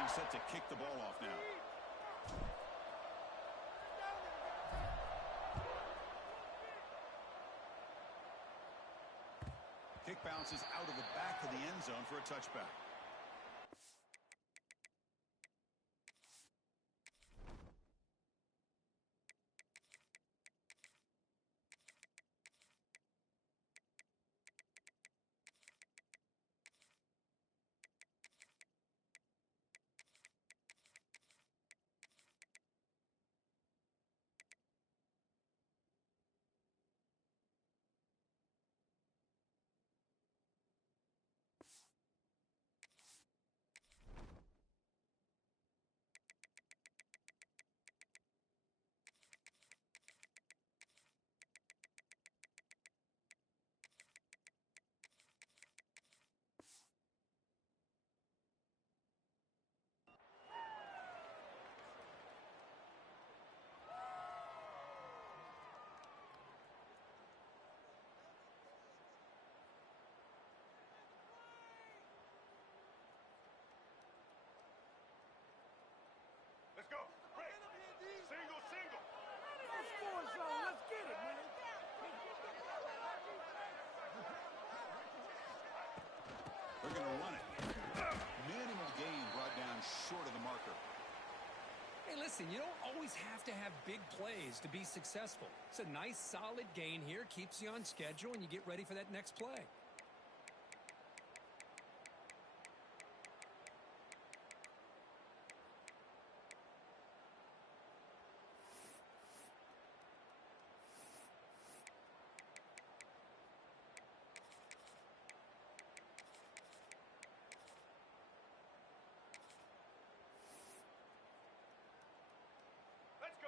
Getting set to kick the ball off now. Kick bounces out of the back of the end zone for a touchback. Let's go. Break. Single, single. Let's go, zone. Let's get it, man. They're going to run it. Minimal gain brought down short of the marker. Hey, listen, you don't always have to have big plays to be successful. It's a nice, solid gain here. Keeps you on schedule, and you get ready for that next play.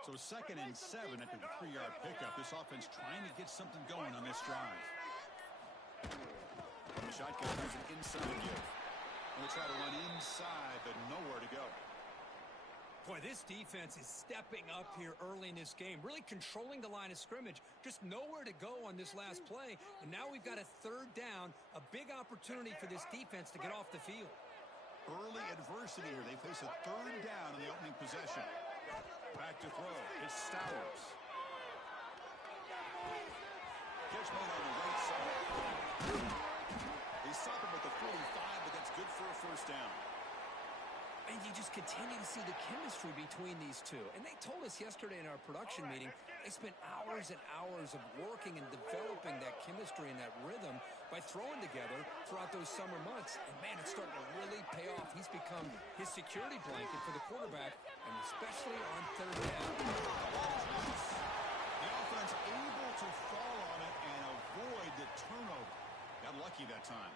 So 2nd and 7 after the 3-yard pickup. This offense trying to get something going on this drive. From the shotgun, there's an inside give. We'll try to run inside, but nowhere to go. Boy, this defense is stepping up here early in this game, really controlling the line of scrimmage. Just nowhere to go on this last play. And now we've got a 3rd down, a big opportunity for this defense to get off the field. Early adversity here. They face a 3rd down in the opening possession. Back to throw. It's Stowers. Catch made on the right side. They stop him with the 45, but that's good for a 1st down. And you just continue to see the chemistry between these two. And they told us yesterday in our production meeting, they spent hours and hours of working and developing that chemistry and that rhythm by throwing together throughout those summer months. And, man, it's starting to really pay off. He's become his security blanket for the quarterback, and especially on 3rd down. The offense able to fall on it and avoid the turnover. Got lucky that time.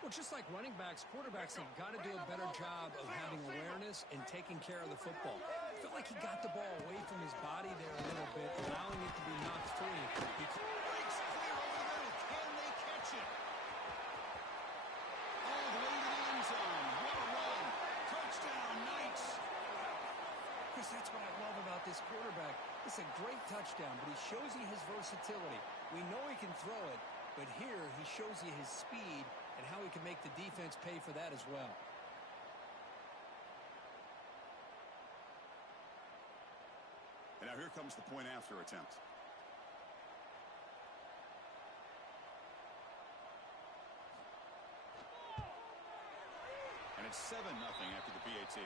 Well, just like running backs, quarterbacks have got to do a better job of having awareness and taking care of the football. I felt like he got the ball away from his body there a little bit, allowing it to be knocked free. He breaks clear over the middle. Can they catch it? All the way to the end zone. What a run. Touchdown, Knights. Chris, that's what I love about this quarterback. It's a great touchdown, but he shows you his versatility. We know he can throw it, but here he shows you his speed and how he can make the defense pay for that as well. And now here comes the point after attempt. And it's 7-0 after the PAT.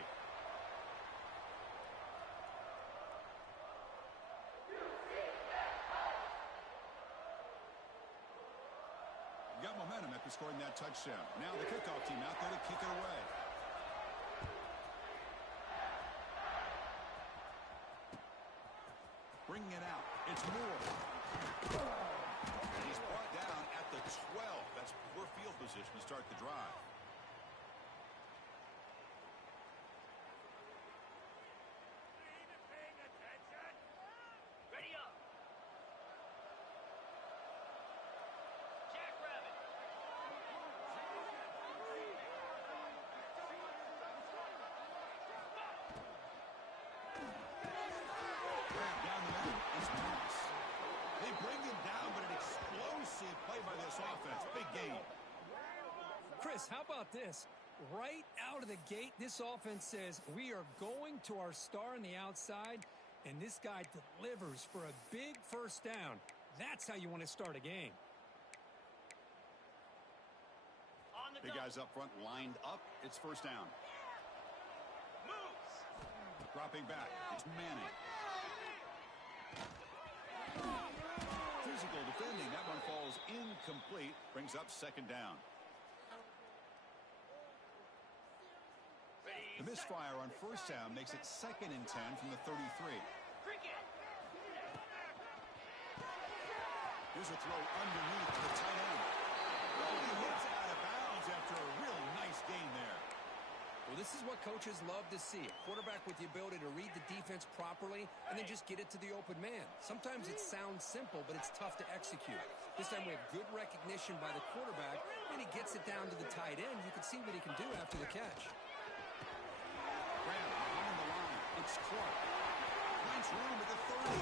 Got momentum after scoring that touchdown. Now the kickoff team out there to kick it away. Bringing it out. It's Moore. And he's brought down at the 12. That's poor field position to start the drive. Ready up. Play by this offense. Big game. Chris, how about this? Right out of the gate, this offense says we are going to our star on the outside, and this guy delivers for a big first down. That's how you want to start a game. Big guys up front lined up. It's first down. Dropping back. It's Manning. Physical defending. That one falls incomplete. Brings up second down. The misfire on first down makes it 2nd and 10 from the 33. Here's a throw underneath to the tight end. Oh, he hits out of bounds after a real nice gain there. Well, this is what coaches love to see. A quarterback with the ability to read the defense properly and then just get it to the open man. Sometimes it sounds simple, but it's tough to execute. This time we have good recognition by the quarterback, and he gets it down to the tight end. You can see what he can do after the catch. Graham behind the line. It's Clark. Finds room at the 30.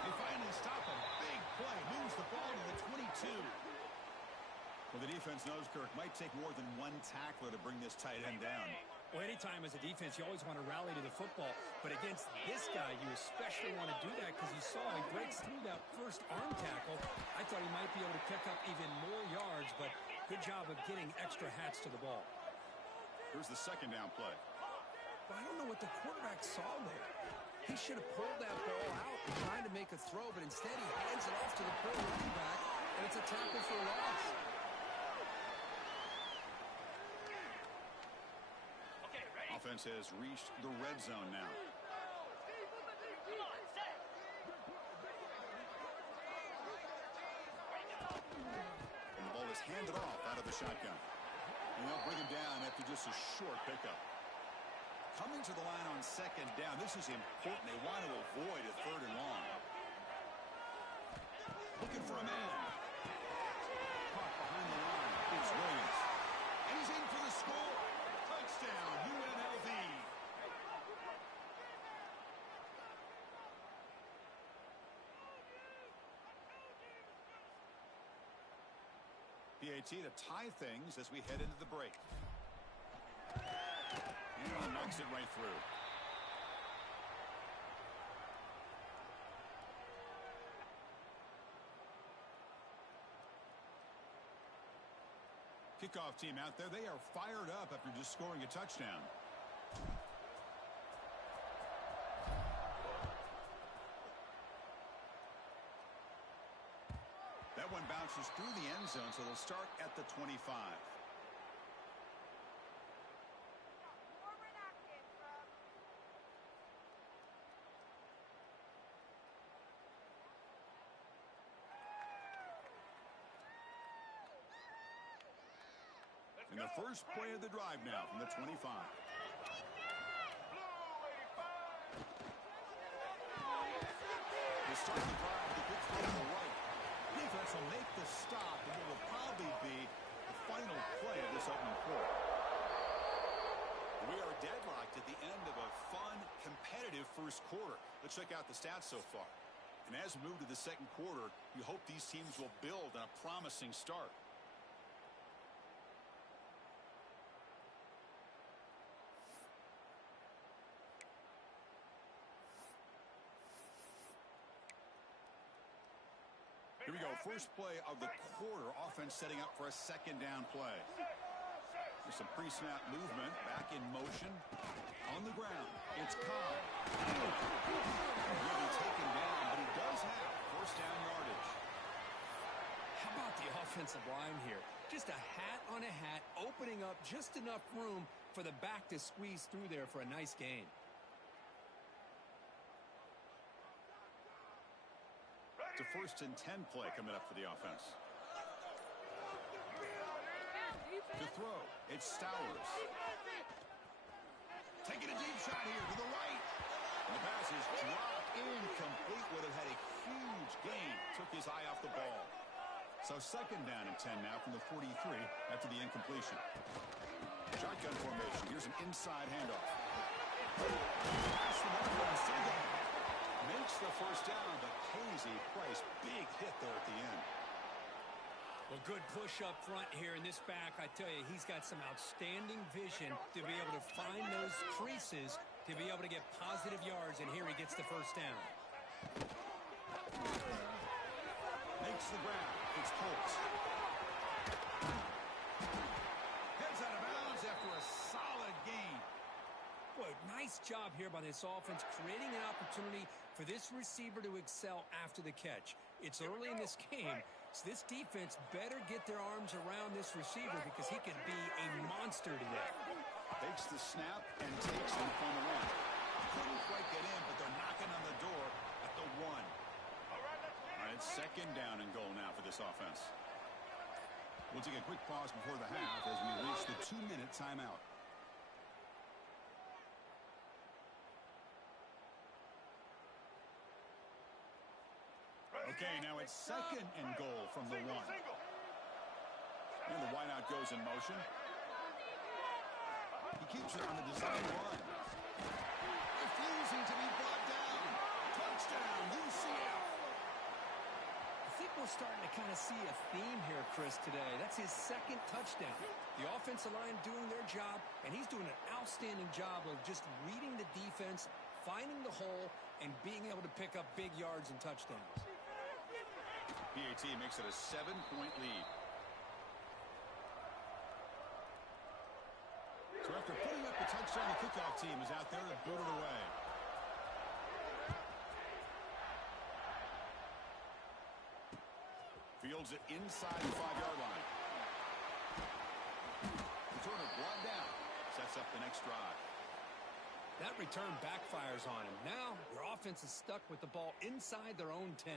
They finally stop a big play. Moves the ball to the 22. Well, the defense knows, Kirk, might take more than one tackler to bring this tight end down. Well, anytime as a defense, you always want to rally to the football. But against this guy, you especially want to do that because you saw he breaks through that first arm tackle. I thought he might be able to pick up even more yards, but good job of getting extra hats to the ball. Here's the second down play. But I don't know what the quarterback saw there. He should have pulled that ball out and trying to make a throw, but instead he hands it off to the poor running back, and it's a tackle for loss. Offense has reached the red zone now. And the ball is handed off out of the shotgun. And they'll bring him down after just a short pickup. Coming to the line on second down. This is important. They want to avoid a 3rd and long. Looking for a man. Caught behind the line. It's Williams. And he's in for the score. Touchdown, UNLV. PAT to tie things as we head into the break. And he knocks it right through. Kickoff team out there. They are fired up after just scoring a touchdown. That one bounces through the end zone, so they'll start at the 25. And the first play of the drive now from the 25. They start the drive with a good throw to the right. Defense will make the stop, and it will probably be the final play of this opening quarter. We are deadlocked at the end of a fun, competitive first quarter. Let's check out the stats so far. And as we move to the second quarter, you hope these teams will build on a promising start. Here we go. First play of the quarter. Offense setting up for a second down play. There's some pre-snap movement. Back in motion. On the ground. It's Cobb. He'll be taken down, but he does have first down yardage. How about the offensive line here? Just a hat on a hat, opening up just enough room for the back to squeeze through there for a nice gain. It's a 1st and 10 play coming up for the offense. To throw, it's Stowers. Taking a deep shot here to the right. And the pass is dropped incomplete. Would have had a huge gain. Took his eye off the ball. So second down and 10 now from the 43 after the incompletion. Shotgun formation. Here's an inside handoff. Pass the marker and still got it. Makes the first down, but pays a price. Big hit there at the end. Well, good push up front here in this back. I tell you, he's got some outstanding vision to be able to find those creases to be able to get positive yards, and here he gets the first down. Makes the grab. It's Colts. Heads out of bounds after a solid gain. Boy, nice job here by this offense, creating an opportunity for this receiver to excel after the catch. It's early in this game, so this defense better get their arms around this receiver because he could be a monster today. Takes the snap and takes him from the run. Couldn't quite get in, but they're knocking on the door at the 1. All right, it's second down and goal now for this offense. We'll take a quick pause before the half as we reach the 2-minute timeout. Okay, now it's second and goal from the 1. And the wideout goes in motion. He keeps it on the design run. Refusing to be brought down. Touchdown, UCF. I think we're starting to kind of see a theme here, Chris, today. That's his second touchdown. The offensive line doing their job, and he's doing an outstanding job of just reading the defense, finding the hole, and being able to pick up big yards and touchdowns. PAT makes it a 7-point lead. So after putting up the touchdown, the kickoff team is out there to boot it away. Fields it inside the 5-yard line. Returner brought down. Sets up the next drive. That return backfires on him. Now, your offense is stuck with the ball inside their own 10.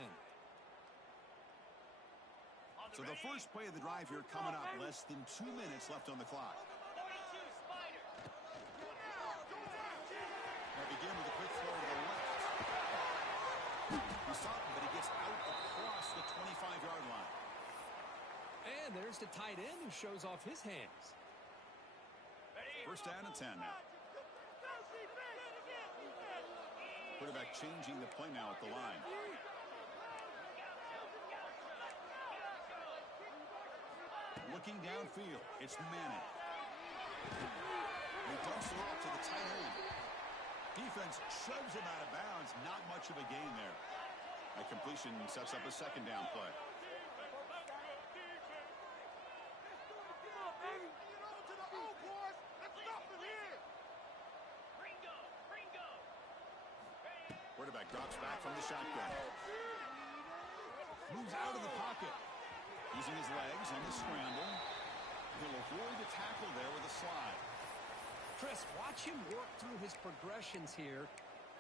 So the first play of the drive here coming up. Less than 2 minutes left on the clock. They begin with a quick throw to the left. He saw him, but he gets out across the 25-yard line. And there's the tight end who shows off his hands. First down and 10 now. Quarterback changing the play now at the line. Looking downfield, it's Manning. He dumps it off to the tight end. Defense shoves him out of bounds. Not much of a gain there. That completion sets up a second down play. Quarterback drops back from the shotgun. Moves out of the pocket. Using his legs on the scramble. He'll avoid the tackle there with a slide. Chris, watch him work through his progressions here.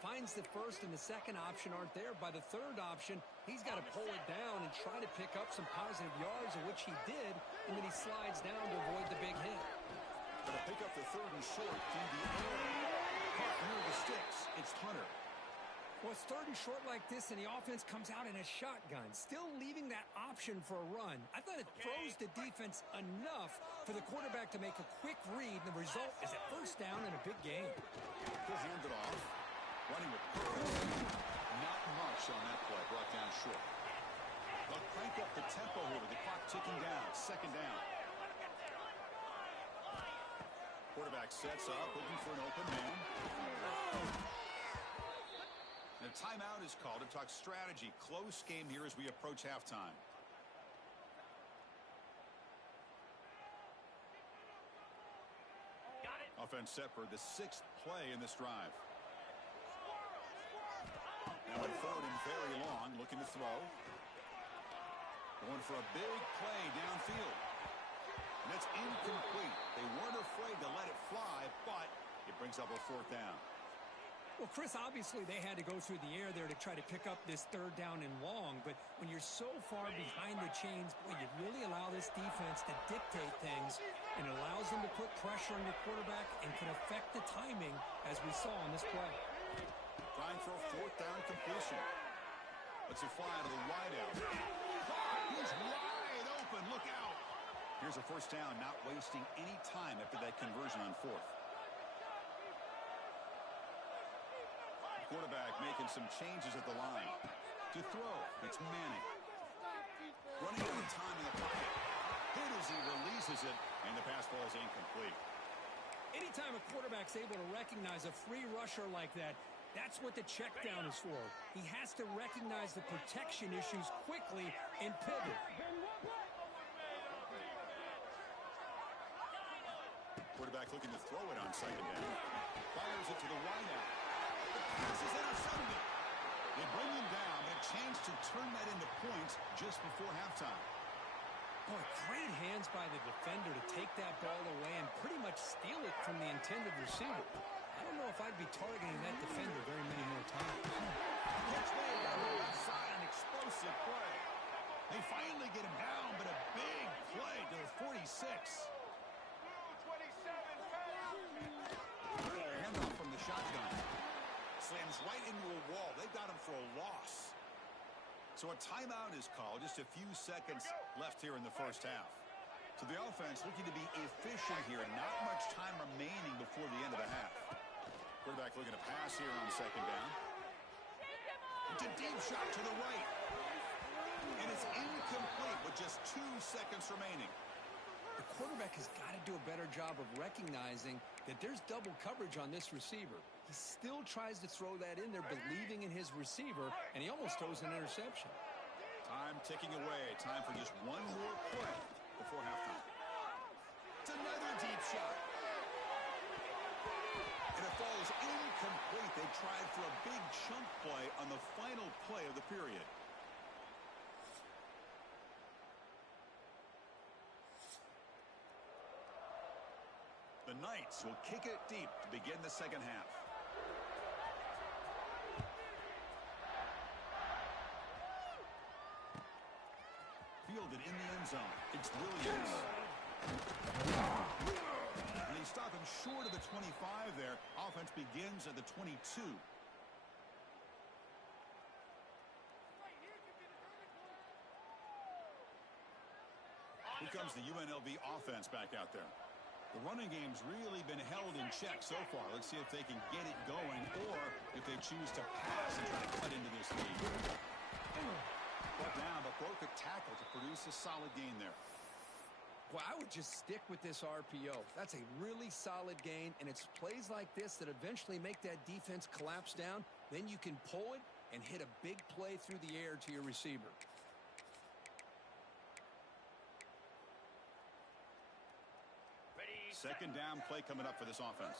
Finds the first and the second option aren't there. By the third option, he's got to pull it down and try to pick up some positive yards, of which he did, and then he slides down to avoid the big hit. Going to pick up the third and short through the air. Caught near the sticks. It's Hunter. Well, it's third and short like this, and the offense comes out in a shotgun, still leaving that option for a run. I thought it throws the defense enough for the quarterback to make a quick read, and the result is a first down in a big game. He'll hand it off. Running with purpose. Not much on that play. Brought down short. They'll crank up the tempo here with the clock ticking down. Second down. Quarterback sets up, looking for an open man. And a timeout is called to talk strategy. Close game here as we approach halftime. Offense set for the 6th play in this drive. Now in third and very long, looking to throw. Going for a big play downfield. And it's incomplete. They weren't afraid to let it fly, but it brings up a fourth down. Well, Chris, obviously they had to go through the air there to try to pick up this third down and long, but when you're so far behind the chains, boy, you really allow this defense to dictate things, and it allows them to put pressure on your quarterback and can affect the timing, as we saw on this play. Trying for a fourth down completion. Let's it fly to the wideout. He's wide open. Look out. Here's a first down, not wasting any time after that conversion on fourth. Quarterback making some changes at the line. To throw, it's Manning. Running out of time in the pocket. hit as he releases it, and the pass ball is incomplete. Anytime a quarterback's able to recognize a free rusher like that, that's what the check down is for. He has to recognize the protection issues quickly and pivot. Quarterback looking to throw it on second down. Fires it to the wideout. The pass is intercepted. They bring him down, but a chance to turn that into points just before halftime. Boy, great hands by the defender to take that ball away and pretty much steal it from the intended receiver. I don't know if I'd be targeting that defender very many more times. Catch made down the left side, an explosive play. They finally get him down, but a big play to the 46. Handoff from the shotgun. Slams right into a wall. They've got him for a loss. So a timeout is called. Just a few seconds left here in the first half. So the offense looking to be efficient here. Not much time remaining before the end of the half. Quarterback looking to pass here on second down. It's a deep shot to the right. And it's incomplete with just 2 seconds remaining. The quarterback has got to do a better job of recognizing that there's double coverage on this receiver. He still tries to throw that in there, believing in his receiver, and he almost throws an interception. Time ticking away. Time for just one more play before halftime. It's another deep shot. And it falls incomplete. They tried for a big chunk play on the final play of the period. The Knights will kick it deep to begin the second half. Fielded in the end zone. It's Williams. And they stop him short of the 25 there. Offense begins at the 22. Here comes the UNLV offense back out there. The running game's really been held in check so far. Let's see if they can get it going or if they choose to pass and try to cut into this lead. Brought down, but broke a tackle to produce a solid gain there. Well, I would just stick with this RPO. That's a really solid gain, and it's plays like this that eventually make that defense collapse down. Then you can pull it and hit a big play through the air to your receiver. Second down play coming up for this offense.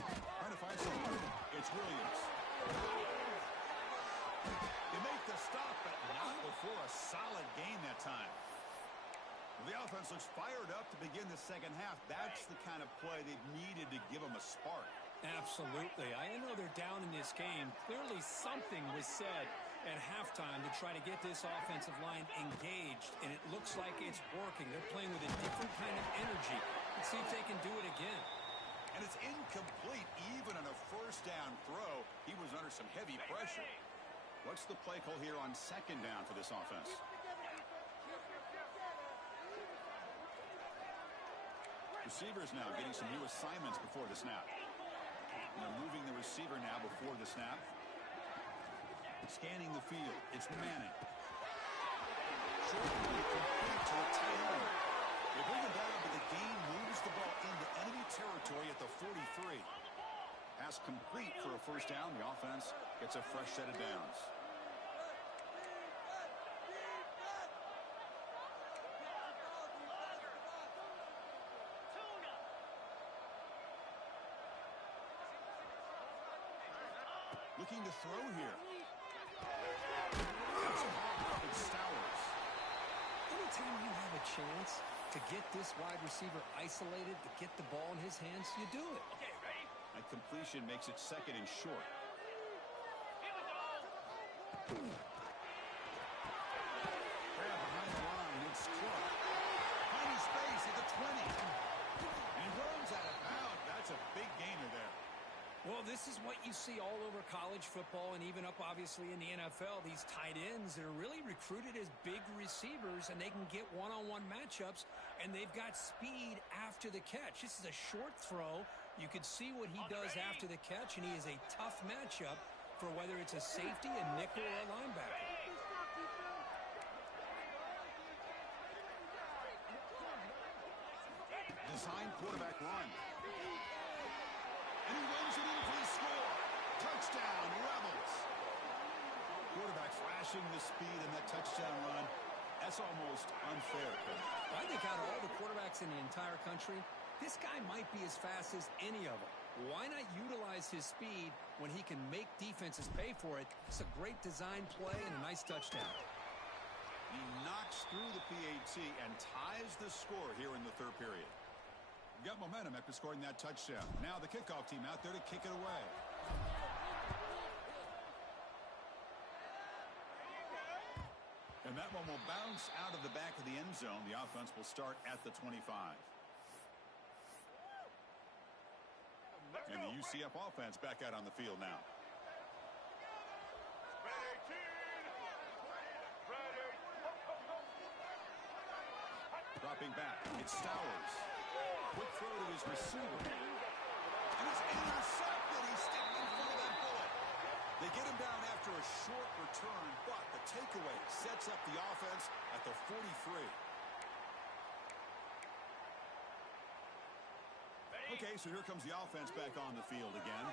Trying to find someone. It's Williams. They make the stop, but not before a solid gain that time. The offense looks fired up to begin the second half. That's the kind of play they've needed to give them a spark. Absolutely. I know they're down in this game. Clearly something was said at halftime to try to get this offensive line engaged, and it looks like it's working. They're playing with a different kind of energy. Let's see if they can do it again. And it's incomplete even on a first down throw. He was under some heavy pressure. What's the play call here on second down for this offense? Receivers now getting some new assignments before the snap. They're moving the receiver now before the snap. Scanning the field. It's Manning. Short play complete to a tight end. They bring it down, but the game moves the ball into enemy territory at the 43. Pass complete for a first down. The offense gets a fresh set of downs. Looking to throw here. Anytime you have a chance to get this wide receiver isolated, to get the ball in his hands, you do it. Okay, ready? That completion makes it second and short. Here we go. Grab behind the line. It's Clark. Finding space at the 20. And he runs out of bounds. That's a big gainer there. Well, this is what you see all over college football and even up, obviously, in the NFL. These tight ends that are really recruited as big receivers, and they can get one-on-one matchups, and they've got speed after the catch. This is a short throw. You could see what he does after the catch, and he is a tough matchup for whether it's a safety, a nickel, or a linebacker. design quarterback run. And he runs it in for the score. Touchdown, Rebels. Quarterback flashing the speed in that touchdown run. That's almost unfair, Chris. I think out of all the quarterbacks in the entire country, this guy might be as fast as any of them. Why not utilize his speed when he can make defenses pay for it? It's a great design play and a nice touchdown. He knocks through the PAT and ties the score here in the third period. Got momentum after scoring that touchdown. Now the kickoff team out there to kick it away. And that one will bounce out of the back of the end zone. The offense will start at the 25. And the UCF offense back out on the field now. Dropping back, it's Stowers. Quick throw to his receiver. And it's intercepted. He's stepped in front of that bullet. They get him down after a short return, but the takeaway sets up the offense at the 43. Okay, so here comes the offense back on the field again.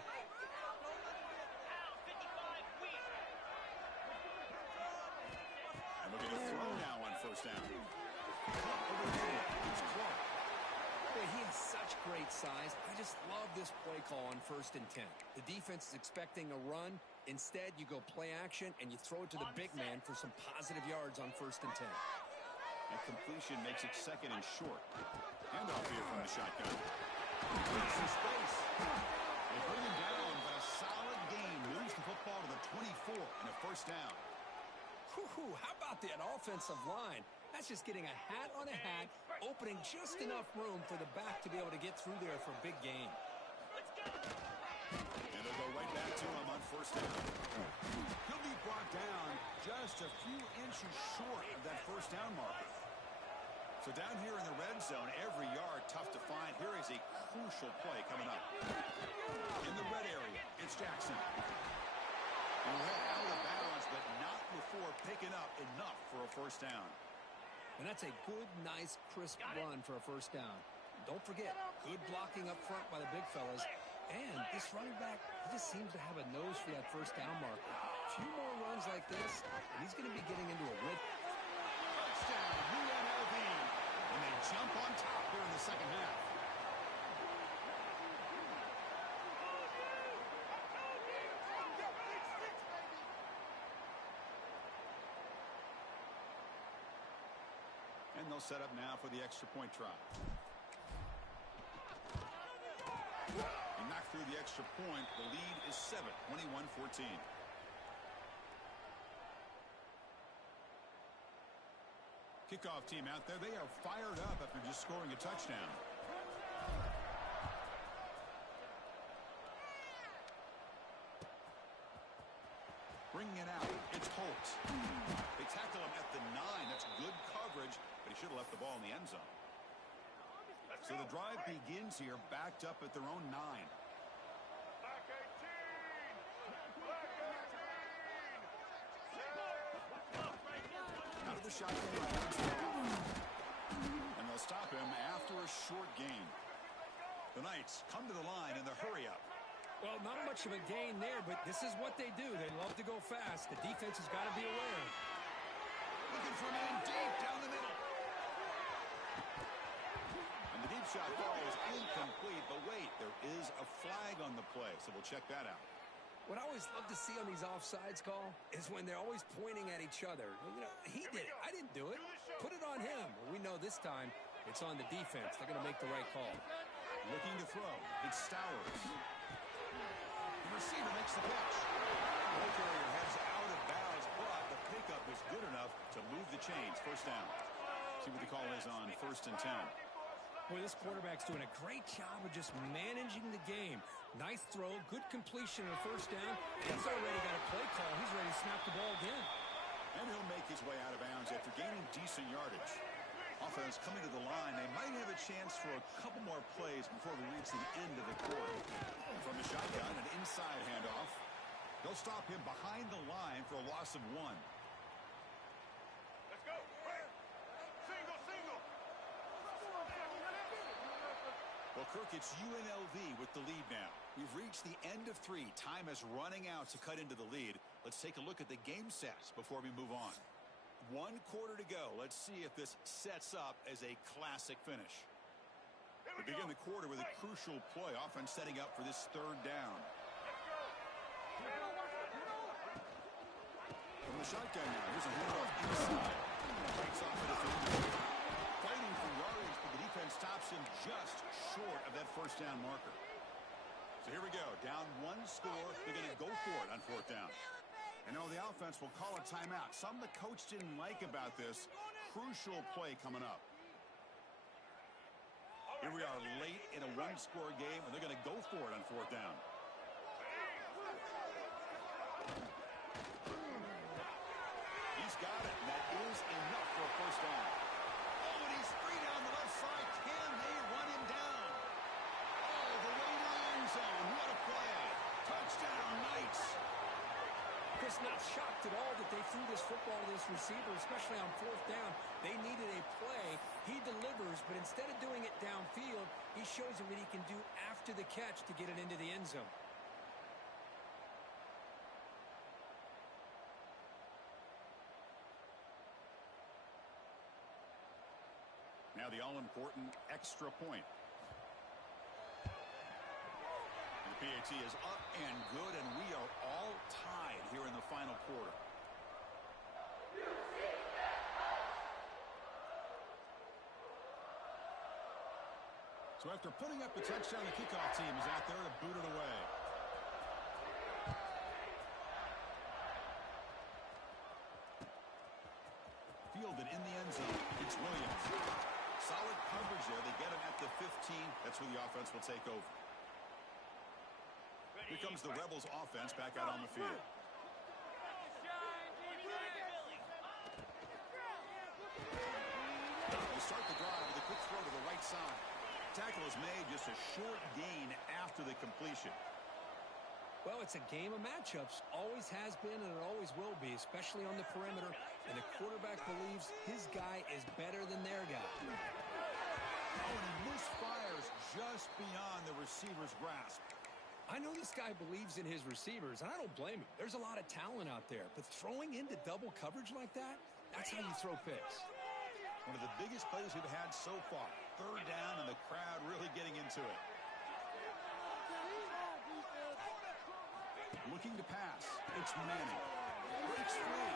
And we're going to throw now on first down. It's Clark. Boy, he has such great size. I just love this play call on 1st and 10. The defense is expecting a run. Instead, you go play action, and you throw it to the big man for some positive yards on 1st and 10. And completion makes it second and short. Handoff here from the shotgun. Takes some space. They bring him down, but a solid gain moves the football to the 24 and a first down. Whew, how about that offensive line? That's just getting a hat on a hat, opening just enough room for the back to be able to get through there for a big gain. And they'll go right back to him on first down. He'll be brought down just a few inches short of that first down marker. So down here in the red zone, every yard tough to find. Here is a crucial play coming up. In the red area, it's Jackson. And head out of bounds, but not before picking up enough for a first down. And that's a good, nice, crisp run for a first down. Don't forget, good blocking up front by the big fellas. And this running back, he just seems to have a nose for that first down marker. A few more runs like this, and he's going to be getting into a rhythm. Touchdown, UNLV. And they jump on top here in the second half. And they'll set up now for the extra point try. He knocked through the extra point. The lead is 7, 21-14. Kickoff team out there. They are fired up after just scoring a touchdown. Bringing it out. It's Holt. They tackle him at the 9. That's good coverage, but he should have left the ball in the end zone. So the drive begins here, backed up at their own 9. Out of the shotgun. And they'll stop him after a short gain. The Knights come to the line in the hurry-up. Well, not much of a gain there, but this is what they do. They love to go fast. The defense has got to be aware. Looking for a man deep down the middle. And the deep shot ball is incomplete, but wait, there is a flag on the play, so we'll check that out. What I always love to see on these offsides call is when they're always pointing at each other. You know, he did it. I didn't do it. Put it on him. Well, we know this time it's on the defense. They're going to make the right call. Looking to throw. It's Stowers. The receiver makes the catch. Ball carrier heads out of bounds, but the pickup is good enough to move the chains. First down. See what the call is on 1st and 10. Boy, this quarterback's doing a great job of just managing the game. Nice throw, good completion on first down. He's already got a play call. He's ready to snap the ball again. And he'll make his way out of bounds after gaining decent yardage. Offense coming to the line. They might have a chance for a couple more plays before we reach the end of the quarter. From the shotgun, an inside handoff. They'll stop him behind the line for a loss of 1. Well, Kirk, it's UNLV with the lead now. We've reached the end of 3. Time is running out to cut into the lead. Let's take a look at the game sets before we move on. 1 quarter to go. Let's see if this sets up as a classic finish. We begin the quarter with a crucial play. Offense setting up for this 3rd down. From the shotgun now. Here's a handoff inside. Breaks off the defender. Fighting for yardage, but the defense stops him just short of that 1st down marker. So here we go. Down 1 score. They're going to go for it on 4th down. And now the offense will call a timeout. Something the coach didn't like about this. Crucial play coming up. Here we are late in a 1-score game, and they're going to go for it on 4th down. He's got it, and that is enough for a 1st down. Oh, and he's free down the left side. Can they run him down? Oh, the way to the end zone. What a play. Touchdown, Knights. Chris, not shocked at all that they threw this football to this receiver, especially on 4th down. They needed a play. He delivers, but instead of doing it downfield, he shows them what he can do after the catch to get it into the end zone. Now the all-important extra point. The PAT is up and good, and we are all tied here in the final quarter. So after putting up the touchdown, the kickoff team is out there to boot it away. Fielded in the end zone. It's Williams. Solid coverage there. They get him at the 15. That's where the offense will take over. Here comes the Rebels offense back out on the field. They start the drive with a quick throw to the right side. Tackle is made, just a short gain after the completion. Well, it's a game of matchups. Always has been, and it always will be, especially on the perimeter. And the quarterback believes his guy is better than their guy. Oh, and he misfires just beyond the receiver's grasp. I know this guy believes in his receivers, and I don't blame him. There's a lot of talent out there, but throwing into double coverage like that, that's how you throw picks. One of the biggest plays we've had so far. 3rd down, and the crowd really getting into it. Looking to pass. It's Manning. Breaks free.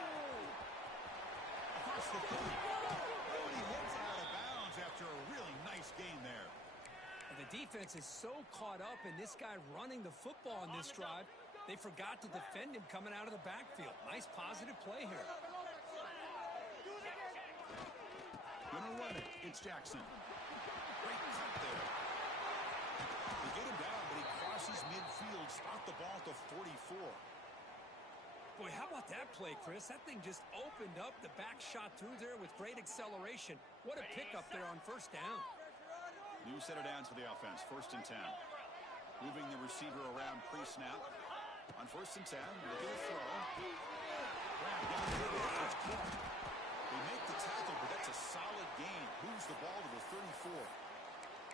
Across the 30. Oh, and he hits out of bounds after a really nice gain there. And the defense is so caught up in this guy running the football on this drive, they forgot to defend him coming out of the backfield. Nice positive play here. Gonna run it. It's Jackson. Great cut there. They get him down, but he crosses midfield. Stop the ball to 44. Boy, how about that play, Chris? That thing just opened up. The back shot through there with great acceleration. What a pickup there on 1st down. New set of downs for the offense. 1st and 10. Moving the receiver around pre-snap. On 1st and 10, looking to throw. Grab down the middle. It's Clark. They make the tackle, but that's a solid gain. Moves the ball to the 34.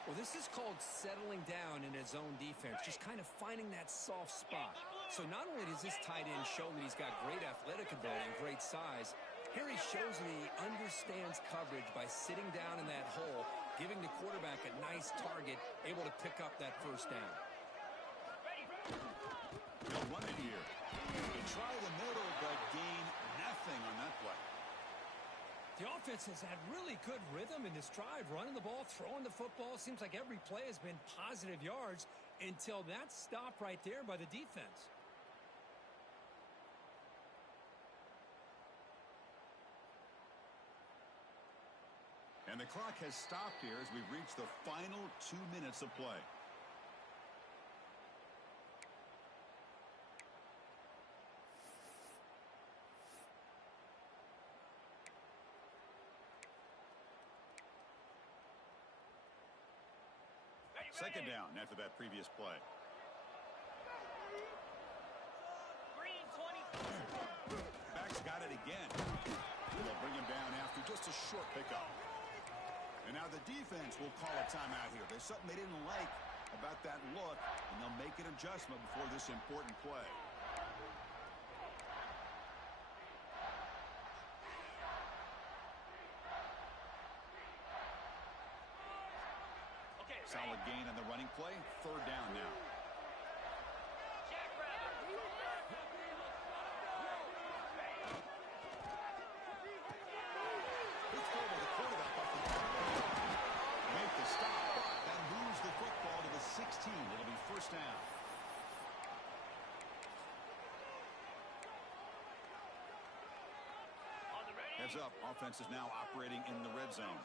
Well, this is called settling down in his own defense, just kind of finding that soft spot. So not only does this tight end show that he's got great athletic ability and great size, here he shows that he understands coverage by sitting down in that hole, giving the quarterback a nice target, able to pick up that 1st down. They'll run it here. They try the middle, but gain nothing on that play. The offense has had really good rhythm in this drive, running the ball, throwing the football. Seems like every play has been positive yards until that stop right there by the defense. And the clock has stopped here as we've reached the final 2 minutes of play. Second down after that previous play. Green 20. Back's got it again. They'll bring him down after just a short pickup. And now the defense will call a timeout here. There's something they didn't like about that look, and they'll make an adjustment before this important play. Solid gain on the running play. Third down now. Make the stop. That moves the football to the 16. It'll be first down. Heads up. Offense is now operating in the red zone.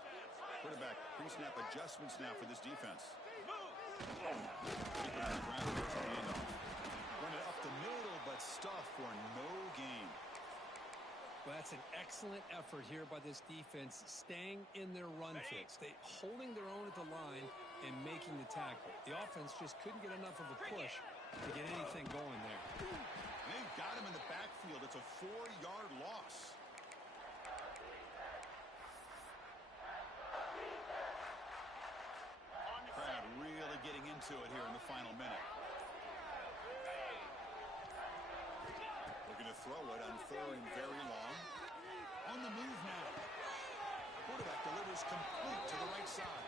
Quarterback pre-snap adjustments now for this defense. Keeping on the ground, first handoff. Run it up the middle, but stuff for no gain. Well, that's an excellent effort here by this defense, staying in their run fits. They holding their own at the line and making the tackle. The offense just couldn't get enough of a push to get anything going there. They've got him in the backfield. It's a 4-yard loss. Crowd really getting into it here in the final minute. Looking to throw it on third and very long. On the move now. Quarterback delivers complete to the right side.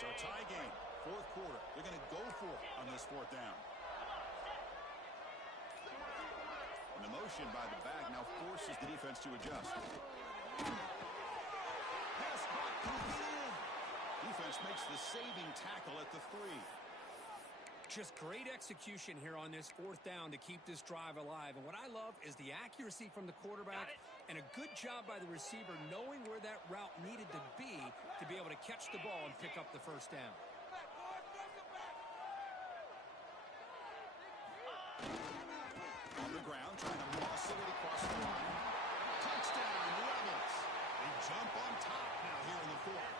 So a tie game, fourth quarter. They're going to go for it on this fourth down. And the motion by the back now forces the defense to adjust. Pass block coming in. Defense makes the saving tackle at the 3. Just great execution here on this fourth down to keep this drive alive. And what I love is the accuracy from the quarterback and a good job by the receiver knowing where that route needed to be able to catch the ball and pick up the first down. On the ground, trying to muscle it across the line. Touchdown, Rebels. They jump on top now here in the fourth.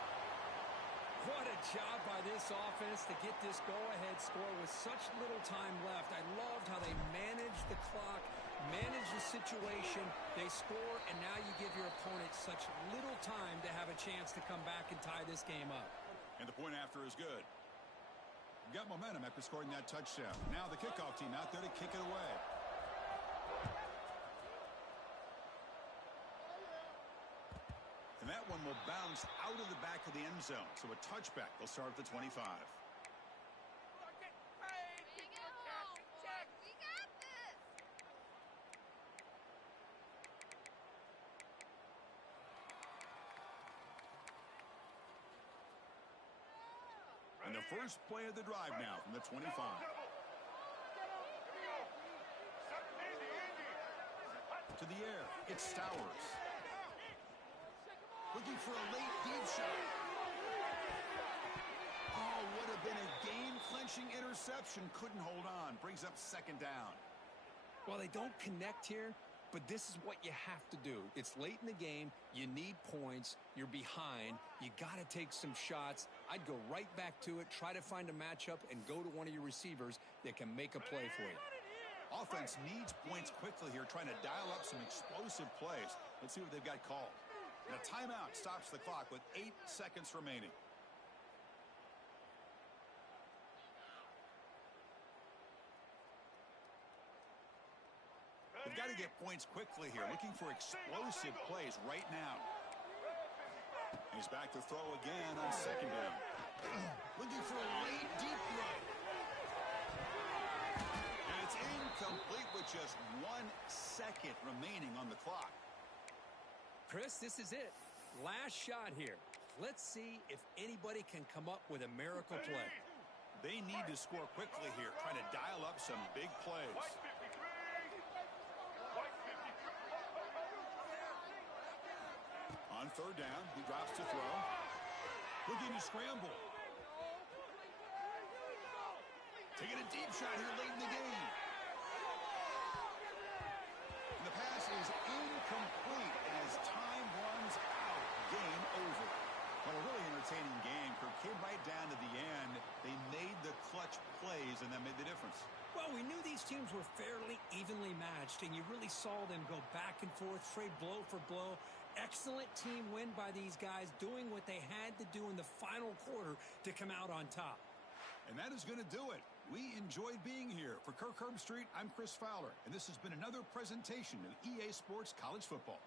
What a job by this offense to get this go-ahead score with such little time left. I loved how they managed the clock, managed the situation. They score, and now you give your opponent such little time to have a chance to come back and tie this game up. And the point after is good. Got momentum after scoring that touchdown. Now the kickoff team out there to kick it away. And that one will bounce out of the back of the end zone. So a touchback. They'll start at the 25. And the first play of the drive now from the 25. To the air. It's Stowers. Looking for a late deep shot. Oh, would have been a game-clinching interception. Couldn't hold on. Brings up second down. Well, they don't connect here, but this is what you have to do. It's late in the game. You need points. You're behind. You got to take some shots. I'd go right back to it, try to find a matchup, and go to one of your receivers that can make a play for you. Offense needs points quickly here, trying to dial up some explosive plays. Let's see what they've got called. And a timeout stops the clock with 8 seconds remaining. They've got to get points quickly here, looking for explosive plays right now. He's back to throw again on second down. Looking for a late deep run. And it's incomplete with just 1 second remaining on the clock. Chris, this is it. Last shot here. Let's see if anybody can come up with a miracle play. They need to score quickly here, trying to dial up some big plays. On third down, he drops to throw. Looking to scramble. Taking a deep shot here late in the game. And the pass is incomplete as time runs entertaining game. Kirk came right down to the end. They made the clutch plays, and that made the difference. Well, we knew these teams were fairly evenly matched, and you really saw them go back and forth, trade blow for blow. Excellent team win by these guys, doing what they had to do in the final quarter to come out on top. And that is going to do it. We enjoyed being here. For Kirk Herbstreit, I'm Chris Fowler, and this has been another presentation of EA Sports College Football.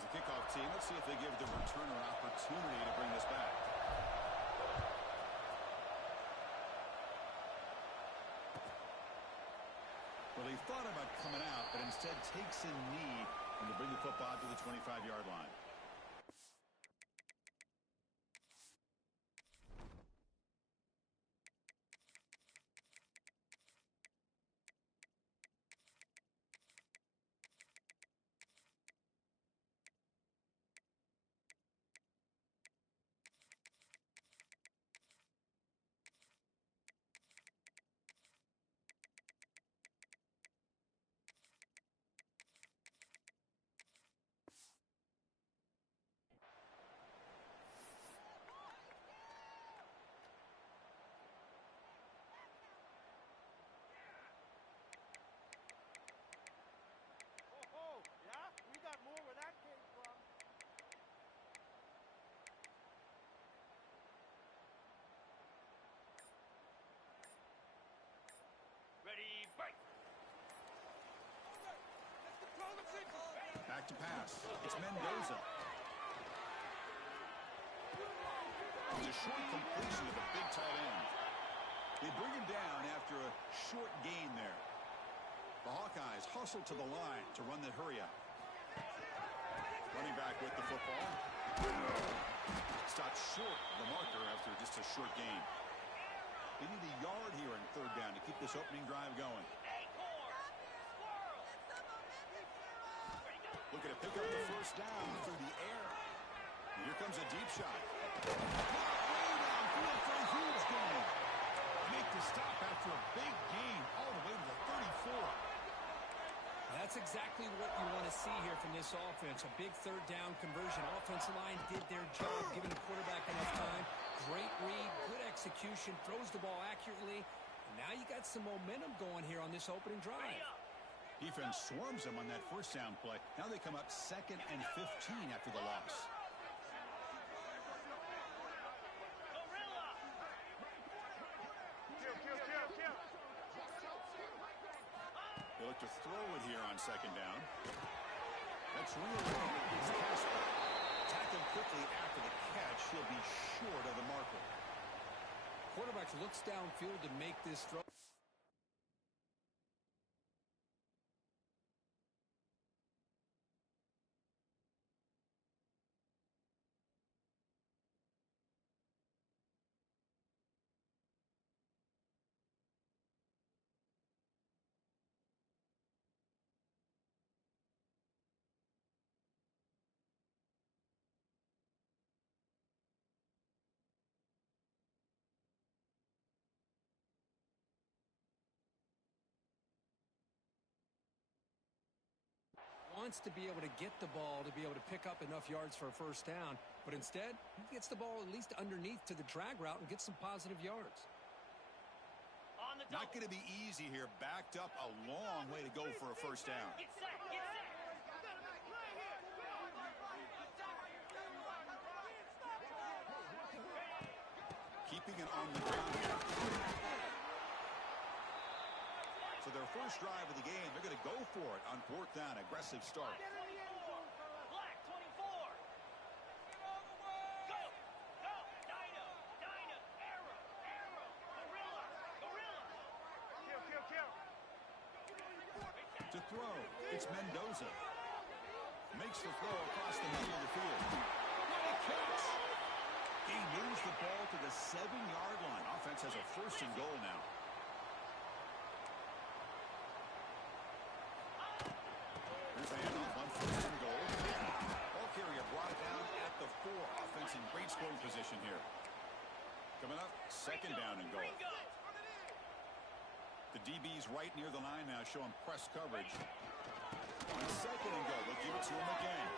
Here's the kickoff team. Let's see if they give the returner opportunity to bring this back. Well, he thought about coming out, but instead takes a knee and to bring the football to the 25-yard line. Ready, break. Back to pass. It's Mendoza. It's a short completion of the big tight end. They bring him down after a short gain there. The Hawkeyes hustle to the line to run the hurry up. Running back with the football. Stopped short of the marker after just a short gain. They need a yard here in third down to keep this opening drive going. Looking to pick up the first down through the air. And here comes a deep shot. Way downfield for a huge gain. Make the stop after a big gain all the way to the 34. That's exactly what you want to see here from this offense. A big third down conversion. Offensive line did their job, giving the quarterback enough time. Great read, good execution, throws the ball accurately. And now you got some momentum going here on this opening drive. Defense swarms them on that first down play. Now they come up 2nd and 15 after the loss. They look to throw it here on 2nd down. That's real long. It's Casper. Tackle quickly after the catch. He'll be short of the marker. Quarterback looks downfield to make this throw. Wants to be able to get the ball to be able to pick up enough yards for a first down, but instead he gets the ball at least underneath to the drag route and gets some positive yards. Not going to be easy here. Backed up a long way to go for a first down. Get set, get set. Keeping it on the ground here. So their first drive of the game, they're going to go for it on 4th down. Aggressive start. Black 24. Go, go, Dino, Dino, arrow, arrow, gorilla, gorilla. Kill. To throw, it's Mendoza. Makes the throw across the middle of the field. What a catch! He moves the ball to the 7-yard line. Offense has a 1st and goal now. Here's a handoff on 1st and goal. Ball carrier brought it down at the 4. Offense in great scoring position here. Coming up, 2nd down and goal. The DB's right near the line now, showing press coverage. On 2nd and goal, they'll give it to him again.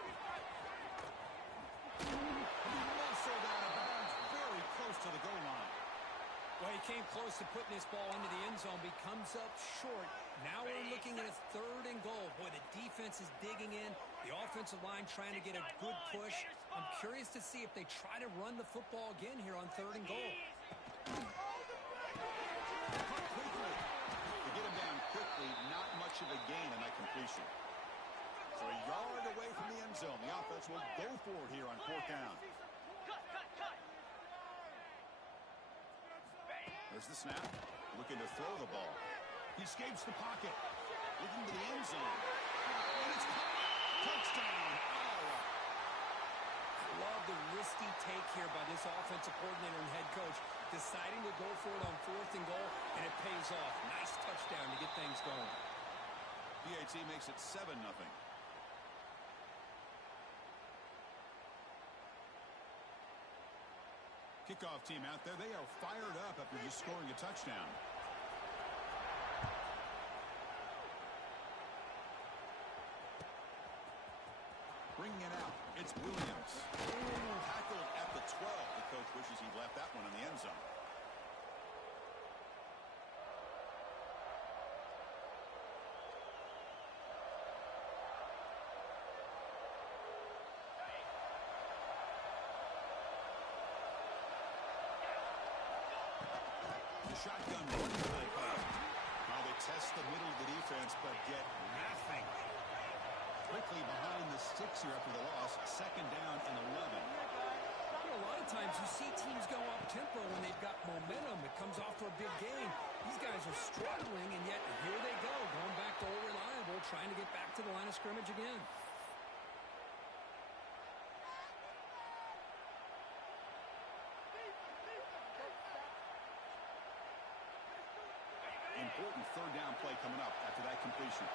Muscled out of bounds, very close to the goal line. Well, he came close to putting this ball into the end zone, but he comes up short. Now we're looking at a 3rd and goal. Boy, the defense is digging in. The offensive line trying to get a good push. I'm curious to see if they try to run the football again here on 3rd and goal. Quickly. They get him down quickly. Not much of a gain on that completion. So a yard away from the end zone. The offense will go for it here on fourth down. Cut. There's the snap. Looking to throw the ball. He escapes the pocket. Looking to the end zone. And it's caught. Touchdown, Iowa. I love the risky take here by this offensive coordinator and head coach, deciding to go for it on 4th and goal, and it pays off. Nice touchdown to get things going. PAT makes it 7-0. Kickoff team out there. They are fired up after just scoring a touchdown. Bringing it out. It's Williams. Tackled at the 12. The coach wishes he left that one in the end zone. The shotgun running play call. Now they test the middle of the defense, but get nothing. Quickly behind the sticks here after the loss. 2nd down and 11. You know, a lot of times you see teams go up-tempo when they've got momentum. It comes off for a big game. These guys are struggling, and yet here they go, going back to old reliable, trying to get back to the line of scrimmage again. Important 3rd down play coming up after that completion.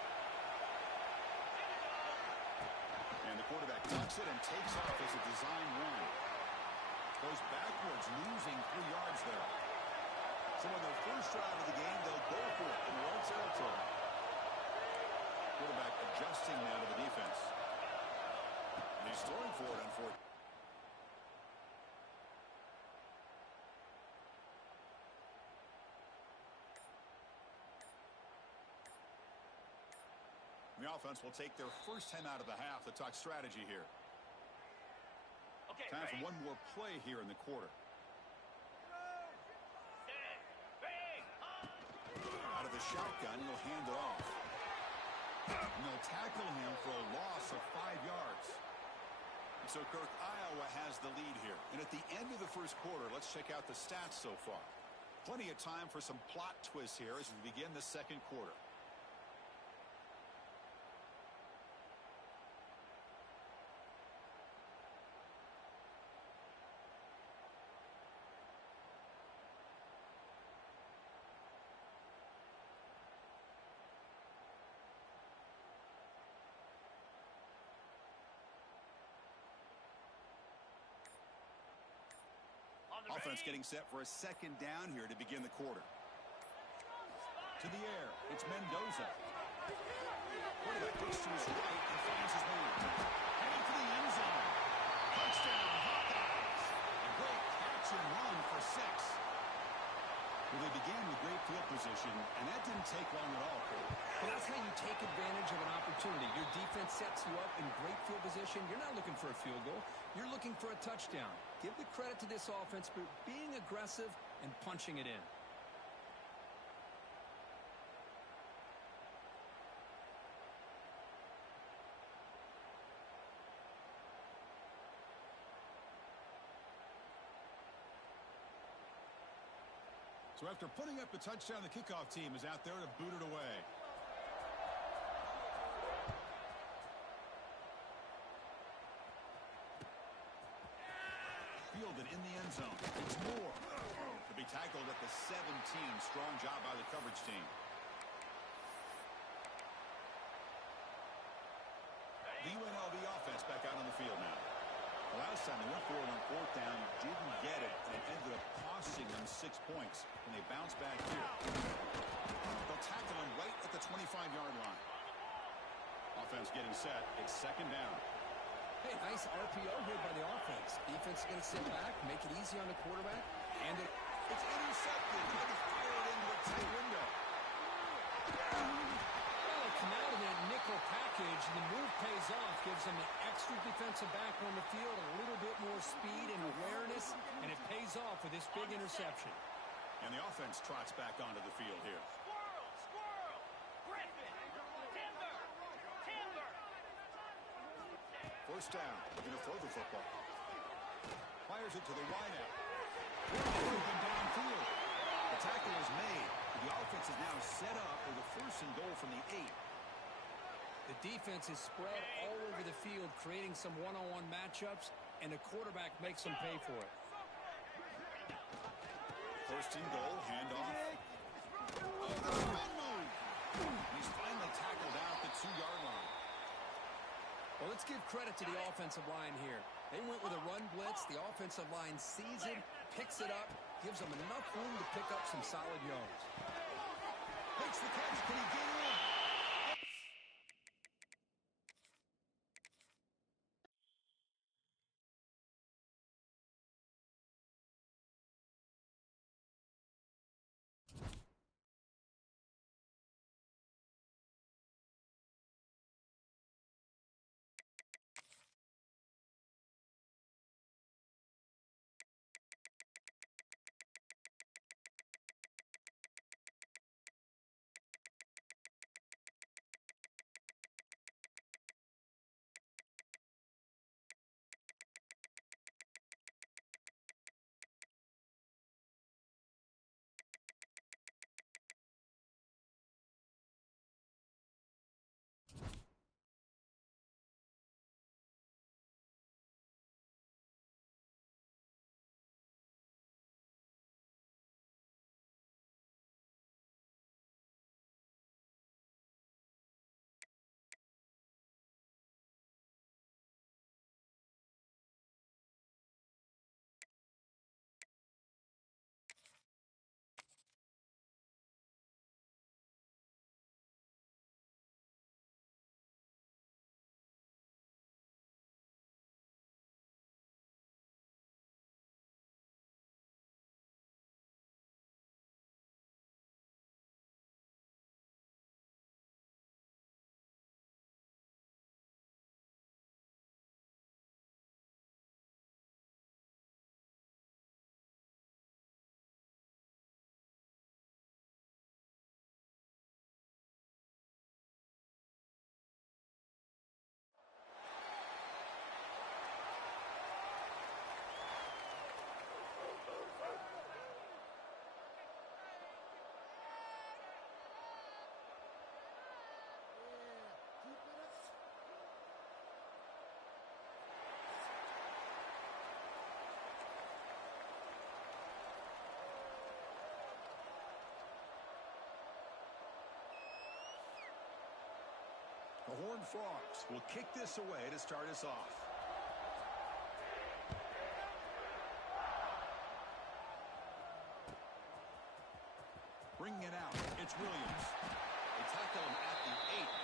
And the quarterback tucks it and takes off as a design run. Goes backwards, losing 3 yards there. So on their first drive of the game, they'll go for it in their own territory. Quarterback adjusting now to the defense. And he's throwing for it on 4th. The offense will take their first 10 out of the half to talk strategy here. Okay, Time ready? for one more play here in the quarter. Set. Bang. Out of the shotgun, he'll hand it off. And they'll tackle him for a loss of 5 yards. And so, Kirk, Iowa has the lead here. And at the end of the first quarter, let's check out the stats so far. Plenty of time for some plot twists here as we begin the second quarter. Offense getting set for a 2nd down here to begin the quarter. To the air, it's Mendoza. Quarterback looks to his right and finds his man. Heading for the end zone. Touchdown, Hawkeyes. A great catch and run for 6. Well, they began with great field position, and that didn't take long at all, Cole. Well, that's how you take advantage of an opportunity. Your defense sets you up in great field position. You're not looking for a field goal. You're looking for a touchdown. Give the credit to this offense for being aggressive and punching it in. So after putting up the touchdown, the kickoff team is out there to boot it away. Fielded in the end zone. It's Moore. To be tackled at the 17. Strong job by the coverage team. The UNLV offense back out on the field now. The last time they went for it on 4th down, didn't get it, and it ended up costing them 6 points when they bounced back here. They'll tackle him right at the 25-yard line. Offense getting set. It's 2nd down. Hey, nice RPO here by the offense. Defense is going to sit back, make it easy on the quarterback, and it's intercepted. Trying to fire it into a tight window. Well, they come out of that nickel package, and the move pays off, gives them an extra defensive back on the field, a little bit more speed and awareness, and it pays off with this big interception. And the offense trots back onto the field here. Squirrel. Griffin. Timber. First down. Looking to throw the football. Fires it to the wideout. Open downfield. The tackle is made. The offense is now set up with a 1st and goal from the 8. The defense is spread all over the field, creating some one-on-one matchups, and the quarterback makes them pay for it. 1st and goal, handoff. Oh, the spin move. He's finally tackled out the 2-yard line. Well, let's give credit to the offensive line here. They went with a run blitz. The offensive line sees it, picks it up, gives them enough room to pick up some solid yards. Makes the catch. Can he get in? The Horned Frogs will kick this away to start us off. Bringing it out, it's Williams. They tackle him at the 8.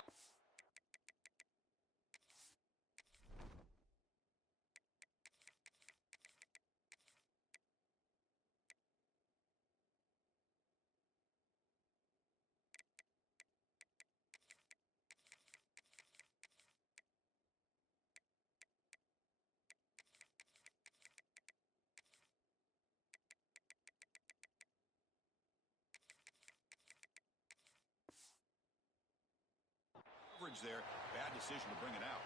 There, bad decision to bring it out.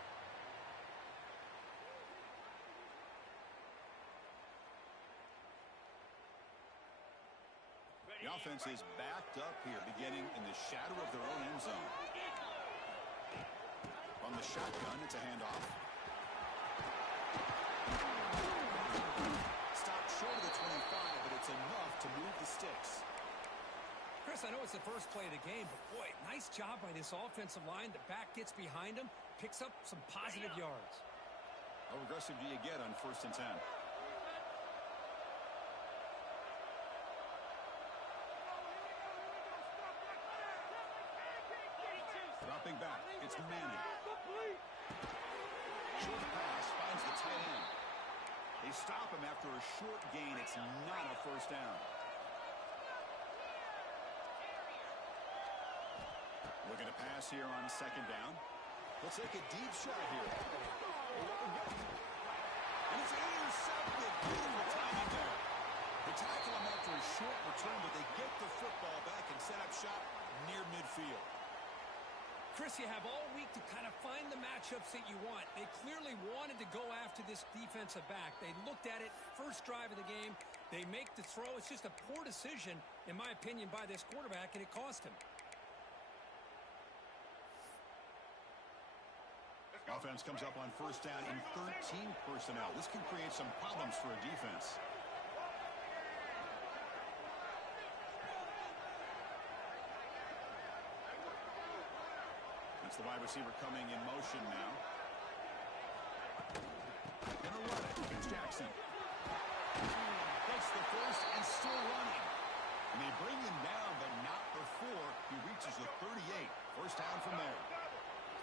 The offense is backed up here, beginning in the shadow of their own end zone. On the shotgun, it's a handoff. Stopped short of the 25, but it's enough to move the sticks. Chris, I know it's the first play of the game, but boy, nice job by this offensive line. The back gets behind him, picks up some positive yards. How aggressive do you get on 1st and 10? Dropping back, it's Manning. Short pass finds the tight end. They stop him after a short gain. It's not a 1st down. Looking to pass here on 2nd down. They'll take a deep shot here. And it's intercepted. Beautiful timing there. They tackle him after a short return, but they get the football back and set up shop near midfield. Chris, Chris, you have all week to kind of find the matchups that you want. They clearly wanted to go after this defensive back. They looked at it first drive of the game. They make the throw. It's just a poor decision, in my opinion, by this quarterback, and it cost him. Offense comes up on first down in 13 personnel. This can create some problems for a defense. That's the wide receiver coming in motion now. Gonna run it. It's Jackson. Gets the first and still running. And they bring him down, but not before he reaches the 38. First down from there.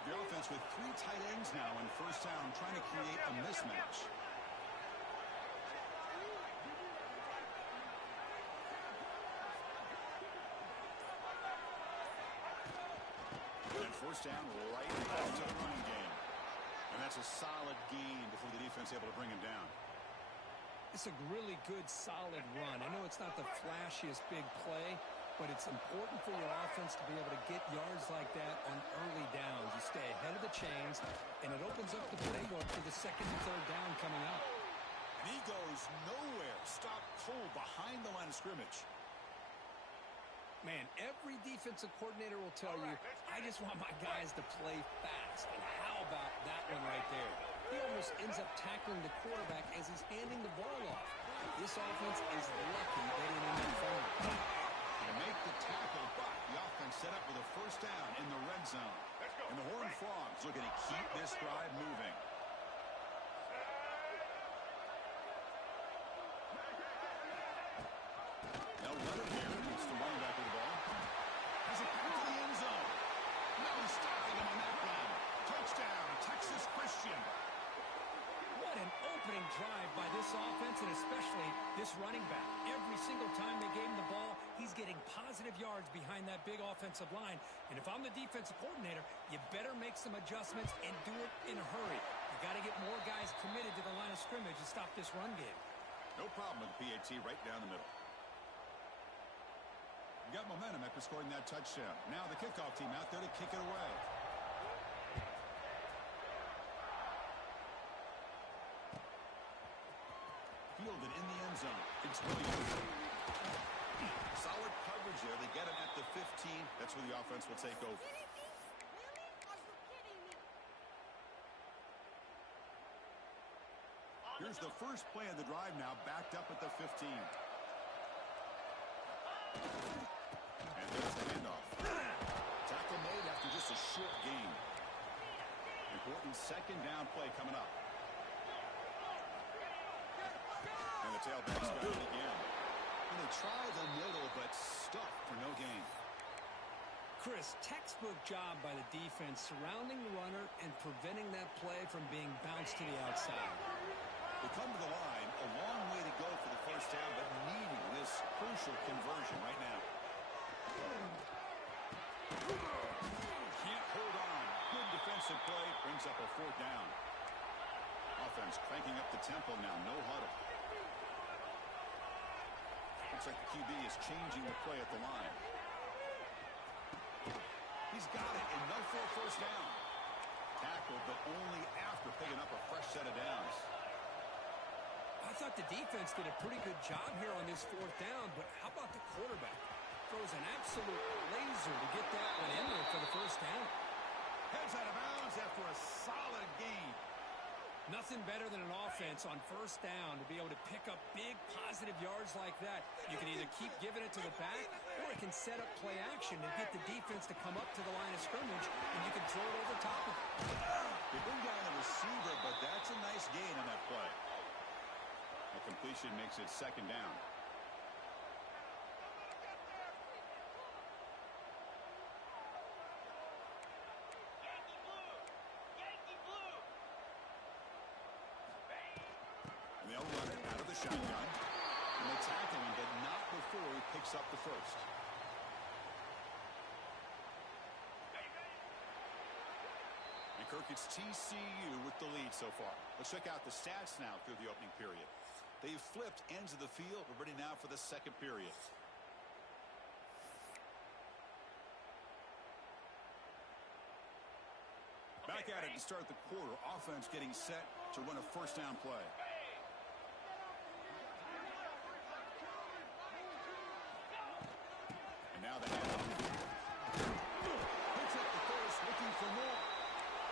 The offense with 3 tight ends now in first down, trying to create a mismatch. And first down right back to the running game. And that's a solid gain before the defense able to bring him down. It's a really good, solid run. I know it's not the flashiest big play, but it's important for your offense to be able to get yards like that on early downs. You stay ahead of the chains, and it opens up the playbook for the second and third down coming up. And he goes nowhere. Stop cold behind the line of scrimmage. Man, every defensive coordinator will tell you, I just want my guys to play fast. And how about that one right there? He almost ends up tackling the quarterback as he's handing the ball off. This offense is lucky they didn't end up falling. To make the tackle, but the offense set up with a first down in the red zone. And the Horned Frogs looking to keep this drive moving. No runner here. It's the running back with the ball. Has it back to the end zone. No stopping him on that one. Touchdown, Texas Christian. What an opening drive by this offense, and especially this running back. Every single time they gave him the ball, he's getting positive yards behind that big offensive line. And if I'm the defensive coordinator, you better make some adjustments and do it in a hurry. You got to get more guys committed to the line of scrimmage to stop this run game. No problem with the PAT right down the middle. You got momentum after scoring that touchdown. Now the kickoff team out there to kick it away. Fielded in the end zone. It's Williams. Solid coverage there. They get him at the 15. That's where the offense will take over. Here's the first play of the drive now, backed up at the 15. And there's the handoff. Tackle made after just a short gain. Important second down play coming up. And the tailback's got it again. And they try the middle, but stuck for no gain. Chris, textbook job by the defense surrounding the runner and preventing that play from being bounced to the outside. They come to the line, a long way to go for the first down, but needing this crucial conversion right now. Can't hold on. Good defensive play, brings up a fourth down. Offense cranking up the tempo now, no huddle. Looks like the QB is changing the play at the line. He's got it, and no for a first down. Tackled, but only after picking up a fresh set of downs. I thought the defense did a pretty good job here on this fourth down, but how about the quarterback? Throws an absolute laser to get that one in there for the first down. Heads out of bounds after a solid gain. Nothing better than an offense on first down to be able to pick up big positive yards like that. You can either keep giving it to the back, or it can set up play action to get the defense to come up to the line of scrimmage, and you can throw it over top of it. They bring down the receiver, but that's a nice gain on that play. A completion makes it second down. And they'll run it out of the shotgun. And they tackle him, but not before he picks up the first. And Kirk, it's TCU with the lead so far. Let's check out the stats now through the opening period. They've flipped ends of the field. We're ready now for the second period. back at it to start the quarter. Offense getting set to run a first down play. And now the handoff. Picks up the first, looking for more.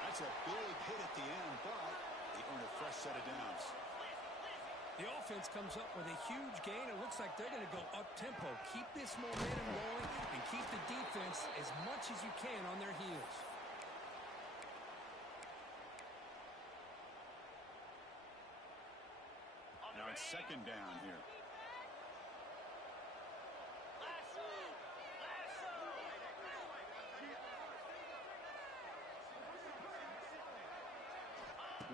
That's a big hit at the end, but they earn a fresh set of downs. The offense comes up with a huge gain. It looks like they're going to go up-tempo. Keep this momentum going and keep the defense as much as you can on their heels. Now it's second down here.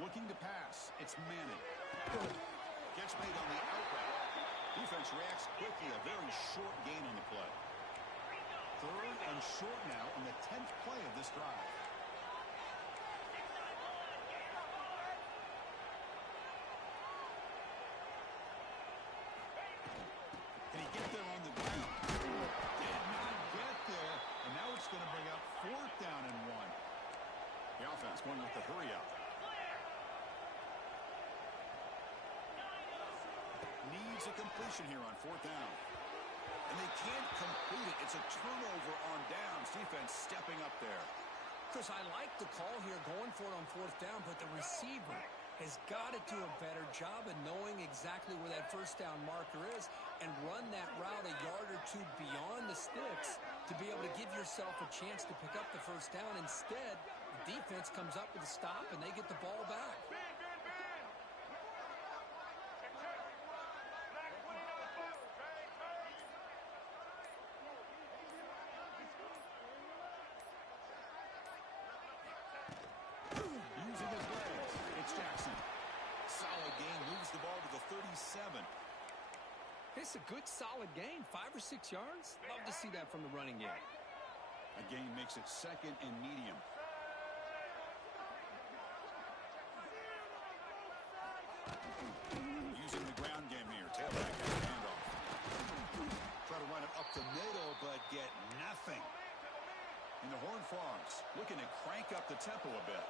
Looking to pass. It's Manning. Gets made on the out route. Defense reacts quickly. A very short gain on the play. Third and short now on the 10th play of this drive. Can he get there on the ground? Did not get there. And now it's going to bring up fourth down and 1. The offense going with the hurry up. Needs a completion here on fourth down. And they can't complete it. It's a turnover on downs. Defense stepping up there. Chris, I like the call here going for it on fourth down, but the receiver has got to do a better job of knowing exactly where that first down marker is and run that route a yard or two beyond the sticks to be able to give yourself a chance to pick up the first down. Instead, the defense comes up with a stop and they get the ball back. Using his legs, it's Jackson. Solid gain, moves the ball to the 37. It's a good, solid gain, 5 or 6 yards. Love to see that from the running game. A gain makes it second and medium. Using the ground game here. Tailback has a handoff. Try to run it up the middle, but get nothing. And the Horned Frogs looking to crank up the tempo a bit.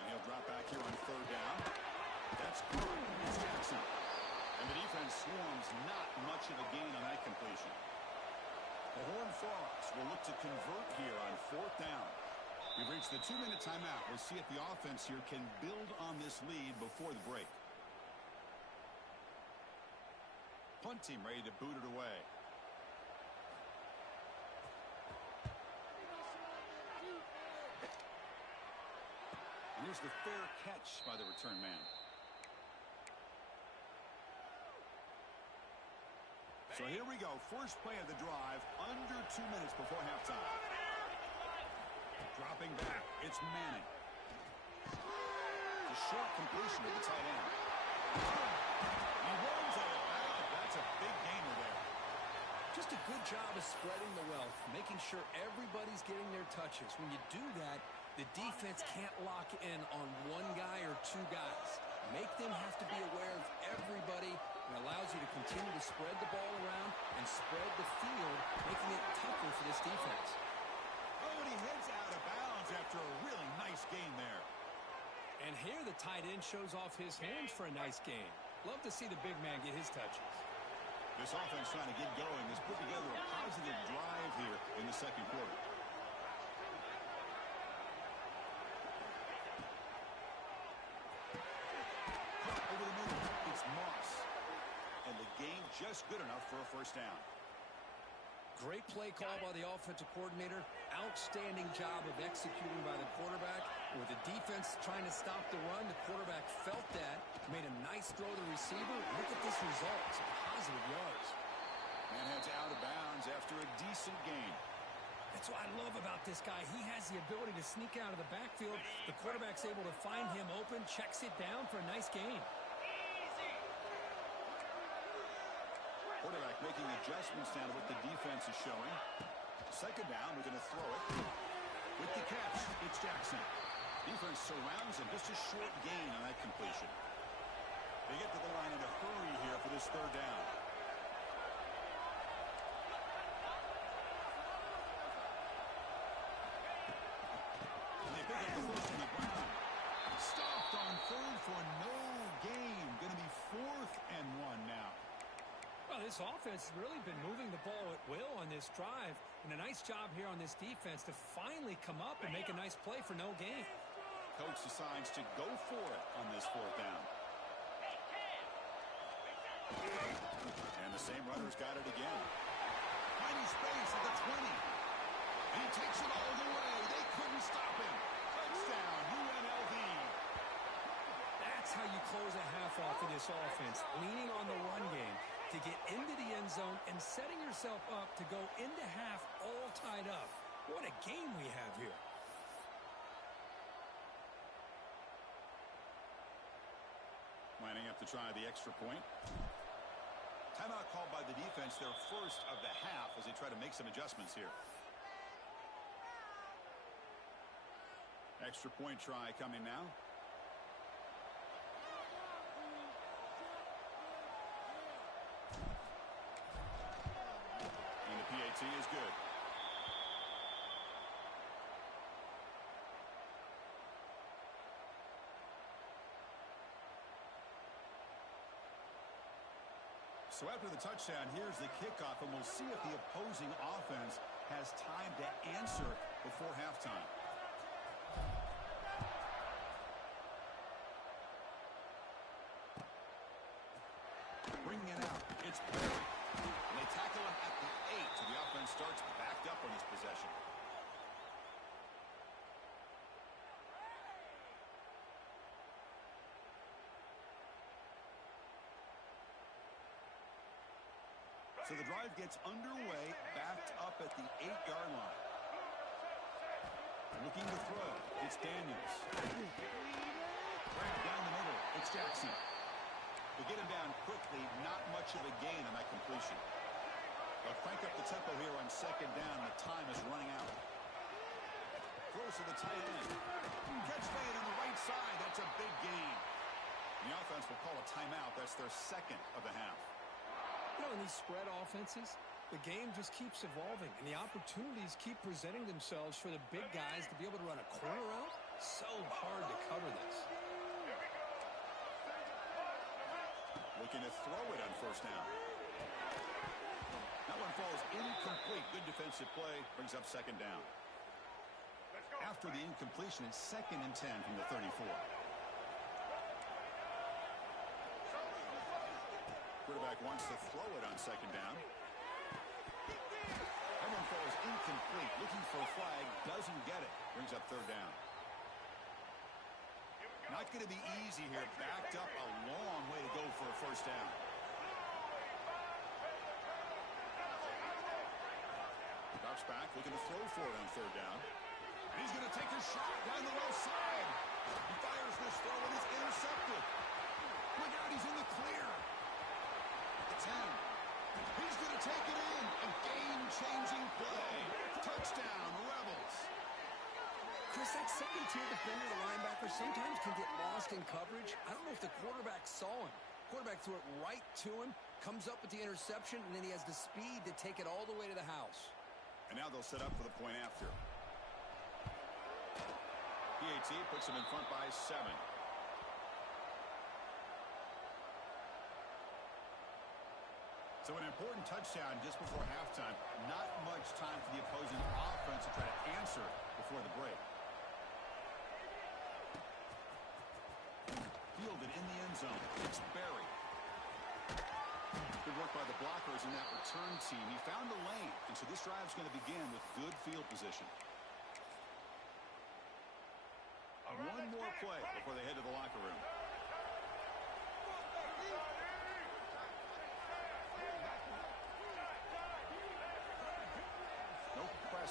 And he'll drop back here on third down. That's good. It's Jackson. And the defense swarms not much of a gain on that completion. The Horned Frogs will look to convert here on fourth down. We've reached the 2-minute timeout. We'll see if the offense here can build on this lead before the break. Punt team ready to boot it away. And here's the fair catch by the return man. So here we go. First play of the drive, under 2 minutes before halftime. Dropping back, it's Manning. A short completion to the tight end. He runs out of bounds. That's a big gainer there. Just a good job of spreading the wealth, making sure everybody's getting their touches. When you do that, the defense can't lock in on one guy or two guys. Make them have to be aware of everybody. It allows you to continue to spread the ball around and spread the field, making it tougher for this defense. Oh, and he heads out of bounds after a really nice gain there. And here the tight end shows off his hands for a nice gain. Love to see the big man get his touches. This offense trying to get going has put together a positive drive here in the second quarter. Over the middle, it's Moss. And the game just good enough for a first down. Great play call by the offensive coordinator. Outstanding job of executing by the quarterback. With the defense trying to stop the run, the quarterback felt that, made a nice throw to the receiver. Look at this result. It's positive yards. Man heads out of bounds after a decent gain. That's what I love about this guy. He has the ability to sneak out of the backfield. The quarterback's able to find him open, checks it down for a nice gain. Quarterback making adjustments down to what the defense is showing. Second down, we're going to throw it. With the catch, it's Jackson. Defense surrounds him. Just a short gain on that completion. They get to the line in a hurry here for this third down. this offense has really been moving the ball at will on this drive, and a nice job here on this defense to finally come up and make a nice play for no gain. Coach decides to go for it on this fourth down. And the same runner's got it again. Finding space at the 20. And he takes it all the way. They couldn't stop him. Touchdown, UNLV. That's how you close a half off of this offense, leaning on the run game to get into the end zone and setting yourself up to go into half all tied up. What a game we have here. Lining up to try the extra point. Timeout called by the defense, their first of the half, as they try to make some adjustments here. Extra point try coming now. And the PAT is good. So after the touchdown, here's the kickoff, and we'll see if the opposing offense has time to answer before halftime. Bringing it out, it's Perry. And they tackle him at the 8, so the offense starts backed up on this possession. So the drive gets underway, backed up at the 8-yard line. Looking to throw, it's Daniels. Right down the middle, it's Jackson. They get him down quickly, not much of a gain on that completion. They'll crank up the tempo here on second down. The time is running out. Throws to the tight end. Catch made on the right side. That's a big gain. The offense will call a timeout. That's their second of the half. You know, in these spread offenses, the game just keeps evolving, and the opportunities keep presenting themselves for the big guys to be able to run a corner out. So hard to cover this. Looking to throw it on first down. That one falls incomplete. Good defensive play. Brings up second down. After the incompletion, it's 2nd and 10 from the 34. Quarterback wants to throw it on second down. That one falls incomplete. Looking for a flag. Doesn't get it. Brings up third down. Not going to be easy here. Backed up a long way to go for a first down. Drops back. Looking to throw for it on third down. And he's going to take a shot down the left side. He fires this throw and it's intercepted. Look out. He's in the clear. 10. He's going to take it in. A game-changing play. Touchdown, Rebels. Chris, that second-tier defender, the linebacker, sometimes can get lost in coverage. I don't know if the quarterback saw him. Quarterback threw it right to him, comes up with the interception, and then he has the speed to take it all the way to the house. And now they'll set up for the point after. PAT puts him in front by 7. So an important touchdown just before halftime. Not much time for the opposing offense to try to answer before the break. Fielded in the end zone. It's Berry. Good work by the blockers in that return team. He found the lane, and so this drive is going to begin with good field position. One more play before they head to the locker room.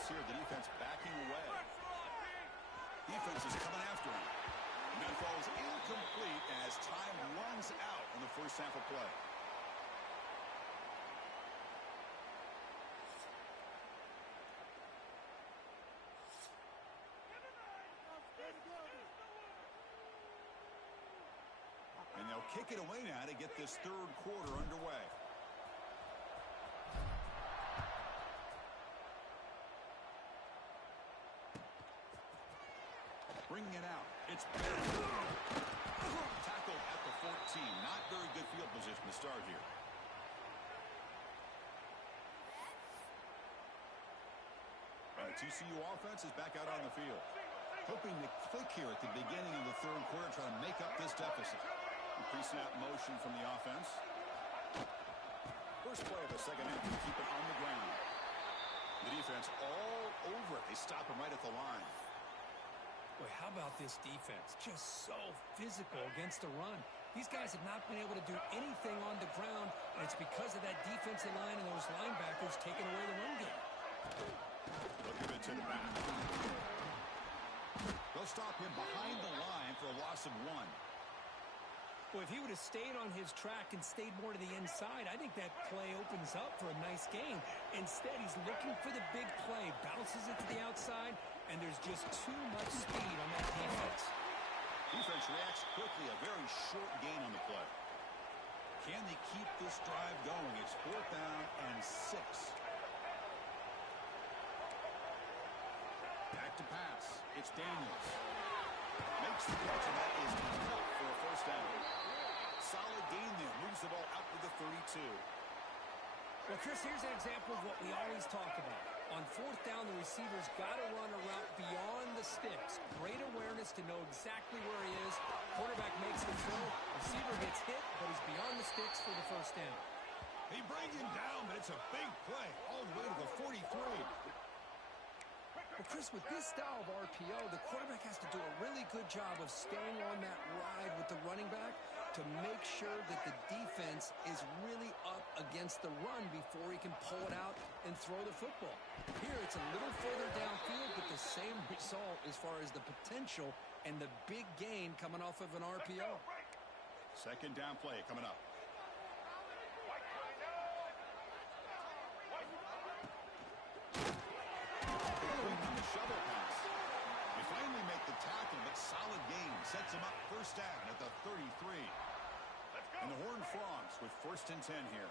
Here, the defense backing away. Defense is coming after him. And that falls incomplete as time runs out in the first half of play. And they'll kick it away now to get this third quarter underway. Bringing it out. It's Berry. Tackled at the 14. Not very good field position to start here. TCU offense is back out on the field. Hoping to click here at the beginning of the third quarter, trying to make up this deficit. Pre-snap motion from the offense. First play of the second half to keep it on the ground. The defense all over it. They stop him right at the line. Boy, how about this defense? Just so physical against the run. These guys have not been able to do anything on the ground, and it's because of that defensive line and those linebackers taking away the run game. Look at it to the back. They'll stop him behind the line for a loss of 1. Well, if he would have stayed on his track and stayed more to the inside, I think that play opens up for a nice gain. Instead, he's looking for the big play, bounces it to the outside, and there's just too much speed on that defense. Defense reacts quickly, a very short gain on the play. Can they keep this drive going? It's 4th down and 6. Back to pass. It's Daniels. Makes the catch, and that is enough for a first down. Solid gain there. Moves the ball out to the 32. Well, Chris, here's an example of what we always talk about. On 4th down, the receiver's got to run a route beyond the sticks. Great awareness to know exactly where he is. Quarterback makes the throw. Receiver gets hit, but he's beyond the sticks for the first down. They bring him down, but it's a big play all the way to the 43. Well, Chris, with this style of RPO, the quarterback has to do a really good job of staying on that ride with the running back to make sure that the defense is really up against the run before he can pull it out and throw the football. Here, it's a little further downfield, but the same result as far as the potential and the big gain coming off of an RPO. Second down play coming up. Shovel pass. They finally make the tackle, but solid gain. Sets him up first down at the 33. And the Horned Frogs with 1st and 10 here.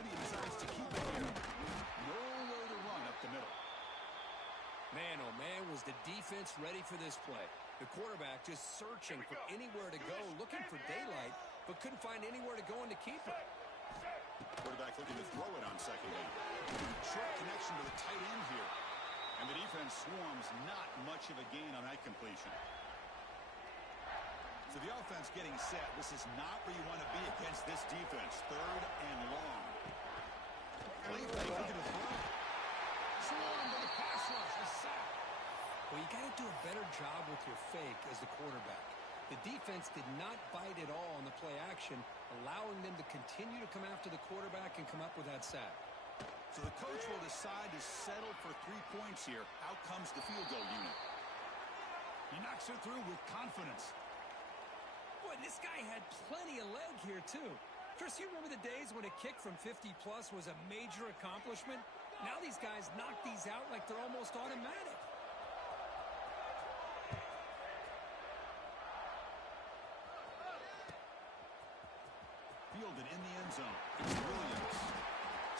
He decides to keep it here. No way to run up the middle. Man, oh man, was the defense ready for this play. The quarterback just searching for anywhere to go, looking for daylight, but couldn't find anywhere to go in the keeper. Quarterback looking to throw it on second down. Short connection to the tight end here. And the defense swarms, not much of a gain on that completion. So the offense getting set. This is not where you want to be against this defense. 3rd and long. Play fake, looking to throw. Swarm to the pass rush. A sack. Well, you got to do a better job with your fake as the quarterback. The defense did not bite at all on the play action, allowing them to continue to come after the quarterback and come up with that sack. So the coach will decide to settle for 3 points here. Out comes the field goal unit. He knocks it through with confidence. Boy, this guy had plenty of leg here, too. Chris, you remember the days when a kick from 50-plus was a major accomplishment? Now these guys knock these out like they're almost automatic. Fielded in the end zone. It's Williams.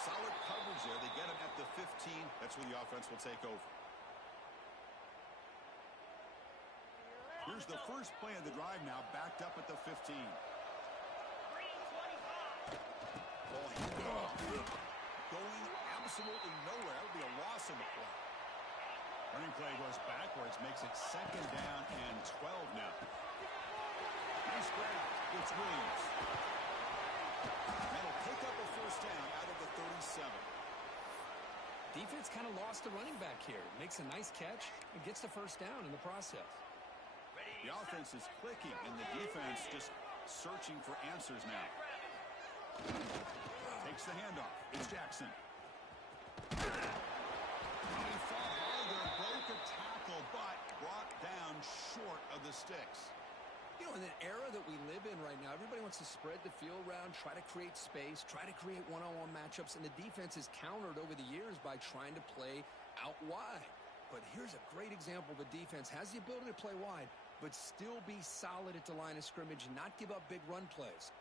Solid coverage there. They get him at the 15. That's where the offense will take over. Here's the first play of the drive now, backed up at the 15. Ball handed off. Going absolutely nowhere. That would be a loss in the play. Running play goes backwards, makes it 2nd down and 12 now. Nice grab. It's Williams. That'll pick up a first down out of the 37. Defense kind of lost the running back here. Makes a nice catch and gets the first down in the process. The offense is clicking, and the defense just searching for answers now. Takes the handoff. It's Jackson. He fought harder, broke a tackle, but brought down short of the sticks. You know, in an era that we live in right now, everybody wants to spread the field around, try to create space, try to create one-on-one matchups, and the defense is countered over the years by trying to play out wide. But here's a great example of a defense has the ability to play wide, but still be solid at the line of scrimmage and not give up big run plays.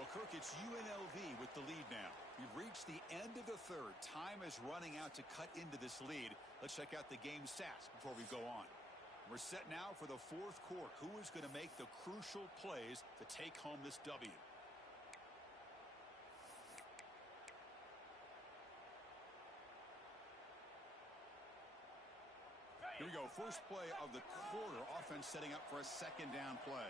Well, Kirk, it's UNLV with the lead now. We've reached the end of the third. Time is running out to cut into this lead. Let's check out the game stats before we go on. We're set now for the fourth quarter. Who is going to make the crucial plays to take home this W? Here we go. First play of the quarter. Offense setting up for a second down play.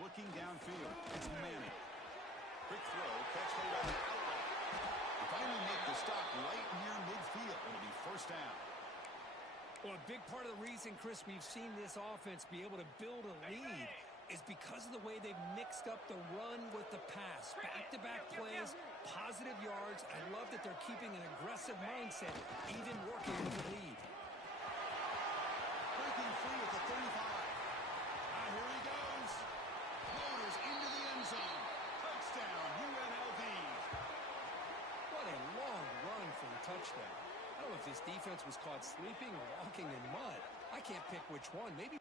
Looking downfield. It's Manning. Quick throw. Catch hold on the outlet. They finally make the stop right near midfield. It'll be first down. Well, a big part of the reason, Chris, we've seen this offense be able to build a lead is because of the way they've mixed up the run with the pass. Back-to-back plays, positive yards. I love that they're keeping an aggressive mindset, even working with the lead. Breaking free at the 35. Here he goes. Floaters into the end zone. Touchdown, UNLV. What a long run for the touchdown. I don't know if this defense was caught sleeping or walking in mud. I can't pick which one. Maybe.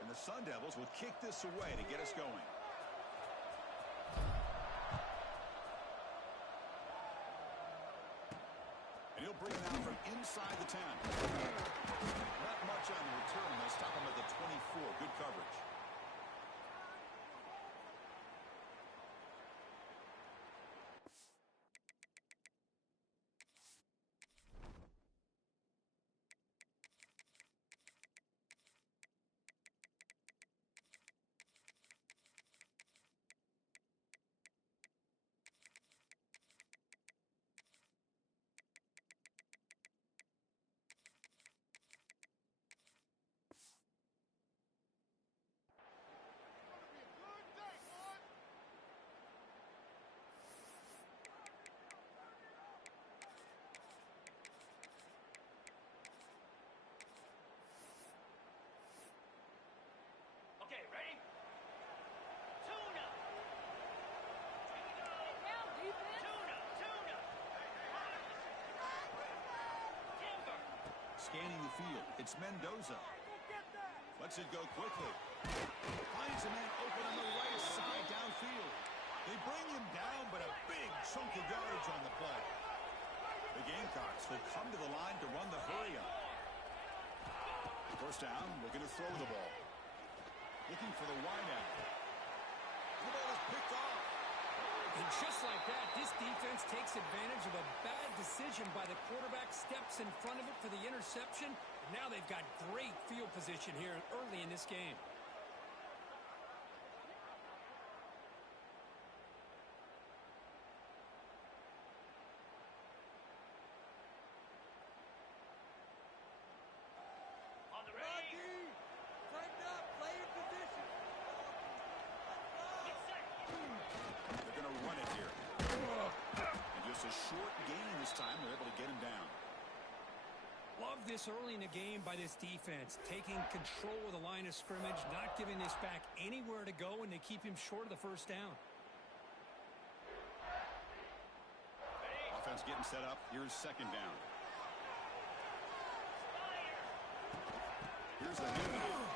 And the Sun Devils will kick this away to get us going. And he'll bring it out from inside the 10. Not much on the return. They'll stop him at the 24. Good coverage. Okay, ready? Tuna! Down, defense. Tuna! Tuna! Timber! Scanning the field. It's Mendoza. Go get that. Lets it go quickly. Finds a man open on the right side downfield. They bring him down, but a big chunk of yardage on the play. The Gamecocks will come to the line to run the hurry up. First down, looking to throw the ball. Looking for the wideout. The ball is picked off. And just like that, this defense takes advantage of a bad decision by the quarterback, steps in front of it for the interception. Now they've got great field position here early in this game. a short gain this time. They're able to get him down. Love this early in the game by this defense, taking control of the line of scrimmage, not giving this back anywhere to go, and they keep him short of the first down. Offense getting set up. Here's second down. Here's the handoff.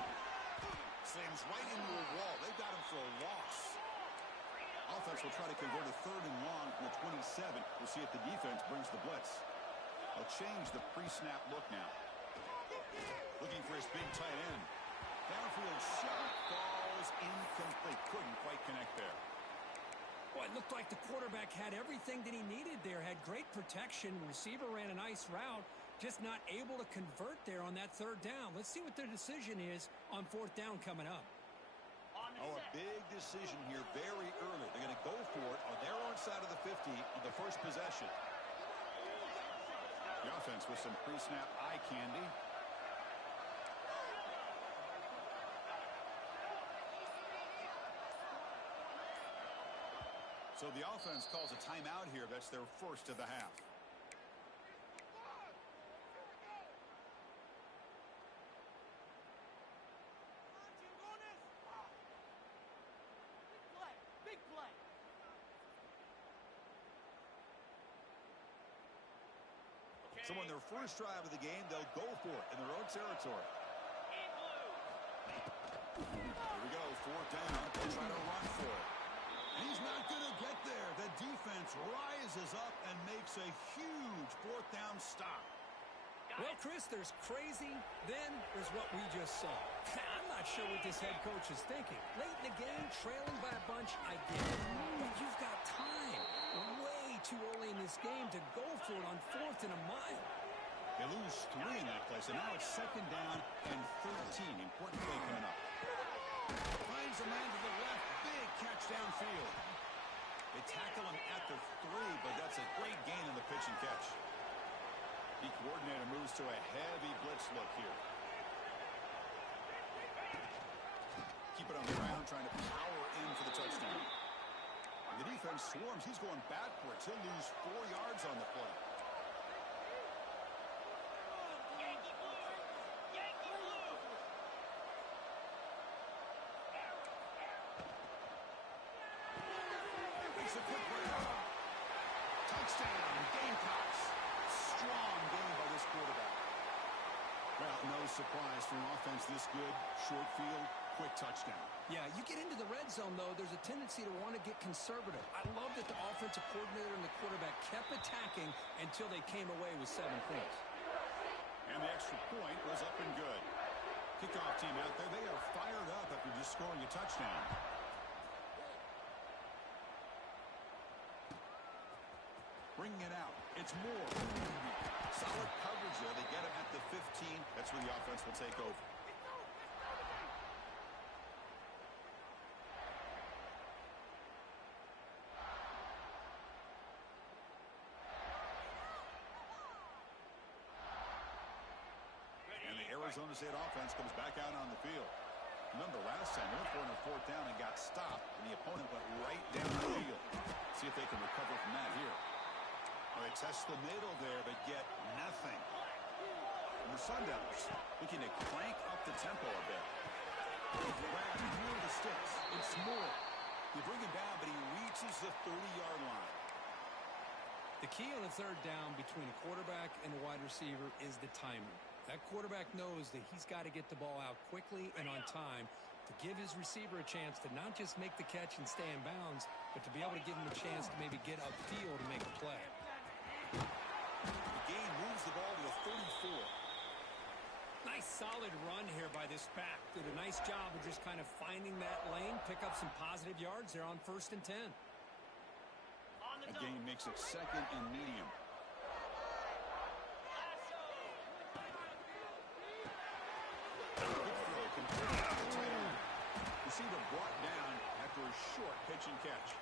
Slams right into a wall. They've got him for a loss. Offense will try to convert a third and long from the 27. We'll see if the defense brings the blitz. They'll change the pre-snap look now. Looking for his big tight end. Downfield shot falls incomplete. Couldn't quite connect there. Boy, it looked like the quarterback had everything that he needed there. Had great protection. Receiver ran a nice route. Just not able to convert there on that third down. Let's see what their decision is on fourth down coming up. Oh, a big decision here very early. They're going to go for it on their own side of the 50 on the first possession. The offense with some pre-snap eye candy. So the offense calls a timeout here. That's their first of the half. Big play. So on their first drive of the game, they'll go for it in their own territory. Here we go, fourth down. They'll try to run for it. And he's not going to get there. The defense rises up and makes a huge fourth down stop. Well, Chris, there's crazy, then there's what we just saw. I'm not sure what this head coach is thinking. Late in the game, trailing by a bunch, I get it. But you've got time. Way too early in this game to go for it on fourth and a mile. They lose 3 in that play, so now it's second down and 13. Important play coming up. Finds a man to the left. Big catch downfield. They tackle him at the 3, but that's a great gain in the pitch and catch. The coordinator moves to a heavy blitz look here. Keep it on the ground, trying to power in for the touchdown. The defense swarms. He's going backwards. He'll lose 4 yards on the play. Yankee blue! Yankee blue! Makes a quick break. Touchdown, Gamecocks. Strong game by this quarterback. Well, no surprise for an offense this good. Short field, quick touchdown. Yeah, you get into the red zone, though, there's a tendency to want to get conservative. I love that the offensive coordinator and the quarterback kept attacking until they came away with 7 points. And the extra point was up and good. Kickoff team out there, they are fired up after just scoring a touchdown. Bringing it out. It's Moore. Solid coverage there. They get him at the 15. That's where the offense will take over. And the Arizona State offense comes back out on the field. Remember last time, they went for it on fourth down and got stopped, and the opponent went right down the field. See if they can recover from that here. They test the middle there, but get nothing. And the Sundowners looking to crank up the tempo a bit. Grab near the sticks. It's Moore. They bring him down, but he reaches the 30-yard line. The key on the third down between a quarterback and the wide receiver is the timing. That quarterback knows that he's got to get the ball out quickly and on time to give his receiver a chance to not just make the catch and stay in bounds, but to be able to give him a chance to maybe get upfield and make a play. The game moves the ball to the 34. Nice solid run here by this back. Did a nice job of just kind of finding that lane, pick up some positive yards there on 1st and 10. A game makes it second and medium. Good throw, completed to the tight end. Receiver brought down after a short pitch and catch.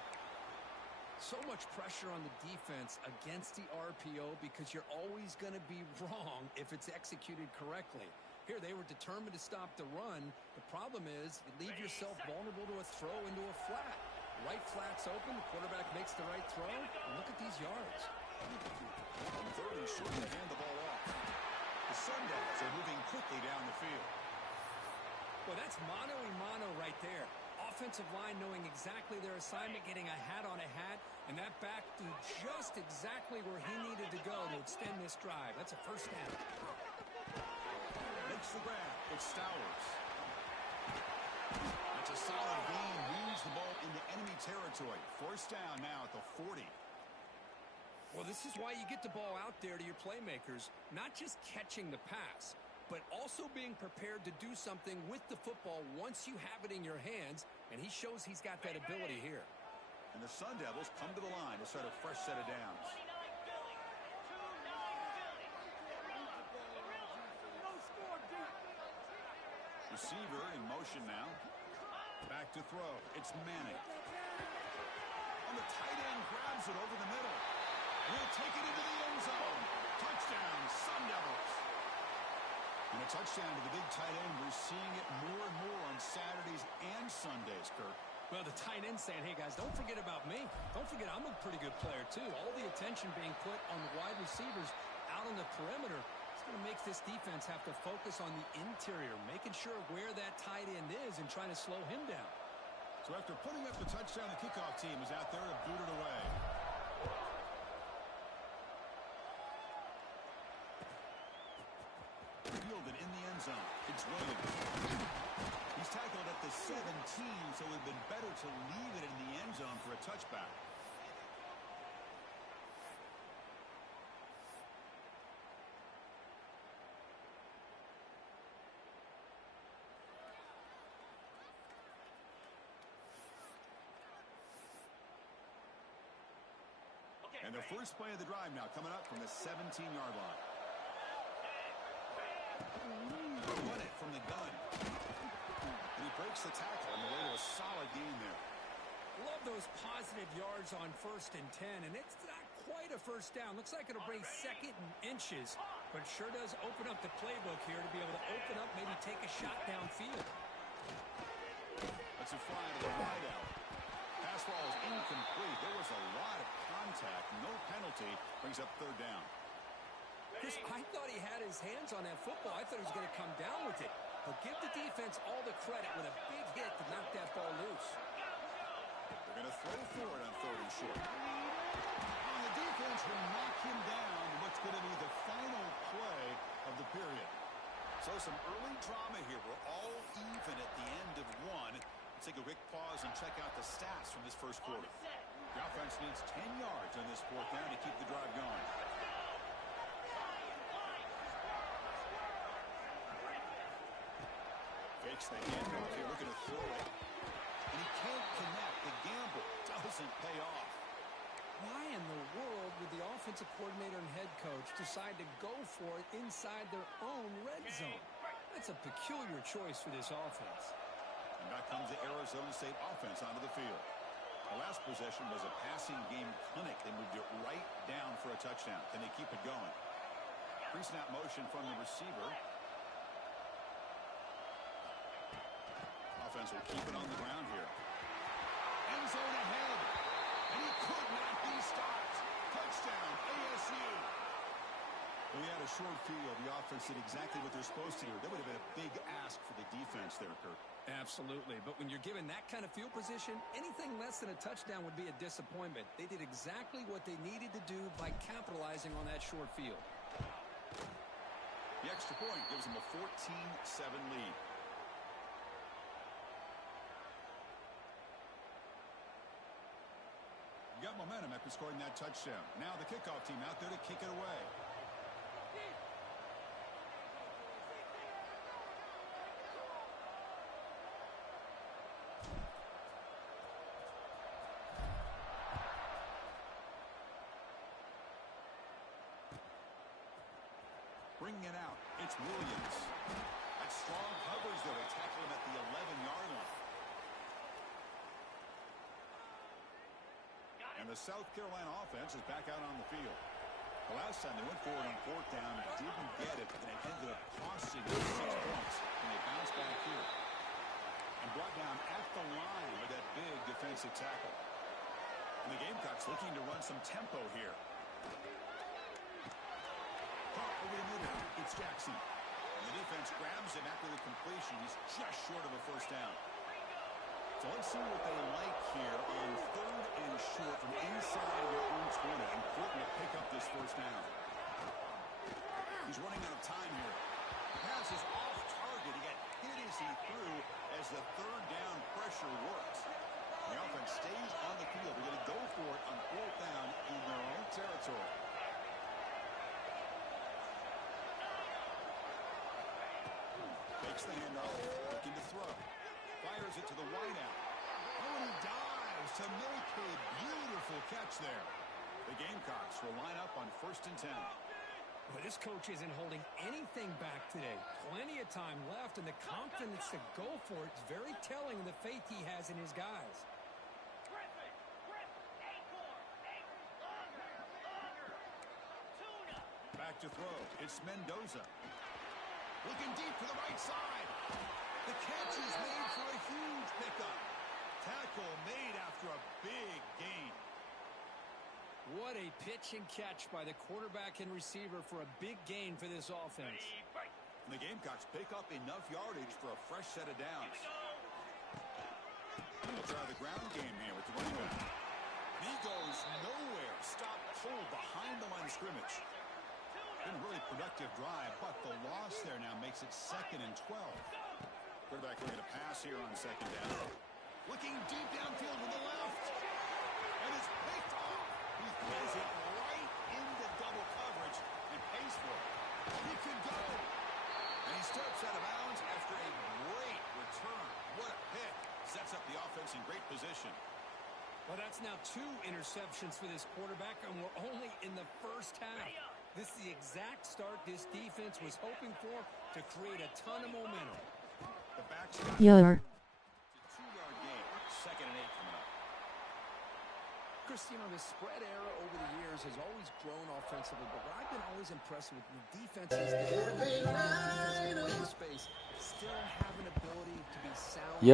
So much pressure on the defense against the RPO because you're always going to be wrong if it's executed correctly. Here, they were determined to stop the run. The problem is you leave yourself vulnerable to a throw into a flat. Right flat's open. The quarterback makes the right throw. Look at the these yards. Third and short to hand the ball off. The Sun Devils are moving quickly down the field. Well, that's mano-a-mano right there. Offensive line knowing exactly their assignment, getting a hat on a hat, and that back to just exactly where he needed to go to extend this drive. That's a first down. Makes the grab. It's Stowers. That's a solid gain. Moves the ball into enemy territory. First down now at the 40. Well, this is why you get the ball out there to your playmakers, not just catching the pass, but also being prepared to do something with the football once you have it in your hands, and he shows he's got that ability here. And the Sun Devils come to the line to start a fresh set of downs. Receiver in motion now. Back to throw. It's Manning. On the tight end, grabs it over the middle. He'll take it into the end zone. Touchdown, Sun Devils. And a touchdown to the big tight end. We're seeing it more and more on Saturdays and Sundays, Kirk. Well, the tight end saying, hey, guys, don't forget about me. Don't forget I'm a pretty good player, too. All the attention being put on the wide receivers out on the perimeter. It's going to make this defense have to focus on the interior, making sure where that tight end is and trying to slow him down. So after putting up the touchdown, the kickoff team is out there to boot it away. Fielded in the end zone. It's Williams. He's tackled at the 17, so it would have been better to leave it in the end zone for a touchback. And the first play of the drive now coming up from the 17-yard line. Won it from the gun. And he breaks the tackle on the way to a solid gain there. Love those positive yards on 1st and 10, and it's not quite a first down. Looks like it'll bring 2nd and inches, but sure does open up the playbook here to be able to open up, maybe take a shot downfield. That's a fly to the wide out. Pass ball is incomplete. There was a lot of contact. No penalty. Brings up 3rd down. Chris, I thought he had his hands on that football. I thought he was going to come down with it. But give the defense all the credit with a big hit to knock that ball loose. They're going to throw for it on 3rd and short. And the defense will knock him down in what's going to be the final play of the period. So some early drama here. We're all even at the end of one. Let's take a quick pause and check out the stats from this first quarter. The offense needs 10 yards on this 4th down to keep the drive going. Fakes the handoff here, looking to throw it. And he can't connect. The gamble doesn't pay off. Why in the world would the offensive coordinator and head coach decide to go for it inside their own red zone? That's a peculiar choice for this offense. And back comes the Arizona State offense onto the field. The last possession was a passing game clinic. They moved it right down for a touchdown. Can they keep it going? Pre-snap motion from the receiver. Offense will keep it on the ground here. End zone ahead. And he could not be stopped. Touchdown, ASU. Well, we had a short field. The offense did exactly what they're supposed to do. That would have been a big ask for the defense there, Kirk. Absolutely. But when you're given that kind of field position, anything less than a touchdown would be a disappointment. They did exactly what they needed to do by capitalizing on that short field. The extra point gives them a 14-7 lead. Got momentum after scoring that touchdown. Now the kickoff team out there to kick it away. Bringing it out, it's Williams. That strong coverage though. They tackle him at the 11-yard line. And the South Carolina offense is back out on the field. The last time they went forward on 4th down, didn't get it, and it ended up costing them 6 points. And they bounced back here. And brought down at the line with that big defensive tackle. And the Gamecocks looking to run some tempo here. Over the middle. It's Jackson. And the defense grabs him after the completion. He's just short of a first down. So let's see what they like here on 3rd and short from inside your own 20. Important to pick up this first down. He's running out of time here. The pass is off target. He got hit as he threw as the 3rd down pressure works. The offense stays on the field. They're going to go for it on 4th down in their own territory. Takes the handoff, looking to throw. Fires it to the wideout. Oh, and he dives to make a beautiful catch there. The Gamecocks will line up on 1st and 10. Well, this coach isn't holding anything back today. Plenty of time left, and the confidence to go for it is very telling of the faith he has in his guys. Back to throw. It's Mendoza. Looking deep to the right side. The catch is made for a huge pickup. Tackle made after a big gain. What a pitch and catch by the quarterback and receiver for a big gain for this offense. And the Gamecocks pick up enough yardage for a fresh set of downs. We'll try the ground game here with the running back. And he goes nowhere. Stop cold behind the line of scrimmage. Been a really productive drive, but the loss there now makes it 2nd and 12. Quarterback looking to pass here on 2nd down. Looking deep downfield with the left. And it's picked off. He throws it right into double coverage and pays for it. He could go. And he steps out of bounds after a great return. What a pick. Sets up the offense in great position. Well, that's now 2 interceptions for this quarterback, and we're only in the first half. This is the exact start this defense was hoping for to create a ton of momentum. The back Your. It's a 2-yard gain. 2nd and 8 coming up. Chris, you know, the spread era over the years has always grown offensively, but what I've been always impressed with the defenses that in space still have an ability to be sound.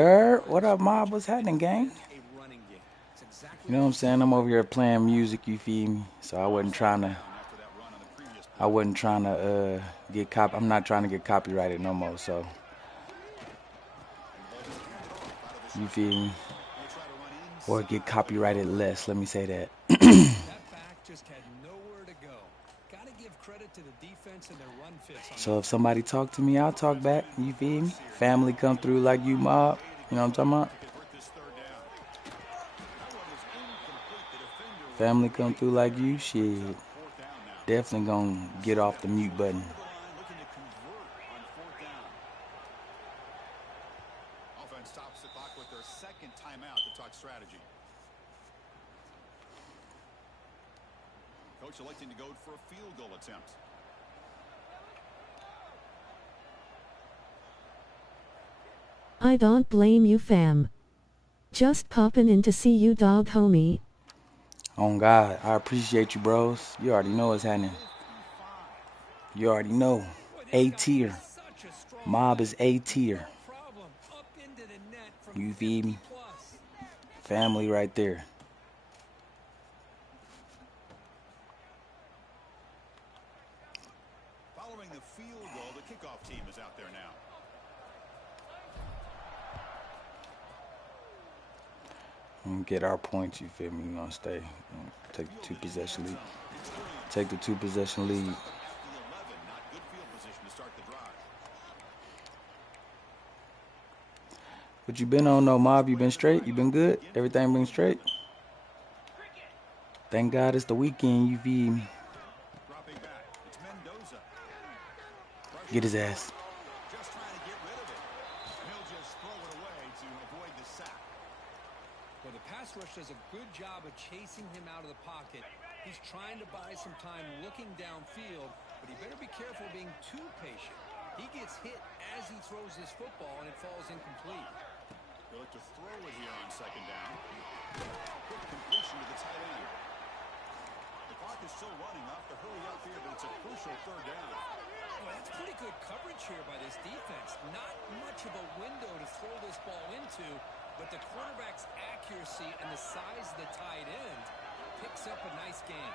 What up, mob? What's happening, gang? A running game. It's exactly You know what I'm saying? I'm over here playing music, you feel me? So I wasn't trying to I'm not trying to get copyrighted no more, so you feel me? Or get copyrighted less, let me say that. that back just had nowhere to go. Gotta give credit to the defense and their run fits. So if somebody talk to me, I'll talk back, you feel me? Family come through like you, mob. You know what I'm talking about? Family come through like you, shit. Definitely gonna get off the mute button. Offense stops the clock with their 2nd timeout to talk strategy. Coach electing to go for a field goal attempt. I don't blame you, fam. Just popping in to see you, dog homie. Oh God, I appreciate you, bros. You already know what's happening. You already know. A tier. Mob is A tier. You feed me? Family right there. Following the field goal, the kickoff team is out there now. Get our points, you feel me? We're gonna stay. Take the 2-possession lead. Take the 2-possession lead. What you been on though, Mob? You been straight? You been good? Everything been straight? Thank God it's the weekend, you feel me? Get his ass. Just trying to get rid of it. He'll just throw it away to avoid the sack. Well, the pass rush does a good job of chasing him out of the pocket. He's trying to buy some time looking downfield, but he better be careful being too patient. He gets hit as he throws this football, and it falls incomplete. They'll look to throw it here on 2nd down. Quick completion to the tight end. The clock is still running. Off to hurry up here, but it's a crucial 3rd down. Well, that's pretty good coverage here by this defense. Not much of a window to throw this ball into, but the quarterback's accuracy and the size of the tight end picks up a nice gain.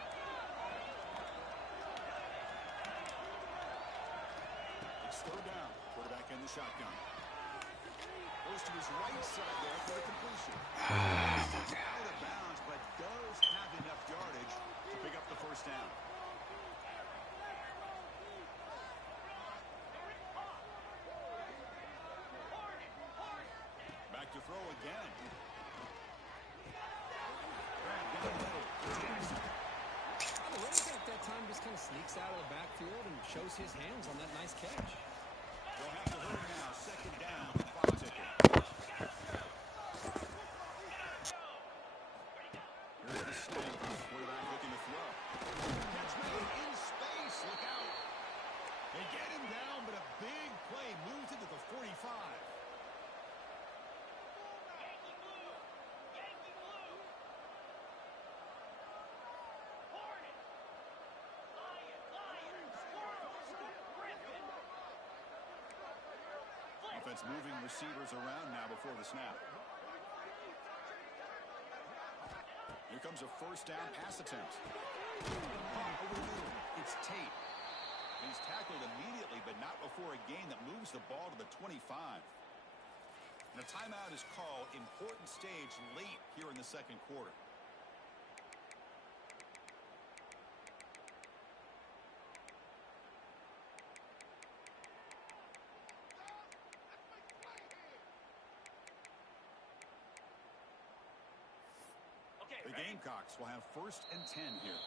It's third down. Quarterback in the shotgun. Goes to his right side there for the completion. It's out of bounds, but does have enough yardage to pick up the first down. Back to throw again. Down the middle. Jackson. Well, the running back that time just kind of sneaks out of the backfield and shows his hands on that nice catch. They'll have to hurry now. Second down with the clock ticking. Here's the snake. Quarterback looking to throw. Catch made in space. Look out. They get him down, but a big play moves into the 45. Yankee blue! Yankee blue! Hornet! Lion! Lion! Squirrel! Griffin! Offense moving receivers around now before the snap. Here comes a first down pass attempt. Caught over the middle. It's Tate. He's tackled immediately, but not before a gain that moves the ball to the 25. And a timeout is called. Important stage late here in the second quarter. Okay, The ready? Gamecocks will have first and 10 here.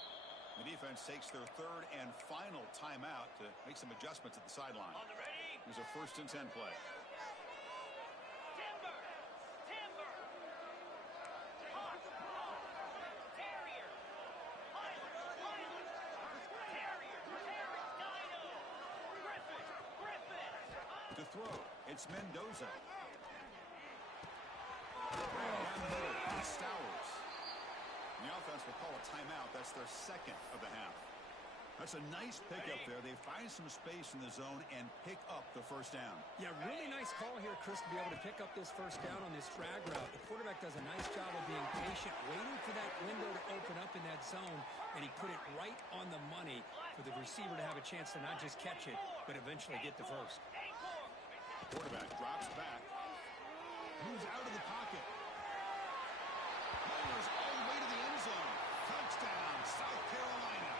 The defense takes their third and final timeout to make some adjustments at the sideline. On the ready? Here's a first and 10 play. Timber! Timber! Hawk! Hawk! Terrier! Pilot! Pilot! Terrier! Terrier! Dino! Griffin! Griffin! To throw, it's Mendoza. Down the middle, it's Stowers. And the offense will call a timeout. That's their second of the half. That's a nice pickup there. They find some space in the zone and pick up the first down. Yeah, really nice call here, Chris, to be able to pick up this first down on this drag route. The quarterback does a nice job of being patient, waiting for that window to open up in that zone, and he put it right on the money for the receiver to have a chance to not just catch it, but eventually get the first. Quarterback drops back. Moves out of the pocket. Moves all the way to the end zone. Touchdown, South Carolina.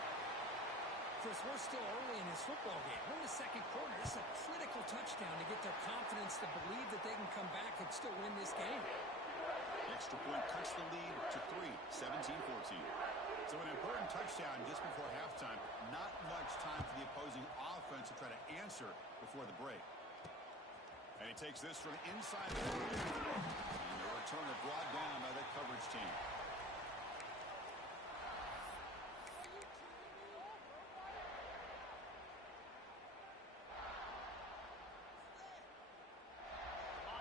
Chris, we're still early in this football game. We're in the second quarter. This is a critical touchdown to get their confidence to believe that they can come back and still win this game. Extra point cuts the lead to 3, 17-14. So an important touchdown just before halftime. Not much time for the opposing offense to try to answer before the break. And he takes this from inside the 30. And the return is brought down by the coverage team.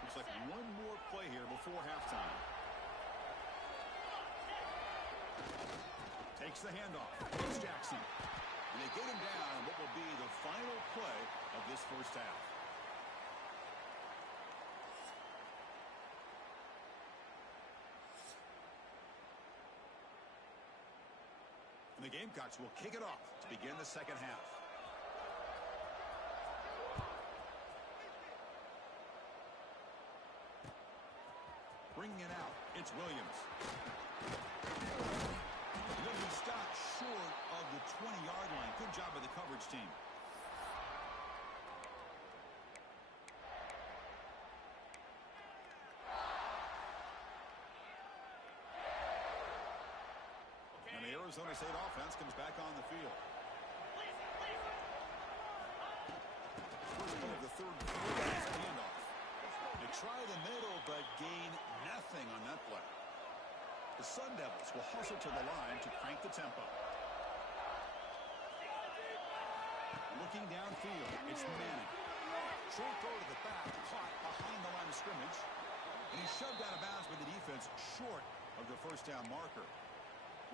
Looks like one more play here before halftime. Takes the handoff. It's Jackson. And they get him down on what will be the final play of this first half. And the Gamecocks will kick it off to begin the second half. Bringing it out, it's Williams. Williams stopped short of the 20-yard line. Good job by the coverage team. And the Arizona State offense comes back on the field. First play of the third quarter is a handoff. They try the middle, but gain nothing on that play. The Sun Devils will hustle to the line to crank the tempo. Looking downfield, it's Manning. Short throw to the back, caught behind the line of scrimmage. And he's shoved out of bounds by the defense short of the first down marker.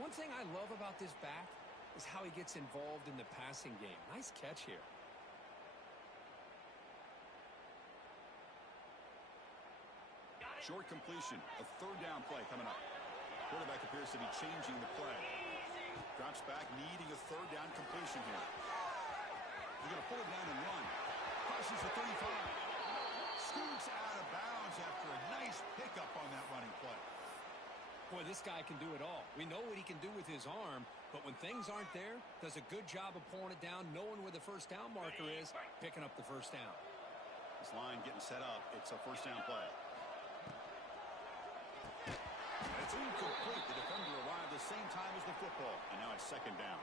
One thing I love about this back is how he gets involved in the passing game. Nice catch here. Short completion, a third down play coming up. Quarterback appears to be changing the play. Drops back, needing a third down completion here. He's going to pull it down and run. Crosses the 35. Scoots out of bounds after a nice pickup on that running play. Boy, this guy can do it all. We know what he can do with his arm, but when things aren't there, does a good job of pulling it down, knowing where the first down marker is, picking up the first down. This line getting set up. It's a first down play. It's incomplete. The defender arrived the same time as the football, and now it's second down.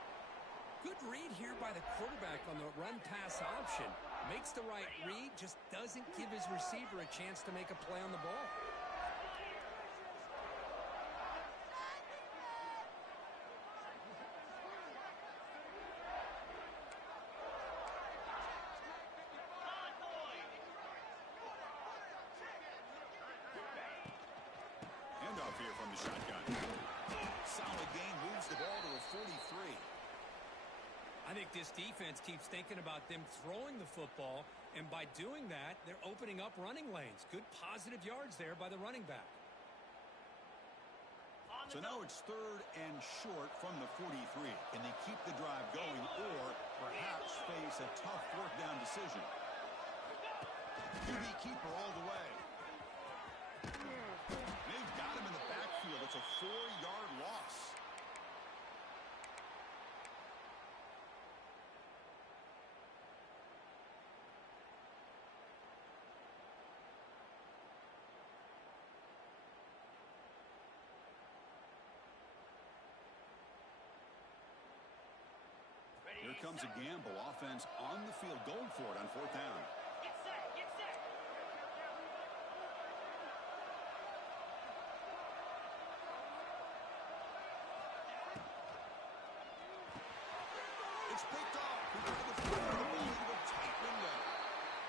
Good read here by the quarterback on the run-pass option. Makes the right read, just doesn't give his receiver a chance to make a play on the ball. Handoff here from the shotgun. Solid gain, moves the ball to a 43. I think this defense keeps thinking about them throwing the football, and by doing that, they're opening up running lanes. Good positive yards there by the running back. So now it's third and short from the 43. Can they keep the drive going or perhaps face a tough fourth down decision? QB keeper all the way. They've got him in the backfield. It's a 4-yard loss. Here comes a gamble. Offense on the field, going for it on fourth down. Get set, get set. It's picked off. He tried to throw the ball into a tight window.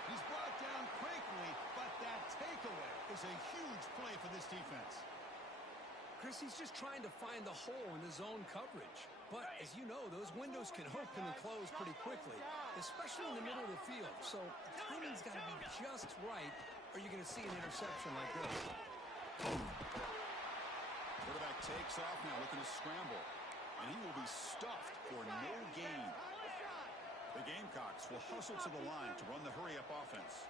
He's brought down quickly, but that takeaway is a huge play for this defense. Chris, he's just trying to find the hole in the zone coverage. But as you know, those windows can open and close pretty quickly, especially in the middle of the field. So the timing's got to be just right, or you're going to see an interception like this. Quarterback takes off now, looking to scramble. And he will be stuffed for no gain. The Gamecocks will hustle to the line to run the hurry-up offense.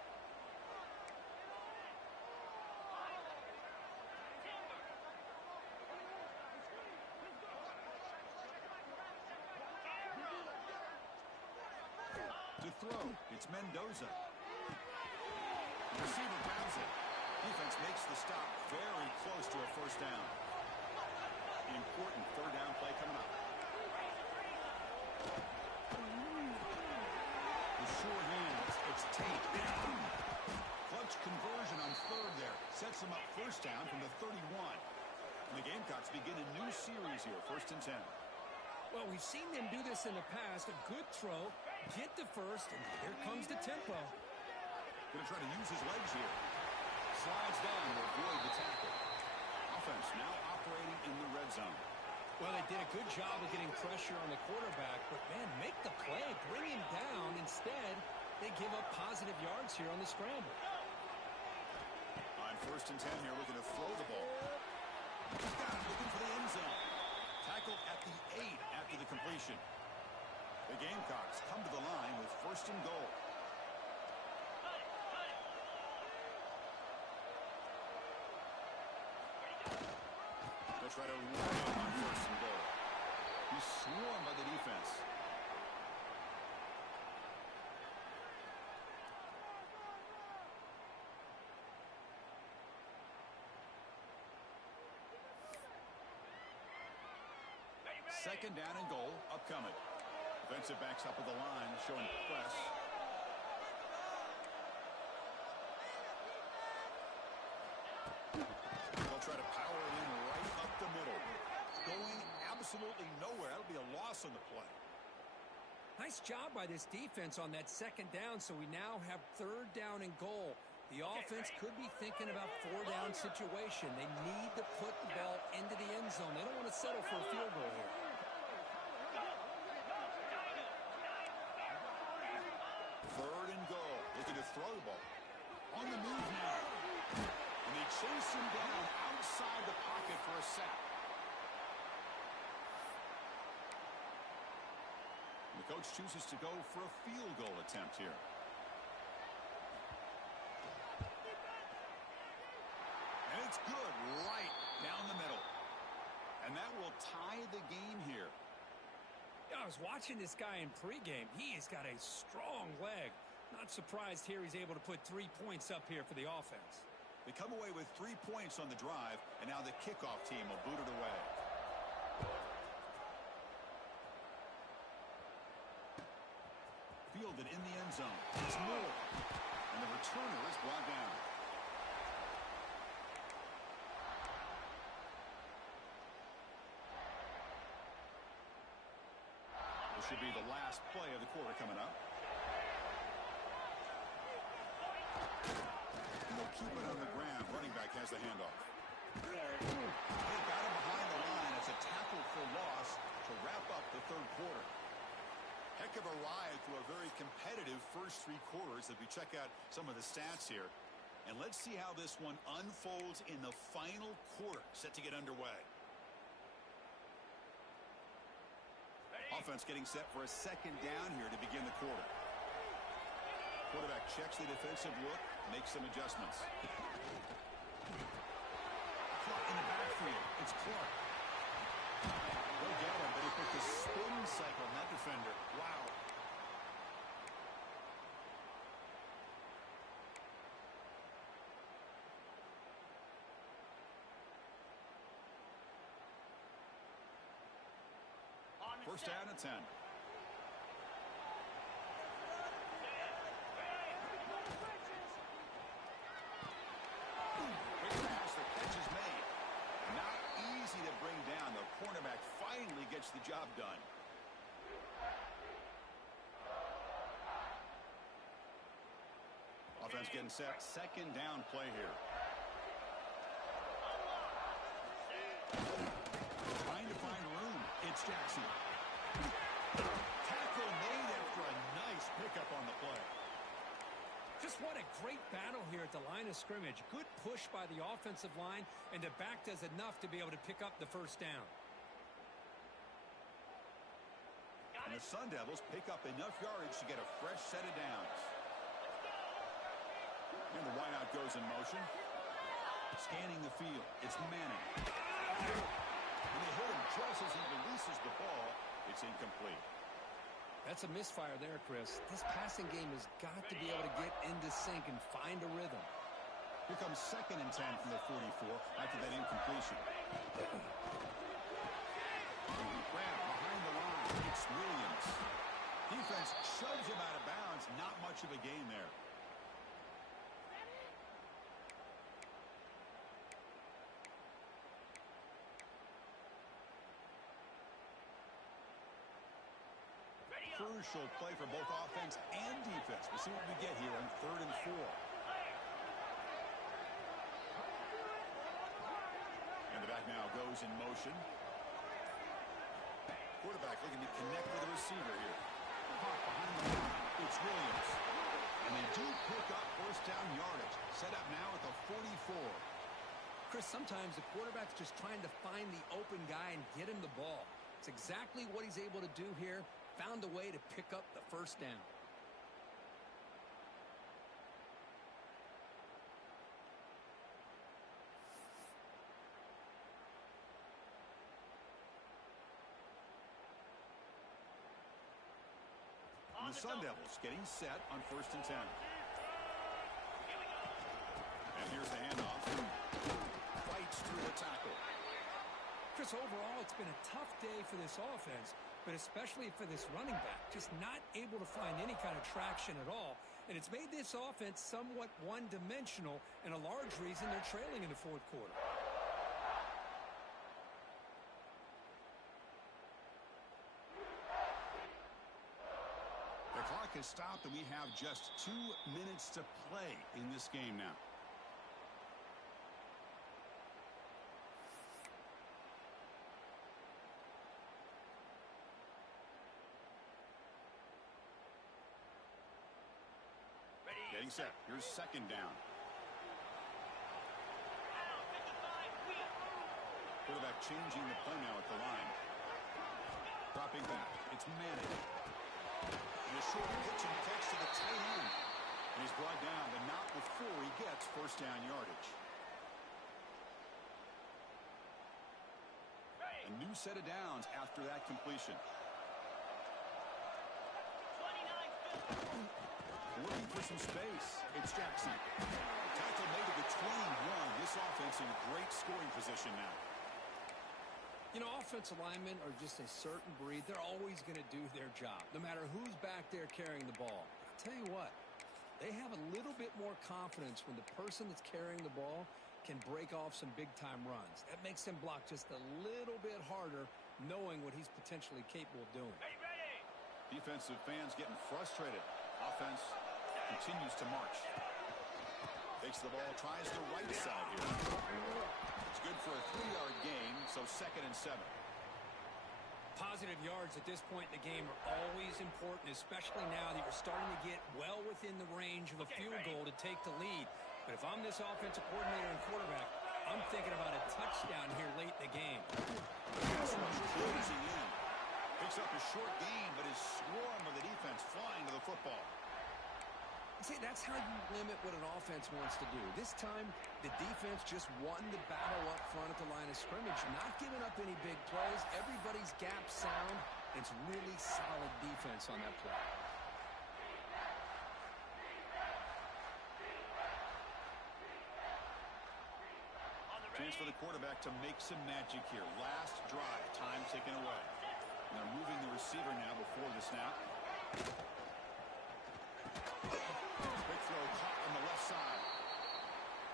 To throw, it's Mendoza. The receiver grabs it. Defense makes the stop very close to a first down. Important third down play coming up. The sure hand, it's Tate. Clutch conversion on third there. Sets them up first down from the 31. And the Gamecocks begin a new series here, first and 10. Well, we've seen them do this in the past. A good throw, get the first, and here comes the tempo. Going to try to use his legs here. Slides down to avoid the tackle. Offense now operating in the red zone. Well, they did a good job of getting pressure on the quarterback, but, man, make the play, bring him down. Instead, they give up positive yards here on the scramble. On first and 10 here, looking to throw the ball. He's got it, looking for the end zone. Tackle at the 8 after the completion. The Gamecocks come to the line with first and goal. They'll try to run him on first and goal. He's swarmed by the defense. Second down and goal upcoming. Defensive backs up with the line, showing press. They'll try to power it in right up the middle. Going absolutely nowhere. That'll be a loss on the play. Nice job by this defense on that second down, so we now have third down and goal. The offense could be thinking about four-down situation. They need to put the ball into the end zone. They don't want to settle for a field goal here. Third and goal. Looking to throw the ball. On the move now. And they chase him down outside the pocket for a sack. And the coach chooses to go for a field goal attempt here. And it's good, right down the middle. And that will tie the game here. Yeah, I was watching this guy in pregame. He has got a strong leg. Not surprised here he's able to put 3 points up here for the offense. They come away with 3 points on the drive, and now the kickoff team will boot it away. Fielded in the end zone. It's Moore. And the returner is brought down. This should be the last play of the quarter coming up. And they'll keep it on the ground. Running back has the handoff. They got him behind the line. It's a tackle for loss to wrap up the third quarter. Heck of a ride through a very competitive first 3 quarters as we check out some of the stats here. And let's see how this one unfolds in the final quarter, set to get underway. Offense getting set for a second down here to begin the quarter. Quarterback checks the defensive look, makes some adjustments. Clark in the backfield. It's Clark. Go get him, but he put the spin cycle on that defender. Wow. First down at 10. Catch is made. Not easy to bring down. The cornerback finally gets the job done. Offense getting set. Second down play here. Trying to find room. It's Jackson. Tackle made after a nice pickup on the play. Just what a great battle here at the line of scrimmage. Good push by the offensive line, and the back does enough to be able to pick up the first down. And the Sun Devils pick up enough yardage to get a fresh set of downs. And the wideout goes in motion. Scanning the field. It's Manning. And they hit him just as he releases the ball. It's incomplete. That's a misfire there, Chris. This passing game has got to be able to get into sync and find a rhythm. Here comes second and 10 from the 44 after that incompletion. Grab behind the line. It's Williams. Defense shoves him out of bounds. Not much of a gain there. Crucial play for both offense and defense. We'll see what we get here on 3rd and 4. And the back now goes in motion. Quarterback looking to connect with the receiver here. Hawk behind the line. It's Williams. And they do pick up first down yardage. Set up now at the 44. Chris, sometimes the quarterback's just trying to find the open guy and get him the ball. It's exactly what he's able to do here. Found a way to pick up the first down. And the Sun Devils getting set on 1st and 10. And here's the handoff. Fights through the tackle. Chris, overall, it's been a tough day for this offense, but especially for this running back. Just not able to find any kind of traction at all. And it's made this offense somewhat one-dimensional, and a large reason they're trailing in the 4th quarter. The clock has stopped, and we have just 2 minutes to play in this game now. Getting set. Here's second down. Quarterback changing the play now at the line. Dropping back. It's Manning. And a short pitch and catch to the tight end. And he's brought down, but not before he gets first down yardage. A new set of downs after that completion. 29. Looking for some space. It's Jackson. Tackle made to the 21. This offense in great scoring position now. You know, offensive linemen are just a certain breed. They're always going to do their job, no matter who's back there carrying the ball. I'll tell you what, they have a little bit more confidence when the person that's carrying the ball can break off some big-time runs. That makes him block just a little bit harder, knowing what he's potentially capable of doing. Hey, ready. Defensive fans getting frustrated. Offense continues to march. Takes the ball, tries the right side here. It's good for a 3-yard gain, so 2nd and 7. Positive yards at this point in the game are always important, especially now that you're starting to get well within the range of a field goal to take the lead. But if I'm this offensive coordinator and quarterback, I'm thinking about a touchdown here late in the game. Pass rush closing in. Picks up a short gain, but his swarm of the defense flying to the football. See, that's how you limit what an offense wants to do. This time, the defense just won the battle up front at the line of scrimmage, not giving up any big plays. Everybody's gap sound. It's really solid defense on that play. Chance for the quarterback to make some magic here. Last drive, time taken away. And they're moving the receiver now before the snap. Quick throw caught on the left side.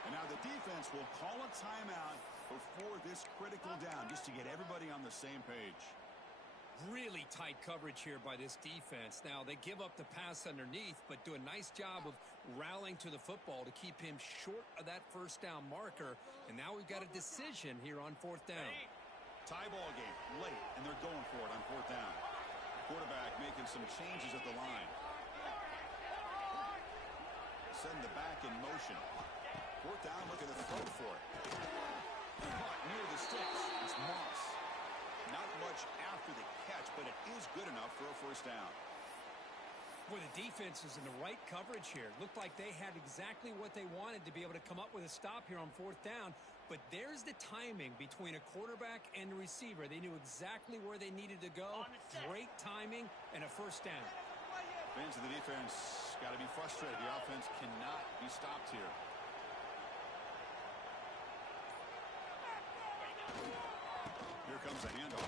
And now the defense will call a timeout before this critical down, just to get everybody on the same page. Really tight coverage here by this defense. Now, they give up the pass underneath, but do a nice job of rallying to the football to keep him short of that first down marker. And now we've got a decision here on 4th down. Tie ball game late, and they're going for it on 4th down. Quarterback making some changes at the line. Send the back in motion. 4th down, looking to throw for it. Caught near the sticks. It's Moss. Not much after the catch, but it is good enough for a first down. Boy, the defense is in the right coverage here. Looked like they had exactly what they wanted to be able to come up with a stop here on 4th down. But there's the timing between a quarterback and the receiver. They knew exactly where they needed to go. Great timing and a first down. Fans of the defense got to be frustrated. The offense cannot be stopped here. Here comes a handoff.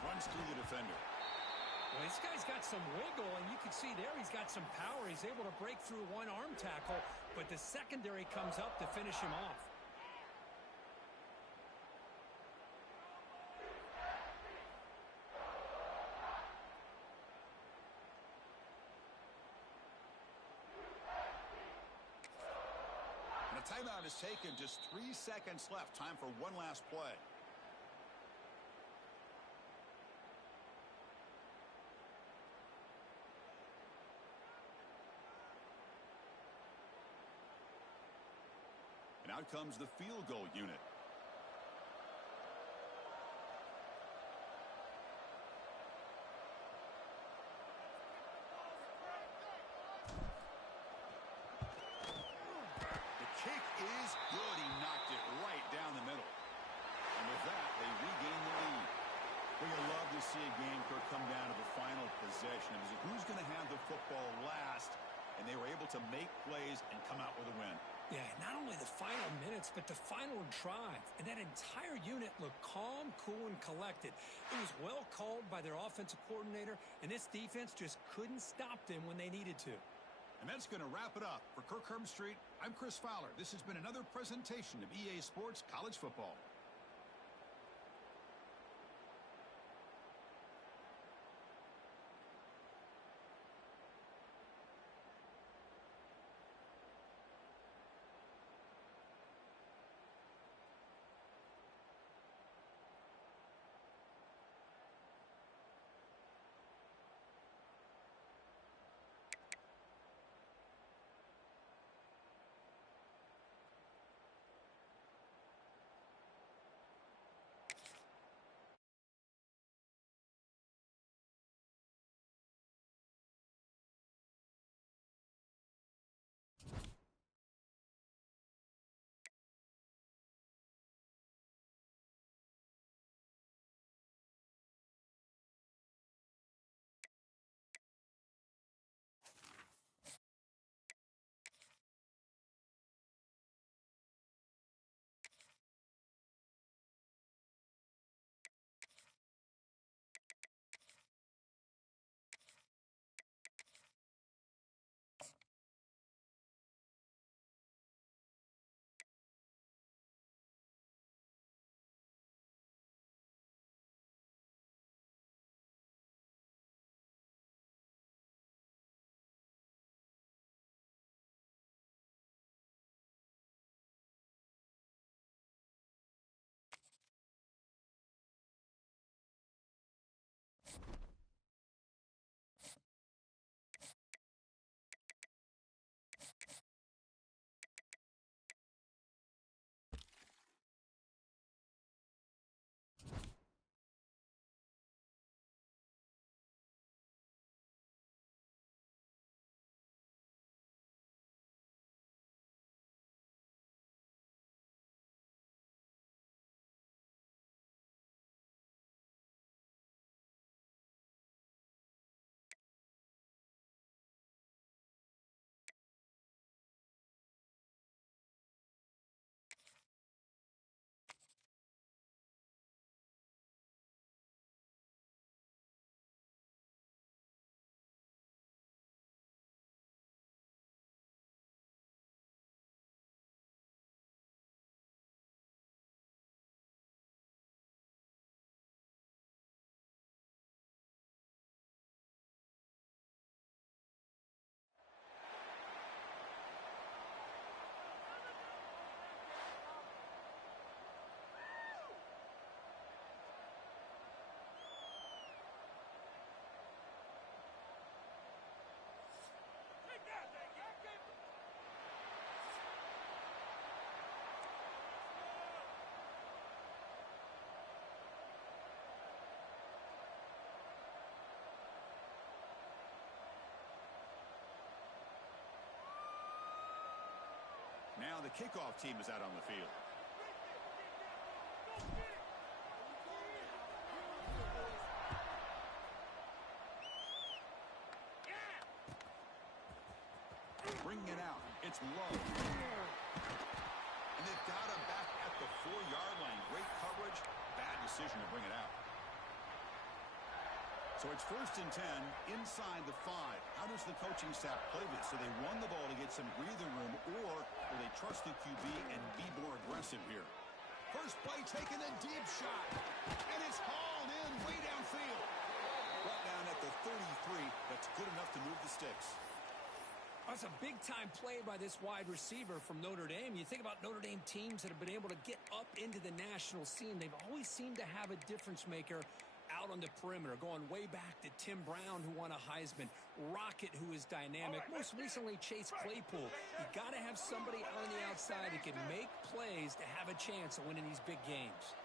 Runs through the defender. Well, this guy's got some wiggle, and you can see there he's got some power. He's able to break through one arm tackle, but the secondary comes up to finish him off. And a timeout is taken. Just 3 seconds left. Time for one last play. And out comes the field goal unit. The kick is good. He knocked it right down the middle. And with that, they regain the lead. We would love to see a game come down to the final possession. It was who's going to have the football last, and they were able to make plays and come out with a win. Yeah, not only the final minutes, but the final drive. And that entire unit looked calm, cool, and collected. It was well called by their offensive coordinator, and this defense just couldn't stop them when they needed to. And that's going to wrap it up. For Kirk Herbstreit, I'm Chris Fowler. This has been another presentation of EA Sports College Football. now the kickoff team is out on the field. Bringing it out. It's low. And they've got him back at the 4-yard line. Great coverage. Bad decision to bring it out. So it's 1st and 10 inside the 5. How does the coaching staff play this? Do they run the ball to get some breathing room, or will they trust the QB and be more aggressive here? First play taken, a deep shot. And it's hauled in way downfield. Brought down at the 33. That's good enough to move the sticks. That's a big-time play by this wide receiver from Notre Dame. You think about Notre Dame teams that have been able to get up into the national scene. They've always seemed to have a difference maker out on the perimeter, going way back to Tim Brown, who won a Heisman, Rocket, who is dynamic, most recently Chase Claypool. You got to have somebody on the outside that can make plays to have a chance of winning these big games.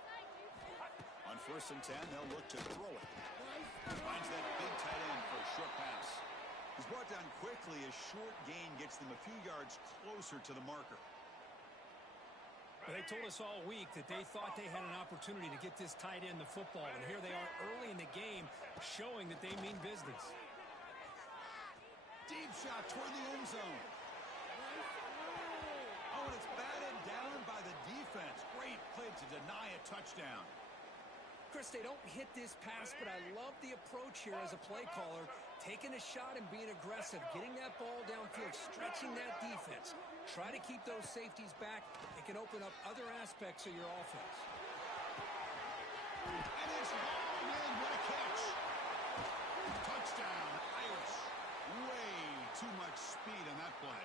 On 1st and 10, they'll look to throw it. Finds that big tight end for a short pass. He's brought down quickly. A short gain gets them a few yards closer to the marker. They told us all week that they thought they had an opportunity to get this tight end the football, and here they are early in the game showing that they mean business. Deep shot toward the end zone. Oh, and it's batted down by the defense. Great play to deny a touchdown. Chris, they don't hit this pass, but I love the approach here as a play caller, taking a shot and being aggressive, getting that ball downfield, stretching that defense. Try to keep those safeties back. It can open up other aspects of your offense. And it's hauled in. What a catch. Touchdown, Irish. Way too much speed on that play.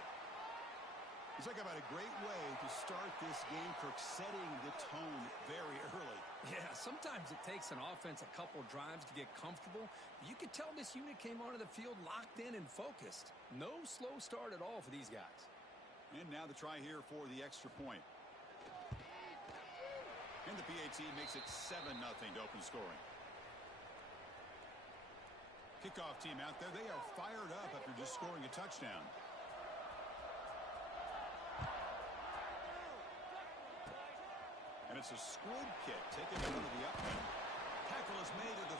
You talk about a great way to start this game, Kirk, setting the tone very early. Yeah, sometimes it takes an offense a couple drives to get comfortable. You could tell this unit came onto the field locked in and focused. No slow start at all for these guys. And now the try here for the extra point. And the PAT makes it 7-0 to open scoring. Kickoff team out there. They are fired up after just scoring a touchdown. And it's a squib kick taken out of the up end. Tackle is made at the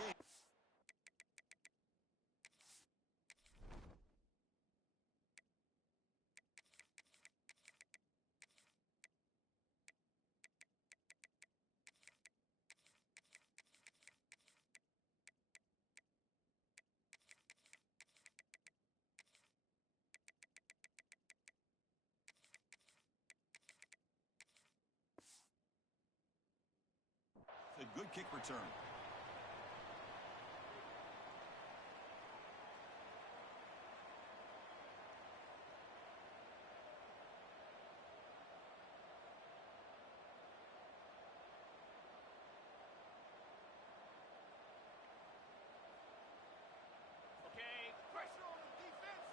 38. A good kick return. Okay, pressure on the defense.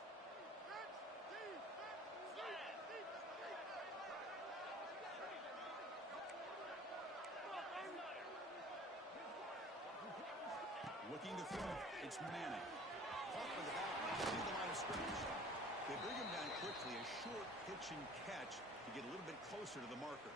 Looking to throw. It's Manning. Caught by the back to the line of scrimmage. They bring him down quickly. A short pitch and catch to get a little bit closer to the marker.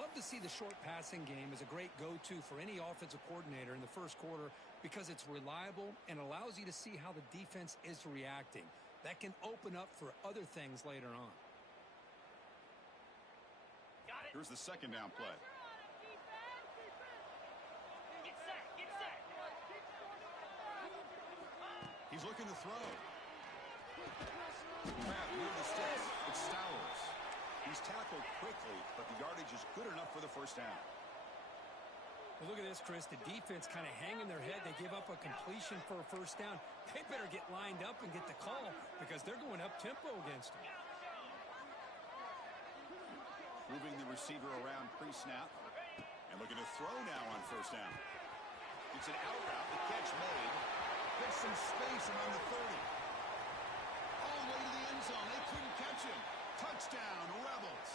Love to see the short passing game as a great go-to for any offensive coordinator in the first quarter because it's reliable and allows you to see how the defense is reacting. That can open up for other things later on. Got it. Here's the second down play. Get set. Get set. He's looking to throw. Grab near the sticks. It's Stowers. He's tackled quickly, but the yardage is good enough for the first down. Well, look at this, Chris. The defense kind of hanging their head. They give up a completion for a first down. They better get lined up and get the call because they're going up-tempo against them. Moving the receiver around pre-snap. And looking to throw now on first down. It's an out route. The catch made. Gets some space around the 30. All the way to the end zone. They couldn't catch him. Touchdown, Rebels.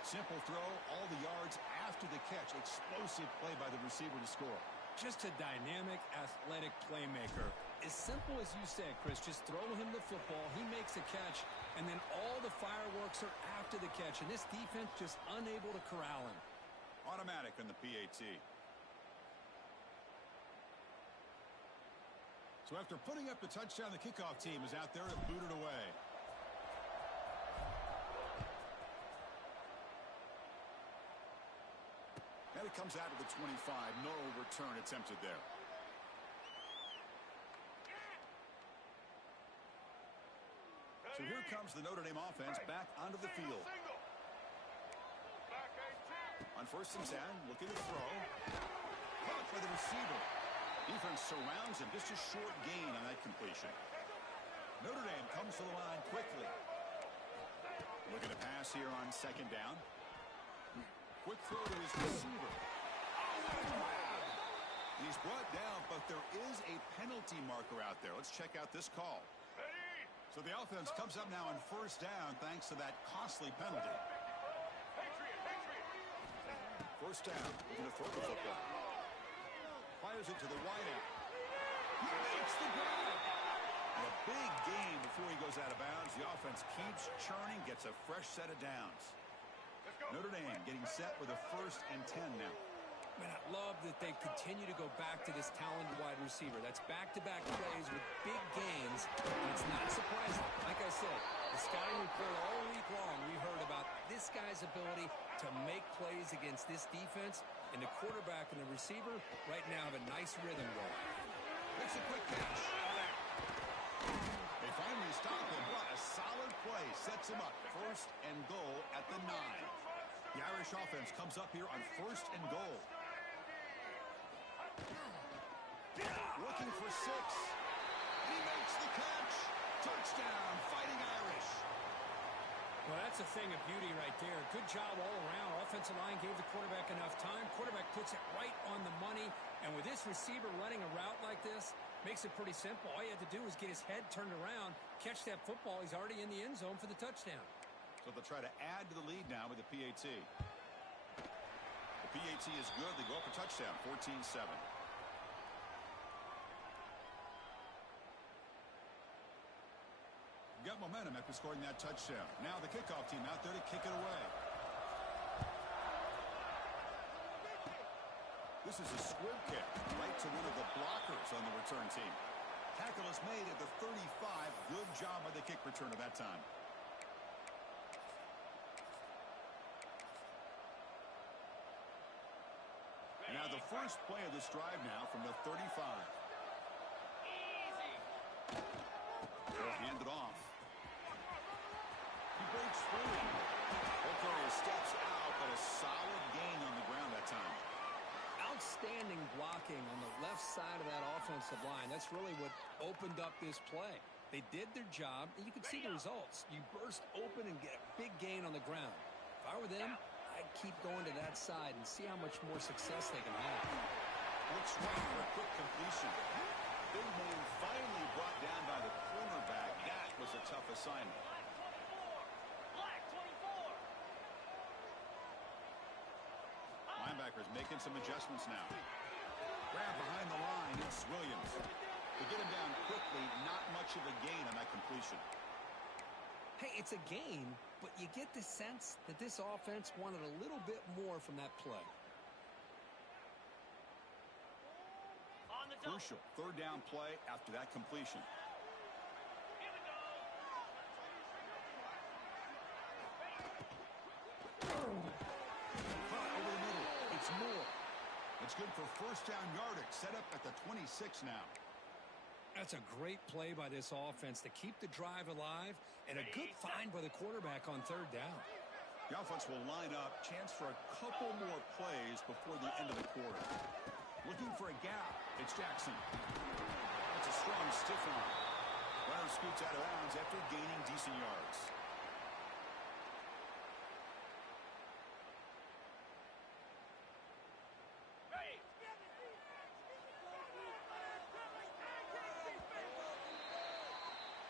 Simple throw, all the yards after the catch. Explosive play by the receiver to score. Just a dynamic, athletic playmaker. As simple as you said, Chris, just throw him the football, he makes a catch, and then all the fireworks are after the catch, and this defense just unable to corral him. Automatic on the PAT. So after putting up the touchdown, the kickoff team is out there to boot it away. And it comes out to the 25. No return attempted there. So here comes the Notre Dame offense back onto the field. On 1st and 10, looking to throw. Caught by the receiver. Defense surrounds him. Just a short gain on that completion. Notre Dame comes to the line quickly. Looking to pass here on 2nd down. Quick throw to his receiver. He's brought down, but there is a penalty marker out there. Let's check out this call. So the offense comes up now on 1st down thanks to that costly penalty. 1st down, looking to throw the football. Fires it to the wideout. He makes the grab. And a big gain before he goes out of bounds. The offense keeps churning, gets a fresh set of downs. Notre Dame getting set with a 1st and 10 now. Man, I love that they continue to go back to this talented wide receiver. That's back-to-back plays with big gains, and it's not surprising. Like I said, the scouting report all week long, we heard about this guy's ability to make plays against this defense, and the quarterback and the receiver right now have a nice rhythm going. Makes a quick catch. They finally stop him. What a solid play. Sets him up. 1st and goal at the 9. The Irish offense comes up here on 1st and goal. Looking for 6. He makes the catch. Touchdown, Fighting Irish. Well, that's a thing of beauty right there. Good job all around. Offensive line gave the quarterback enough time. Quarterback puts it right on the money. And with this receiver running a route like this, makes it pretty simple. All you have to do is get his head turned around, catch that football. He's already in the end zone for the touchdown. So they'll try to add to the lead now with the PAT. The PAT is good. They go up a touchdown, 14-7. Got momentum after scoring that touchdown. Now the kickoff team out there to kick it away. This is a squib kick right to one of the blockers on the return team. Tackle is made at the 35. Good job by the kick returner that time. Now the first play of this drive now from the 35. They'll hand it off. He breaks through. Hooker steps out, but a solid gain on the ground that time. Outstanding blocking on the left side of that offensive line. That's really what opened up this play. They did their job, and you can see the results. You burst open and get a big gain on the ground. If I were them, I'd keep going to that side and see how much more success they can have. Looks right for a quick completion. Big man finally brought down by the cornerback. That was a tough assignment. Black 24. Linebackers making some adjustments now. Grab behind the line. It's Williams. To get him down quickly, not much of a gain on that completion. Hey, it's a gain, but you get the sense that this offense wanted a little bit more from that play. On the double. Crucial 3rd down play after that completion. Here we go. Cut over the middle. It's Moore. It's good for 1st down yardage. Set up at the 26 now. That's a great play by this offense to keep the drive alive, and a good find by the quarterback on 3rd down. The offense will line up. Chance for a couple more plays before the end of the quarter. Looking for a gap. It's Jackson. That's a strong stiff arm. Runner scoots out of bounds after gaining decent yards.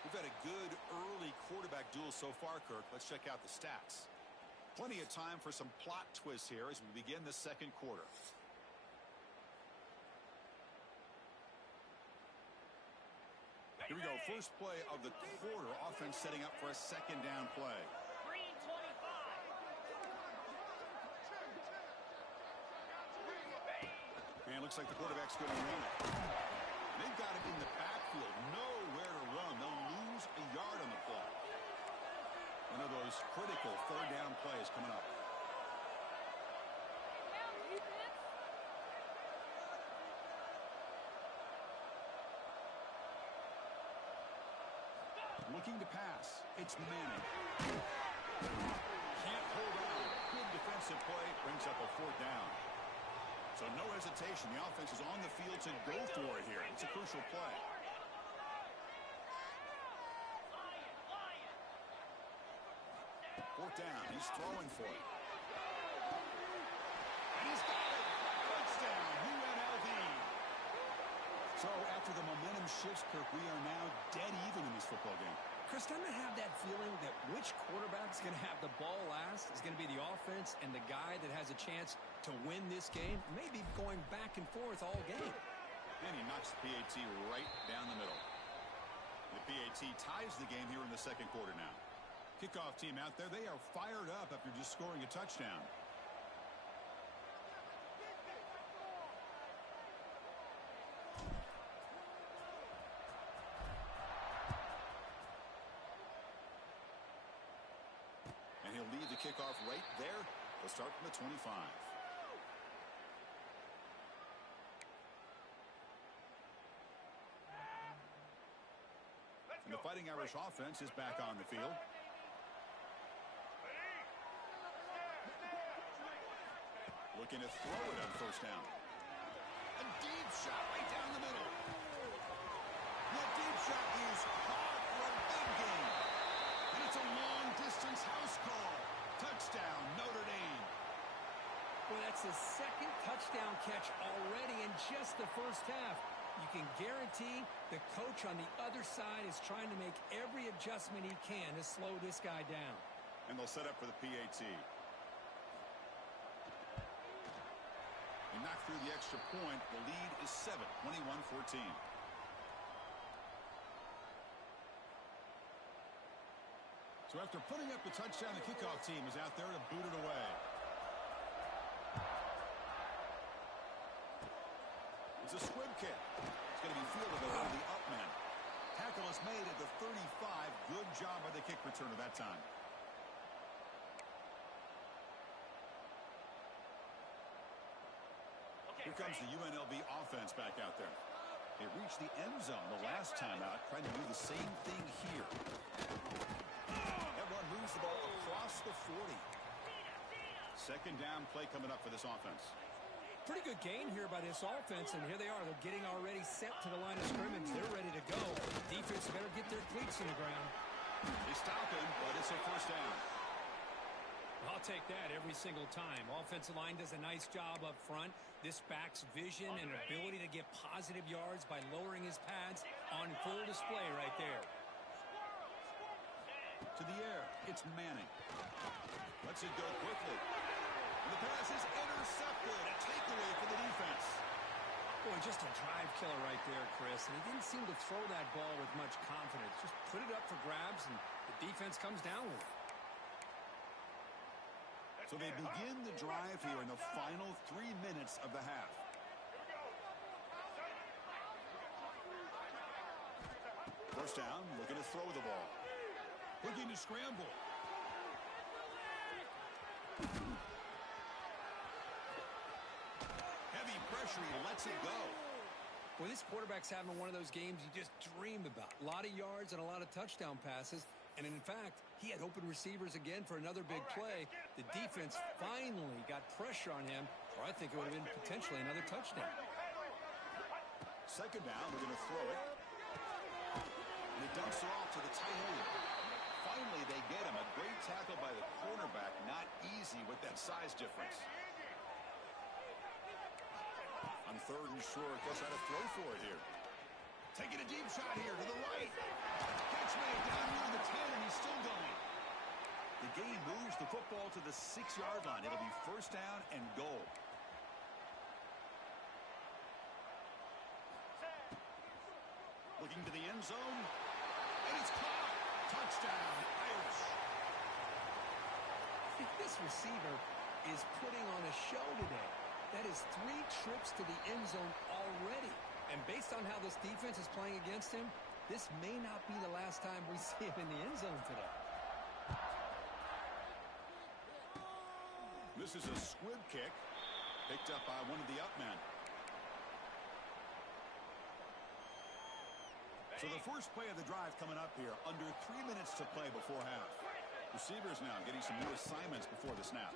We've had a good early quarterback duel so far, Kirk. Let's check out the stats. Plenty of time for some plot twists here as we begin the 2nd quarter. Here we go. First play of the quarter. Offense setting up for a second down play. Green 25. And it looks like the quarterback's going to run it. They've got it in the backfield. Nowhere to run. They'll lose a yard on the play. One of those critical third down plays coming up. Down defense. Looking to pass. It's Manning. Can't hold on. Good defensive play. Brings up a fourth down. So no hesitation. The offense is on the field to go for it here. It's a crucial play. Fourth down. He's throwing for it. And he's got it. Touchdown. UNLV. So after the momentum shifts, Kirk, we are now dead even in this football game. Chris, I'm going to have that feeling that which quarterback's going to have the ball last is going to be the offense, and the guy that has a chance to win this game may be going back and forth all game. And he knocks the PAT right down the middle. The PAT ties the game here in the second quarter now. Kickoff team out there, they are fired up after just scoring a touchdown. And he'll lead the kickoff right there. They'll start from the 25. And the Fighting Irish offense is back on the field. Looking to throw it on first down. A deep shot right down the middle. The deep shot is caught for a big gain. And it's a long-distance house call. Touchdown, Notre Dame. Well, that's his second touchdown catch already in just the first half. You can guarantee the coach on the other side is trying to make every adjustment he can to slow this guy down. And they'll set up for the PAT. They knock through the extra point. The lead is 7, 21-14. So after putting up the touchdown, the kickoff team is out there to boot it away. It's a squib kick. It's going to be fielded over the up man. Tackle is made at the 35. Good job by the kick returner that time. Here comes the UNLV offense back out there. They reached the end zone the last time out, trying to do the same thing here. That one moves the ball across the 40. Second down play coming up for this offense. Pretty good gain here by this offense, and here they are. They're getting already set to the line of scrimmage. They're ready to go. Defense better get their cleats in the ground. They stop him, but it's a first down. I'll take that every single time. Offensive line does a nice job up front. This back's vision and ability to get positive yards by lowering his pads on full display right there. To the air, it's Manning. Lets it go quickly. And the pass is intercepted. A takeaway for the defense. Boy, just a drive killer right there, Chris. And he didn't seem to throw that ball with much confidence. Just put it up for grabs, and the defense comes down with it. So they begin the drive here in the final 3 minutes of the half. First down, looking to throw the ball. Looking to scramble. Heavy pressure, he lets it go. Well, this quarterback's having one of those games you just dream about. A lot of yards and a lot of touchdown passes. And in fact, he had open receivers again for another big play. The defense finally got pressure on him, or I think it would have been potentially another touchdown. Second down, we're going to throw it. And he dumps it off to the tight end. Finally, they get him. A great tackle by the cornerback. Not easy with that size difference. On third and short, guess how to throw for it here. Taking a deep shot here to the right. Catch made down near the 10, and he's still going. The game moves the football to the 6-yard line. It'll be first down and goal. Looking to the end zone. And it's caught. Touchdown, Irish. This receiver is putting on a show today. That is 3 trips to the end zone already. And based on how this defense is playing against him, this may not be the last time we see him in the end zone today. This is a squib kick picked up by one of the up men. So the first play of the drive coming up here, under 3 minutes to play before half. Receivers now getting some new assignments before the snap.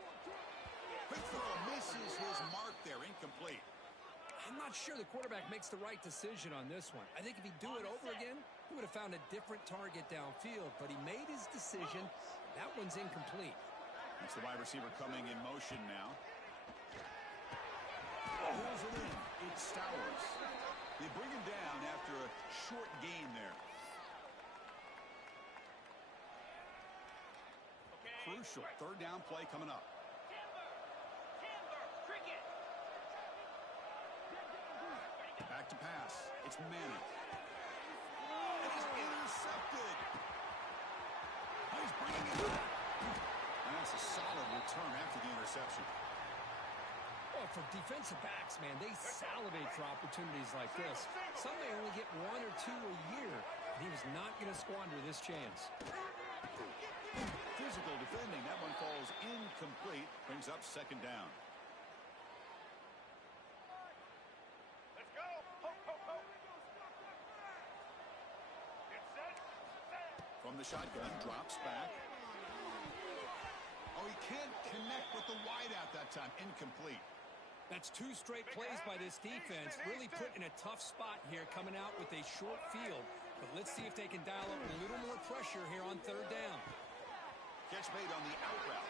Quick throw misses his mark there, incomplete. I'm not sure the quarterback makes the right decision on this one. I think if he'd do it over again, he would have found a different target downfield, but he made his decision. That one's incomplete. That's the wide receiver coming in motion now. Pulls it in. It's Stowers. They bring him down after a short gain there. Crucial third down play coming up. Back to pass. It's Manning. And he's intercepted. Oh, he's bringing it back. That's a solid return after the interception. Well, for defensive backs, man, they salivate for opportunities like this. Some may only get 1 or 2 a year, and he was not going to squander this chance. Physical defending. That one falls incomplete. Brings up second down. Let's go. Ho, ho, ho. Get set. From the shotgun, drops back. Oh, he can't connect with the wideout that time. Incomplete. That's 2 straight plays by this defense, really put in a tough spot here coming out with a short field. But let's see if they can dial up a little more pressure here on third down. Catch made on the out route.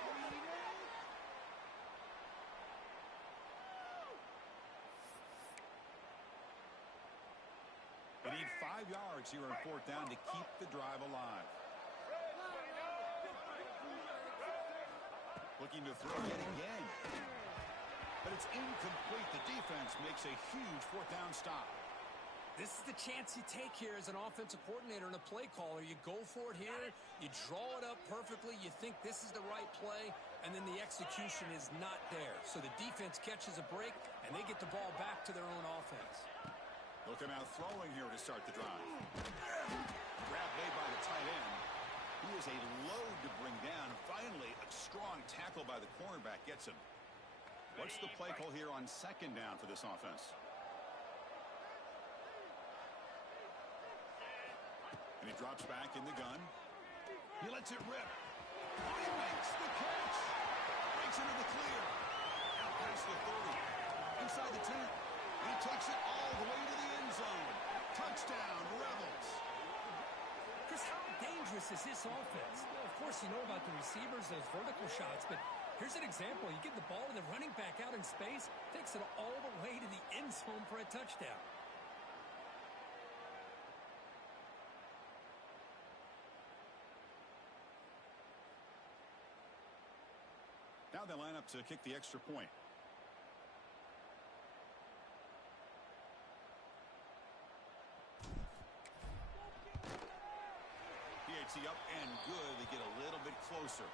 They need 5 yards here on fourth down to keep the drive alive. Looking to throw yet again. But it's incomplete. The defense makes a huge fourth down stop. This is the chance you take here as an offensive coordinator and a play caller. You go for it here. You draw it up perfectly. You think this is the right play, and then the execution is not there. So the defense catches a break, and they get the ball back to their own offense. Looking out throwing here to start the drive. Grab made by the tight end. He is a load to bring down. Finally, a strong tackle by the cornerback gets him. What's the play call here on second down for this offense? And he drops back in the gun. He lets it rip. Oh, he makes the catch. Breaks into the clear. Out past the 30. Inside the 10. And he takes it all the way to the end zone. Touchdown, Rebels. Chris, how dangerous is this offense? Well, of course, you know about the receivers, those vertical shots, but here's an example. You get the ball and the running back out in space, takes it all the way to the end zone for a touchdown. Now they line up to kick the extra point. PHC up and good. They get a little bit closer.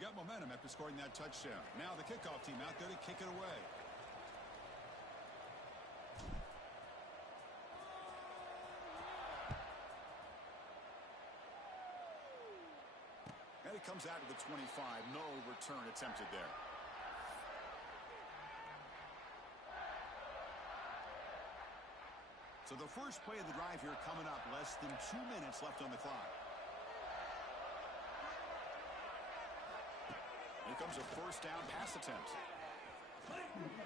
Got momentum after scoring that touchdown. Now the kickoff team out there to kick it away. And it comes out to the 25. No return attempted there. So the first play of the drive here coming up. Less than 2 minutes left on the clock. Here comes a first down pass attempt.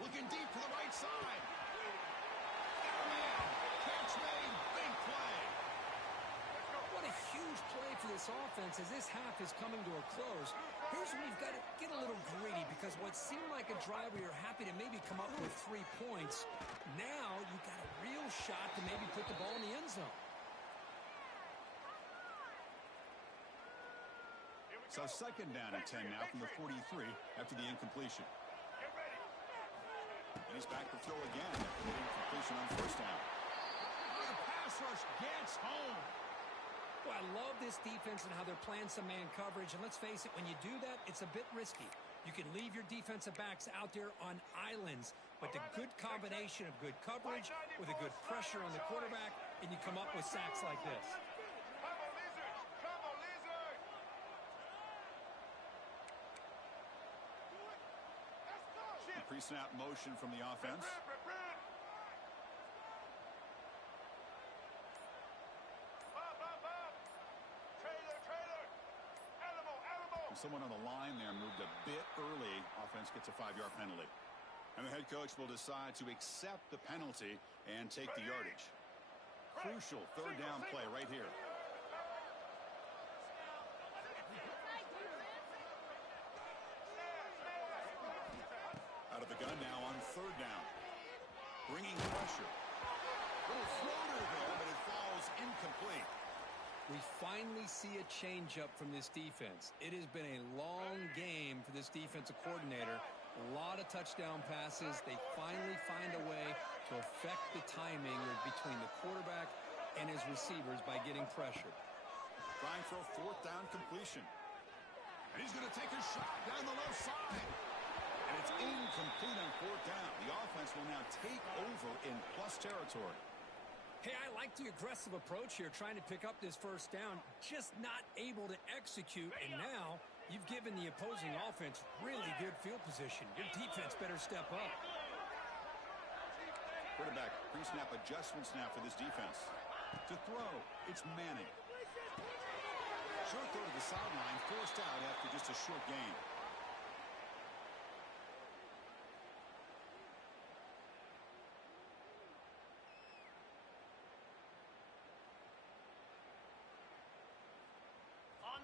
Looking deep to the right side. Man, catch made. Big play. What a huge play for this offense as this half is coming to a close. Here's where you've got to get a little greedy because what seemed like a drive where you're happy to maybe come up with 3 points, now you've got a real shot to maybe put the ball in the end zone. So second down and 10 now from the 43 after the incompletion. Get ready. And he's back to throw again after the incompletion on first down. The pass rush gets home. Well, I love this defense and how they're playing some man coverage. And let's face it, when you do that, it's a bit risky. You can leave your defensive backs out there on islands, but the good combination of good coverage with a good pressure on the quarterback, and you come up with sacks like this. Come on, Lizard. Come on, Lizard. The pre-snap motion from the offense. Someone on the line there moved a bit early. Offense gets a 5-yard penalty. And the head coach will decide to accept the penalty and take the yardage. Crucial third down play right here. Out of the gun now on third down. Bringing pressure. Little floater there, but it falls incomplete. We finally see a changeup from this defense. It has been a long game for this defensive coordinator. A lot of touchdown passes. They finally find a way to affect the timing between the quarterback and his receivers by getting pressure. Trying for a fourth down completion. And he's going to take a shot down the left side. And it's incomplete on fourth down. The offense will now take over in plus territory. Hey, I like the aggressive approach here, trying to pick up this first down, just not able to execute, and now you've given the opposing offense really good field position. Your defense better step up. Quarterback pre-snap adjustments now for this defense. To throw, it's Manning. Short throw to the sideline, forced out after just a short gain.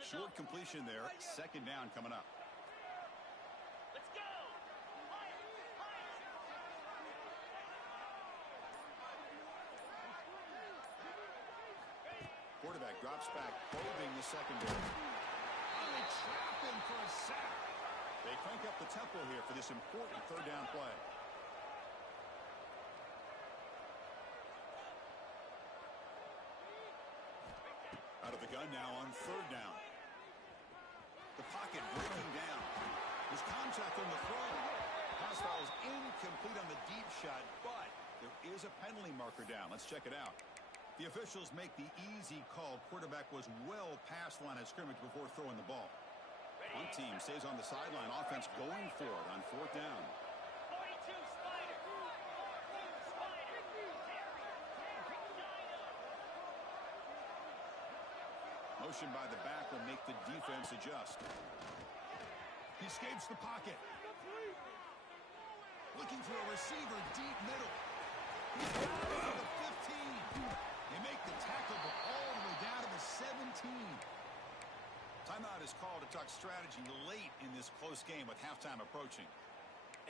Short completion there. Second down coming up. Let's go. Quarterback drops back, probing the secondary. Oh, they trap him for a sack. They crank up the tempo here for this important third down play. Out of the gun now on third down. The pocket breaking down. There's contact on the throw. Pass falls incomplete on the deep shot, but there is a penalty marker down. Let's check it out. The officials make the easy call. Quarterback was well past the line of scrimmage before throwing the ball. One team stays on the sideline. Offense going for it on fourth down. 42 Spider. Motion by the back will make the defense adjust. He escapes the pocket. Looking for a receiver deep middle. He's got it to the 15. They make the tackle, but all the way down to the 17. Timeout is called to talk strategy late in this close game with halftime approaching.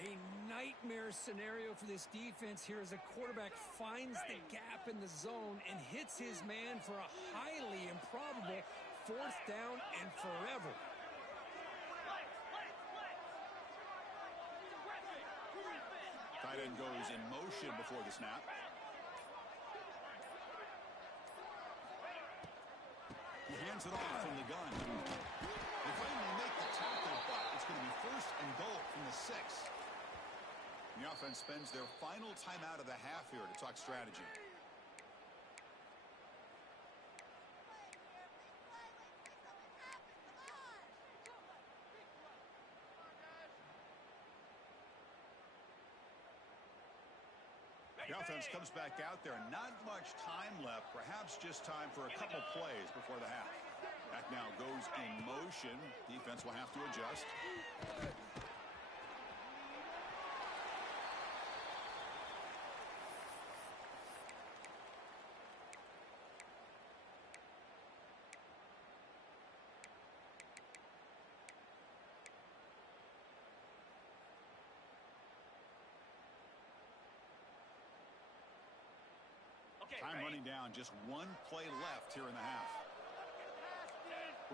A nightmare scenario for this defense here as a quarterback finds the gap in the zone and hits his man for a highly improbable fourth down and forever. Tight end goes in motion before the snap. He hands it off from the gun. They finally make the tackle, but it's going to be first and goal from the 6. The offense spends their final timeout of the half here to talk strategy. The offense comes back out there. Not much time left. Perhaps just time for a couple plays before the half. Back now goes in motion. Defense will have to adjust. Time running down. Just one play left here in the half.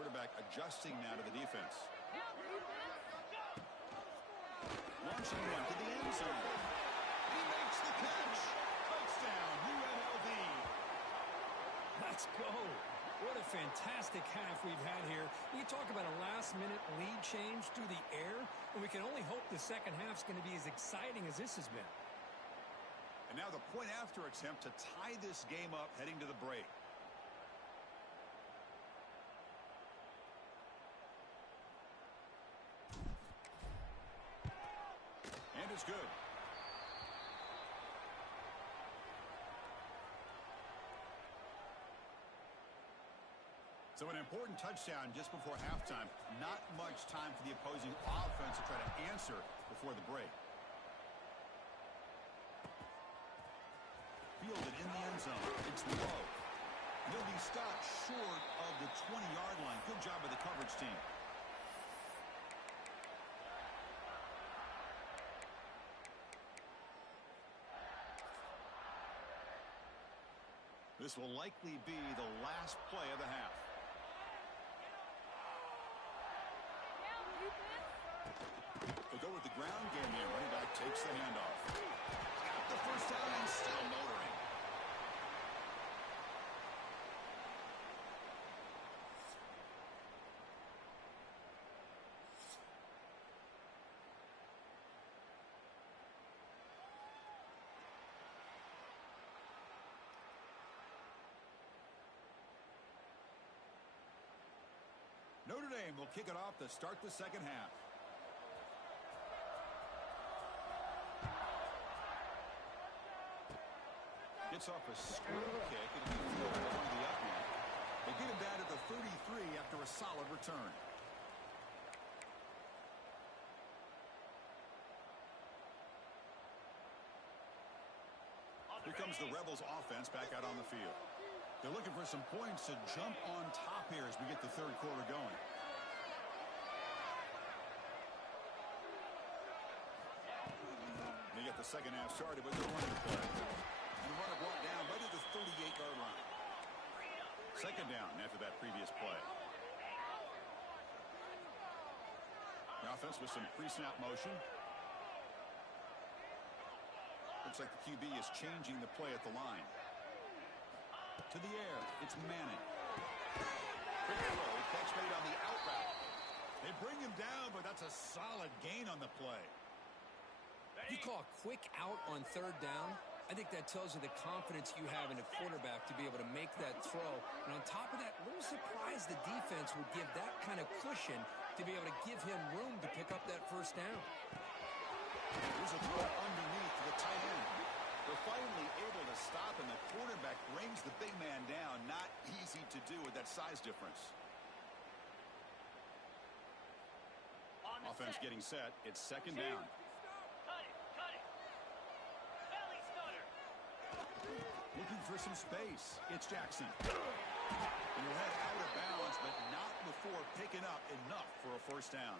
quarterback adjusting now to the defense. Launching one to the end zone. He makes the catch. Touchdown, UNLV. Let's go. What a fantastic half we've had here. We talk about a last-minute lead change through the air, and we can only hope the second half's going to be as exciting as this has been. And now the point-after attempt to tie this game up heading to the break. And it's good. So an important touchdown just before halftime. Not much time for the opposing offense to try to answer before the break. Fielded in the end zone. It's low. He'll be stopped short of the 20-yard line. Good job by the coverage team. This will likely be the last play of the half. They'll go with the ground game here. Running back takes the handoff. Got the first down and still motoring. Notre Dame will kick it off to start the second half. Gets off a screen kick and he fielded along the upright. They get him down at the 33 after a solid return. Here comes the Rebels offense back out on the field. They're looking for some points to jump on top here as we get the third quarter going. They get the second half started with the running play. And the runner brought down right at the 38-yard line. Second down after that previous play. The offense with some pre-snap motion. Looks like the QB is changing the play at the line. To the air, it's Manning. Quick throw, catch made on the out route. They bring him down, but that's a solid gain on the play. You call a quick out on third down? I think that tells you the confidence you have in a quarterback to be able to make that throw. And on top of that, a little surprised the defense would give that kind of cushion to be able to give him room to pick up that first down. Here's a throw underneath to the tight end. They're finally able to stop, and the quarterback brings the big man down. Not easy to do with that size difference. Offense getting set. It's second down. Cut it. Belly stunner. Looking for some space. It's Jackson. And he'll head out of bounds, but not before picking up enough for a first down.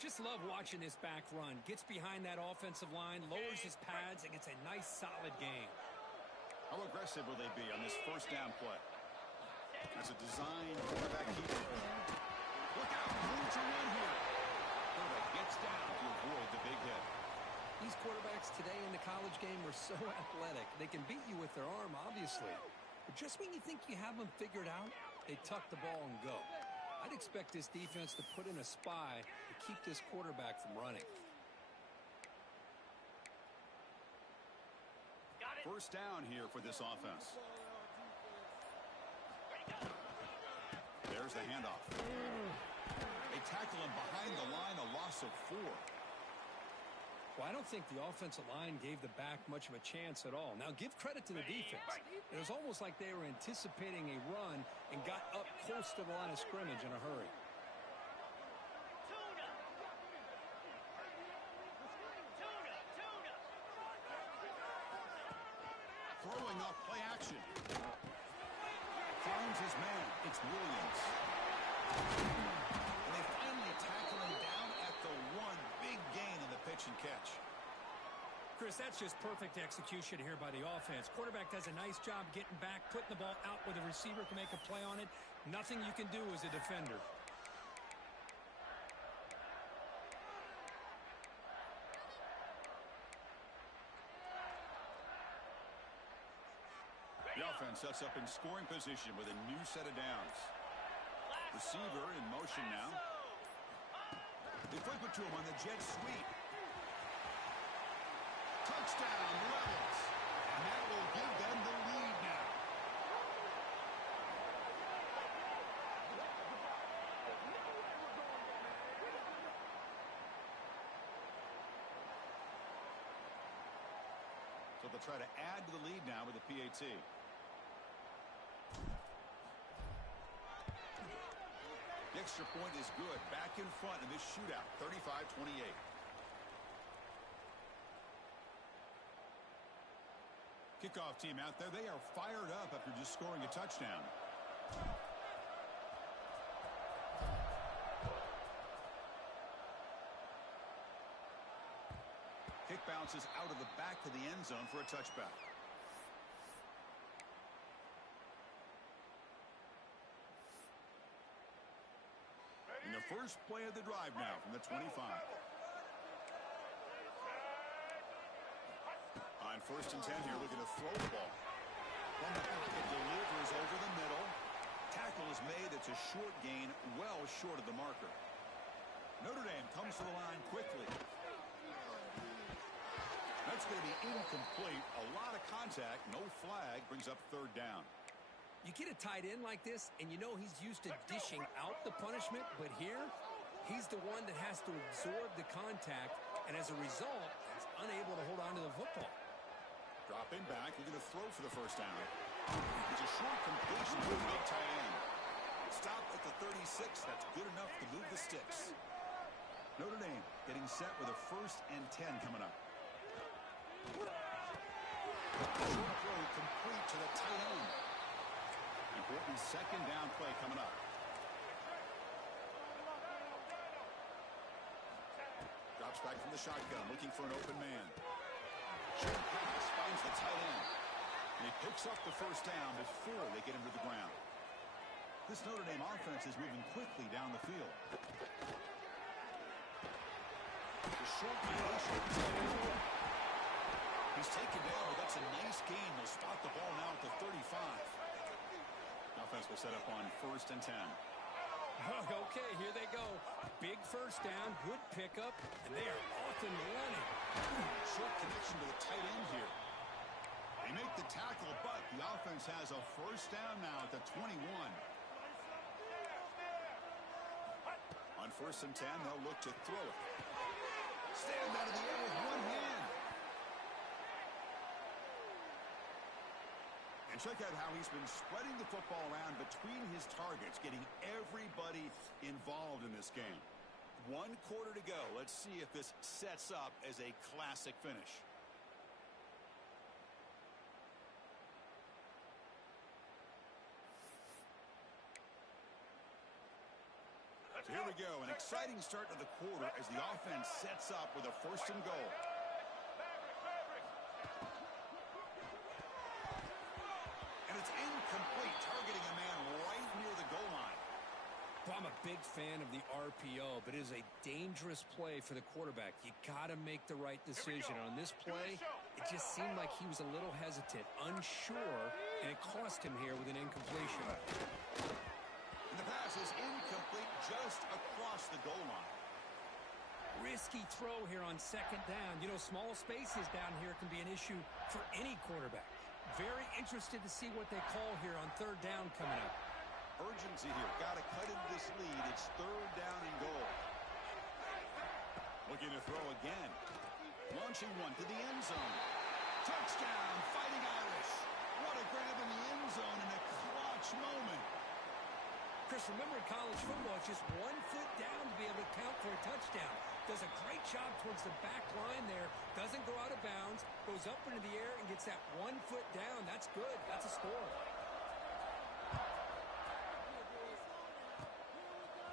Just love watching this back run. Gets behind that offensive line, lowers his pads, and gets a nice, solid gain. How aggressive will they be on this first down play? That's a design quarterback keeper. Look out, room to run here. Quarterback gets down to avoid the big hit. These quarterbacks today in the college game are so athletic. They can beat you with their arm, obviously. But just when you think you have them figured out, they tuck the ball and go. I'd expect this defense to put in a spy to keep this quarterback from running. First down here for this offense. There's the handoff. They tackle him behind the line, a loss of 4. Well, I don't think the offensive line gave the back much of a chance at all. Now, give credit to the defense. It was almost like they were anticipating a run and got up close to the line of scrimmage in a hurry. Throwing off play action. Finds his man. It's Williams. And they finally tackle him down at the 1. Big gain in the pitch and catch. Chris, Chris, that's just perfect execution here by the offense. Quarterback does a nice job getting back, putting the ball out where the receiver can make a play on it. Nothing you can do as a defender. The offense sets up in scoring position with a new set of downs. Receiver in motion now. They flip it to him on the jet sweep. Touchdown, Rebels. And that will give them the lead now. So they'll try to add to the lead now with the PAT. The extra point is good. Back in front in this shootout, 35-28. Kickoff team out there. They are fired up after just scoring a touchdown. Kick bounces out of the back of the end zone for a touchback. In the first play of the drive now from the 25. On 1st and 10 here, looking to throw the ball. From the pocket, delivers over the middle. Tackle is made. It's a short gain, well short of the marker. Notre Dame comes to the line quickly. That's going to be incomplete. A lot of contact, no flag, brings up 3rd down. You get a tight end like this, and you know he's used to dishing out the punishment, but here, he's the one that has to absorb the contact, and as a result, he's unable to hold on to the football. Dropping back, looking to throw for the 1st down. It's a short completion to a big tight end. Stop at the 36. That's good enough to move the sticks. Notre Dame getting set with a 1st and 10 coming up. Short throw complete to the tight end. Important 2nd down play coming up. Drops back from the shotgun, looking for an open man. Short pass finds the tight end. And he picks up the 1st down before they get him to the ground. This Notre Dame offense is moving quickly down the field. The short completion. He's taken down, but that's a nice gain. They'll spot the ball now at the 35. Offense will set up on 1st and 10. Okay, here they go. Big 1st down, good pickup, and they are off and running. Short connection to the tight end here. They make the tackle, but the offense has a 1st down now at the 21. On 1st and 10, they'll look to throw it. Stand out of the air with one hand. And check out how he's been spreading the football around between his targets, getting everybody involved in this game. 1 quarter to go. Let's see if this sets up as a classic finish. So here we go. An exciting start to the quarter as the offense sets up with a 1st and goal. It's incomplete, targeting a man right near the goal line. Well, I'm a big fan of the RPO, but it is a dangerous play for the quarterback. You got to make the right decision. On this play, it just seemed like he was a little hesitant, unsure, and it cost him here with an incompletion. And the pass is incomplete just across the goal line. Risky throw here on 2nd down. You know, small spaces down here can be an issue for any quarterback. Very interested to see what they call here on 3rd down coming up. Urgency here. Got to cut into this lead. It's 3rd down and goal. Looking to throw again. Launching one to the end zone. Touchdown, Fighting Irish. What a grab in the end zone in a clutch moment. Chris, remember in college football, it's just 1 foot down to be able to count for a touchdown. Does a great job towards the back line there. Doesn't go out of bounds. Goes up into the air and gets that 1 foot down. That's good. That's a score.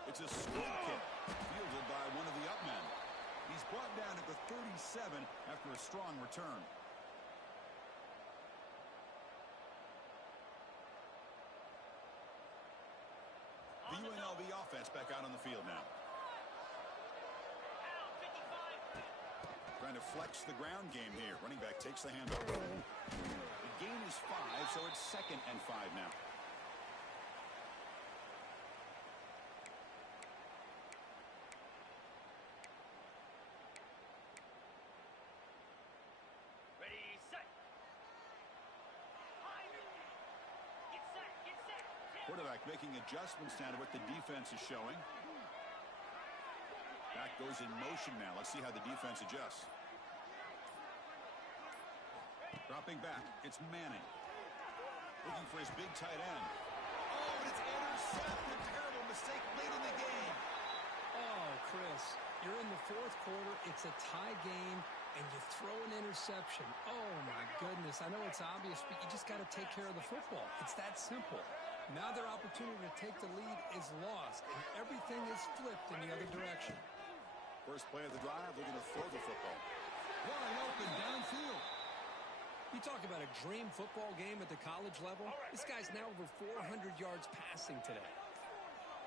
It's a scoop kick fielded by one of the up men. He's brought down at the 37 after a strong return. The UNLV offense back out on the field now. Trying to flex the ground game here. Running back takes the handoff. The gain is 5, so it's 2nd and 5 now. Ready, set. Get set, get set. Quarterback making adjustments now to what the defense is showing. Back goes in motion now. Let's see how the defense adjusts. Dropping back, it's Manning. Looking for his big tight end. Oh, and it's intercepted. Terrible mistake late in the game. Oh, Chris, you're in the 4th quarter. It's a tie game, and you throw an interception. Oh, my goodness. I know it's obvious, but you just got to take care of the football. It's that simple. Now their opportunity to take the lead is lost, and everything is flipped in the other direction. First play of the drive, looking to throw the football. Wide open downfield. You talk about a dream football game at the college level. This guy's now over 400 yards passing today.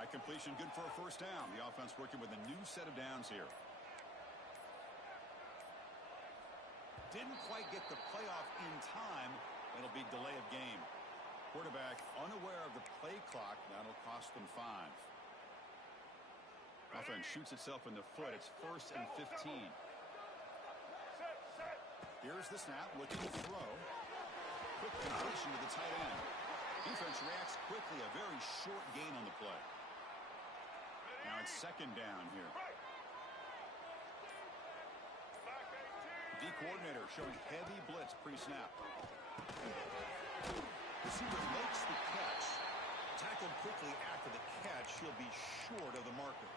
By completion, good for a first down. The offense working with a new set of downs here. Didn't quite get the playoff in time. It'll be delay of game. Quarterback unaware of the play clock. That'll cost them 5. Offense shoots itself in the foot. It's 1st and 15. Here's the snap, looking to throw. Quick completion to the tight end. Defense reacts quickly, a very short gain on the play. Now it's 2nd down here. D coordinator showing heavy blitz pre-snap. Receiver makes the catch. Tackled quickly after the catch. He'll be short of the marker.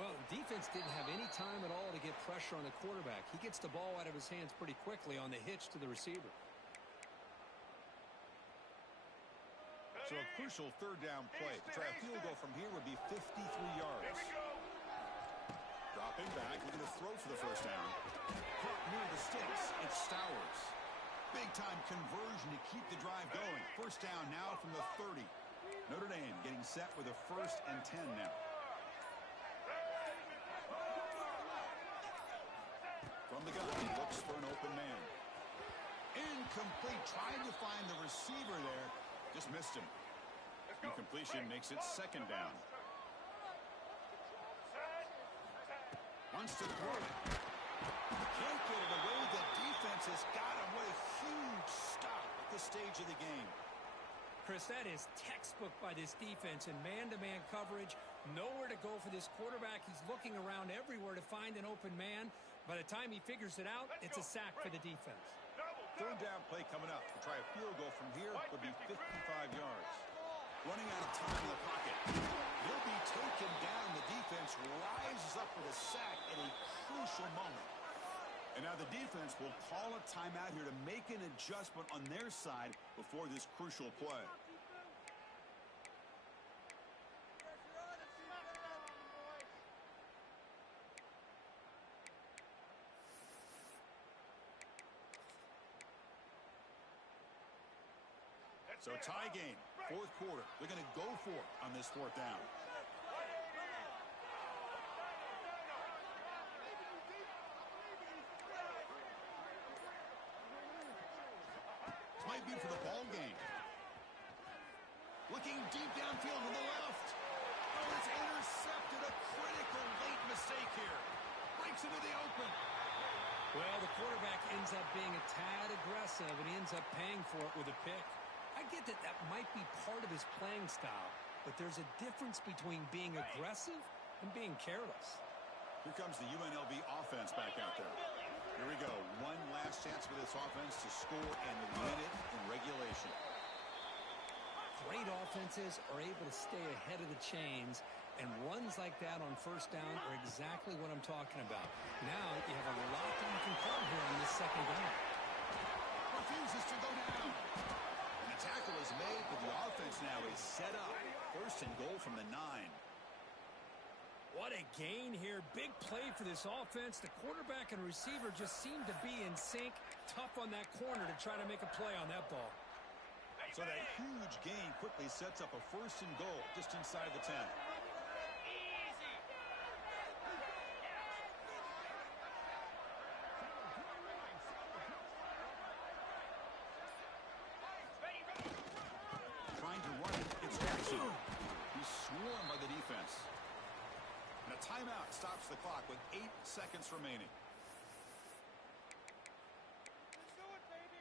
Well, defense didn't have any time at all to get pressure on the quarterback. He gets the ball out of his hands pretty quickly on the hitch to the receiver. So a crucial 3rd down play. To try a field goal from here would be 53 yards. Dropping back, looking to throw for the first down. Caught near the sticks. It's Stowers. Big-time conversion to keep the drive going. First down now from the 30. Notre Dame getting set with a 1st and 10 now. From the gun, he looks for an open man. Incomplete, trying to find the receiver there. Just missed him. Incompletion makes it 2nd down. Wants to throw it. Can't get it away. The defense has got him. What a huge stop at this stage of the game. Chris, that is textbook by this defense in man-to-man coverage. Nowhere to go for this quarterback. He's looking around everywhere to find an open man. By the time he figures it out, it's a sack for the defense. 3rd down play coming up. To try a field goal from here would be 55 yards. Running out of time in the pocket. He'll be taken down. The defense rises up with a sack at a crucial moment. And now the defense will call a timeout here to make an adjustment on their side before this crucial play. So tie game, 4th quarter. They're going to go for it on this 4th down. This might be for the ball game. Looking deep downfield to the left. Oh, it's intercepted. A critical late mistake here. Breaks into the open. Well, the quarterback ends up being a tad aggressive, and he ends up paying for it with a pick. I get that that might be part of his playing style, but there's a difference between being aggressive and being careless. Here comes the UNLV offense back out there. Here we go. One last chance for this offense to score and win it in regulation. Great offenses are able to stay ahead of the chains, and runs like that on 1st down are exactly what I'm talking about. Now you have a lot that you can call here on this 2nd down. Refuses to go down. And the tackle is made, but the offense now is set up. 1st and goal from the 9. What a gain here. Big play for this offense. The quarterback and receiver just seem to be in sync. Tough on that corner to try to make a play on that ball. So that huge gain quickly sets up a 1st and goal just inside the 10. Easy. Trying to run it. It's Jackson. He's swarmed by the defense. And a timeout stops the clock with 8 seconds remaining. Let's do it, baby.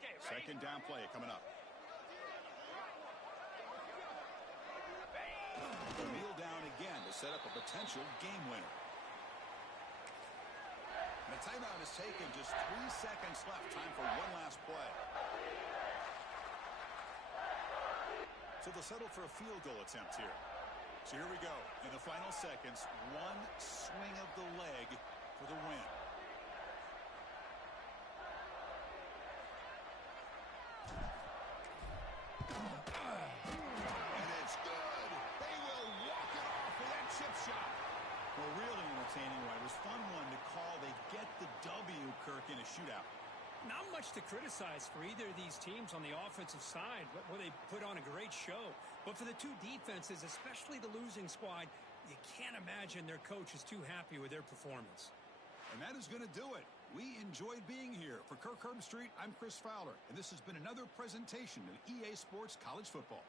Okay, ready? Second down play coming up. Kneel down again to set up a potential game winner. And the timeout is taken. Just 3 seconds left. Time for one last play. So they'll settle for a field goal attempt here. So here we go. In the final seconds, one swing of the leg for the win. And it's good. They will walk it off with that chip shot. Well, really entertaining one. It was fun one to call. They get the W, Kirk, in a shootout. Not much to criticize for either of these teams on the offensive side, where they put on a great show. But for the two defenses, especially the losing squad, you can't imagine their coach is too happy with their performance. And that is going to do it. We enjoyed being here. For Kirk Herbstreit, I'm Chris Fowler, and this has been another presentation of EA Sports College Football.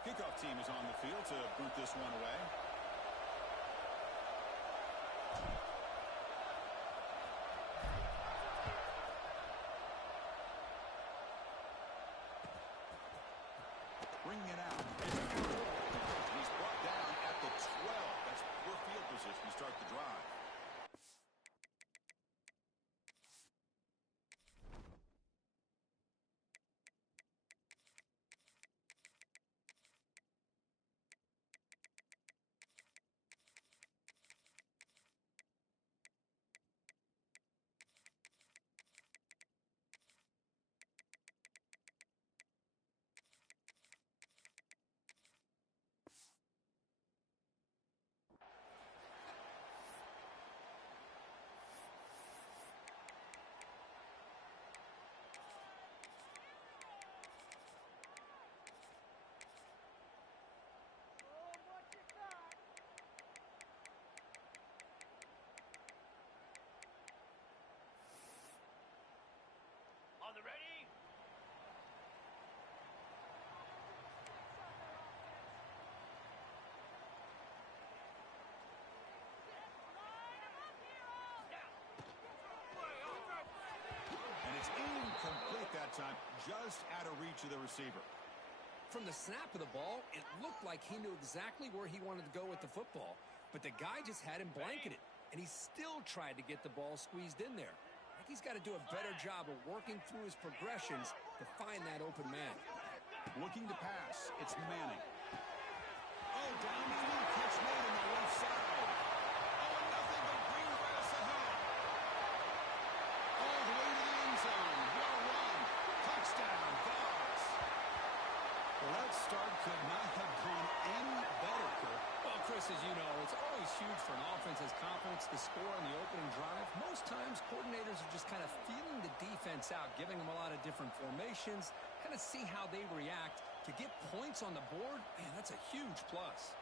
Kickoff team is on the field to boot this one away. Bringing it out. He's brought down at the 12. That's poor field position to start the drive. On the ready? And it's incomplete that time, just out of reach of the receiver. From the snap of the ball, it looked like he knew exactly where he wanted to go with the football. But the guy just had him blanketed, and he still tried to get the ball squeezed in there. I think he's got to do a better job of working through his progressions to find that open man. Looking to pass. It's Manning. Oh, downfield catch made on the left side. Oh, nothing but green grass ahead. All the way to the end zone. Well run. Touchdown, Dogs. Well, that start could not have gone any better, Kirk. Well, Chris, as you know, it's always huge for an offense's confidence to score on the opening drive. Most times, coordinators are just kind of feeling the defense out, giving them a lot of different formations, kind of see how they react. To get points on the board, man, that's a huge plus.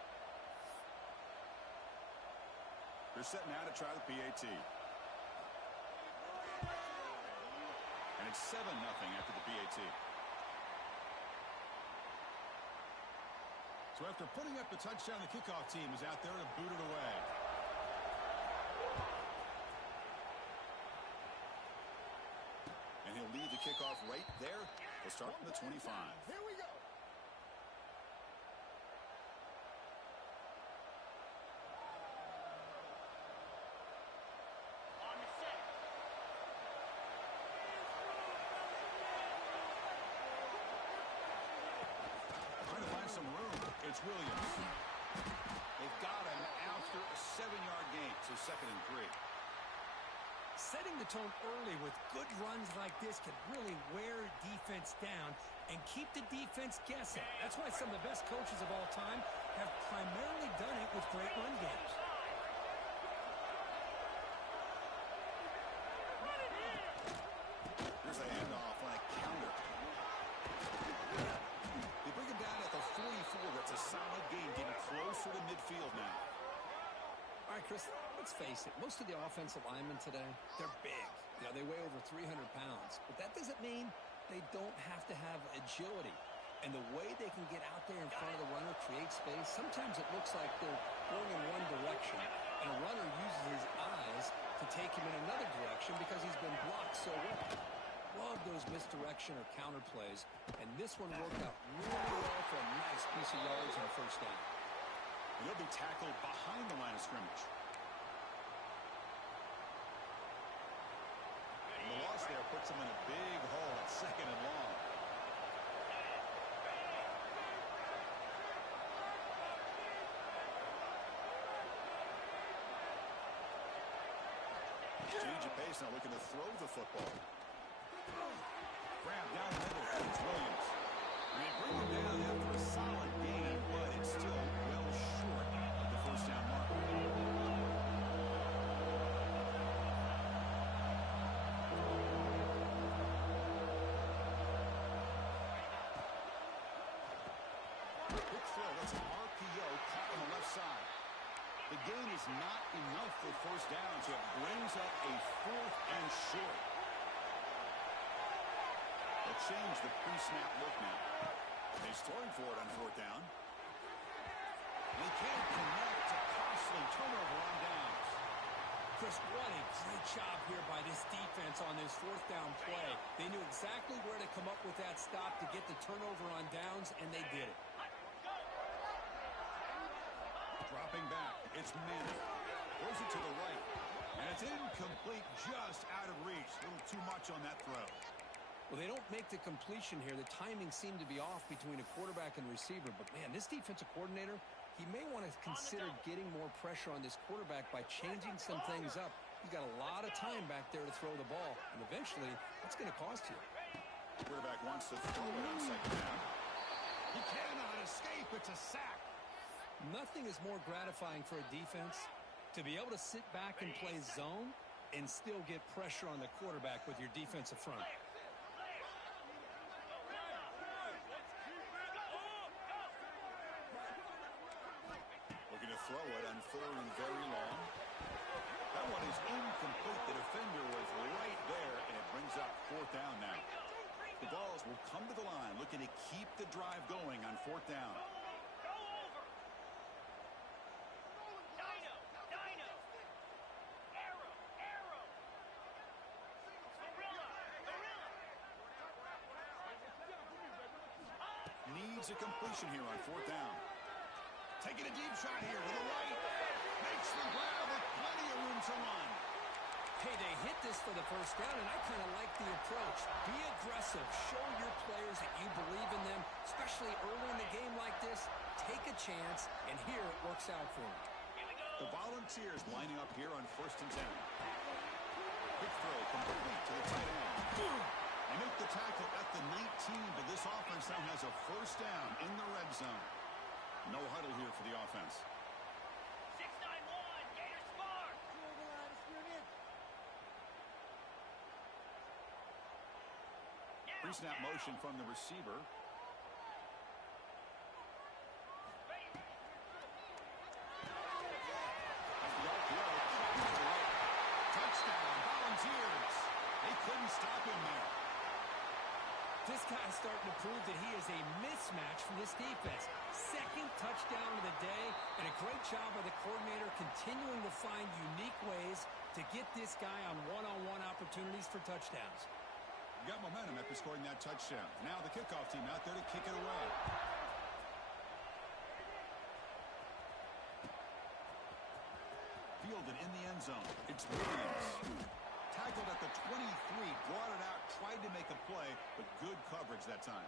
They're setting out to try the PAT. And it's 7-0 after the PAT. So after putting up the touchdown, the kickoff team is out there to boot it away. And he'll lead the kickoff right there. We'll start from the 25. Here we go. On the set. Trying to find some room. It's Williams. They've got him after a 7-yard gain, so 2nd and 3. Setting the tone early with good runs like this can really wear defense down and keep the defense guessing. That's why some of the best coaches of all time have primarily done it with great run games. Here's a handoff on a counter. They bring him down at the 44. That's a solid gain, getting closer to midfield now. All right, Chris, let's face it. Most of the offensive linemen today, they're big. You know, they weigh over 300 pounds. But that doesn't mean they don't have to have agility. And the way they can get out there in front of the runner, create space, sometimes it looks like they're going in one direction. And a runner uses his eyes to take him in another direction because he's been blocked so well. Love those misdirection or counter plays. And this one worked out really well for a nice piece of yards and a first down. He'll be tackled behind the line of scrimmage. The loss there puts him in a big hole at 2nd and long. Change of pace now, looking to throw the football. Grab down the middle. It's Williams. And they bring him down after a solid gain, but it's still well short of the first down mark. Quick throw. That's an RPO caught on the left side. The gain is not enough for first down, so it brings up a 4th and short. They'll change the pre-snap look now. He's throwing for it on fourth down. And he can't connect. A costly turnover on downs. Chris, what a great job here by this defense on this fourth down play. They knew exactly where to come up with that stop to get the turnover on downs, and they did it. Dropping back, it's Manning. Throws it to the right. And it's incomplete, just out of reach. A little too much on that throw. Well, they don't make the completion here. The timing seemed to be off between a quarterback and receiver. But, man, this defensive coordinator, he may want to consider getting more pressure on this quarterback by changing some things up. He's got a lot of time back there to throw the ball. And eventually, that's going to cost you. Quarterback wants to throw it on second down. He cannot escape. It's a sack. Nothing is more gratifying for a defense to be able to sit back and play zone and still get pressure on the quarterback with your defensive front. Looking to throw it on third and very long. That one is incomplete. The defender was right there, and it brings up fourth down now. The Vols will come to the line looking to keep the drive going on fourth down. Needs a completion here on fourth down. Taking a deep shot here to the right. Makes the grab with plenty of room to run. Hey, they hit this for the first down, and I kind of like the approach. Be aggressive. Show your players that you believe in them, especially early in the game like this. Take a chance, and here it works out for them. The Volunteers lining up here on first and 10. Quick throw complete to the tight end. They make the tackle at the 19, but this offense now has a first down in the red zone. No huddle here for the offense. 6-9-1, Gator Spark. Pre-snap motion from the receiver. Touchdown, Volunteers. They couldn't stop him there. This guy's starting to prove that he is a mismatch for this defense. Second touchdown of the day, and a great job by the coordinator continuing to find unique ways to get this guy on one-on-one opportunities for touchdowns. Got momentum after scoring that touchdown. Now the kickoff team out there to kick it away. Fielded in the end zone. It's Williams. Tackled at the 23, brought it out, tried to make a play, but good coverage that time.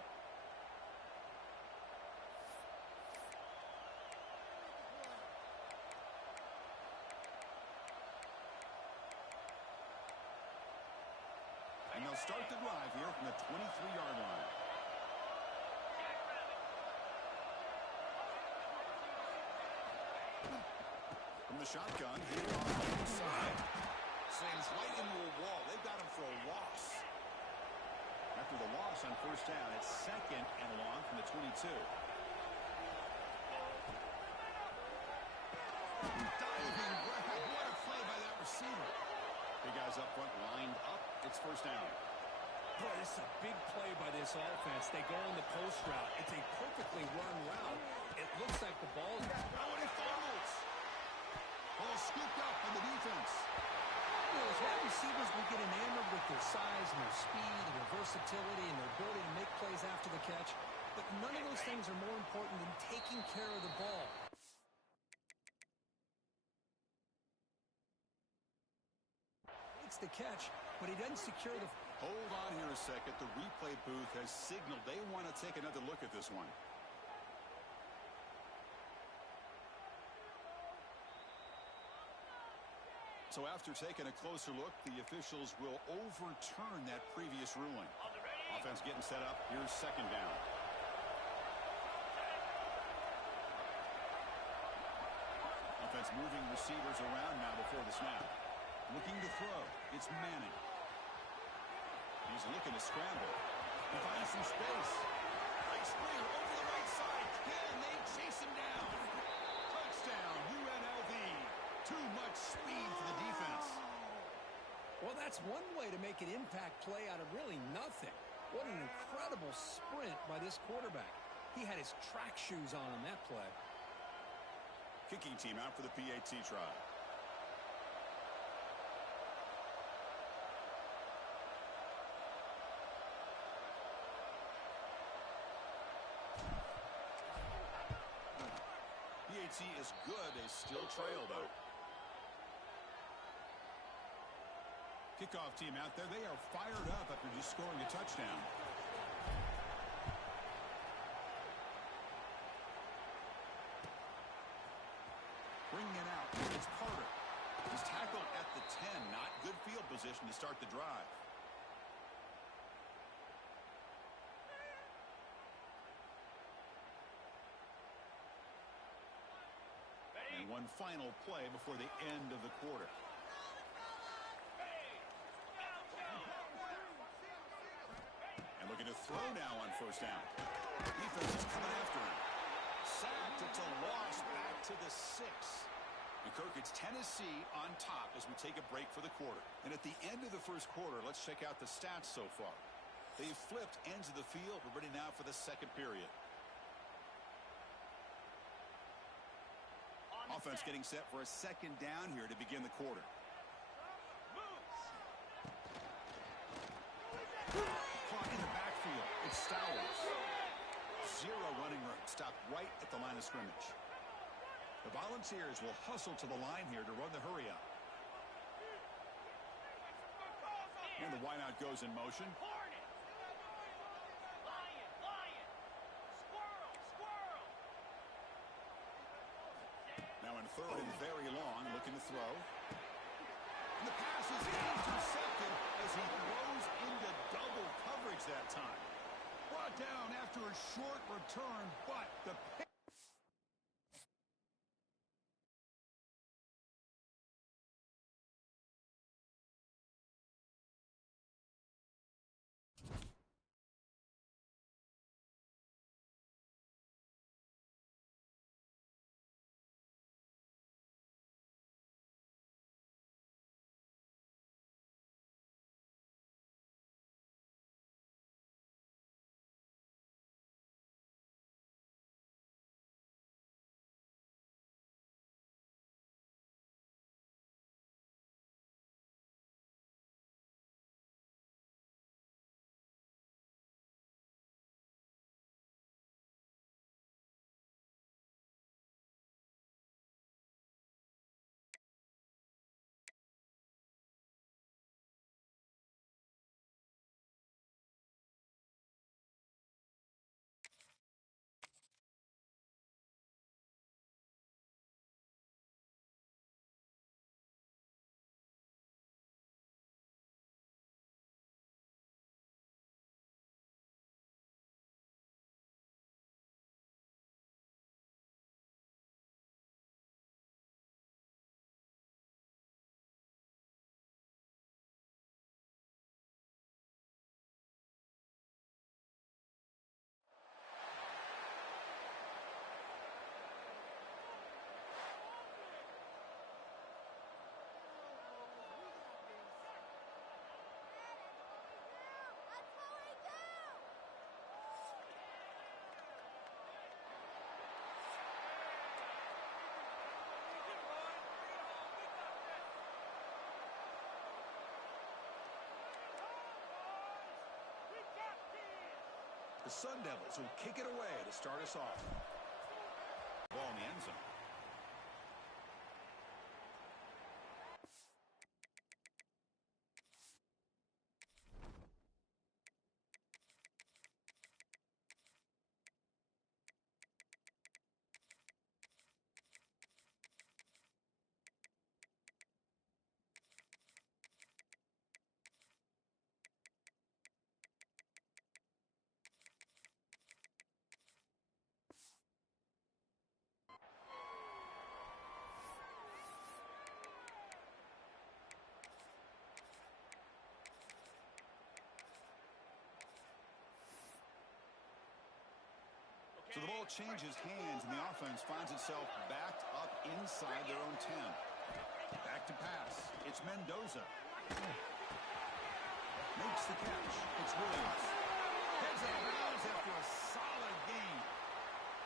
And they'll start the drive here from the 23-yard line. From the shotgun, here on the inside. Sends right into a wall. They've got him for a loss. After the loss on first down, it's second and long from the 22. Diving grab. What a play by that receiver. Big guys up front lined up. It's first down. Boy, this is a big play by this offense. They go on the post route. It's a perfectly run route. It looks like the ball. Oh, and he fumbles. Ball scooped up on the defense. You know, as wide receivers, we get enamored with their size and their speed and their versatility and their ability to make plays after the catch. But none of those things are more important than taking care of the ball. Makes the catch, but he doesn't secure the... Hold on here a second. The replay booth has signaled they want to take another look at this one. So after taking a closer look, the officials will overturn that previous ruling. Offense getting set up. Here's second down. Offense moving receivers around now before the snap. Looking to throw. It's Manning. He's looking to scramble. He finds some space. Breaks free over the right side. Can they chase him down? Touchdown, UNLV. Too much speed for the defense. Well, that's one way to make an impact play out of really nothing. What an incredible sprint by this quarterback. He had his track shoes on that play. Kicking team out for the PAT try. PAT is good. They still trail, though. Kickoff team out there. They are fired up after just scoring a touchdown. Bringing it out. It's Carter. He's tackled at the 10. Not good field position to start the drive. And one final play before the end of the quarter. And looking to throw now on first down. Defense is coming after him. Sacked. It's a loss back to the 6. And Kirk, it's Tennessee on top as we take a break for the quarter. And at the end of the first quarter, let's check out the stats so far. They've flipped ends of the field. We're ready now for the second period. Offense getting set for a second down here to begin the quarter. Clock in the backfield. It's Stowers. Zero running room. Stopped right at the line of scrimmage. The Volunteers will hustle to the line here to run the hurry up. And the wideout goes in motion. Now in third and very long, looking to throw. And the pass is intercepted as he throws into double coverage that time. Brought down after a short return, but the pick. The Sun Devils will kick it away to start us off. Ball in the end zone. So the ball changes hands, and the offense finds itself backed up inside their own 10. Back to pass. It's Mendoza. Makes the catch. It's Williams. Heads out of bounds after a solid gain.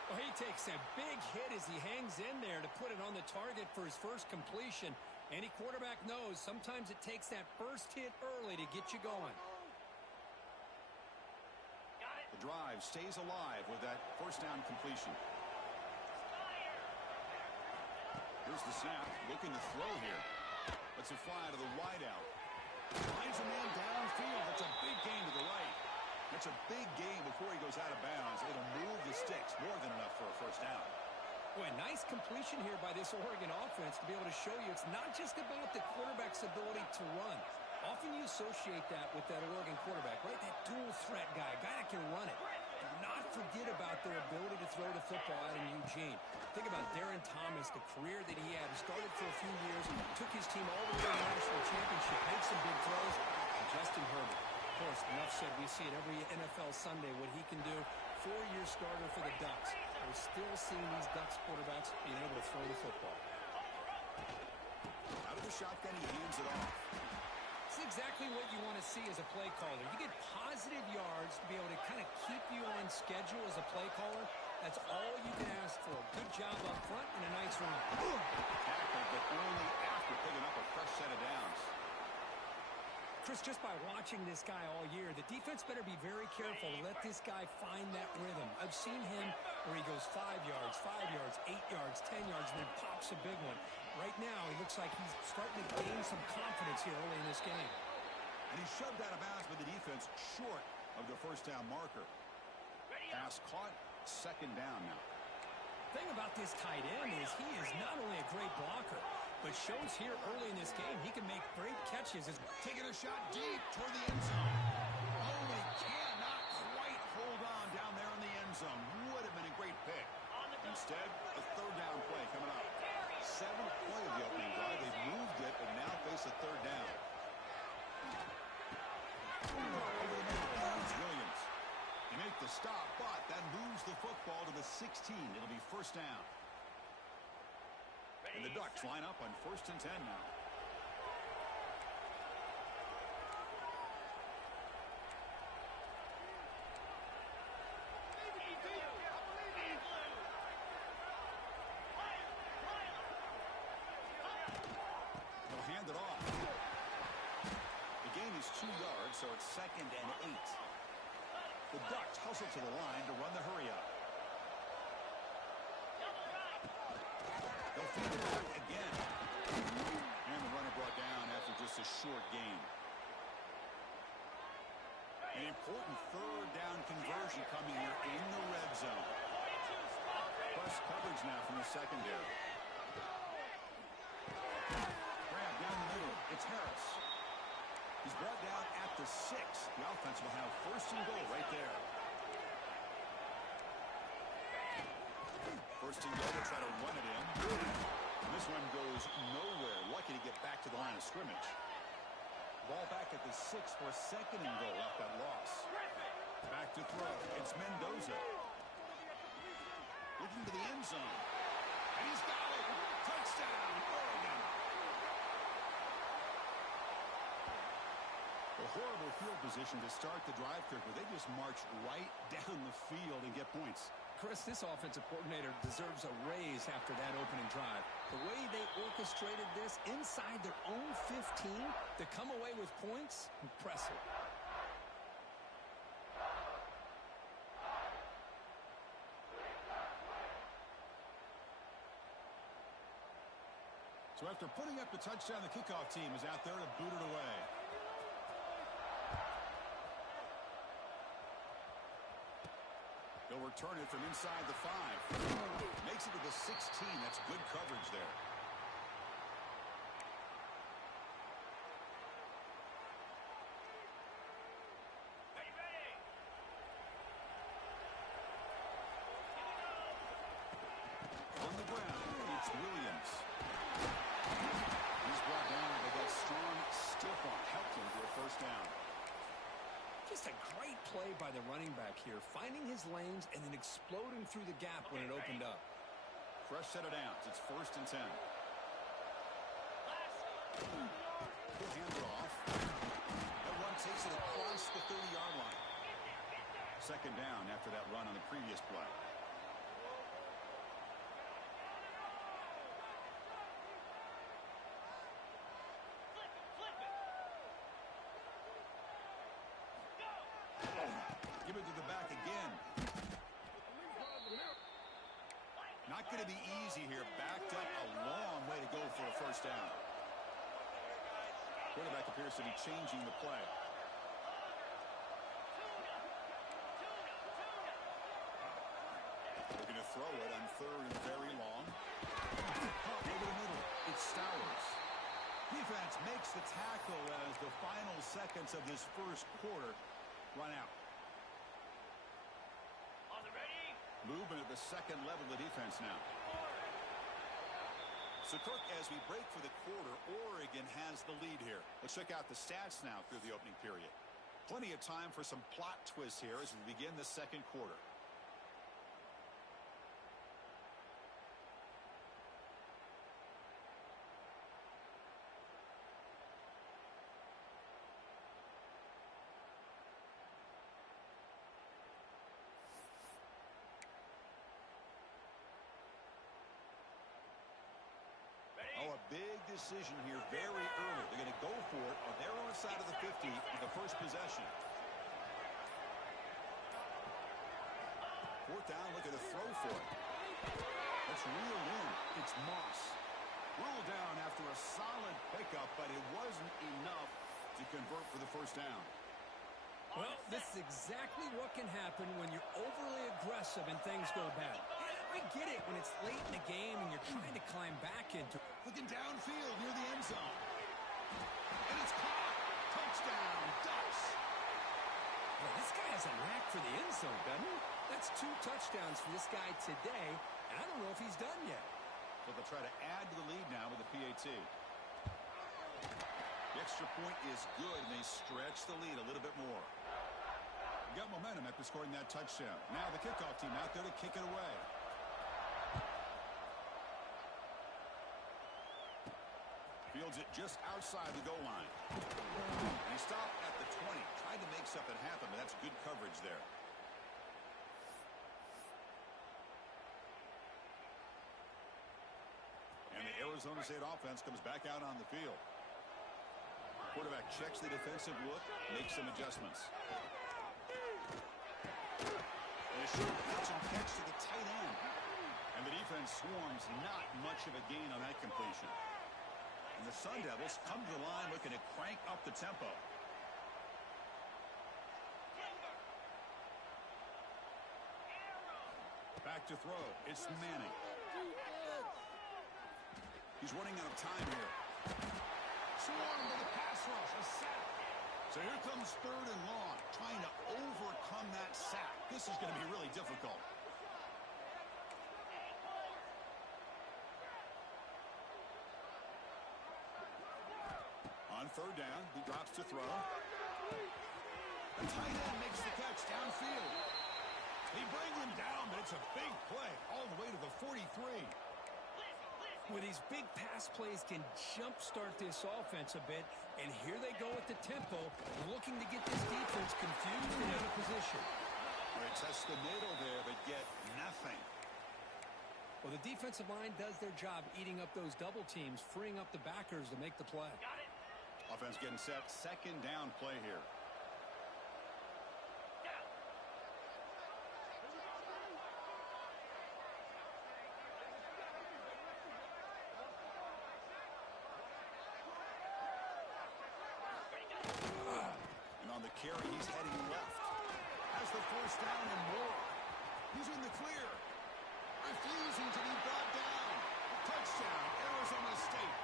Well, he takes a big hit as he hangs in there to put it on the target for his first completion. Any quarterback knows sometimes it takes that first hit early to get you going. The drive stays alive with that first down completion. Here's the snap, looking to throw here. Lets it fly to the wideout. Finds a man downfield. That's a big gain to the right. That's a big gain before he goes out of bounds. It'll move the sticks more than enough for a first down. Boy, nice completion here by this Oregon offense to be able to show you it's not just about the quarterback's ability to run. Often you associate that with that Oregon quarterback, right? That dual threat guy, a guy that can run it. Do not forget about their ability to throw the football out in Eugene. Think about Darren Thomas, the career that he had. He started for a few years, took his team all the way to the national championship, made some big throws. And Justin Herbert, of course, enough said, we see it every NFL Sunday what he can do. 4-year starter for the Ducks. We're still seeing these Ducks quarterbacks being able to throw the football. Out of the shotgun, he hands it off. It's exactly what you want to see as a play caller. You get positive yards to be able to kind of keep you on schedule as a play caller. That's all you can ask for. Good job up front and a nice run. Tackle, but only after picking up a fresh set of downs. Chris, just by watching this guy all year, the defense better be very careful to let this guy find that rhythm. I've seen him where he goes 5 yards, 8 yards, 10 yards, and then pops a big one. Right now, he looks like he's starting to gain some confidence here early in this game. And he shoved out of bounds with the defense short of the first down marker. Pass caught, second down now. The thing about this tight end is he is not only a great blocker, but shows here early in this game he can make great catches. Taking a shot deep toward the end zone. Oh, he cannot quite hold on down there in the end zone. Would have been a great pick. Instead, a third down play coming up. 7th play of the opening drive. They've moved it and now face a third down. Over the middle, Williams. They make the stop, but that moves the football to the 16. It'll be first down. And the Ducks line up on 1st and 10 now. They'll hand it off. The gain is 2 yards, so it's 2nd and 8. The Ducks hustle to the line to run the hurry up. They'll feed it back again. And the runner brought down after just a short gain. An important third down conversion coming here in the red zone. Plus coverage now from the secondary. Grab down the middle. It's Harris. He's brought down at the 6. The offense will have 1st and goal right there. 1st and goal to try to run it in. And this one goes nowhere. Lucky to get back to the line of scrimmage. Ball back at the 6 for 2nd and goal off that loss. Back to throw. It's Mendoza. Looking to the end zone. And he's got it. Touchdown, Oregon. A horrible field position to start the drive, Kirk, but they just march right down the field and get points. Chris, this offensive coordinator deserves a raise after that opening drive. The way they orchestrated this inside their own 15 to come away with points, impressive. So after putting up the touchdown, the kickoff team is out there to boot it away. They'll return it from inside the 5. Makes it to the 16. That's good coverage there. On the ground, it's Williams. He's brought down. They got strong stiff on. Helped him to a first down. Just a great play by the running back here, finding his lanes and then exploding through the gap when it opened up. Fresh set of downs. It's 1st and 10. He'll hand it off. That one takes it across the 30-yard line. 2nd down after that run on the previous play. Not going to be easy here. Backed up a long way to go for a first down. Quarterback appears to be changing the play. Looking to throw it on third and very long. Over the middle, it's Stowers. Defense makes the tackle as the final seconds of this first quarter run out. On the ready. Movement at the second level of the defense now. So, Kirk, as we break for the quarter, Oregon has the lead here. Let's check out the stats now through the opening period. Plenty of time for some plot twists here as we begin the second quarter. Oh, a big decision here very early. They're going to go for it on their own side of the 50 for the first possession. Fourth down, look at the throw for it. That's reeled in. It's Moss. Ruled down after a solid pickup, but it wasn't enough to convert for the first down. Well, this is exactly what can happen when you're overly aggressive and things go bad. I get it when it's late in the game and you're trying to climb back into it. Looking downfield near the end zone. And it's caught. Touchdown, Ducks. Well, this guy has a knack for the end zone, doesn't he? That's 2 touchdowns for this guy today, and I don't know if he's done yet. So they'll try to add to the lead now with the PAT. The extra point is good, and they stretch the lead a little bit more. Got momentum after scoring that touchdown. Now the kickoff team out there to kick it away. Fields it just outside the goal line. And he stopped at the 20. Tried to make something happen, but that's good coverage there. And the Arizona State offense comes back out on the field. Quarterback checks the defensive look, makes some adjustments. And a short pitch and catch to the tight end. And the defense swarms, not much of a gain on that completion. And the Sun Devils come to the line looking to crank up the tempo. Back to throw. It's Manning. He's running out of time here. Swarm to the pass rush. A sack. So here comes third and long. Trying to overcome that sack. This is going to be really difficult. On third down, he drops to throw. The tight end makes the catch downfield. They bring him down, but it's a big play all the way to the 43. With these big pass plays can jumpstart this offense a bit, and here they go at the tempo, looking to get this defense confused and out of position. They test the middle there, but get nothing. Well, the defensive line does their job eating up those double teams, freeing up the backers to make the play. Got it. Offense getting set. Second down play here. And on the carry, he's heading left. Has the first down and more. He's in the clear. Refusing to be brought down. Touchdown, Arizona State.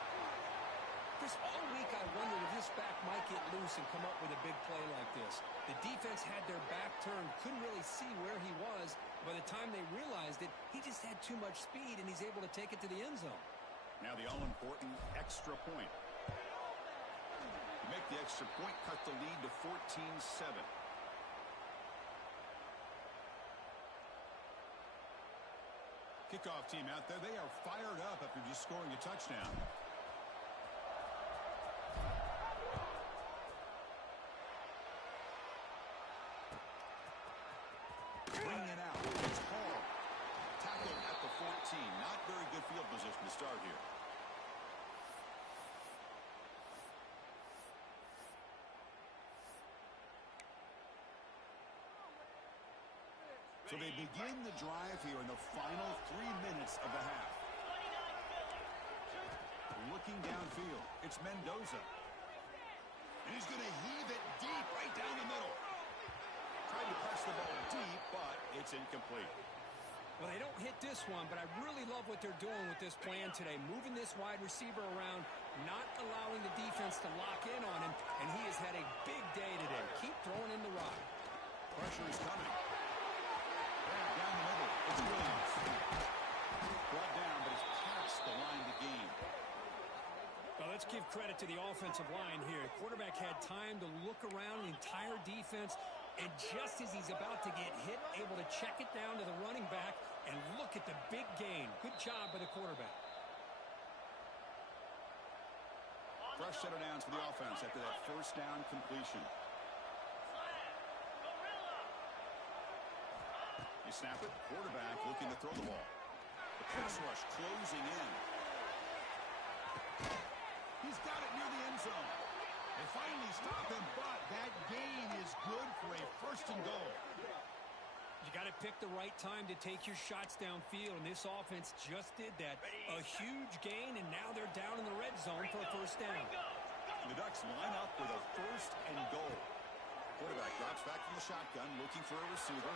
Chris, all week I wondered if this back might get loose and come up with a big play like this. The defense had their back turned, couldn't really see where he was. By the time they realized it, he just had too much speed, and he's able to take it to the end zone. Now the all-important extra point. To make the extra point, cut the lead to 14-7. Kickoff team out there, they are fired up after just scoring a touchdown. Bringing it out. It's Hall. Tackled at the 14. Not very good field position to start here. So they begin the drive here in the final 3 minutes of the half. Looking downfield, it's Mendoza. And he's going to heave it deep right down the middle. Tried to press the ball deep, but it's incomplete. Well, they don't hit this one, but I really love what they're doing with this plan today. Moving this wide receiver around, not allowing the defense to lock in on him, and he has had a big day today. Keep throwing in the rock. Pressure is coming. Down the middle, it's Williams. Brought down, but it's past the line to gain. Well, let's give credit to the offensive line here. The quarterback had time to look around the entire defense, and just as he's about to get hit, able to check it down to the running back, and look at the big gain. Good job by the quarterback. Fresh set of downs for the offense after that first down completion. You snap it, quarterback looking to throw the ball. The pass rush closing in. He's got it near the end zone. They finally stop him, but that gain is good for a first and goal. You got to pick the right time to take your shots downfield, and this offense just did that. A huge gain, and now they're down in the red zone for a first down. The Ducks line up with a first and goal. Quarterback drops back from the shotgun, looking for a receiver.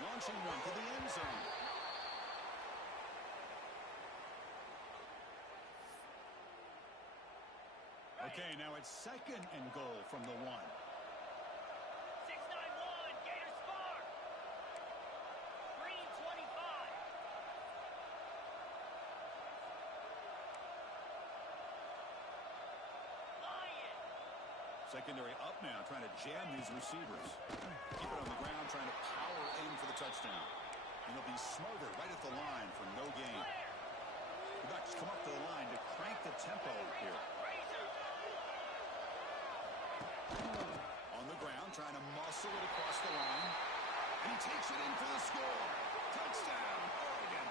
Launching one to the end zone. Okay, now it's second and goal from the 1. 6-9-1, Gators far. Green 25. Lion. Secondary up now, trying to jam these receivers. Keep it on the ground, trying to power in for the touchdown. And they'll be smothered right at the line for no gain. The Ducks come up to the line to crank the tempo here. On the ground, trying to muscle it across the line. And he takes it in for the score. Touchdown, Oregon.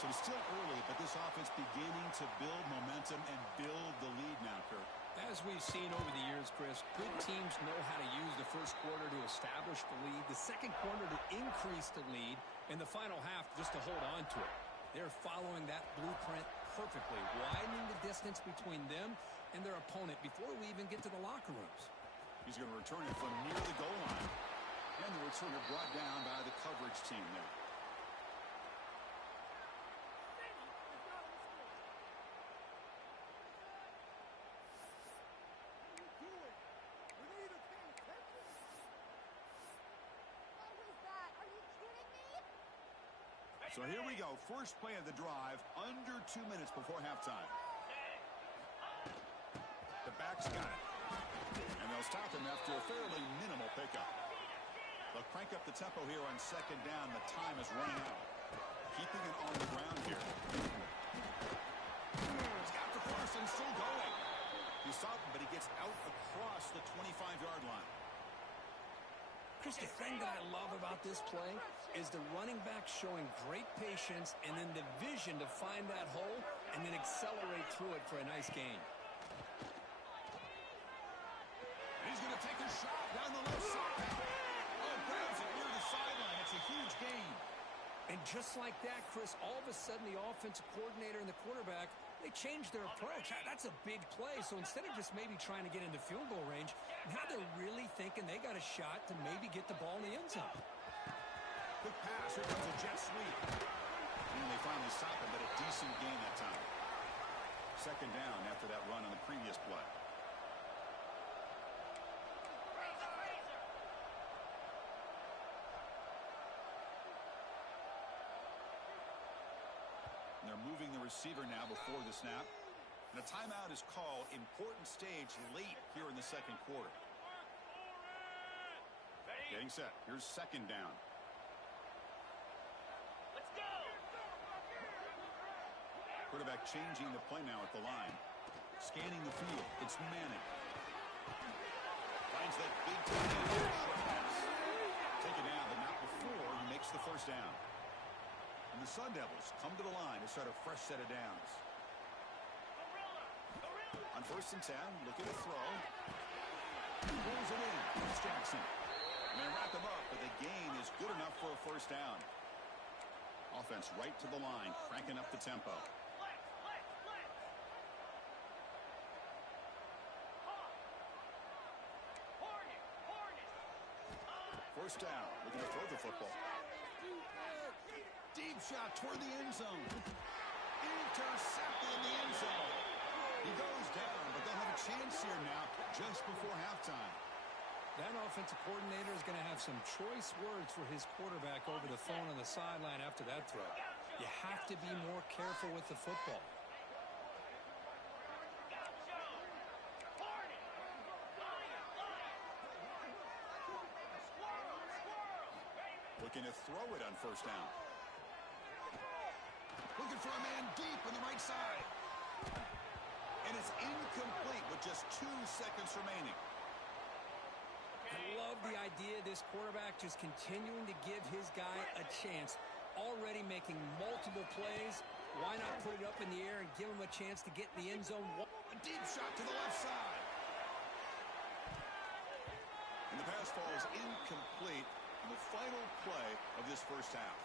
So it's still early, but this offense beginning to build momentum and build the lead now, Kirk. As we've seen over the years, Chris, good teams know how to use the first quarter to establish the lead, the second quarter to increase the lead, and the final half just to hold on to it. They're following that blueprint perfectly, widening the distance between them and their opponent before we even get to the locker rooms. He's going to return it from near the goal line. And the returner brought down by the coverage team there. So here we go. First play of the drive, under 2 minutes before halftime. The back's got it. And they'll stop him after a fairly minimal pickup. They'll crank up the tempo here on second down. The time is running out. Keeping it on the ground here. He's got the first and still going. He stopped him, but he gets out across the 25-yard line. Chris, the thing that I love about this play is the running back showing great patience and then the vision to find that hole and then accelerate through it for a nice gain. He's going to take a shot down the left side. Oh, grabs it near the sideline. It's a huge gain. And just like that, Chris, all of a sudden the offensive coordinator and the quarterback, they changed their approach. That's a big play. So instead of just maybe trying to get into field goal range, now they're really thinking they got a shot to maybe get the ball in the end zone. Quick pass. Here comes a jet sweep. And they finally stop him, but a decent gain that time. Second down after that run on the previous play. And they're moving the receiver now before the snap. And a timeout is called. Important stage late here in the second quarter. Getting set. Here's second down. Let's go. Quarterback changing the play now at the line. Scanning the field. It's Manning. Finds that big tight end. Short pass. Take it down, but not before he makes the first down. And the Sun Devils come to the line to start a fresh set of downs. On first and 10, looking to throw. Pulls it in. It's Jackson. And they wrap him up, but the gain is good enough for a first down. Offense right to the line, cranking up the tempo. First down, looking to throw the football. Deep shot toward the end zone. Intercepted in the end zone. He goes down, but they'll have a chance here now just before halftime. That offensive coordinator is going to have some choice words for his quarterback over the phone on the sideline after that throw. You have to be more careful with the football. Looking to throw it on first down. Looking for a man deep on the right side. And it's incomplete with just 2 seconds remaining. I love the idea of this quarterback just continuing to give his guy a chance. Already making multiple plays. Why not put it up in the air and give him a chance to get in the end zone? A deep shot to the left side. And the pass falls incomplete in the final play of this first half.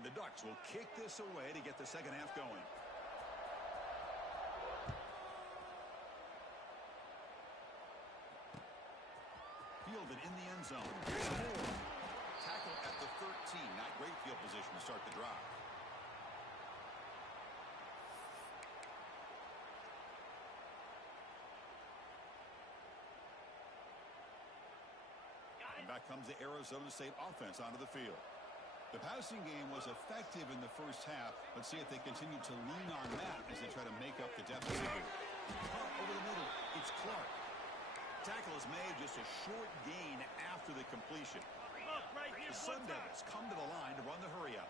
And the Ducks will kick this away to get the second half going. Fielded in the end zone. Tackle at the 13. Not great field position to start the drive. And back comes the Arizona State offense onto the field. The passing game was effective in the first half. Let's see if they continue to lean on that as they try to make up the deficit here. Over the middle, it's Clark. Tackle is made, just a short gain after the completion. The Sun Devils come to the line to run the hurry up.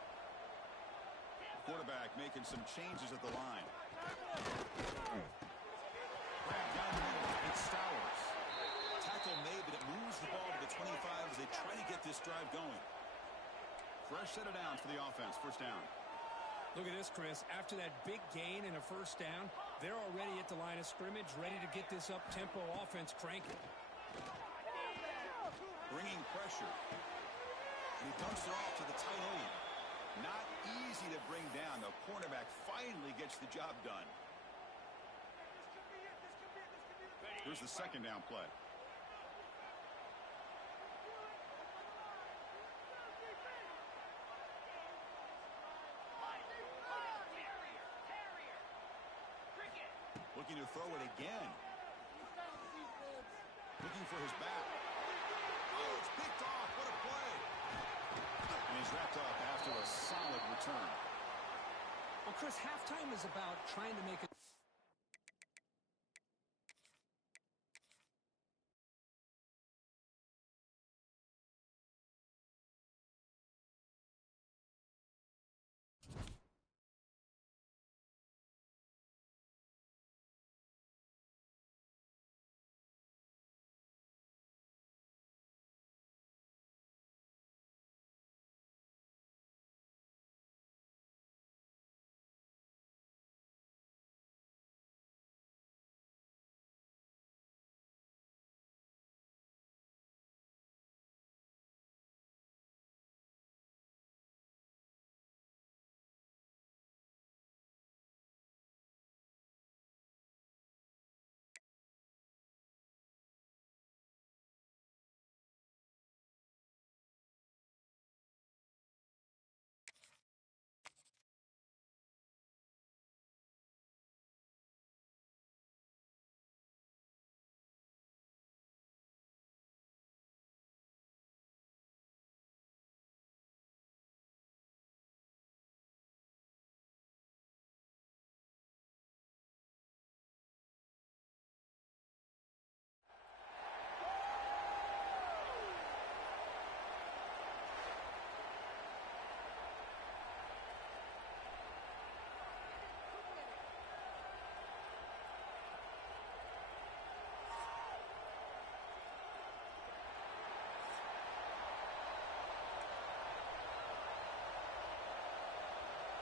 Quarterback making some changes at the line. Grabbed down the middle, it's Stowers. Tackle made, but it moves the ball to the 25 as they try to get this drive going. Fresh set of downs for the offense. First down. Look at this, Chris. After that big gain and a first down, they're already at the line of scrimmage, ready to get this up-tempo offense cranking. Bringing pressure. And he dumps it off to the tight end. Not easy to bring down. The cornerback finally gets the job done. Here's the second down play. Looking to throw it again. Looking for his back. Oh, it's picked off. What a play. And he's wrapped up after a solid return. Well, Chris, halftime is about trying to make it.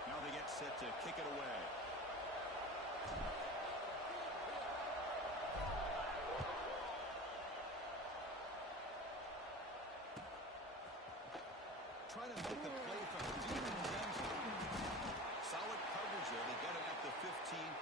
Now they get set to kick it away. trying to make the play from deep in the end zone. Solid coverage there. They get it at the 15.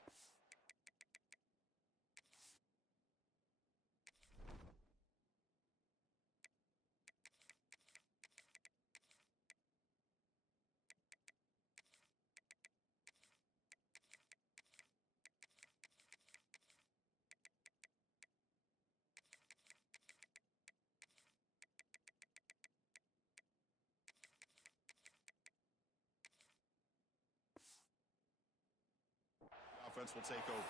Offense will take over.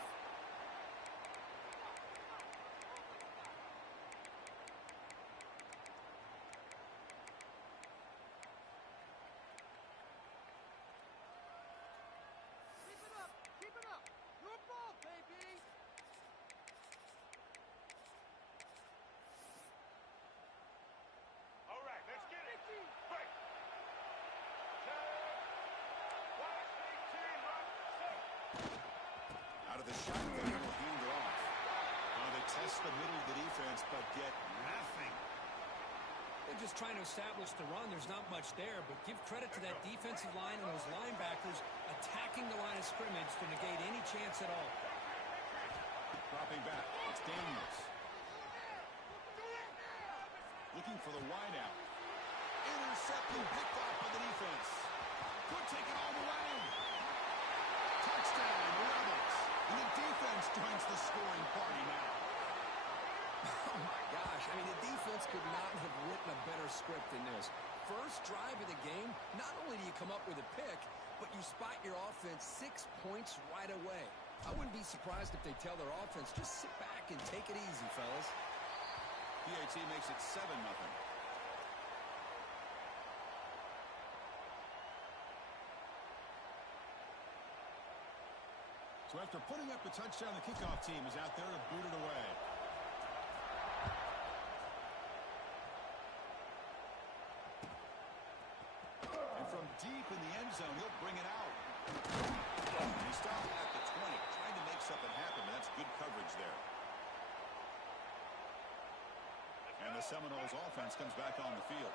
Keep it up! Keep it up! Your ball, baby! All right, let's get it. Mickey! Break. Last 18, up, set. Out of the shotgun, will hand it off. They test the middle of the defense, but get nothing. They're just trying to establish the run. There's not much there, but give credit to that defensive line and those linebackers attacking the line of scrimmage to negate any chance at all. Dropping back. It's Daniels. Looking for the wideout. Intercepting, picked off by the defense. Could take it all the way. Touchdown, Rebels. And the defense joins the scoring party now. Oh, my gosh. I mean, the defense could not have written a better script than this. First drive of the game, not only do you come up with a pick, but you spot your offense 6 points right away. I wouldn't be surprised if they tell their offense, just sit back and take it easy, fellas. PAT makes it 7-0. So after putting up the touchdown, the kickoff team is out there to boot it away. And from deep in the end zone, he'll bring it out. And he stopped at the 20, trying to make something happen, but that's good coverage there. And the Seminoles offense comes back on the field.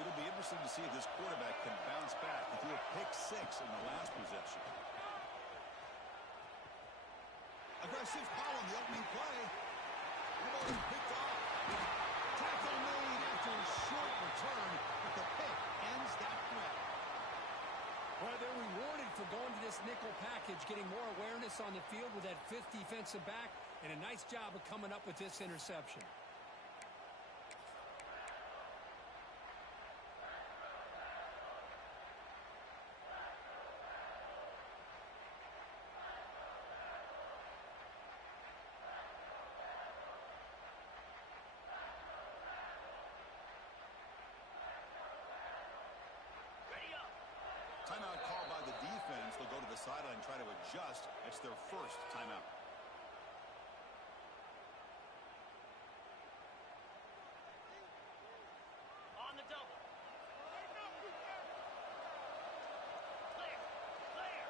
It'll be interesting to see if this quarterback can bounce back. He threw a pick 6 in the last possession. Aggressive call on the opening play. Ball picked off. Tackle made after a short return, but the pick ends that threat. Well, they're rewarded for going to this nickel package, getting more awareness on the field with that fifth defensive back, and a nice job of coming up with this interception. Timeout called by the defense. They'll go to the sideline and try to adjust. It's their first timeout. On the double. Clear. Clear.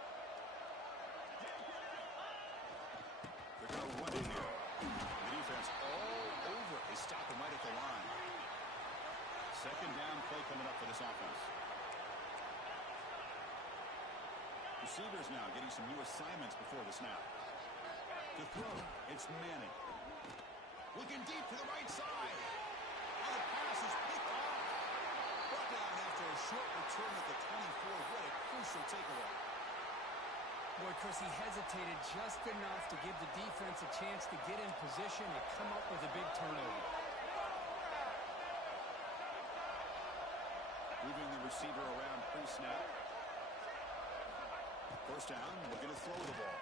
They're going to run in here. The defense all over. They stop him right at the line. Second down play coming up for this offense. Receivers now getting some new assignments before the snap. To throw, it's Manning. Looking deep to the right side. And the pass is picked off. Brought down after a short return at the 24. What a crucial takeaway. Boy, Chris, he hesitated just enough to give the defense a chance to get in position and come up with a big turnover. Moving the receiver around pre-snap. First down, looking to throw the ball.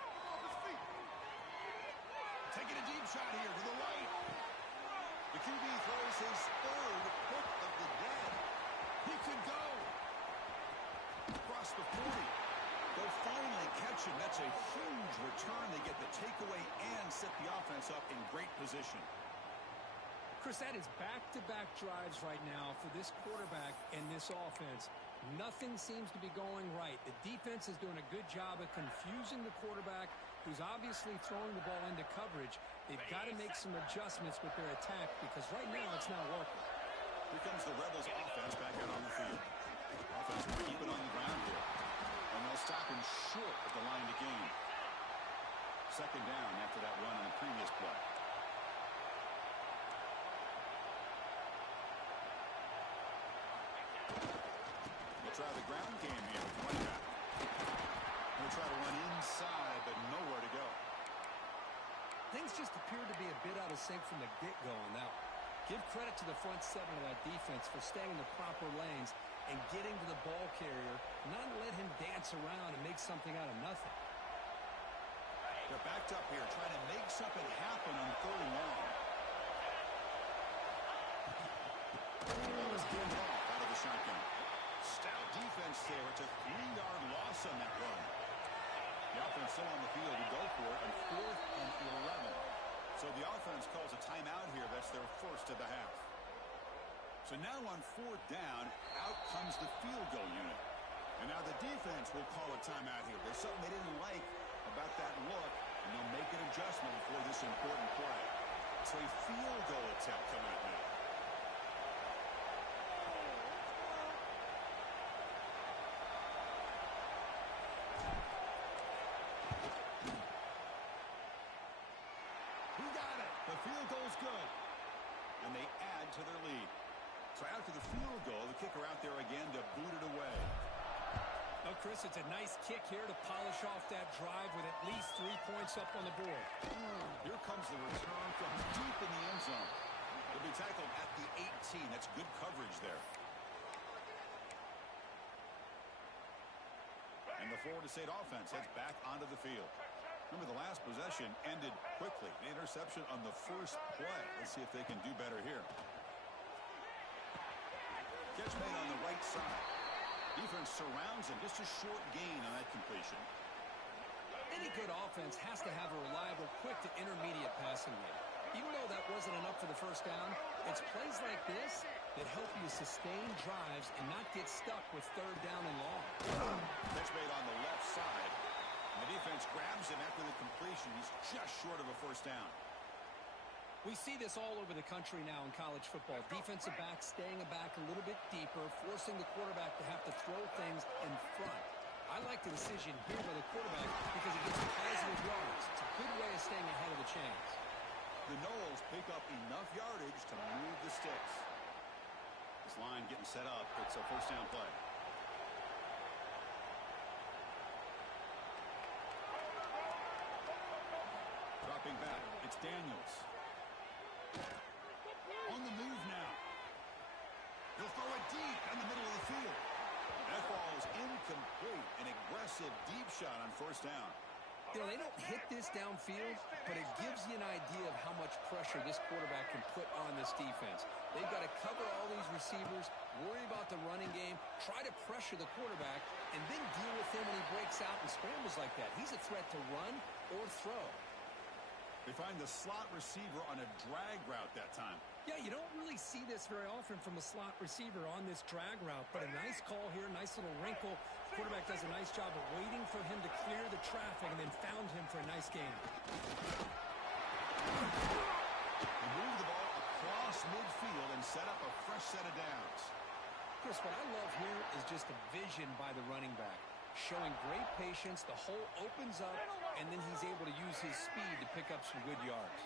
Taking a deep shot here to the right. The QB throws his third pick of the day. He could go. Across the 40. They'll finally catch him. That's a huge return. They get the takeaway and set the offense up in great position. Chris, that is back-to-back drives right now for this quarterback and this offense. Nothing seems to be going right. The defense is doing a good job of confusing the quarterback, who's obviously throwing the ball into coverage. They've got to make some adjustments with their attack because right now it's not working. Here comes the Rebels offense back out on the field. offense will keep it on the ground here. And they'll stop him short of the line to gain. Second down after that run on the previous play. They'll try the ground game here with running back. They'll try to run inside, but nowhere to go. Things just appeared to be a bit out of sync from the get-go on that one. Give credit to the front seven of that defense for staying in the proper lanes and getting to the ball carrier, not let him dance around and make something out of nothing. They're backed up here, trying to make something happen on third and long. Ball is given off out of the shotgun. Stout defense there. It's a 3-yard loss on that run. The offense still on the field to go for it on 4th and 11. So the offense calls a timeout here. That's their first of the half. So now on 4th down, out comes the field goal unit. And now the defense will call a timeout here. There's something they didn't like about that look, and they'll make an adjustment for this important play. So a field goal attempt coming up now. The field goal's good, and they add to their lead. So after the field goal, the kicker out there again to boot it away. Oh, Chris, it's a nice kick here to polish off that drive with at least 3 points up on the board. Here comes the return from deep in the end zone. He'll be tackled at the 18. That's good coverage there. And the Florida State offense heads back onto the field. Remember, the last possession ended quickly. The interception on the first play. Let's see if they can do better here. Catch made on the right side. Defense surrounds him. Just a short gain on that completion. Any good offense has to have a reliable, quick to intermediate passing game. Even though that wasn't enough for the first down, it's plays like this that help you sustain drives and not get stuck with 3rd down and long. Catch made on the left side. The defense grabs him after the completion. He's just short of a first down. We see this all over the country now in college football. Defensive backs staying back a little bit deeper, forcing the quarterback to have to throw things in front. I like the decision here by the quarterback because it gets positive yards. It's a good way of staying ahead of the chains. The Noles pick up enough yardage to move the sticks. This line getting set up. It's a first down play. Dropping back, it's Daniels. On the move now. He'll throw it deep in the middle of the field. That ball is incomplete. An aggressive deep shot on first down. You know, they don't hit this downfield, but it gives you an idea of how much pressure this quarterback can put on this defense. They've got to cover all these receivers, worry about the running game, try to pressure the quarterback, and then deal with him when he breaks out and scrambles like that. He's a threat to run or throw. They find the slot receiver on a drag route that time. Yeah, you don't really see this very often from a slot receiver on this drag route, but a nice call here, nice little wrinkle. Quarterback does a nice job of waiting for him to clear the traffic and then found him for a nice gain. They move the ball across midfield and set up a fresh set of downs. Chris, what I love here is just the vision by the running back. Showing great patience, the hole opens up, and then he's able to use his speed to pick up some good yards.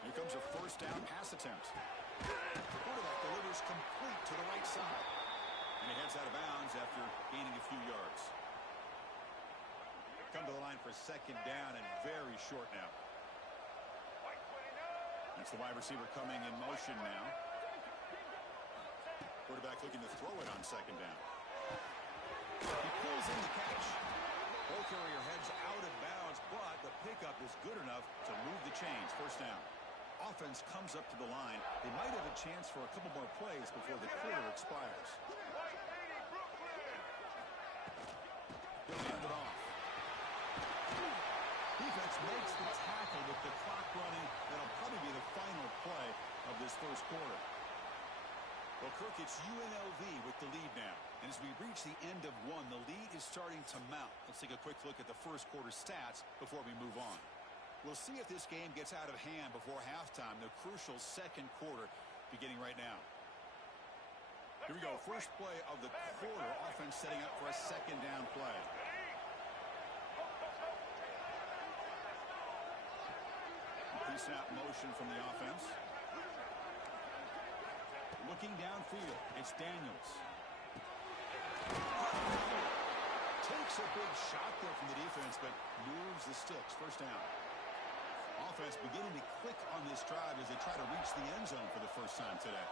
Here comes a first down pass attempt. The quarterback delivers complete to the right side. And he heads out of bounds after gaining a few yards. Come to the line for second down and very short now. That's the wide receiver coming in motion now. Quarterback looking to throw it on second down. He pulls in the catch. Ball carrier heads out of bounds, but the pickup is good enough to move the chains. First down. Offense comes up to the line. They might have a chance for a couple more plays before the quarter expires. He'll hand it off. Defense makes the tackle with the clock running. That'll probably be the final play of this first quarter. Well, Kirk, it's UNLV with the lead now. And as we reach the end of one, the lead is starting to mount. Let's take a quick look at the first quarter stats before we move on. We'll see if this game gets out of hand before halftime, the crucial second quarter beginning right now. Here we go. First play of the quarter. Offense setting up for a second down play. Pre-snap motion from the offense. Looking downfield. It's Daniels. Takes a big shot there from the defense, but moves the sticks. First down. Offense beginning to click on this drive as they try to reach the end zone for the first time today.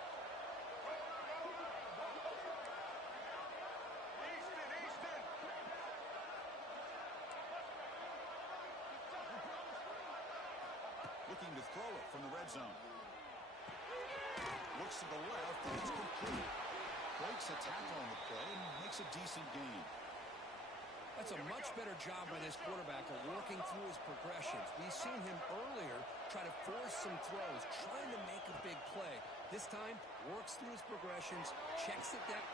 Looking to throw it from the red zone. Looks to the left, and it's complete. Breaks a tackle on the play and makes a decent gain. That's a much better job by this quarterback of working through his progressions. We've seen him earlier try to force some throws, trying to make a big play. This time, works through his progressions, checks it down.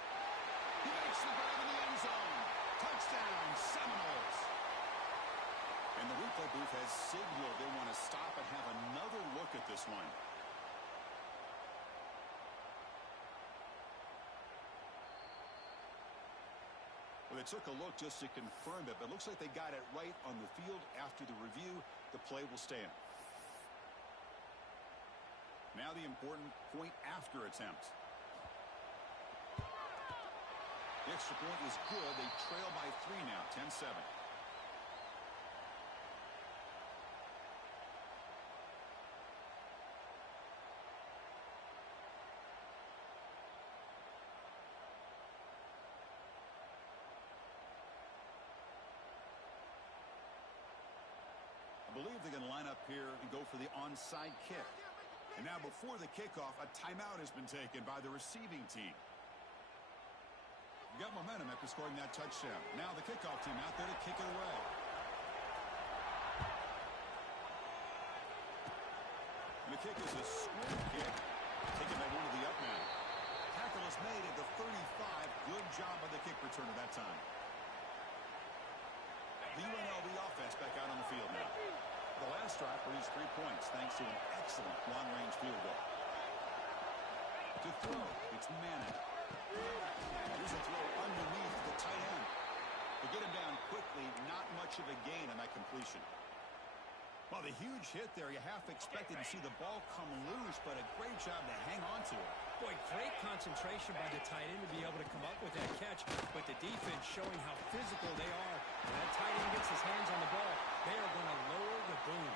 He makes the grab in the end zone. Touchdown, Seminoles. And the replay booth has signaled they want to stop and have another look at this one. Well, they took a look just to confirm it, but it looks like they got it right on the field. After the review, the play will stand. Now the important point after attempt. The extra point is good. They trail by 3 now, 10-7. I believe they're going to line up here and go for the onside kick. And now before the kickoff, a timeout has been taken by the receiving team. Got momentum after scoring that touchdown. Now the kickoff team out there to kick it away. And the kick is a square kick, taken by one of the up men. Tackle is made at the 35. Good job by the kick returner that time. The UNLV offense back out on the field now. The last drive produced 3 points thanks to an excellent long-range field goal. To throw, it's Manning. Here's a throw underneath the tight end. They get him down quickly, not much of a gain on that completion. Well, the huge hit there, you half expected to see the ball come loose, but a great job to hang on to it. Boy, great concentration by the tight end to be able to come up with that catch, but the defense showing how physical they are. When that tight end gets his hands on the ball, they are going to lower the boom.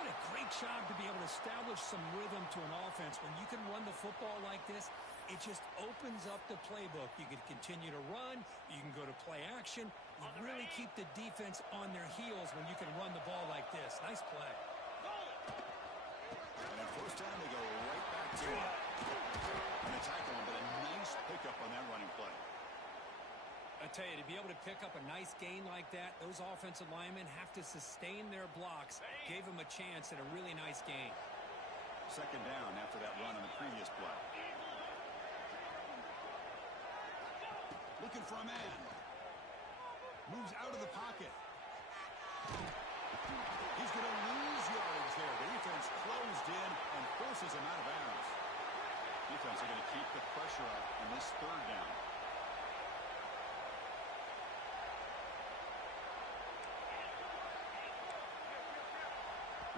What a great job to be able to establish some rhythm to an offense. When you can run the football like this, it just opens up the playbook. You can continue to run. You can go to play action. You really keep the defense on their heels when you can run the ball like this. Nice play. And at first down, they go right back to it. And they tackle him, but a nice pickup on that running play. I tell you, to be able to pick up a nice gain like that, those offensive linemen have to sustain their blocks. Gave them a chance at a really nice gain. Second down after that run on the previous play. Looking for a man. Moves out of the pocket. He's going to lose yardage there. The defense closed in and forces him out of bounds. Defense are going to keep the pressure up on this third down.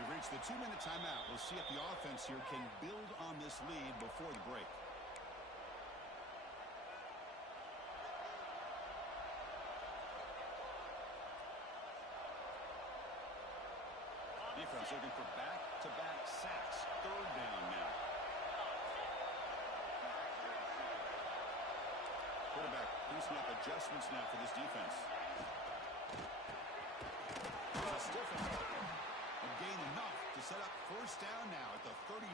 We've reached the 2-minute timeout. We'll see if the offense here can build on this lead before the break. Defense looking for back-to-back sacks. Third down now. Quarterback pre-snap adjustments now for this defense. There's a stiff one. A gain enough to set up first down now at the 39.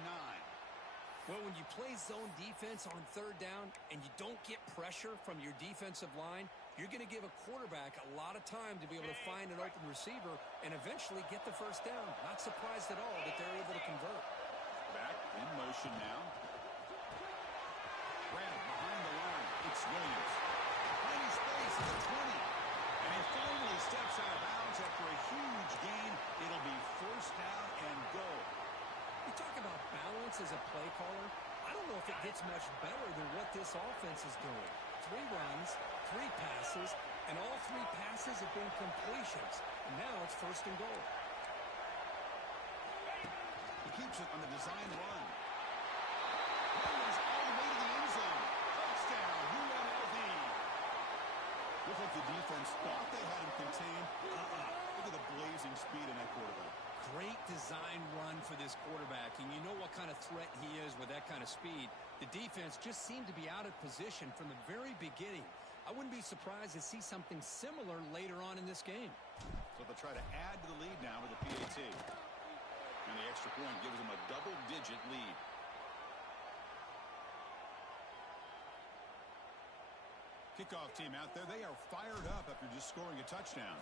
Well, when you play zone defense on third down and you don't get pressure from your defensive line, you're going to give a quarterback a lot of time to be able to find an open receiver and eventually get the first down. Not surprised at all that they're able to convert. Back in motion now. Grab behind the line. It's Williams. Tiny space at the 20. And he finally steps out of bounds after a huge gain. It'll be first down and goal. You talk about balance as a play caller. I don't know if it gets much better than what this offense is doing. 3 runs, 3 passes, and all 3 passes have been completions. And now it's 1st and goal. He keeps it on the design run. Runs all the way to the end zone. Touchdown, UNLV. Looked like the defense thought they had him contained. Look at the blazing speed in that quarterback. Great design run for this quarterback, and you know what kind of threat he is with that kind of speed. The defense just seemed to be out of position from the very beginning. I wouldn't be surprised to see something similar later on in this game. So they'll try to add to the lead now with a PAT. And the extra point gives them a double-digit lead. Kickoff team out there. They are fired up after just scoring a touchdown.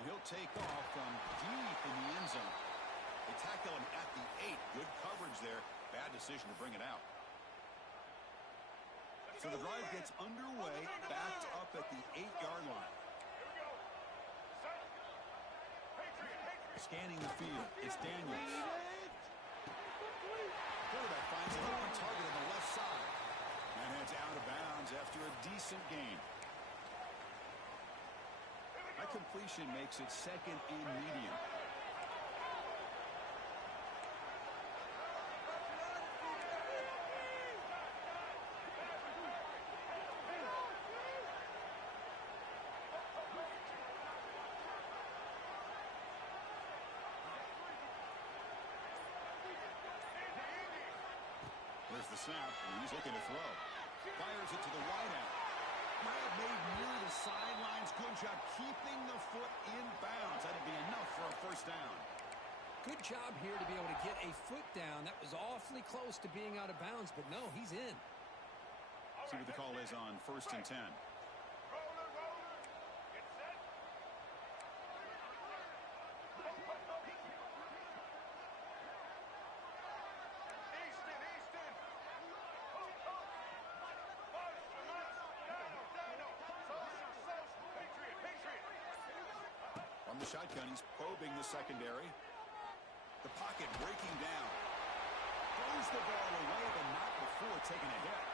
And he'll take off from deep in the end zone. They tackle him at the 8. Good coverage there. Bad decision to bring it out. So the drive gets underway, backed up at the 8-yard line. Scanning the field, it's Daniels. Quarterback finds an open target on the left side. And heads out of bounds after a decent gain. That completion makes it 2nd and medium. There's the snap, and he's looking to throw. Fires it to the wideout. Grab made near the sidelines. Good job keeping the foot in bounds. That'll be enough for a 1st down. Good job here to be able to get a foot down. That was awfully close to being out of bounds, but no, he's in. See what the call is on 1st and 10. From the shotgun, he's probing the secondary. The pocket breaking down. Throws the ball away, but not before taking a hit.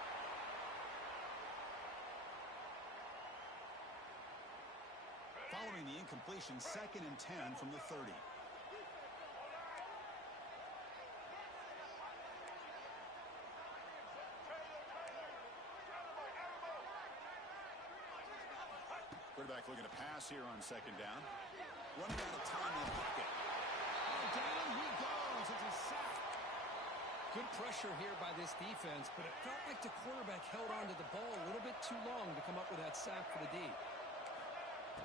Following the incompletion, 2nd and 10 from the 30. Quarterback looking to pass here on 2nd down. Running out of time in the pocket. And down he goes. It's a sack. Good pressure here by this defense, but it felt like the quarterback held onto the ball a little bit too long to come up with that sack for the D.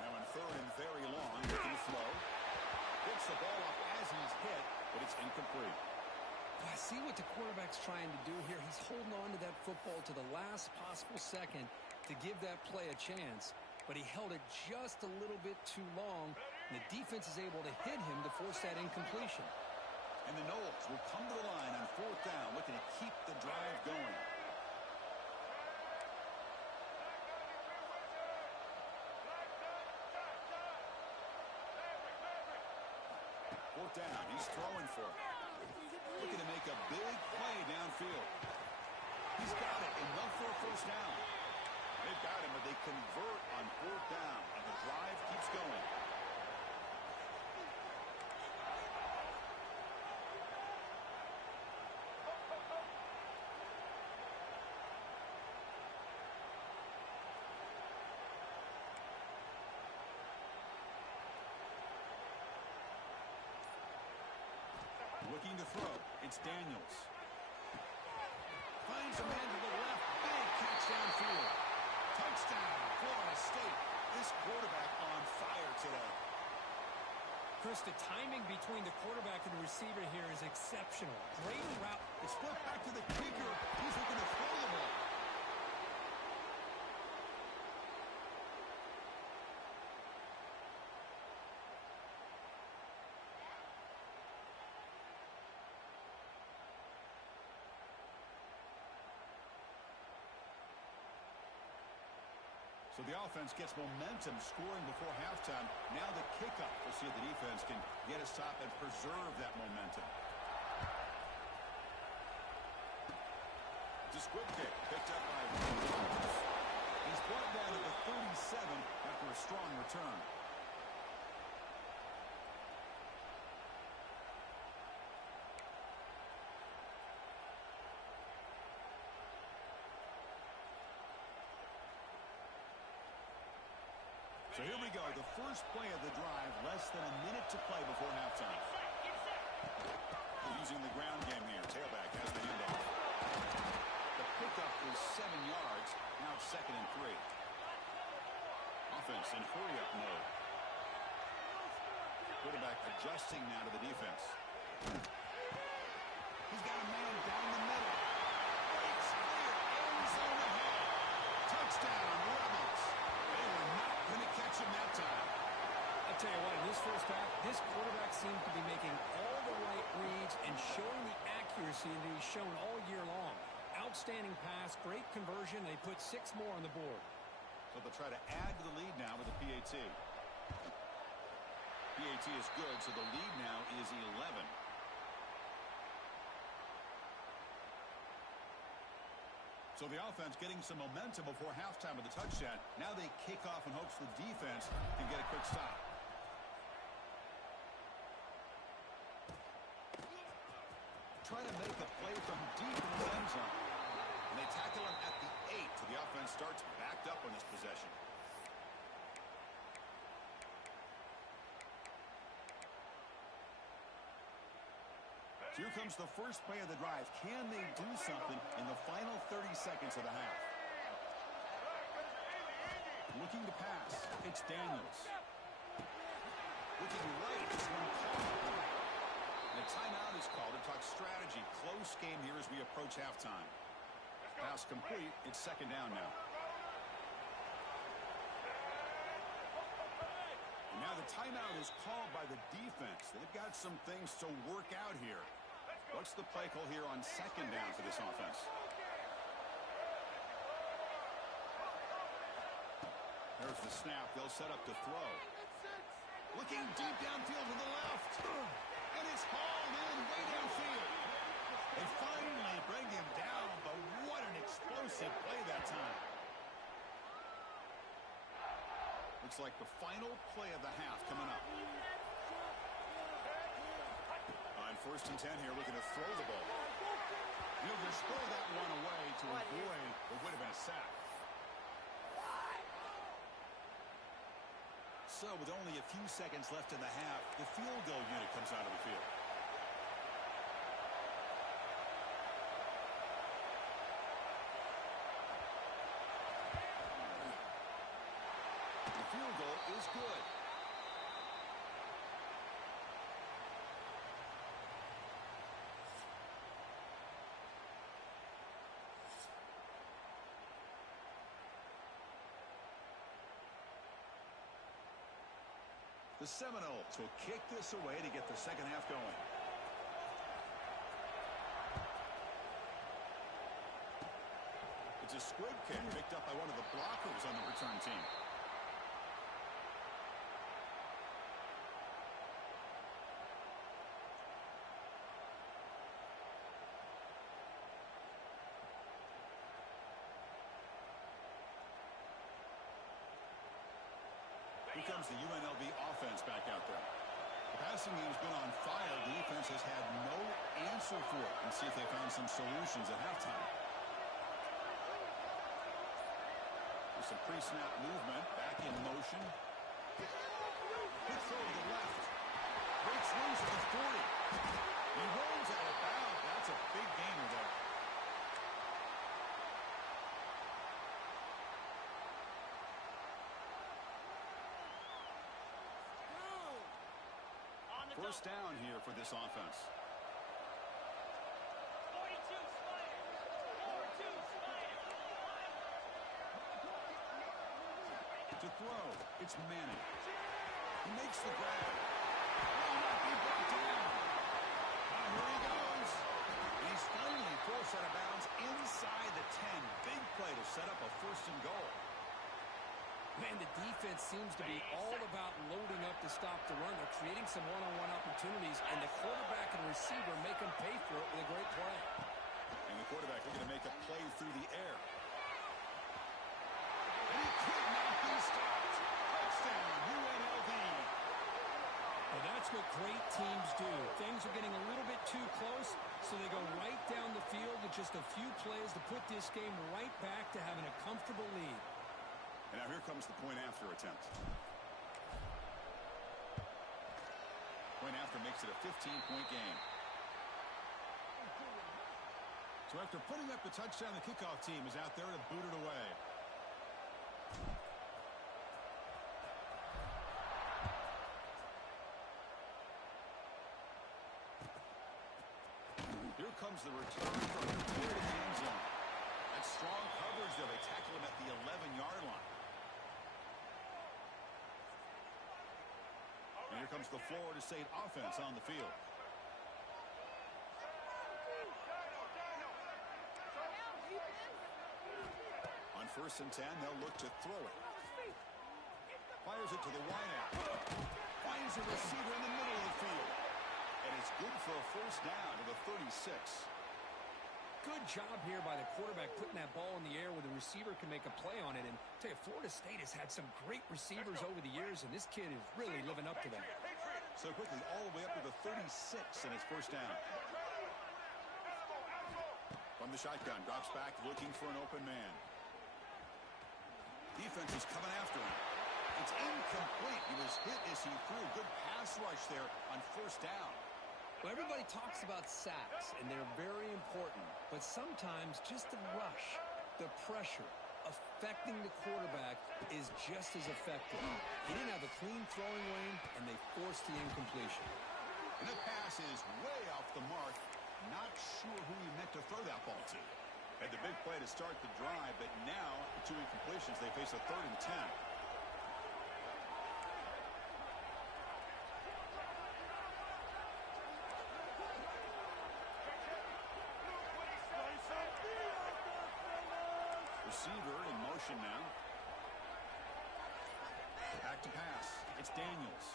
Now in 3rd and very long, looking to throw. Picks the ball up as he's hit, but it's incomplete. I see what the quarterback's trying to do here. He's holding on to that football to the last possible second to give that play a chance, but he held it just a little bit too long, and the defense is able to hit him to force that incompletion. And the Noles will come to the line on 4th down, looking to keep the drive going. Fourth down, he's throwing for it. Looking to make a big play downfield. He's got it, enough for a 1st down. They've got him, but they convert on 4th down, and the drive keeps going. Looking to throw. It's Daniels. Finds a man to the left. Big catch downfield. Touchdown, Florida State. This quarterback on fire today. Chris, the timing between the quarterback and the receiver here is exceptional. Great route. It's flipped back to the kicker. He's looking to throw the ball. So the offense gets momentum scoring before halftime. Now the kickoff. We'll see if the defense can get a stop and preserve that momentum. It's a squib kick picked up by Williams. He's brought down to the 37 after a strong return. So here we go, the first play of the drive, less than a minute to play before halftime. Using the ground game here. Tailback has the handoff. The pickup is 7 yards. Now it's 2nd and 3. Offense in hurry-up mode. Quarterback adjusting now to the defense. He's got a man down the middle. Breaks clear. End zone ahead. Touchdown, Rebels. They were not going to catch him that time. I'll tell you what, in this first half, this quarterback seems to be making all the right reads and showing the accuracy that he's shown all year long. Outstanding pass, great conversion. They put 6 more on the board. So they'll try to add to the lead now with a PAT. PAT is good, so the lead now is 11. So the offense getting some momentum before halftime with the touchdown. Now they kick off in hopes the defense can get a quick stop. Trying to make a play from deep in the end zone. And they tackle him at the 8, so the offense starts backed up on this possession. So here comes the first play of the drive. Can they do something in the final 30 seconds of the half? Looking to pass. It's Daniels. Looking right. It's one call. And a timeout is called to talk strategy. Close game here as we approach halftime. Pass complete. It's 2nd down now. And now the timeout is called by the defense. They've got some things to work out here. What's the play call here on 2nd down for this offense? There's the snap. They'll set up to throw. Looking deep downfield to the left. And it's hauled in way downfield. They finally bring him down, but what an explosive play that time. Looks like the final play of the half coming up. On 1st and 10 here, looking to throw the ball. He'll just throw that one away to avoid what would have been a sack. So with only a few seconds left in the half, the field goal unit comes out of the field. The field goal is good. The Seminoles will kick this away to get the second half going. It's a squib kick picked up by one of the blockers on the return team. Here comes the UNLV offense back out there. The passing game's been on fire. The defense has had no answer for it. Let's see if they found some solutions at halftime. There's some pre-snap movement. Back in motion. Quick throw to the left. Breaks loose at the 40. He rolls out of bounds. That's a big gainer there. First down here for this offense. 42 Spider. 42 Spider. To throw, it's Manning. He makes the grab. He might be brought down. Here he goes. And he's finally forced out of bounds inside the 10. Big play to set up a 1st and goal. Man, the defense seems to be all about loading up to stop the run. They're creating some one-on-one opportunities, and the quarterback and receiver make them pay for it with a great play. And the quarterback looking to make a play through the air. And he could not be stopped. Touchdown, UNLV. Well, that's what great teams do. Things are getting a little bit too close, so they go right down the field with just a few plays to put this game right back to having a comfortable lead. And now here comes the point after attempt. Point after makes it a 15-point game. So after putting up the touchdown, the kickoff team is out there to boot it away. Here comes the return from the near to the end zone. That's strong coverage, though. They tackle him at the 11-yard line. And here comes the Florida State offense on the field. On 1st and 10, they'll look to throw it. Fires it to the wideout. Finds a receiver in the middle of the field. And it's good for a first down to the 36. Good job here by the quarterback putting that ball in the air where the receiver can make a play on it. And I'll tell you, Florida State has had some great receivers over the years, and this kid is really living up to that. So quickly, all the way up to the 36, and it's first down. From the shotgun, drops back, looking for an open man. Defense is coming after him. It's incomplete. He was hit as he threw. Good pass rush there on first down. Well, everybody talks about sacks, and they're very important. But sometimes just the rush, the pressure, affecting the quarterback is just as effective. He didn't have a clean throwing lane, and they forced the incompletion. And the pass is way off the mark. Not sure who he meant to throw that ball to. Had the big play to start the drive, but now, with 2 incompletions, they face a 3rd and 10. Receiver in motion now. Back to pass. It's Daniels.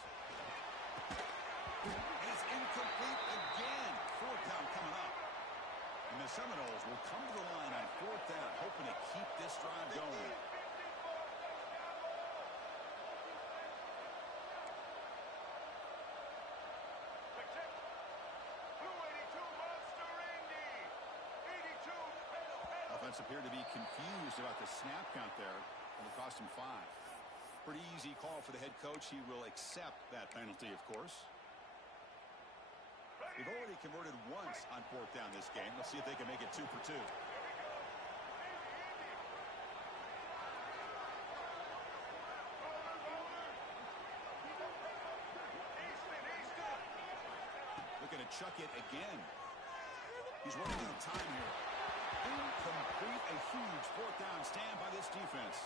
And it's incomplete again. 4th down coming up. And the Seminoles will come to the line on 4th down, hoping to keep this drive going. Offense appeared to be confused about the snap count there. It'll cost him 5. Pretty easy call for the head coach. He will accept that penalty, of course. They've already converted once on 4th down this game. Let's see if they can make it 2 for 2. Looking to chuck it again. He's running out of time here. Incomplete, a huge 4th down stand by this defense.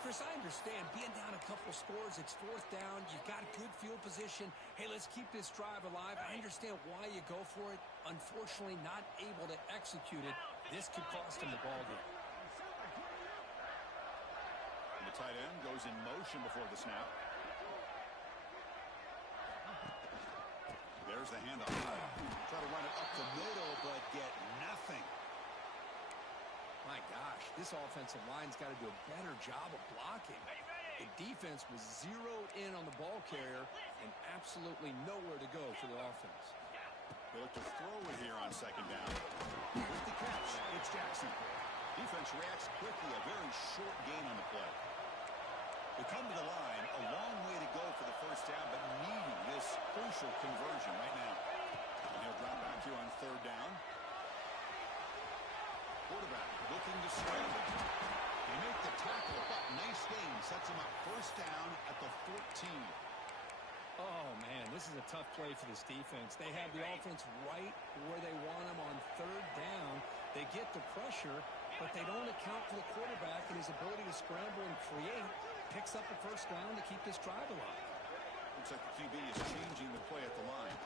Chris, I understand being down a couple scores, it's 4th down, you've got good field position. Hey, let's keep this drive alive. I understand why you go for it. Unfortunately, not able to execute it. This could cost him the ball game. And the tight end goes in motion before the snap. There's the handoff. Try to run it up the middle, but get nothing. My gosh, this offensive line's got to do a better job of blocking. The defense was zeroed in on the ball carrier and absolutely nowhere to go for the offense. They look to throw it here on 2nd down. With the catch, it's Jackson. Defense reacts quickly, a very short gain on the play. They come to the line, a long way to go for the first down, but needing this crucial conversion right now. And he'll drop back here on 3rd down. Quarterback looking to scramble. They make the tackle, but nice gain. Sets him up 1st down at the 14. Oh, man, this is a tough play for this defense. They have the offense right where they want them on 3rd down. They get the pressure, but they don't account for the quarterback and his ability to scramble and create. Picks up the 1st down to keep this drive alive. Looks like the QB is changing the play at the line.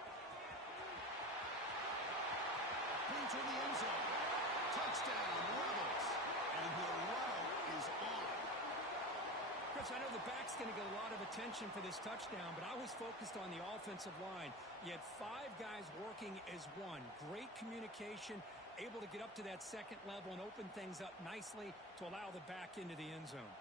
Into the end zone. Touchdown, Rebels. And the route is on. Chris, I know the back's going to get a lot of attention for this touchdown, but I was focused on the offensive line. You had 5 guys working as one. Great communication, able to get up to that second level and open things up nicely to allow the back into the end zone.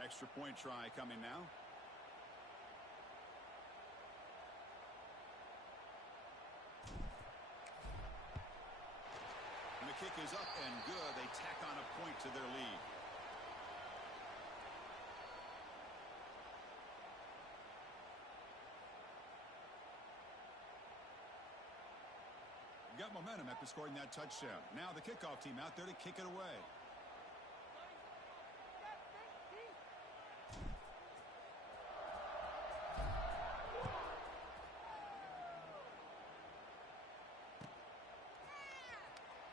Extra point try coming now. And the kick is up and good. They tack on a point to their lead. Got momentum after scoring that touchdown. Now the kickoff team out there to kick it away.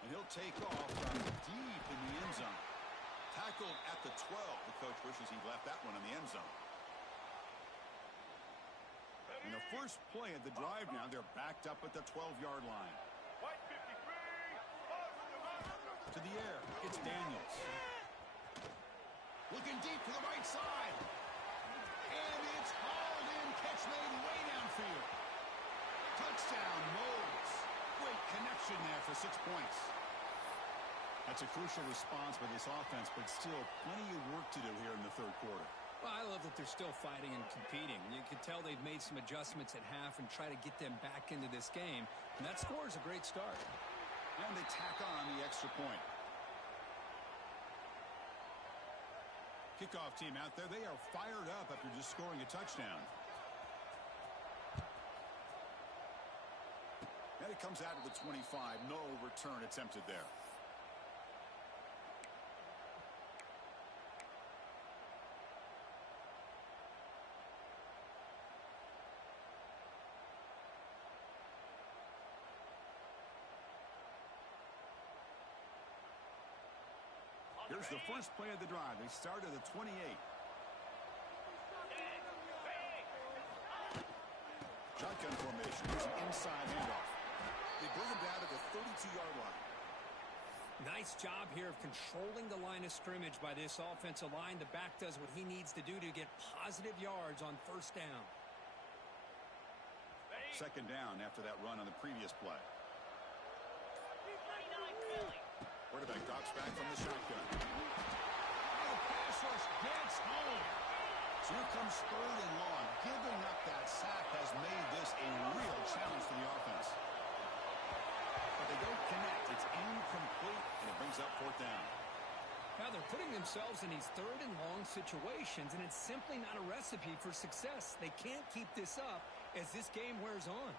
And he'll take off from deep in the end zone. Tackled at the 12. The coach wishes he left that one in the end zone. In the first play of the drive now, they're backed up at the 12-yard line. To the air, it's Daniels. Looking deep to the right side. And it's hauled in, catch made way downfield. Touchdown, Moles. Great connection there for 6 points. That's a crucial response by this offense, but still plenty of work to do here in the third quarter. Well, I love that they're still fighting and competing. You can tell they've made some adjustments at half and try to get them back into this game. And that score is a great start. And they tack on the extra point. Kickoff team out there. They are fired up after just scoring a touchdown. And it comes out of the 25. No return attempted there. Here's the first play of the drive. They start at the 28. Shotgun formation. It's an inside handoff. They bring him down to the 32-yard line. Nice job here of controlling the line of scrimmage by this offensive line. The back does what he needs to do to get positive yards on first down. Second down after that run on the previous play. Quarterback drops back from the shotgun. Oh, pass rush gets home. So here comes third and long. Giving up that sack has made this a real challenge for the offense. But they don't connect. It's incomplete, and it brings up fourth down. Now they're putting themselves in these third and long situations, and it's simply not a recipe for success. They can't keep this up as this game wears on.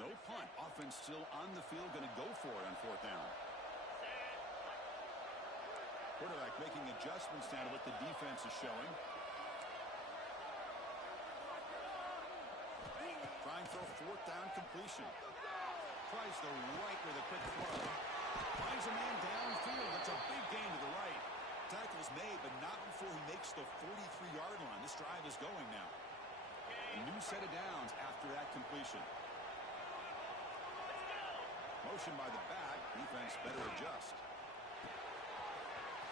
No punt. Offense still on the field, going to go for it on fourth down. Quarterback making adjustments now to what the defense is showing. Trying for a fourth down completion. Tries the right with a quick throw. Finds a man downfield. It's a big gain to the right. Tackle's made, but not before he makes the 43-yard line. This drive is going now. A new set of downs after that completion. Motion by the back. Defense better adjust.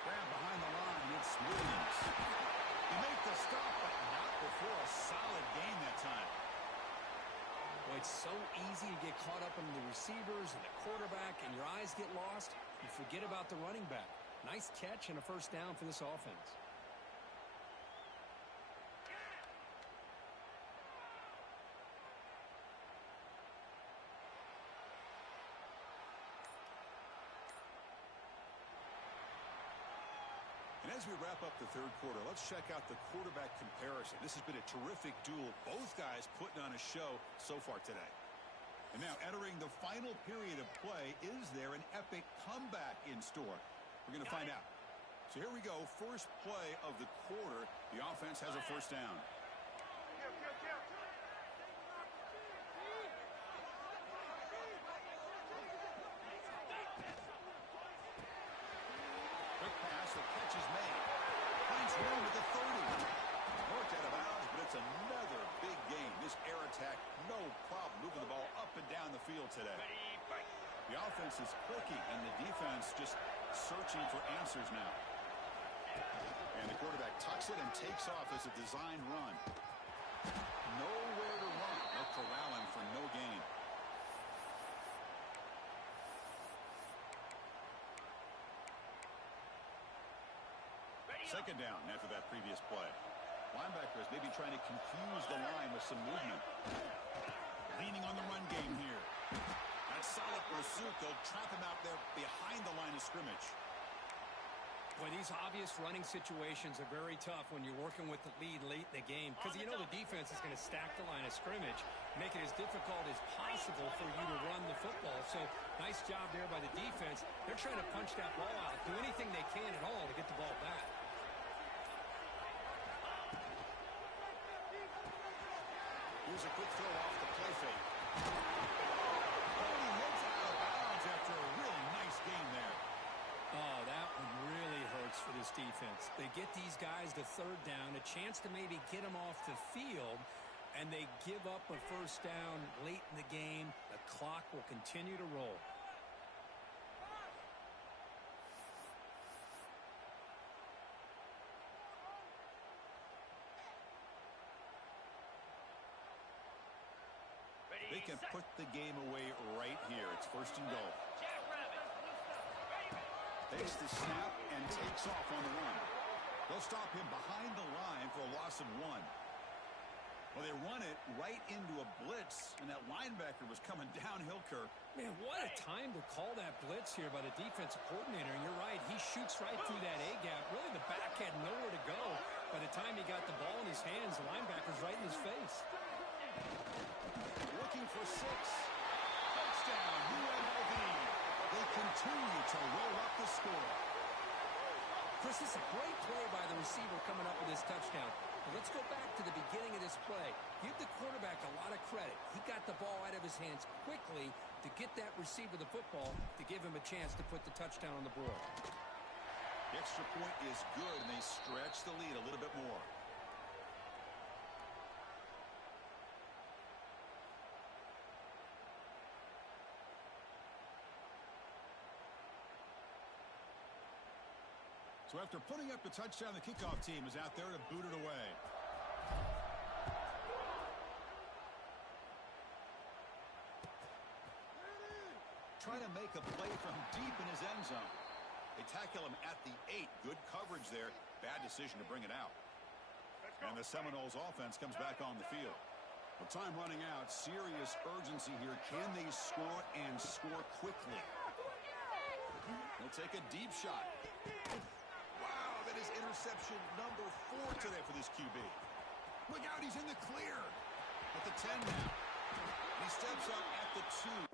Grab behind the line. It's Williams. They make the stop, but not before a solid gain that time. Well, it's so easy to get caught up in the receivers and the quarterback, and your eyes get lost. You forget about the running back. Nice catch and a first down for this offense. And as we wrap up the third quarter, let's check out the quarterback comparison. This has been a terrific duel. Both guys putting on a show so far today. And now entering the final period of play, is there an epic comeback in store? We're going to find out. So here we go. First play of the quarter. The offense has a first down. Quick pass, the catch is made. Finds room at the 30. Worked out of bounds. problem moving the ball up and down the field today. The offense is clicking, and the defense just searching for answers now. And the quarterback tucks it and takes off as a design run. Nowhere to run. They'll corral him for no gain. Second down after that previous play. Linebackers maybe trying to confuse the line with some movement. Leaning on the run game here. That solid pursuit. They'll trap him out there behind the line of scrimmage. Boy, these obvious running situations are very tough when you're working with the lead late in the game because you know the defense is going to stack the line of scrimmage, make it as difficult as possible for you to run the football. So nice job there by the defense. They're trying to punch that ball out, do anything they can at all to get the ball back. Here's a quick throw off the play fake. Holding heads out of bounds after a really nice game there. Oh, that one really hurts for this defense. They get these guys to third down, a chance to maybe get them off the field, and they give up a first down late in the game. The clock will continue to roll. They can put the game away right here. It's first and goal. Takes the snap and takes off on the run. They'll stop him behind the line for a loss of 1. Well, they run it right into a blitz, and that linebacker was coming downhill, Kirk. Man, what a time to call that blitz here by the defensive coordinator. And you're right, he shoots right through that A-gap. Really, the back had nowhere to go. By the time he got the ball in his hands, the linebacker's right in his face. Looking for 6. Touchdown, UNLV. They continue to roll up the score. Chris, this is a great play by the receiver coming up with this touchdown. But let's go back to the beginning of this play. Give the quarterback a lot of credit. He got the ball out of his hands quickly to get that receiver the football to give him a chance to put the touchdown on the board. The extra point is good, and they stretch the lead a little bit more. So after putting up the touchdown, the kickoff team is out there to boot it away. Trying to make a play from deep in his end zone. They tackle him at the 8. Good coverage there. Bad decision to bring it out. And the Seminoles offense comes back on the field. With time running out, serious urgency here. Can they score and score quickly? They'll take a deep shot. That is interception number 4 today for this QB. Look out, he's in the clear. At the 10 now. He steps up at the 2.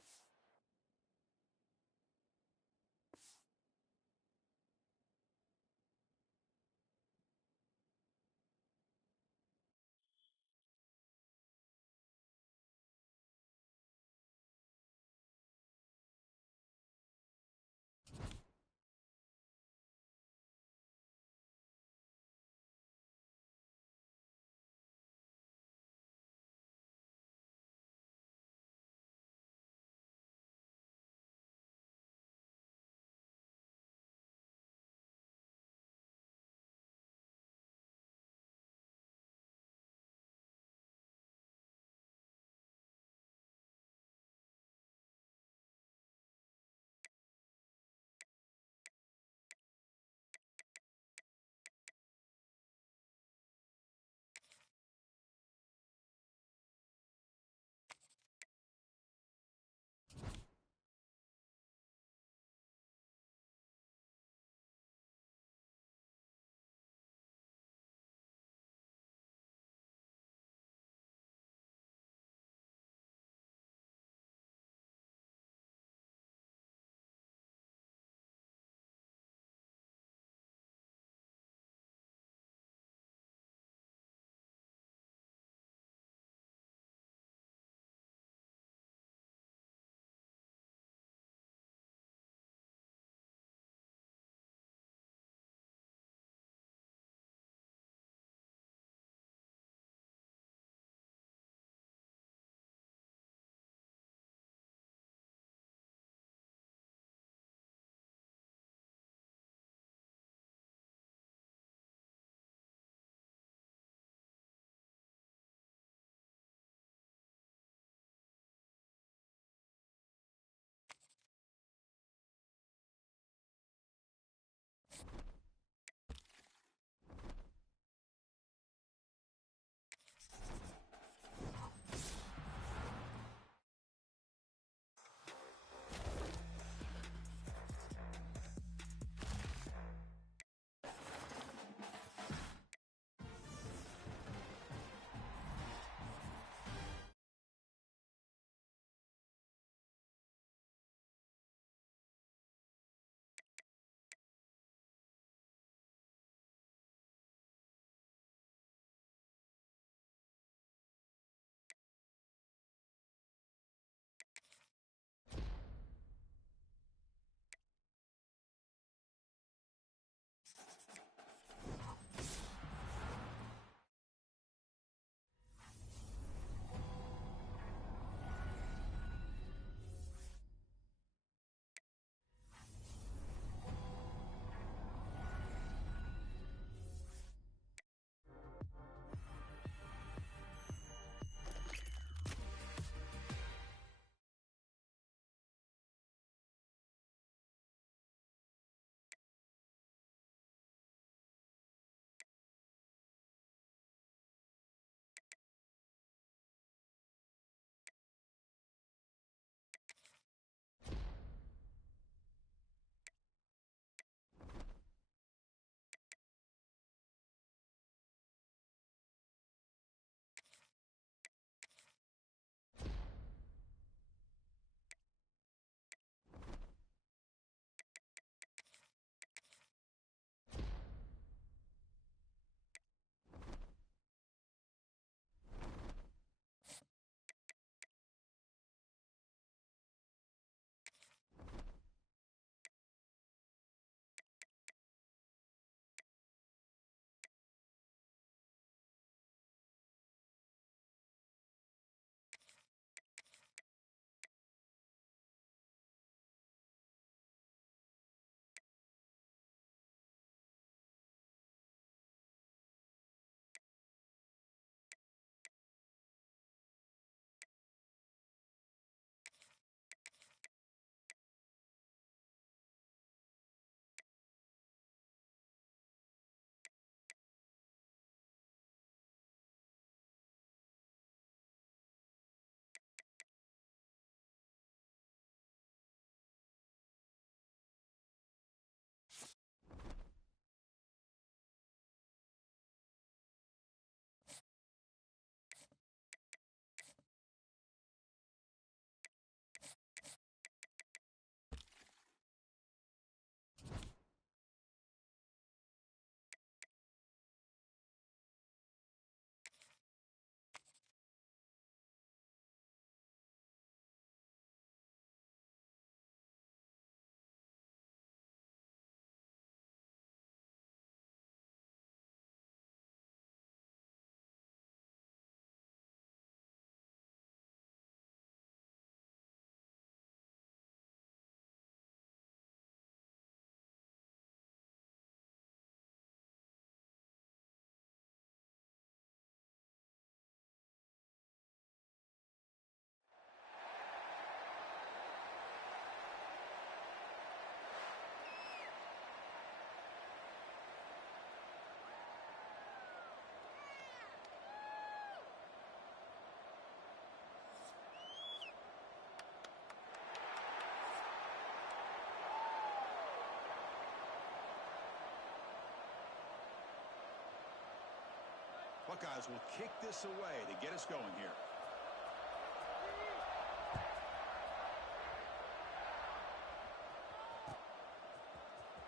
Buckeyes will kick this away to get us going here.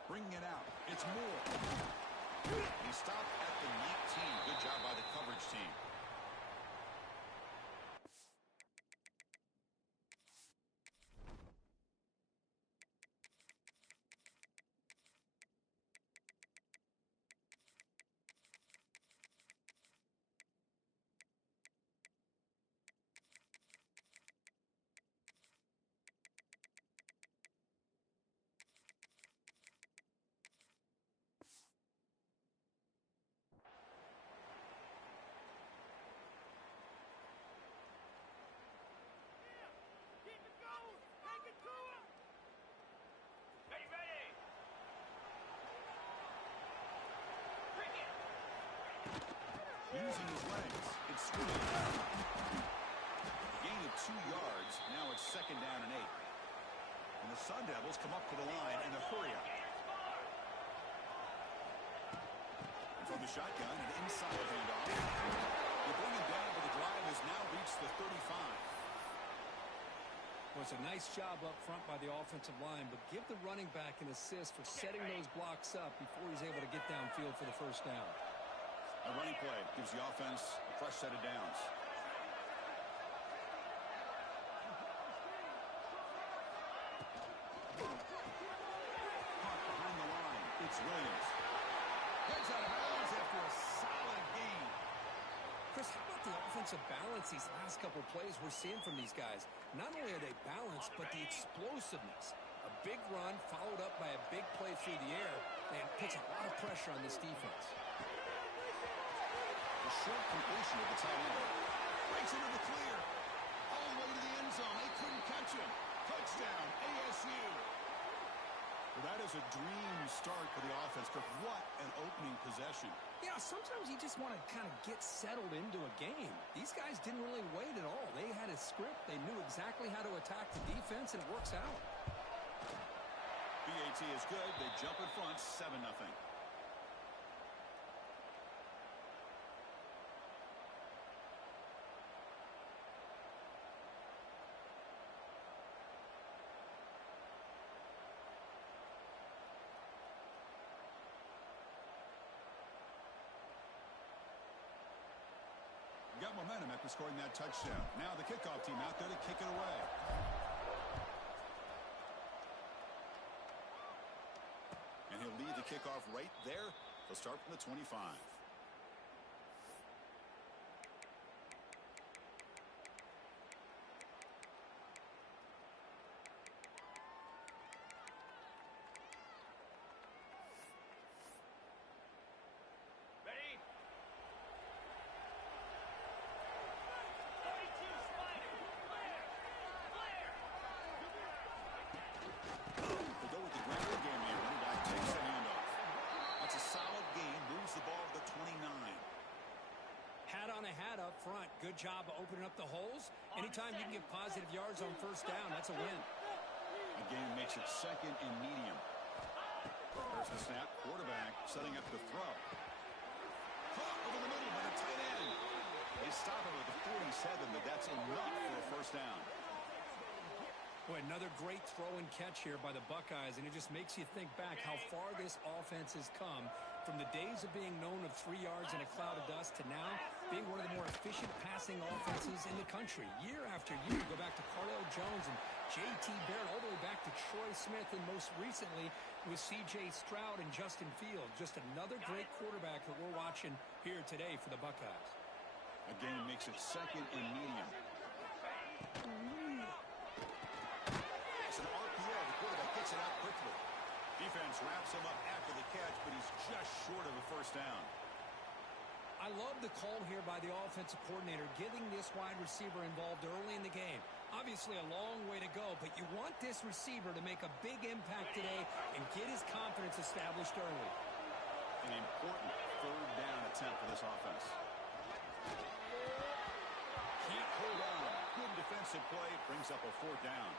Bringing it out. It's Moore. He stopped at the 19. Good job by the coverage team. Keep it going. Take it to him. Ready, ready. Bring it. Using his legs. It's screwed. Gain of 2 yards. Now it's 2nd down and 8. And the Sun Devils come up to the line in a hurry up. And from the shotgun, an inside handoff. They bring him down, but the drive has now reached the 35. Well, it's a nice job up front by the offensive line, but give the running back an assist for setting those blocks up before he's able to get downfield for the first down. A running play gives the offense a fresh set of downs. Caught behind the line. It's Williams. Heads out of bounds after a solid gain. Chris, how about the offensive balance these last couple plays we're seeing from these guys? Not only are they balanced, but the explosiveness. A big run followed up by a big play through the air, and puts a lot of pressure on this defense. A short completion of the tight end. Breaks into the clear. All the way to the end zone. They couldn't catch him. Touchdown, ASU. Well, that is a dream start for the offense, but what an opening possession. Yeah, sometimes you just want to kind of get settled into a game. These guys didn't really wait at all. They had a script. They knew exactly how to attack the defense, and it works out. BAT is good. They jump in front, 7-0. Got momentum after scoring that touchdown. Now the kickoff team out there to kick it away. And he'll lead the kickoff right there. He'll start from the 25. Ready? 42 Spider. Clear. Clear. They'll go with the ground game here. Running back takes the handoff. That's a solid gain. Moves the ball to the 29. Hat on a hat up front. Good job of opening up the holes. Anytime you can get positive yards on first down, that's a win. Again, makes it 2nd and medium. There's the snap. Quarterback setting up the throw. Caught over the middle by the tight end. They stop him at the 47, but that's enough for a first down. Boy, another great throw and catch here by the Buckeyes, and it just makes you think back how far this offense has come from the days of being known of 3 yards in a cloud of dust to now being one of the more efficient passing offenses in the country. Year after year, go back to Cardale Jones and J.T. Barrett, all the way back to Troy Smith, and most recently with C.J. Stroud and Justin Fields. Just another great quarterback that we're watching here today for the Buckeyes. Again, makes it 2nd and medium. It's an RPO. The quarterback gets it out quickly. Defense wraps him up after the catch, but he's just short of a first down. I love the call here by the offensive coordinator, getting this wide receiver involved early in the game. Obviously a long way to go, but you want this receiver to make a big impact today and get his confidence established early. An important 3rd down attempt for this offense. Can't hold on. Good defensive play. Brings up a 4th down.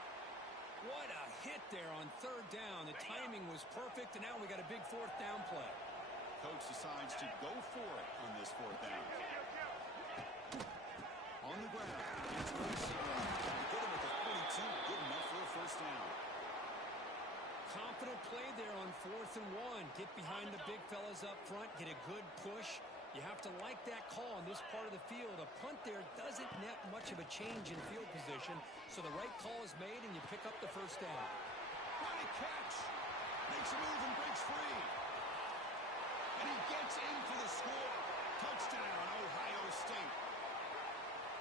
What a hit there on 3rd down. The timing was perfect, and now we got a big 4th down play. Coach decides to go for it on this 4th down. on the ground. It's Gracie. Get him at the 42. Good enough for a first down. Confident play there on 4th and 1. Get behind the big fellas up front. Get a good push. You have to like that call on this part of the field. A punt there doesn't net much of a change in field position, so the right call is made, and you pick up the first down. Great catch. Makes a move and breaks free. And he gets in for the score. Touchdown, Ohio State.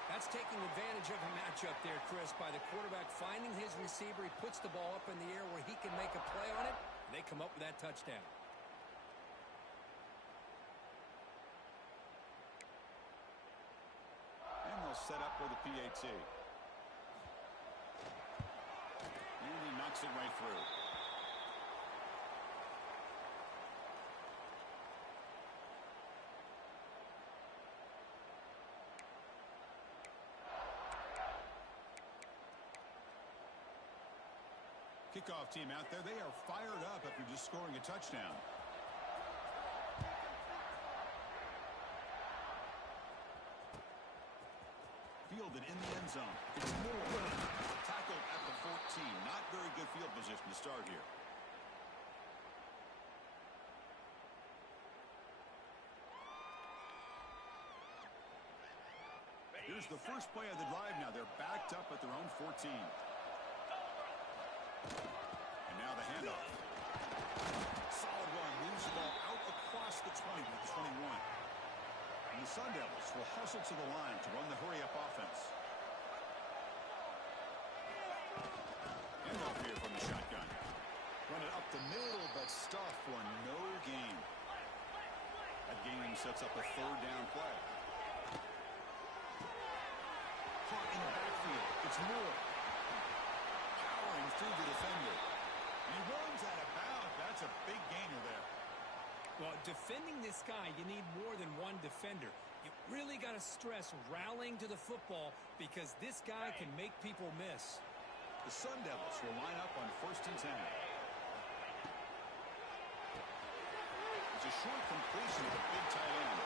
That's taking advantage of a matchup there, Chris, by the quarterback finding his receiver. He puts the ball up in the air where he can make a play on it, and they come up with that touchdown. And they'll set up for the PAT. And he knocks it right through. Kickoff team out there. They are fired up after just scoring a touchdown. Fielded in the end zone. It's Moore. Tackled at the 14. Not very good field position to start here. Here's the first play of the drive now. They're backed up at their own 14. And now the handoff. Solid run. Moves the ball out across the 20 to the 21. And the Sun Devils will hustle to the line to run the hurry-up offense. Handoff here from the shotgun. Run it up the middle, but stuff for no gain. That gain sets up a third down play. Caught in the backfield. It's Moore. Powering through the defender. And he runs out of bounds. That's a big gainer there. Well, defending this guy, you need more than one defender. You really got to stress rallying to the football because this guy can make people miss. The Sun Devils will line up on 1st and 10. It's a short completion of the big tight end.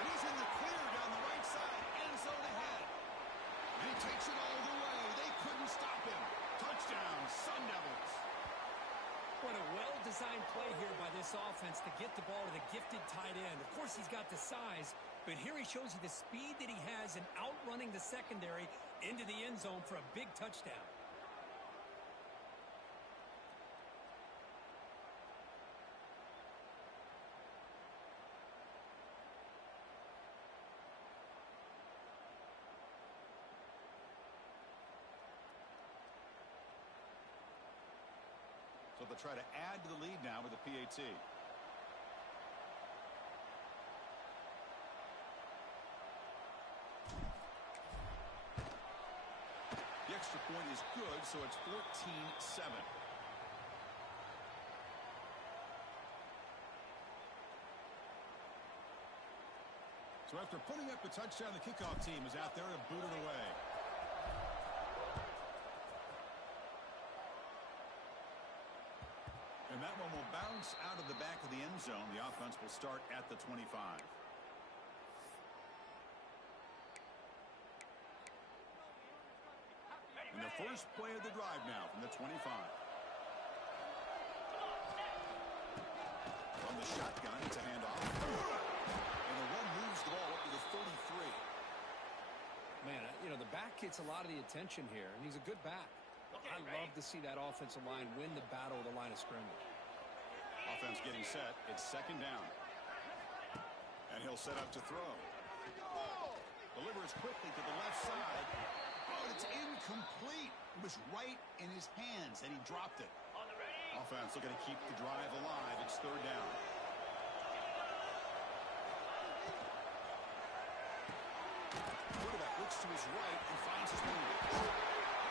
And he's in the clear down the right side. End zone ahead. And he takes it all the way. They couldn't stop him. Touchdown, Sun Devils. What a well-designed play here by this offense to get the ball to the gifted tight end. Of course, he's got the size, but here he shows you the speed that he has in outrunning the secondary into the end zone for a big touchdown. So they'll try to add to the lead now with the PAT. The extra point is good, so it's 14-7. So after putting up a touchdown, the kickoff team is out there to boot it away. And that one will bounce out of the back of the end zone. The offense will start at the 25. And the first play of the drive now from the 25. From the shotgun, it's a handoff. And the run moves the ball up to the 33. Man, you know, the back gets a lot of the attention here, and he's a good back. I love to see that offensive line win the battle of the line of scrimmage. Offense getting set. It's 2nd down. And he'll set up to throw. Delivers quickly to the left side. Oh, it's incomplete. It was right in his hands, and he dropped it. Offense looking to keep the drive alive. It's 3rd down. Quarterback looks to his right and finds his man.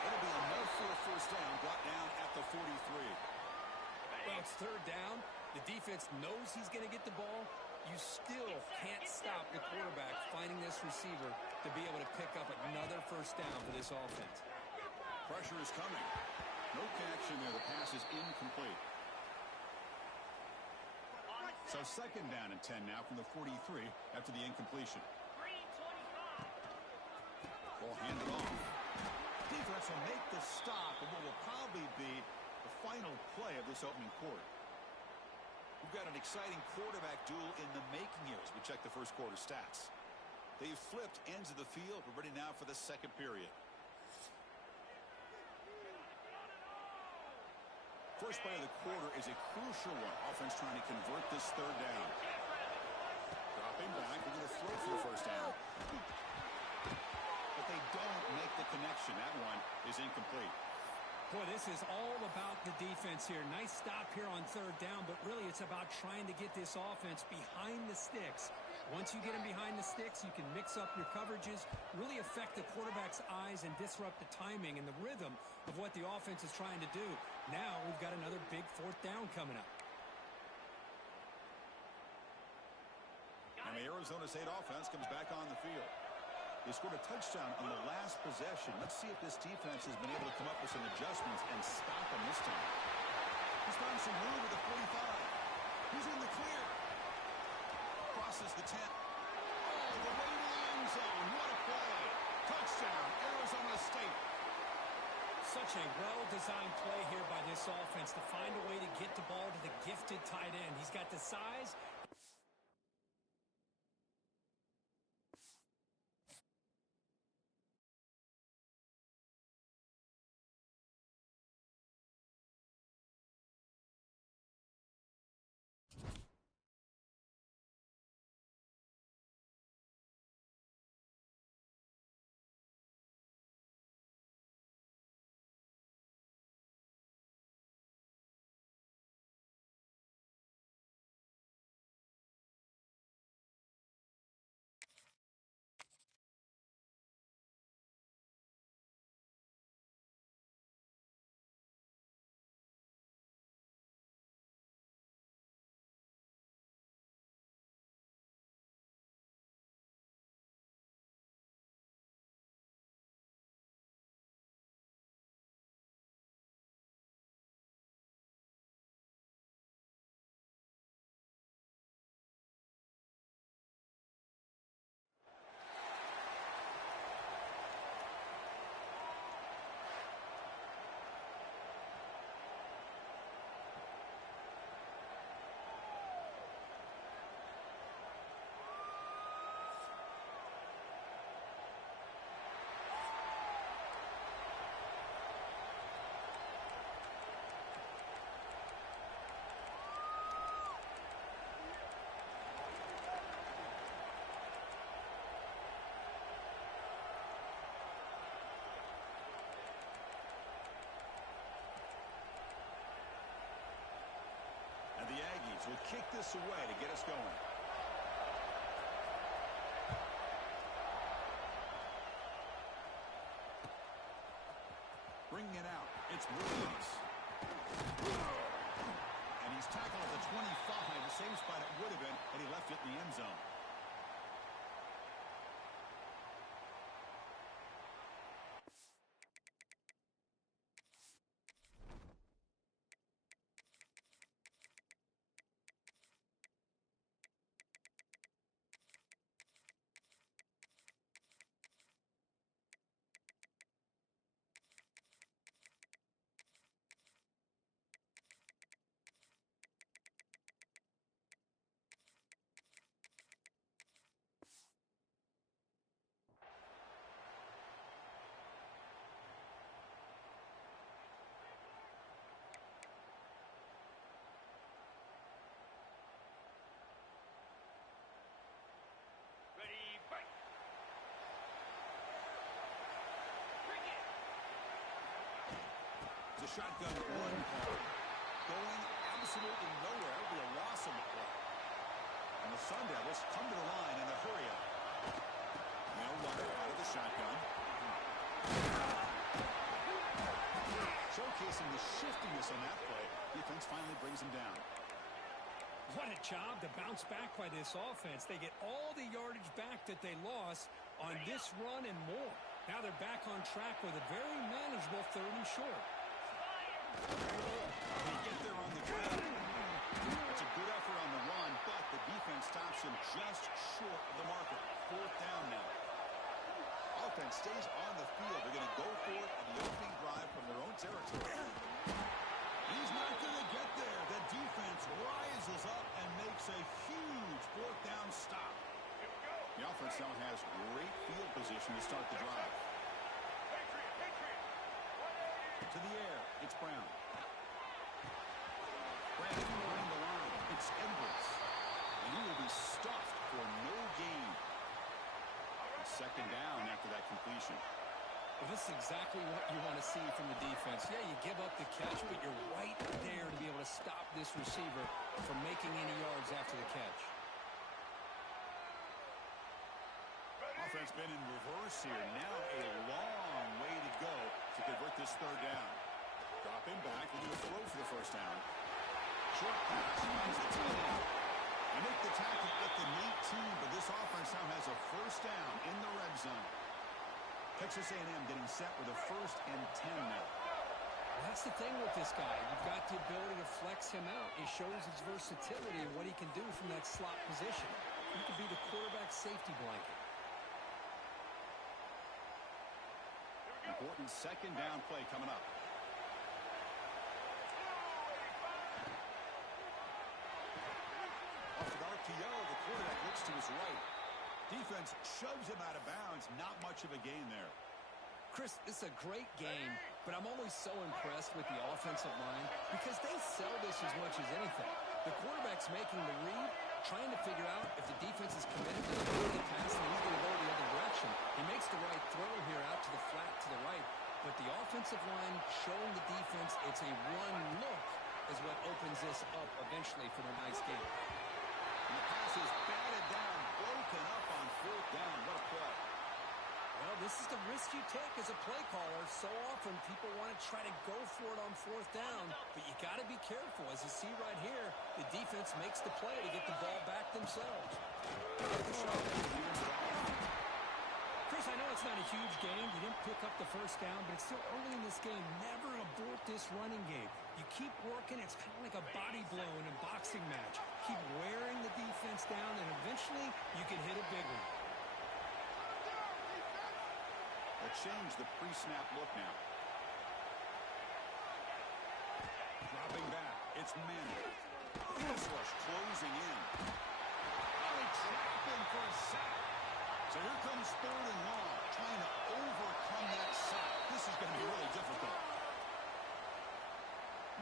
It'll be enough for a first down, brought down at the 43. Well, it's 3rd down. The defense knows he's going to get the ball. You still can't stop the quarterback finding this receiver to be able to pick up another first down for this offense. Pressure is coming. No connection there. The pass is incomplete. So 2nd down and 10 now from the 43 after the incompletion. ball handed off. Defense will make the stop and what will probably be the final play of this opening quarter. We've got an exciting quarterback duel in the making here as we check the first quarter stats. They've flipped ends of the field. We're ready now for the second period. First play of the quarter is a crucial one. Offense trying to convert this third down. Dropping back. We're going to throw for the first down. But they don't make the connection. That one is incomplete. Boy, this is all about the defense here. Nice stop here on third down, but really it's about trying to get this offense behind the sticks. Once you get them behind the sticks, you can mix up your coverages, really affect the quarterback's eyes and disrupt the timing and the rhythm of what the offense is trying to do. Now we've got another big fourth down coming up. And the Arizona State offense comes back on the field. They scored a touchdown on the last possession. Let's see if this defense has been able to come up with some adjustments and stop them this time. He's found some room at the 45. He's in the clear. Crosses the 10. Oh, the way to the end zone. What a play. Touchdown, Arizona State. Such a well-designed play here by this offense to find a way to get the ball to the gifted tight end. He's got the size. The Aggies will kick this away to get us going. Bringing it out. It's Williams. And he's tackled at the 25, the same spot it would have been had he left it in the end zone. Ready, break. Bring it. It's a shotgun one call. Going absolutely nowhere. It'll be a loss on the play. And the Sun Devils come to the line in a hurry up. No runner out of the shotgun. Showcasing the shiftiness on that play. Defense finally brings him down. What a job to bounce back by this offense. They get all the yardage back that they lost on this run and more. Now they're back on track with a very manageable 3rd and short. They get there on the ground. It's a good effort on the run, but the defense stops him just short of the marker. 4th down now. offense stays on the field. They're going to go for it on the opening drive from their own territory. He's not going to get there. The defense rises up and makes a huge fourth down stop. The offense now has great field position to start the drive. To the air, it's Brown. Brown behind the line. It's Edwards. And he will be stuffed for no gain. Second down after that completion. Well, this is exactly what you want to see from the defense. Yeah, you give up the catch, but you're right there to be able to stop this receiver from making any yards after the catch. Offense been in reverse here. Now a long way to go to convert this third down. Dropping back, looking to throw for the first down. Short pass, finds the tight end. They make the tackle at the 18, but this offense now has a first down in the red zone. Texas A&M getting set with a 1st and 10 now. Well, that's the thing with this guy. You've got the ability to flex him out. He shows his versatility and what he can do from that slot position. He could be the quarterback safety blanket. Important second down play coming up. Off an RPO, the quarterback looks to his right. Defense shoves him out of bounds. Not much of a gain there. Chris, this is a great game, but I'm always so impressed with the offensive line because they sell this as much as anything. The quarterback's making the read, trying to figure out if the defense is committed to the pass and he's going to go the other direction. He makes the right throw here out to the flat to the right, but the offensive line showing the defense it's a one look is what opens this up eventually for a nice game. And the pass is batted down, broken up on 4th down. What a play. Well, this is the risk you take as a play caller. So often people want to try to go for it on 4th down, but you got to be careful. As you see right here, the defense makes the play to get the ball back themselves. Chris, I know it's not a huge game. You didn't pick up the first down, but it's still early in this game. Never abort this running game. You keep working. It's kind of like a body blow in a boxing match. Keep wearing the defense down, and eventually you can hit a big one. They'll change the pre-snap look now. Dropping back. It's Manning. Pass rush closing in. Oh, they trap him for a sack. So here comes 3rd and long, trying to overcome that sack. This is going to be really difficult.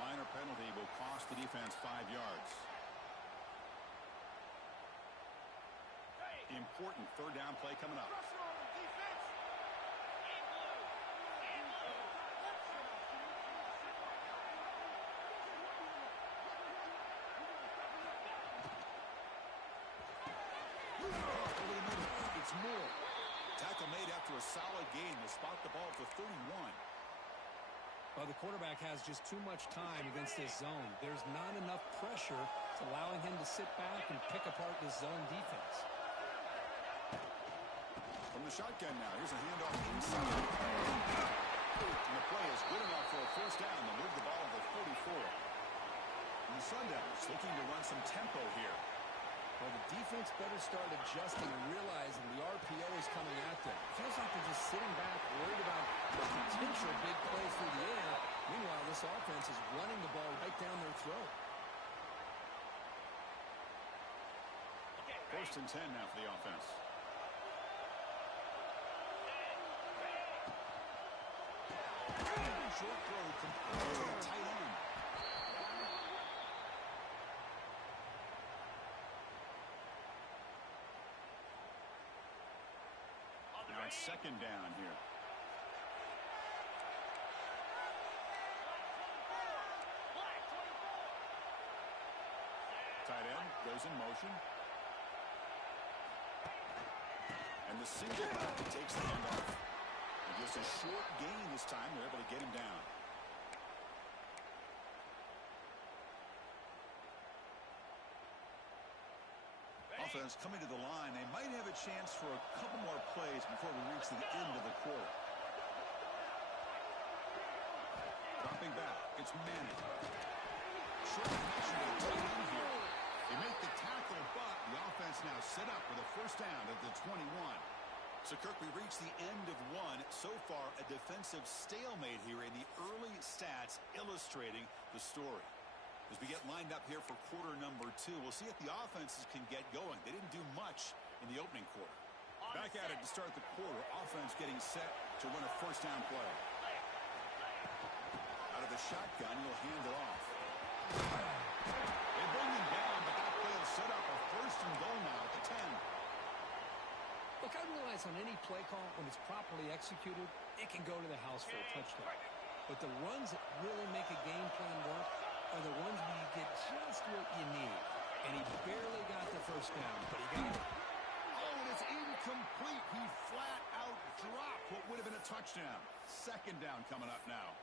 Minor penalty will cost the defense 5 yards. Important 3rd down play coming up. It's Moore. Tackle made after a solid gain. Will spot the ball for 31. Well, the quarterback has just too much time against this zone. There's not enough pressure to allowing him to sit back and pick apart this zone defense. From the shotgun now, here's a handoff inside. And the play is good enough for a first down. They'll move the ball to the 44. And the Sundowns looking to run some tempo here. Well, the defense better start adjusting and realizing the RPO is coming at them. Feels like they're just sitting back, worried about a potential big play through the air. Meanwhile, this offense is running the ball right down their throat. 1st and 10 now for the offense. Short throw complete to the tight end. Now it's 2nd down here. Tight end goes in motion. And the single back takes the handoff. And just a short gain this time. They're able to get him down. Offense coming to the line. They might have a chance for a couple more plays before we reach the end of the quarter. Dropping back. It's Manning. Short connection to the tight end here. They make the tackle, but the offense now set up with a first down at the 21. So, Kirk, we reached the end of one. So far, a defensive stalemate here in the early stats illustrating the story. As we get lined up here for quarter number 2, we'll see if the offenses can get going. They didn't do much in the opening quarter. Back at it to start the quarter. Offense getting set to run a first down play. Out of the shotgun, he'll hand it off. They bring him down, but that play will set up a first and goal now at the 10. Look, I realize on any play call, when it's properly executed, it can go to the house for a touchdown. But the runs that really make a game plan work are the ones where you get just what you need. And he barely got the first down, but he got it. Oh, and it's incomplete. He flat out dropped what would have been a touchdown. Second down coming up now.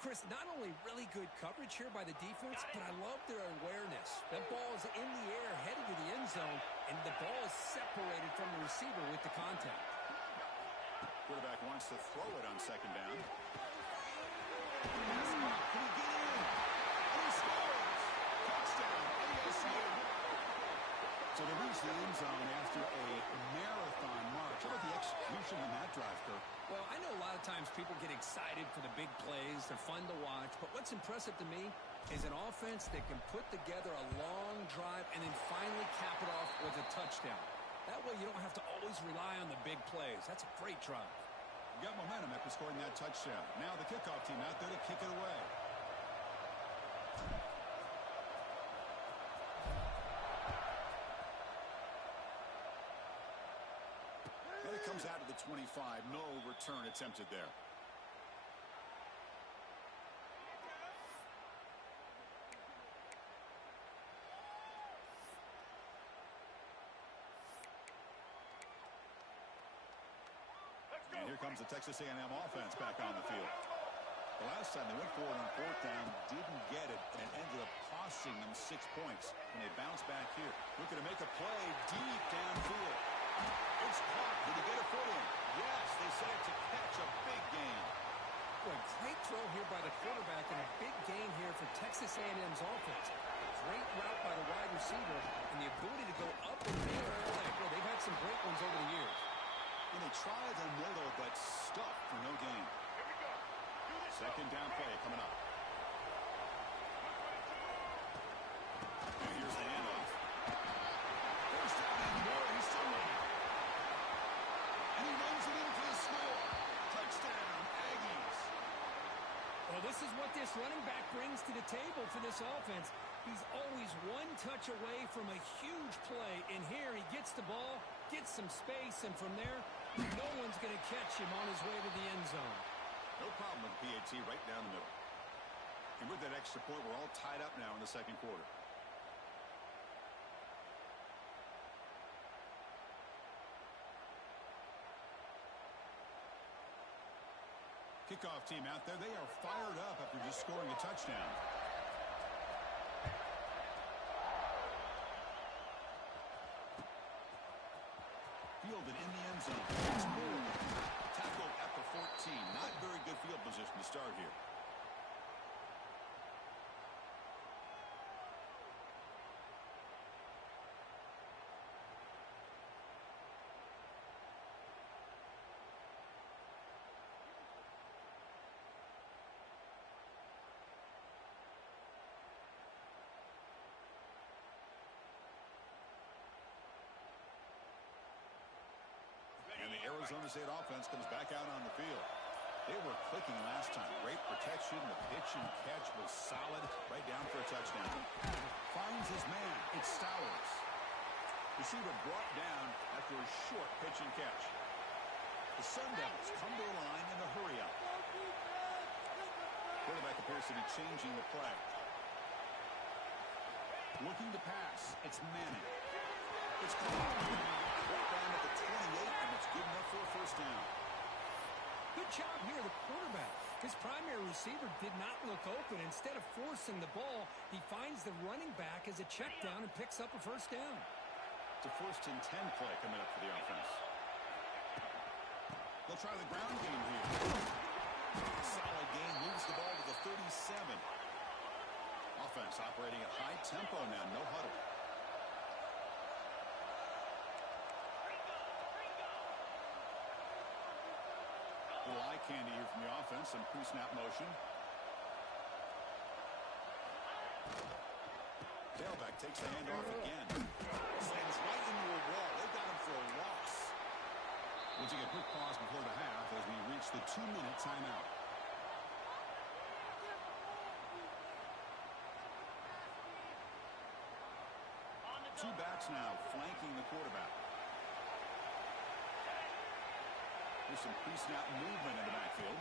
Chris, not only really good coverage here by the defense, but I love their awareness. That ball is in the air, headed to the end zone, and the ball is separated from the receiver with the contact. Quarterback wants to throw it on second down. Can he get in? And he scores! Touchdown, ASU! So they reach the end zone after a marathon march. How about the execution on that drive, Kirk? Well, I know a lot of times people get excited for the big plays. They're fun to watch. But what's impressive to me is an offense that can put together a long drive and then finally cap it off with a touchdown. That way you don't have to always rely on the big plays. That's a great drive. You got momentum after scoring that touchdown. Now the kickoff team out there to kick it away. And it comes out of the 25. No return attempted there. And here comes the Texas A&M offense back on the field. The last time they went forward on fourth down, didn't get it, and it ended up costing them 6 points. And they bounce back here. Looking to make a play deep downfield. It's caught. Did he get a foot in? Yes, they said it to catch a big gain. Well, great throw here by the quarterback and a big gain here for Texas A&M's offense. Great route by the wide receiver and the ability to go up and make a play. Well, they've had some great ones over the years. And they try the middle, but stuck for no gain. Second down play coming up. And here's the handoff. First down and more. He's still running. And he runs it in for the score. Touchdown, Aggies. Well, this is what this running back brings to the table for this offense. He's always one touch away from a huge play. And here he gets the ball, gets some space, and from there, no one's going to catch him on his way to the end zone. No problem with the PAT right down the middle. And with that extra point, we're all tied up now in the second quarter. Kickoff team out there. They are fired up after just scoring a touchdown. Fielded in the end zone. It's Moore. Tackled at the 14. Not very good field position to start here. And the Arizona State offense comes back out on the field. They were clicking last time. Great protection. The pitch and catch was solid. Right down for a touchdown. Finds his man. It's Stowers. Receiver brought down after a short pitch and catch. The Sun Devils come to the line in a hurry-up. Quarterback appears to be changing the play. Looking to pass. It's Manning. It's caught. Brought down at the 28, and it's good enough for a first down. Good job here, the quarterback. His primary receiver did not look open. Instead of forcing the ball, he finds the running back as a check down and picks up a first down. It's a 1st and 10 play coming up for the offense. They'll try the ground game here. Solid gain, moves the ball to the 37. Offense operating at high tempo now, no huddle. candy here from the offense. Some pre-snap motion. Tailback takes the handoff again. Slams right into a wall. They got him for a loss. We'll take a quick pause before the half as we reach the 2-minute timeout. Two backs now flanking the quarterback. There's some pre-snap movement in the backfield.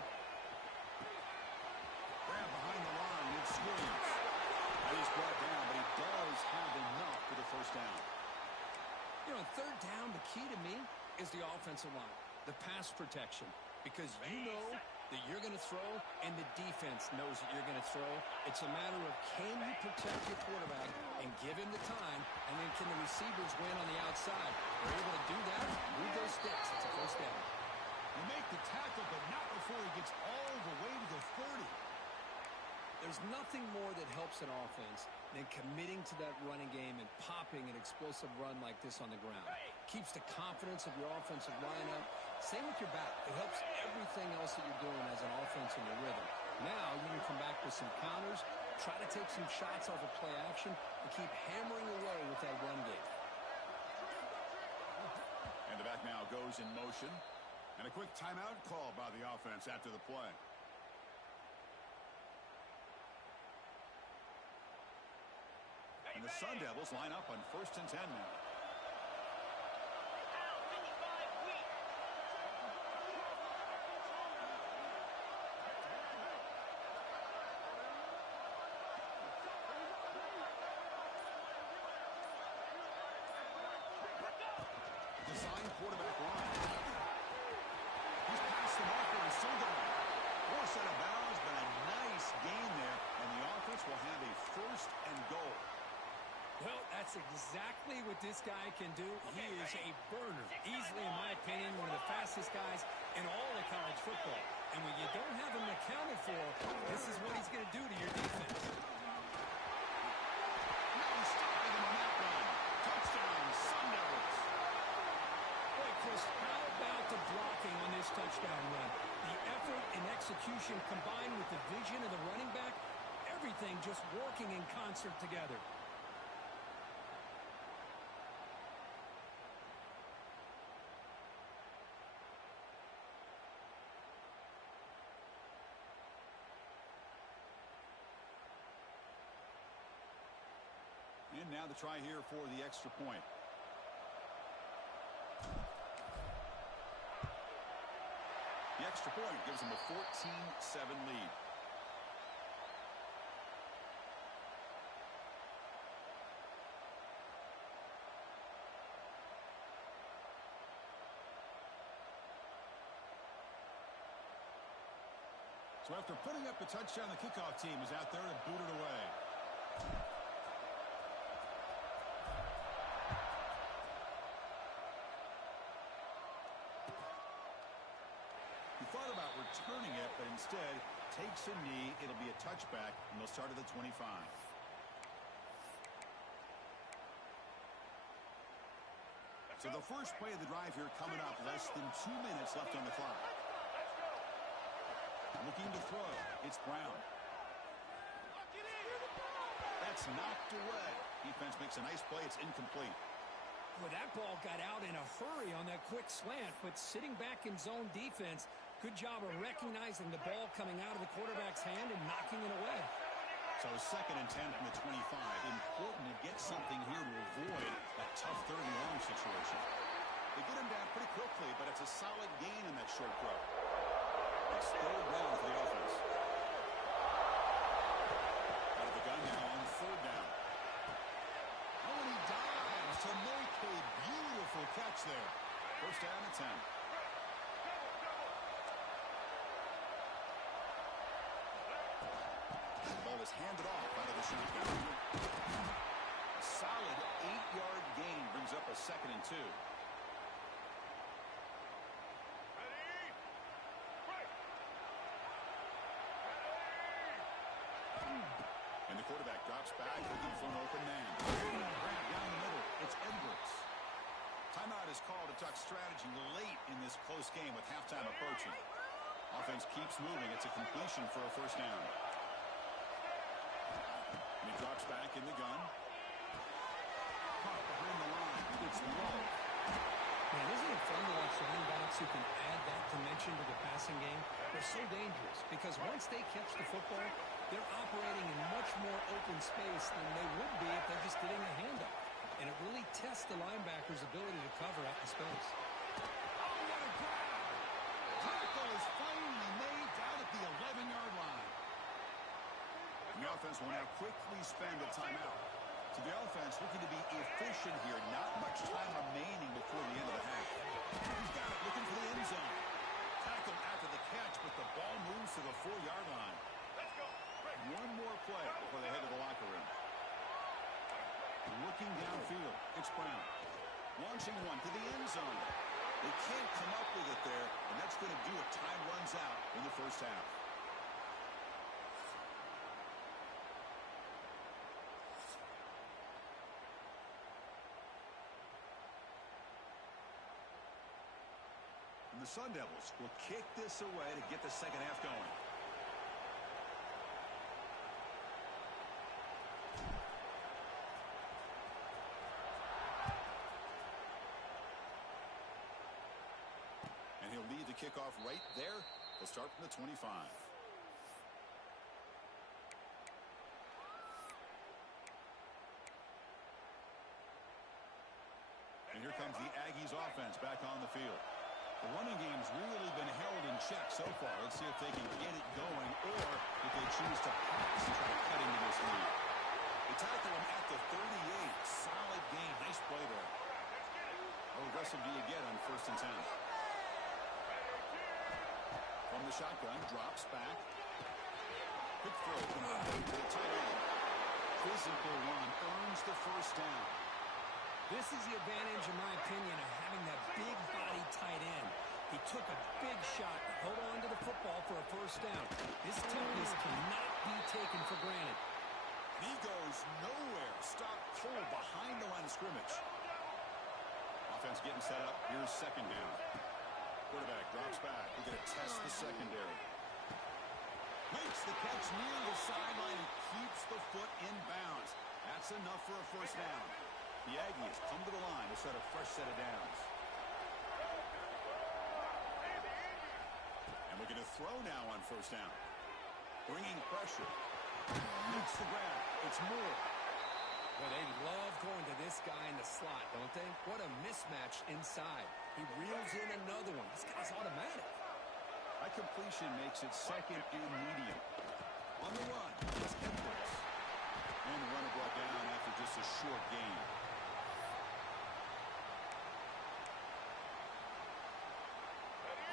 Grab behind the line. It's Williams. And he's brought down, but he does have enough for the first down. You know, third down, the key to me is the offensive line, the pass protection, because you know that you're going to throw and the defense knows that you're going to throw. It's a matter of can you protect your quarterback and give him the time, and then can the receivers win on the outside? They're able to do that, move those sticks. It's a first down. You make the tackle, but not before he gets all the way to the 30. There's nothing more that helps an offense than committing to that running game and popping an explosive run like this on the ground. Keeps the confidence of your offensive line up. Same with your back. It helps everything else that you're doing as an offense in your rhythm. Now you can come back with some counters, try to take some shots off of play action, and keep hammering away with that run game. And the back now goes in motion. And a quick timeout call by the offense after the play. And the Sun Devils line up on 1st and 10 now. Design quarterback line. He's past the marker and still going. Force out of bounds, but a nice gain there. And the offense will have a 1st and goal. Well, that's exactly what this guy can do. He is a burner. Easily, in my opinion, one of the fastest guys in all of college football. And when you don't have him accounted for, this is what he's going to do to your defense. Now he's stopping him on that run. Touchdown, Sun Devils. Boy, Chris, how about the blocking on this touchdown run? The effort and execution combined with the vision of the running back, everything just working in concert together. And now the try here for the extra point. The extra point gives them a 14-7 lead. So after putting up a touchdown, the kickoff team is out there to boot it away. He thought about returning it, but instead takes a knee. It'll be a touchback, and they'll start at the 25. So the first play of the drive here coming up. Less than 2 minutes left on the clock. Looking to throw. It's Brown. That's knocked away. Defense makes a nice play. It's incomplete. Well, that ball got out in a hurry on that quick slant, but sitting back in zone defense, good job of recognizing the ball coming out of the quarterback's hand and knocking it away. So 2nd and 10 from the 25. Important to get something here to avoid a tough 3rd and long situation. They get him down pretty quickly, but it's a solid gain in that short throw. It's 3rd down for the offense. Out of the gun now on 3rd down. Oh, and he dives to make a beautiful catch there. 1st down and 10. The ball is handed off out of the shotgun. A solid 8-yard gain brings up a 2nd and 2. And the quarterback drops back, looking for an open man. Grab down the middle. It's Edwards. Timeout is called to talk strategy late in this close game with halftime approaching. Offense keeps moving. It's a completion for a first down. And he drops back in the gun. Caught behind the line. It's low. Man, isn't it fun to watch running backs who can add that dimension to the passing game? They're so dangerous because once they catch the football, they're operating in much more open space than they would be if they're just getting a handoff. And it really tests the linebacker's ability to cover out in space. Oh, what a grab! Tackle is finally made down at the 11-yard line. And the offense will now quickly spend a timeout. So the offense looking to be efficient here. Not much time remaining before the end of the half. He's got it, looking for the end zone. Tackle after the catch, but the ball moves to the 4-yard line. One more play before they head to the locker room. Looking downfield, it's Brown. Launching one to the end zone. They can't come up with it there, and that's going to do it. Time runs out in the first half. And the Sun Devils will kick this away to get the second half going. And he'll lead the kickoff right there. They'll start from the 25. And here comes the Aggies offense back on the field. The running game's really been held in check so far. Let's see if they can get it going or if they choose to pass and try to cut into this lead. They tackle him at the 38. Solid game. Nice play there. How aggressive do you get on 1st and 10? From the shotgun, drops back. Quick throw from the tight end. Physical run earns the first down. This is the advantage, in my opinion, of having that big body tight end. He took a big shot, held on to the football for a first down. This toughness cannot be taken for granted. He goes nowhere. Stopped cold behind the line of scrimmage. Offense getting set up. Here's second down. Quarterback drops back. We're going to test the secondary. Makes the catch near the sideline and keeps the foot in bounds. That's enough for a first down. The Aggies come to the line to set a fresh set of downs. And we're going to throw now on first down. Bringing pressure. Makes the grab. It's Moore. Well, they love going to this guy in the slot, don't they? What a mismatch inside. He reels in another one. This guy's automatic. That completion makes it second and medium. On the run, it's Edwards. And the runner brought down after just a short gain.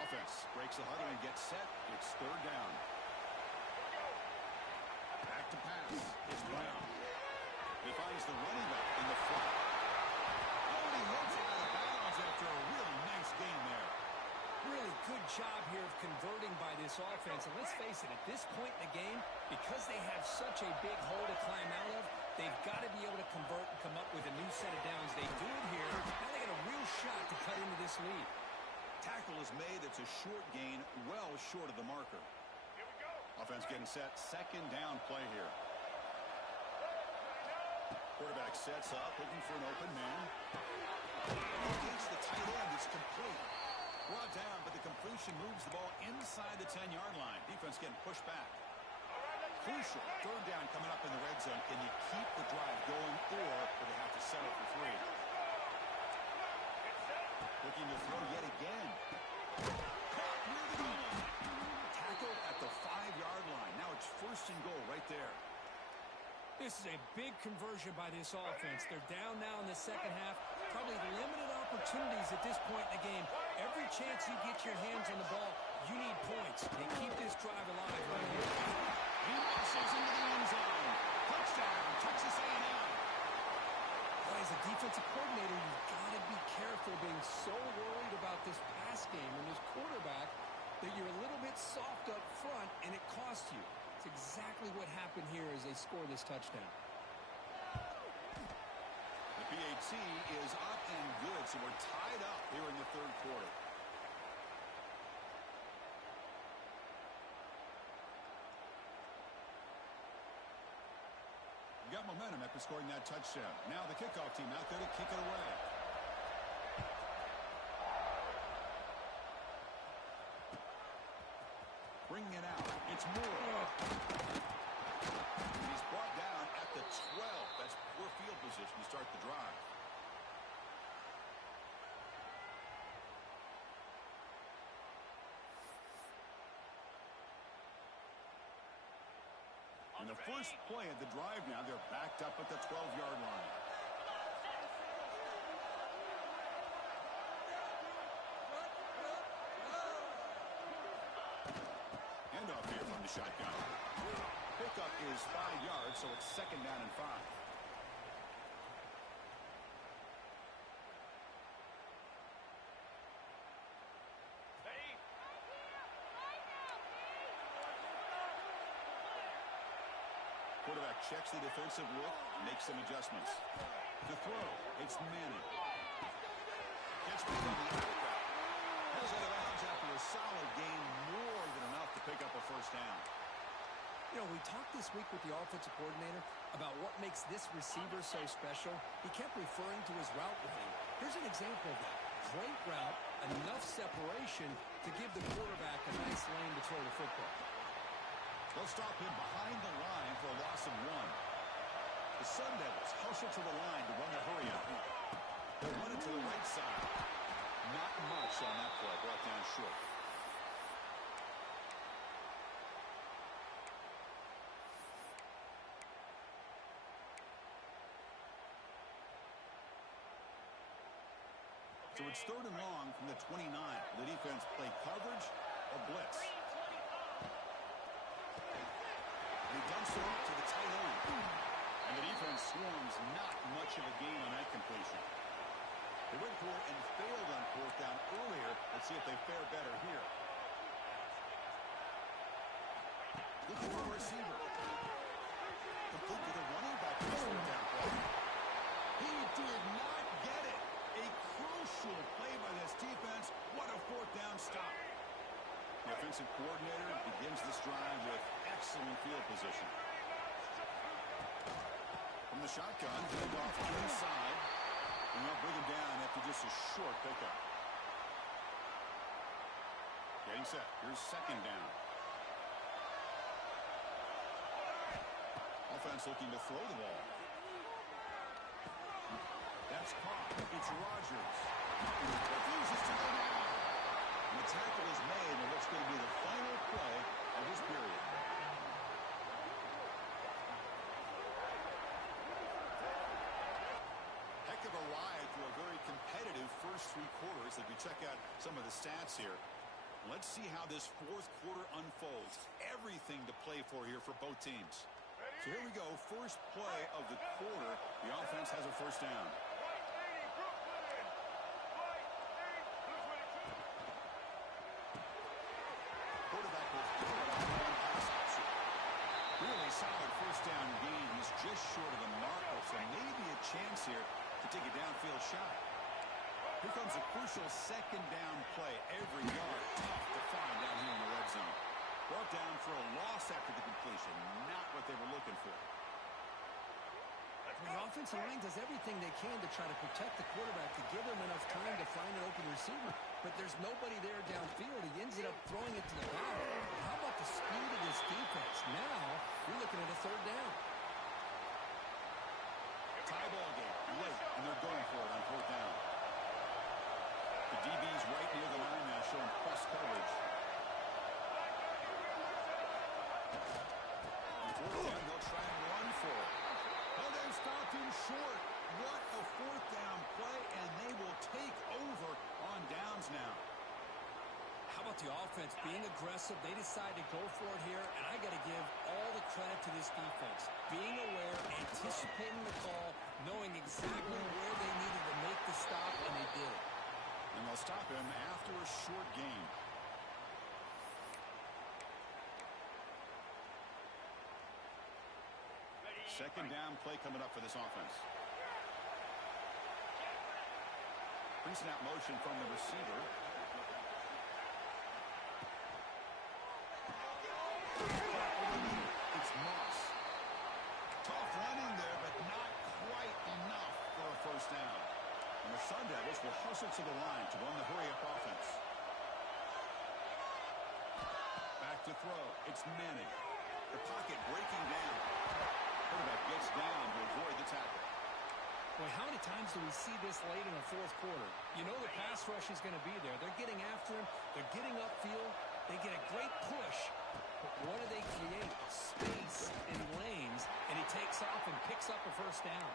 Offense breaks the huddle and gets set. It's third down. Back to pass. It's Brown. He finds the running back in the front. Oh, he hits it out of bounds after a really nice gain there. Really good job here of converting by this offense. And let's face it, at this point in the game, because they have such a big hole to climb out of, they've got to be able to convert and come up with a new set of downs. They do it here. Now they got a real shot to cut into this lead. Tackle is made. It's a short gain, well short of the marker. Here we go. Offense getting set. Second down play here. Quarterback sets up, looking for an open man. Against the tight end, it's complete. Brought down, but the completion moves the ball inside the 10-yard line. Defense getting pushed back. Crucial. Third down coming up in the red zone. Can you keep the drive going, or do they have to settle for 3? Looking to throw yet again. Caught near the goal line. Tackled at the 5-yard line. Now it's first and goal right there. This is a big conversion by this offense. They're down now in the second half. Probably limited opportunities at this point in the game. Every chance you get your hands on the ball, you need points. They keep this drive alive right here. He muscles into the end zone. Touchdown, Texas A&M. Well, as a defensive coordinator, you've got to be careful being so worried about this pass game and this quarterback that you're a little bit soft up front and it costs you. It's exactly what happened here as they score this touchdown. The PAT is up and good, so we're tied up here in the third quarter. got momentum after scoring that touchdown. Now the kickoff team out there to kick it away. Bringing it out. It's Moore. He's brought down at the 12. That's poor field position to start the drive. In the first play of the drive now, they're backed up at the 12-yard line. Handoff here from the shotgun. Pickup is 5 yards, so it's 2nd down and 5. Quarterback checks the defensive look, makes some adjustments. The throw, it's Manning. Catch me on the outright. He's out of bounds after a solid gain, more than enough to pick up a first down. You know, we talked this week with the offensive coordinator about what makes this receiver so special. He kept referring to his route running. Here's an example of that. Great route, enough separation to give the quarterback a nice lane to throw the football. They'll stop him behind the line for a loss of 1. The Sun Devils hustle to the line to run the hurry up. They'll run it to the right side. Not much on that play, brought down short. So it's 3rd and long from the 29. The defense play coverage or blitz. He dumps it off to the tight end. And the defense swarms, not much of a gain on that completion. They went for it and failed on 4th down earlier. Let's see if they fare better here. Looking for a receiver. Complete with a running back for this 4th down play. He did not get it. A crucial play by this defense. What a 4th down stop. The offensive coordinator begins this drive with excellent field position. From the shotgun, handoff inside. And they'll bring him down after just a short pickup. Getting set. Here's 2nd down. Offense looking to throw the ball. That's caught. It's Rodgers. Refuses to go down. And the tackle is made, and what's going to be the final play of this period. Heck of a ride through a very competitive first 3 quarters as we check out some of the stats here. Let's see how this 4th quarter unfolds. Everything to play for here for both teams. So here we go. First play of the quarter. The offense has a first down. Quarterback will throw it on one pass option. Really solid first down gain. He's just short of the marker, so maybe a chance here to take a downfield shot. Here comes a crucial 2nd down play. Every yard tough to find down here in the red zone. Brought down for a loss after the completion. Not what they were looking for. The offensive line does everything they can to try to protect the quarterback, to give him enough time to find an open receiver. But there's nobody there downfield. He ends up throwing it to the bottom. How about the speed of this defense? Now, you're looking at a 3rd down. Tie ball game, late, and they're going for it on 4th down. The DB's right near the line now, showing press coverage. On 4th down, they'll try and run for it. Oh, they stopped him short. What a 4th down play, and they will take over on downs now. How about the offense being aggressive? They decide to go for it here, and I got to give all the credit to this defense. Being aware, anticipating the call, knowing exactly where they needed to make the stop, and they did it. And they'll stop him after a short gain. Second down play coming up for this offense. Pre-snap motion from the receiver. It's Moss. Tough running there. Closer to the line to run the hurry-up offense. Back to throw. It's Manning. The pocket breaking down. Quarterback gets down to avoid the tackle. Boy, how many times do we see this late in the fourth quarter? You know the pass rush is going to be there. They're getting after him. They're getting upfield. They get a great push. But what do they create? Space and lanes. And he takes off and picks up a first down.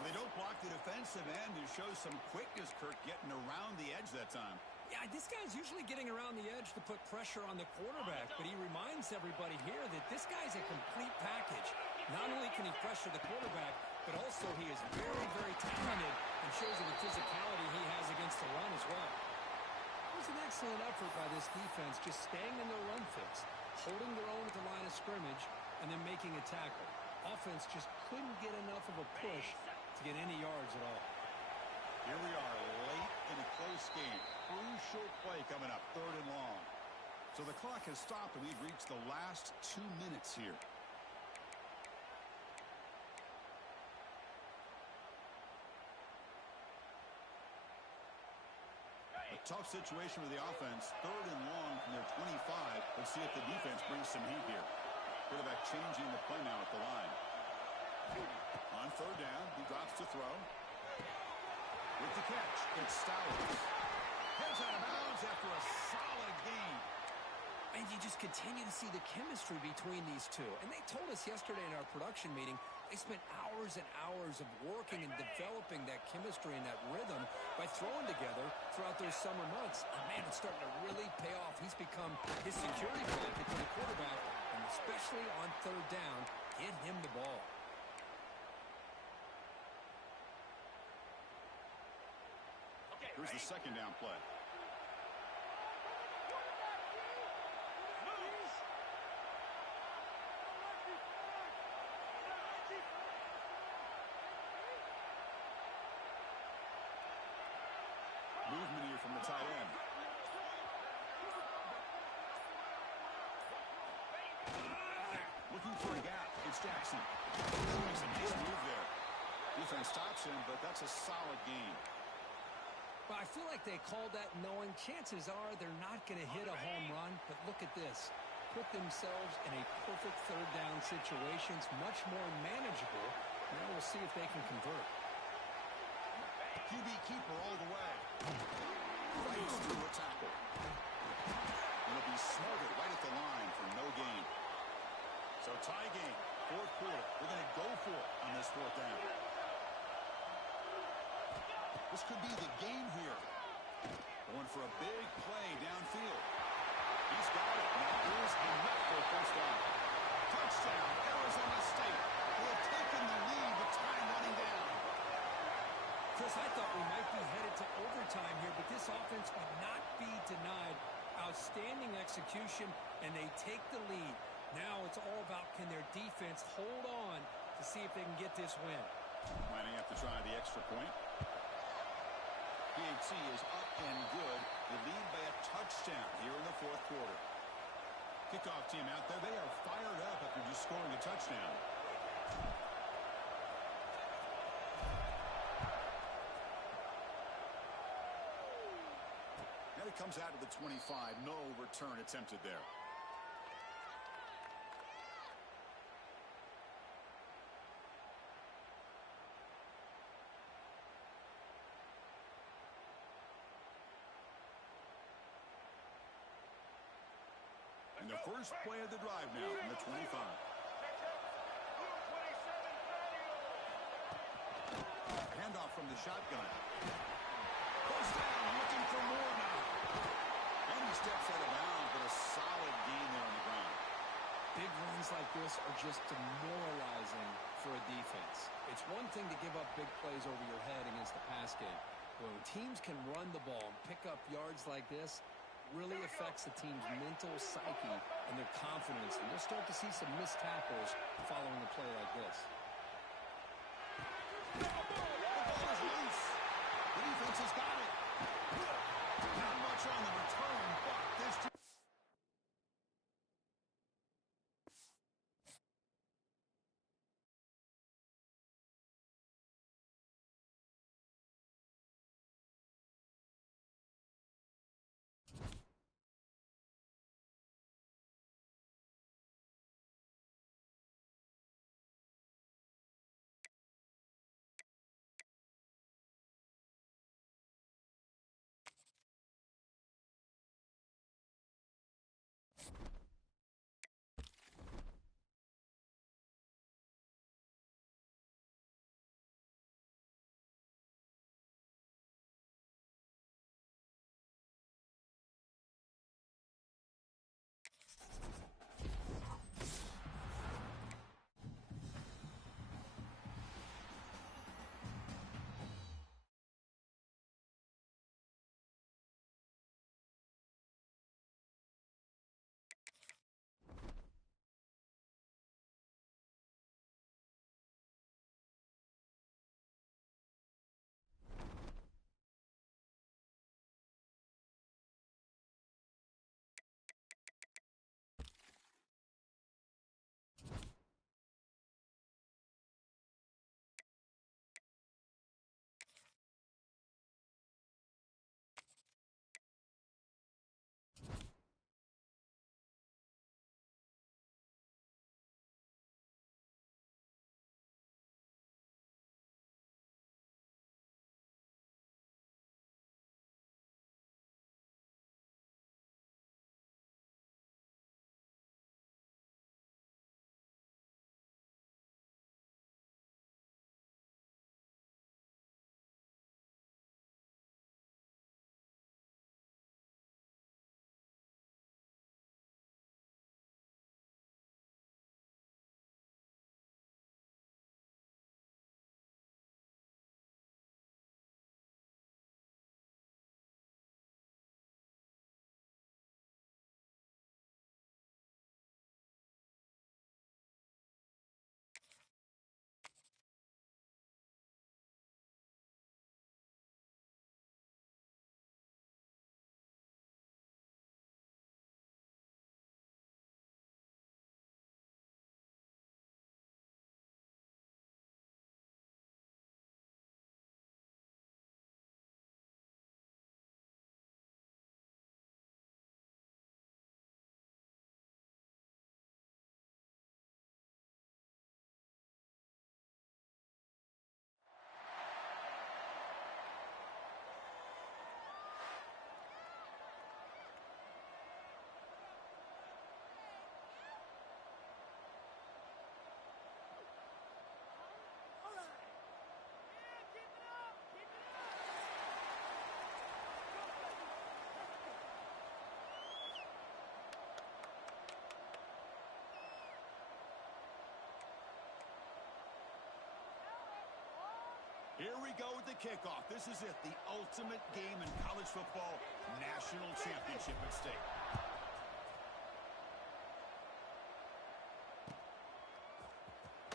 They don't block the defensive end and show some quickness, Kirk, getting around the edge that time. Yeah, this guy's usually getting around the edge to put pressure on the quarterback, but he reminds everybody here that this guy's a complete package. Not only can he pressure the quarterback, but also he is very, very talented and shows you the physicality he has against the run as well. It was an excellent effort by this defense, just staying in their run fix, holding their own at the line of scrimmage, and then making a tackle. Offense just couldn't get enough of a push to get any yards at all. Here we are late in a close game. Crucial play coming up, 3rd and long. So the clock has stopped and we've reached the last 2 minutes here. A tough situation with the offense. 3rd and long from their 25. Let's see if the defense brings some heat here. Quarterback changing the play now at the line. On 3rd down, he drops to throw. With the catch, it's Stowers. Heads out of bounds after a solid gain. And you just continue to see the chemistry between these two. And they told us yesterday in our production meeting, they spent hours and hours of working and developing that chemistry and that rhythm by throwing together throughout those summer months. And man, it's starting to really pay off. He's become his security blanket for the quarterback, and especially on 3rd down, get him the ball. Here's the 2nd down play. Movement here from the tight end. Looking for a gap. It's Jackson. Makes a nice move there. Defense stops him, but that's a solid gain. Well, I feel like they called that knowing chances are they're not going to hit a home run, but look at this. Put themselves in a perfect 3rd down situation. It's much more manageable. Now we'll see if they can convert. QB keeper all the way. Fights through a tackle. And it'll be smothered right at the line for no gain. So tie game, 4th quarter. We're going to go for it on this 4th down. This could be the game here. Going for a big play downfield. He's got it. Now is enough for a first down. Touchdown, Arizona State. They have taken the lead with time running down. Chris, I thought we might be headed to overtime here, but this offense would not be denied. Outstanding execution, and they take the lead. Now it's all about can their defense hold on to see if they can get this win. Lining up to try the extra point. PAT is up and good. They lead by a touchdown here in the 4th quarter. Kickoff team out there. They are fired up after just scoring a touchdown. And it comes out of the 25. No return attempted there. And the first play of the drive now from the 25. Handoff from the shotgun. Goes down, looking for more now. And he steps out of bounds, but a solid gain there on the ground. Big runs like this are just demoralizing for a defense. It's one thing to give up big plays over your head against the pass game. But when teams can run the ball and pick up yards like this, really affects the team's mental psyche and their confidence. And you'll start to see some missed tackles following a play like this. The ball is loose. The defense has got it. Not much on the return, but this Here we go with the kickoff. This is it, the ultimate game in college football, national championship at stake.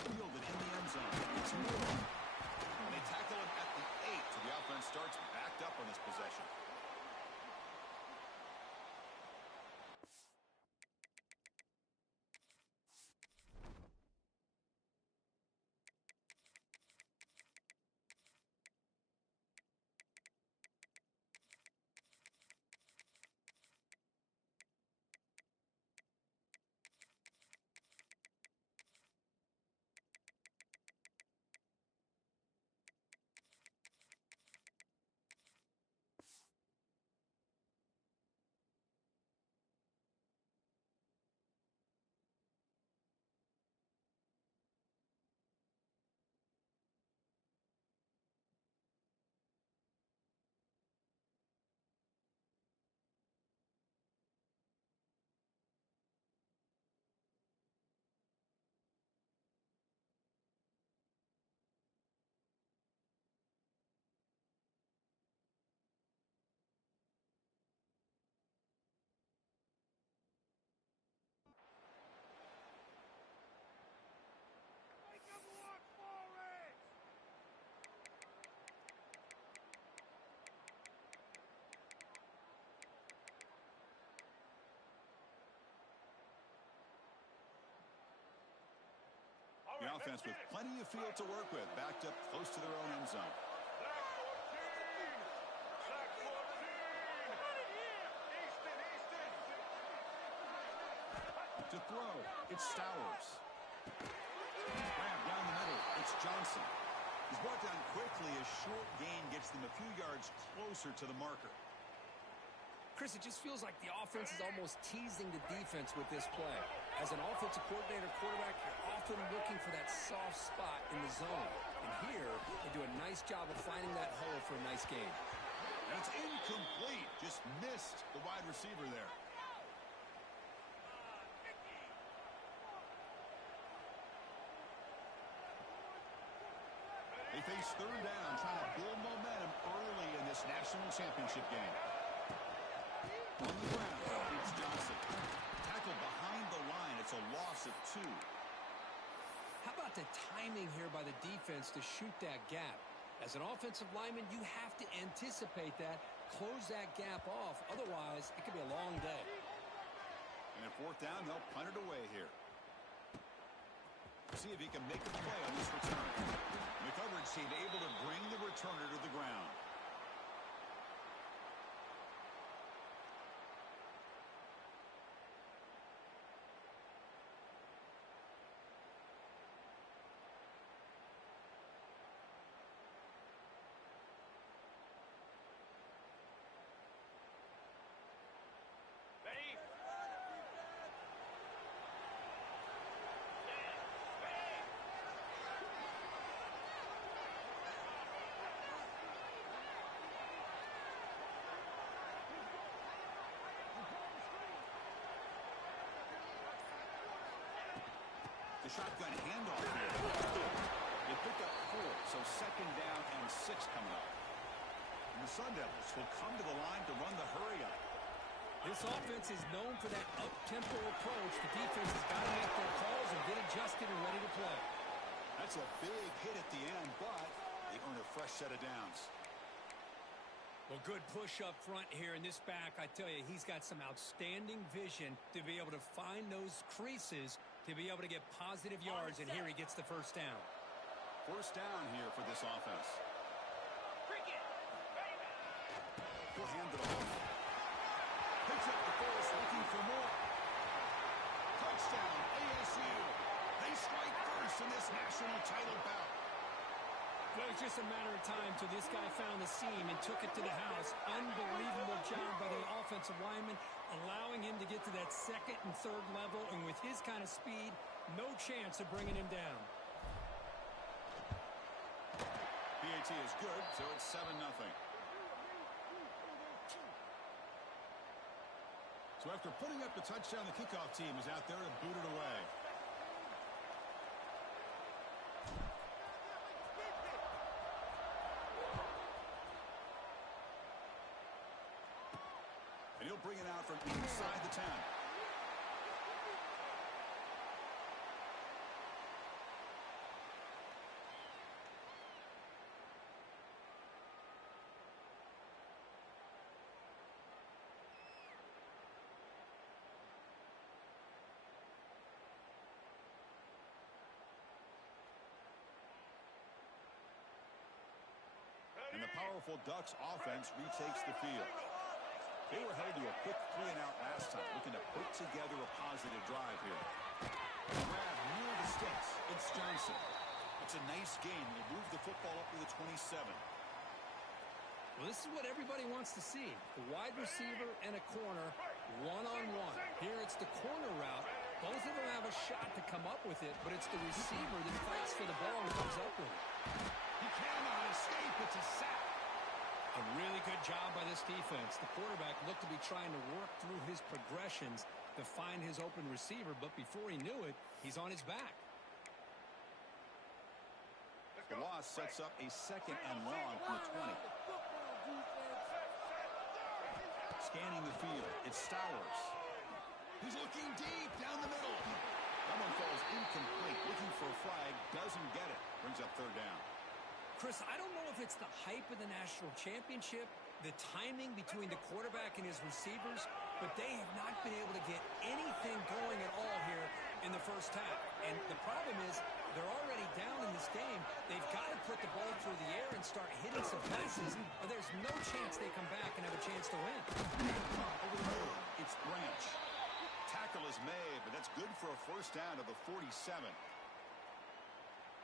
Fielded in the end zone. It's moving. And they tackle him at the 8, so the offense starts backed up on this possession. Make them work for it! All The right, offense let's with get it. plenty of field to work with, backed up close to their own end zone. Black 14! Black 14! Run it here! Easton, Easton! To throw, it's Stowers. Grab down the middle, it's Johnson. He's brought down quickly. A short gain gets them a few yards closer to the marker. Chris, it just feels like the offense is almost teasing the defense with this play. As an offensive coordinator, quarterback, you're often looking for that soft spot in the zone. And here, they do a nice job of finding that hole for a nice gain. And it's incomplete. Just missed the wide receiver there. They face third down, trying to build momentum early in this national championship game. On the ground, it's Johnson. Tackled behind the line. It's a loss of 2. How about the timing here by the defense to shoot that gap? As an offensive lineman, you have to anticipate that, close that gap off. Otherwise, it could be a long day. And at fourth down, they'll punt it away here. See if he can make a play on this return. The coverage team able to bring the returner to the ground. Ready? The shotgun handoff here. They pick up 4, so second down and 6 coming up. And the Sun Devils will come to the line to run the hurry up. This offense is known for that up-tempo approach. The defense has got to make their calls and get adjusted and ready to play. That's a big hit at the end, but they earn a fresh set of downs. Well, good push up front here in this back. I tell you, he's got some outstanding vision to be able to find those creases, to be able to get positive yards, and here he gets the first down. First down here for this offense. Cricket! He'll hand it off. Picks up the force, looking for more. Touchdown, ASU. They strike first in this national title bout. Well, it was just a matter of time till this guy found the seam and took it to the house. Unbelievable job by the offensive lineman, allowing him to get to that second and third level, and with his kind of speed, no chance of bringing him down. PAT is good, so it's 7-0. So after putting up the touchdown, the kickoff team is out there to boot it away. bring it out from inside the 10. And the powerful Ducks offense retakes the field. They were held to a quick 3-and-out last time, looking to put together a positive drive here. Grab near the sticks. It's Johnson. It's a nice game. They move the football up to the 27. Well, this is what everybody wants to see. The wide receiver and a corner, one-on-one. Here it's the corner route. Both of them have a shot to come up with it, but it's the receiver that fights for the ball and comes up with it. He cannot escape. It's a sack. A really good job by this defense. The quarterback looked to be trying to work through his progressions to find his open receiver, but before he knew it, he's on his back. The loss sets up a 2nd and long from the 20. Scanning the field, it's Stowers. He's looking deep down the middle. That one falls incomplete. Looking for a flag, doesn't get it. Brings up 3rd down. Chris, I don't know if it's the hype of the national championship, the timing between the quarterback and his receivers, but they have not been able to get anything going at all here in the first half. And the problem is they're already down in this game. They've got to put the ball through the air and start hitting some passes, or there's no chance they come back and have a chance to win. Over the middle, it's Branch. Tackle is made, but that's good for a 1st down to the 47.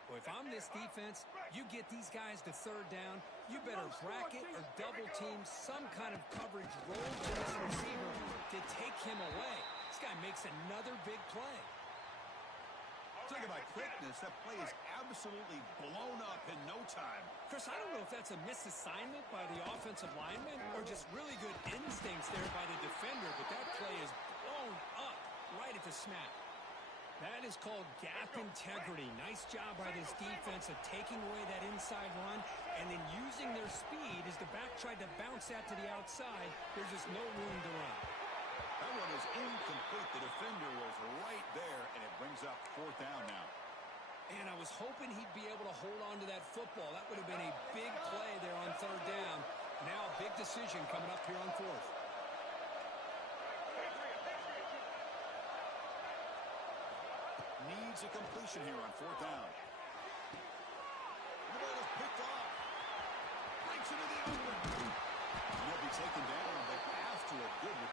Well, if I'm this defense, you get these guys to 3rd down, you better bracket or double team some kind of coverage roll to this receiver to take him away. This guy makes another big play. Talking about quickness, that play is absolutely blown up in no time. Chris, I don't know if that's a misassignment by the offensive lineman or just really good instincts there by the defender, but that play is blown up right at the snap. That is called gap integrity. Nice job by this defense of taking away that inside run and then using their speed as the back tried to bounce that to the outside. There's just no room to run. That one is incomplete. The defender was right there, and it brings up 4th down now. And I was hoping he'd be able to hold on to that football. That would have been a big play there on 3rd down. Now a big decision coming up here on 4th. Needs a completion here on 4th down. The ball is picked off. Breaks into the open. He'll be taken down, but after a good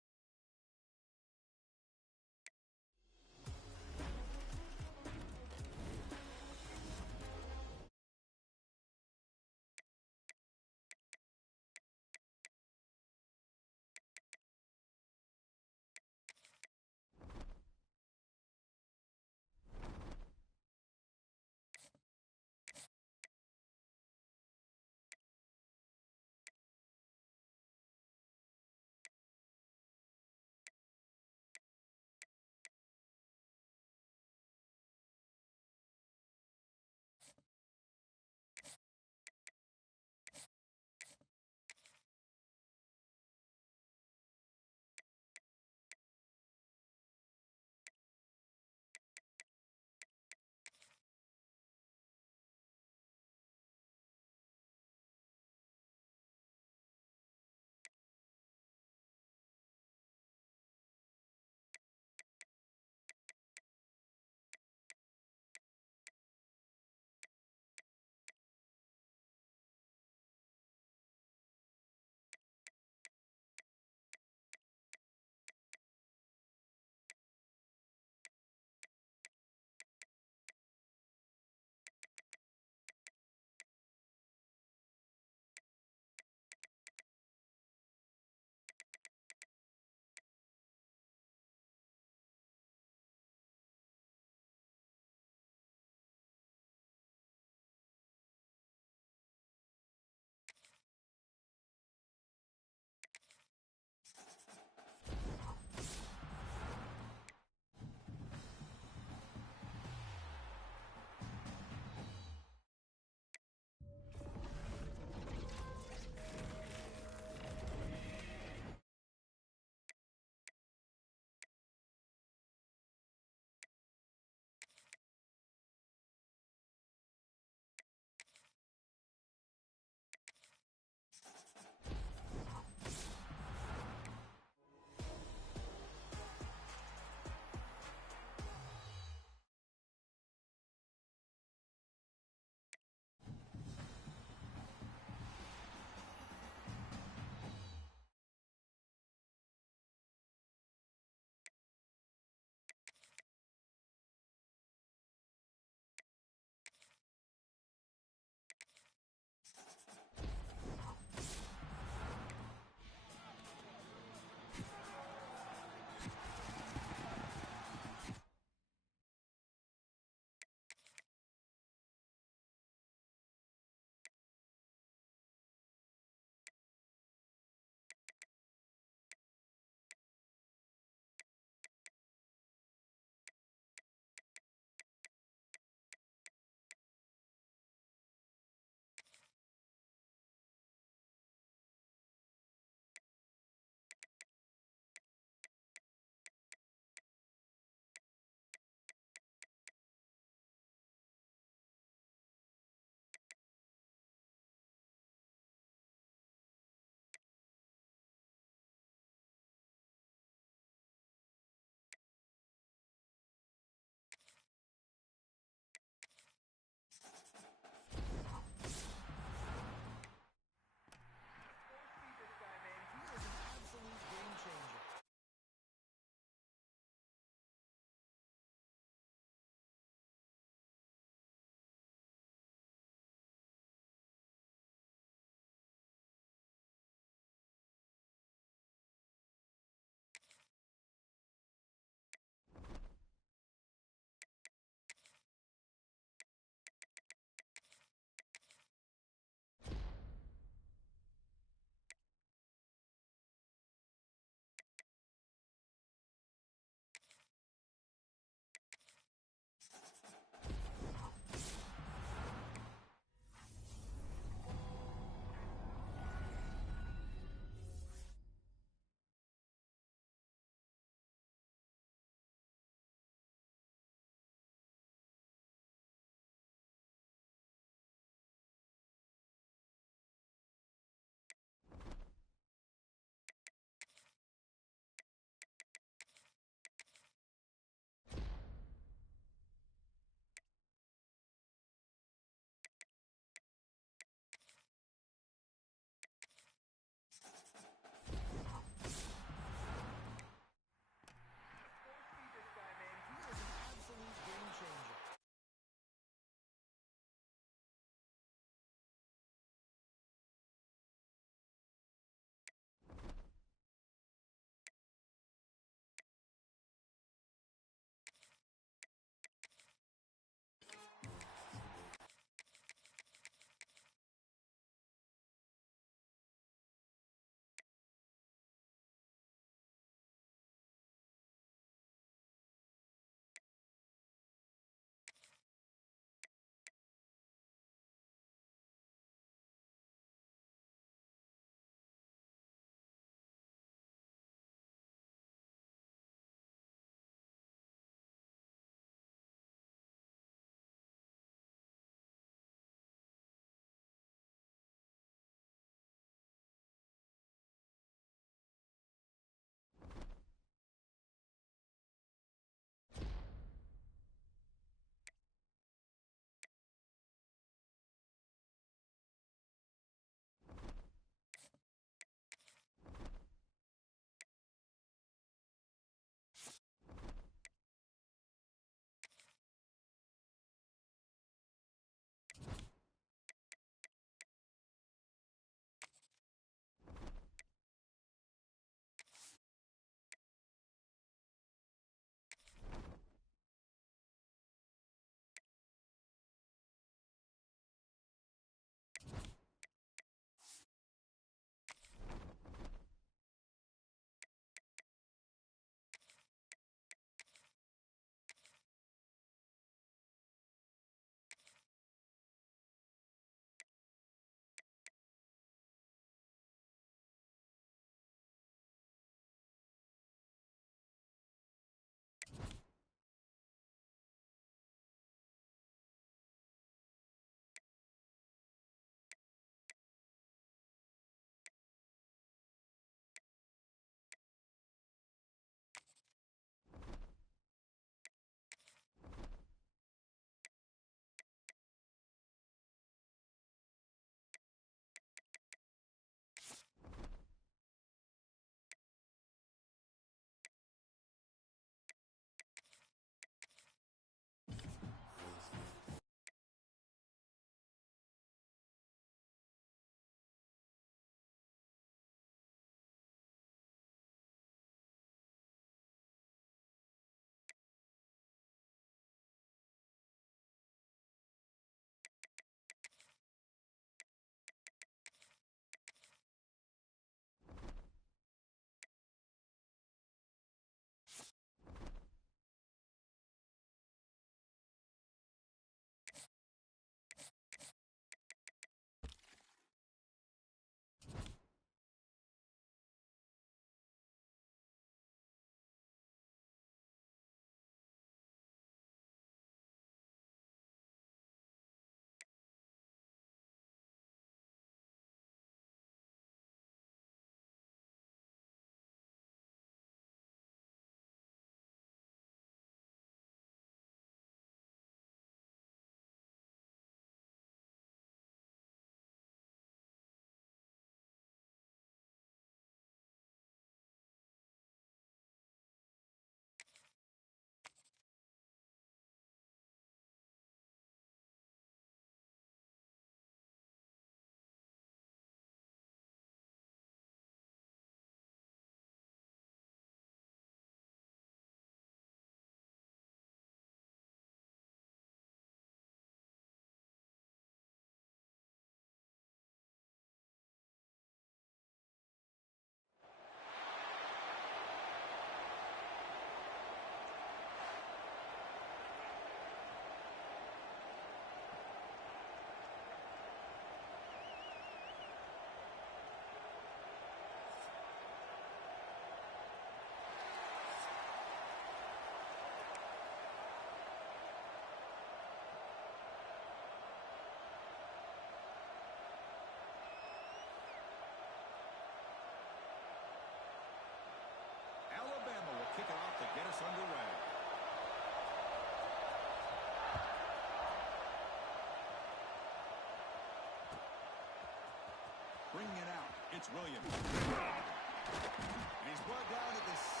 It's Williams. And he's brought down at the 16.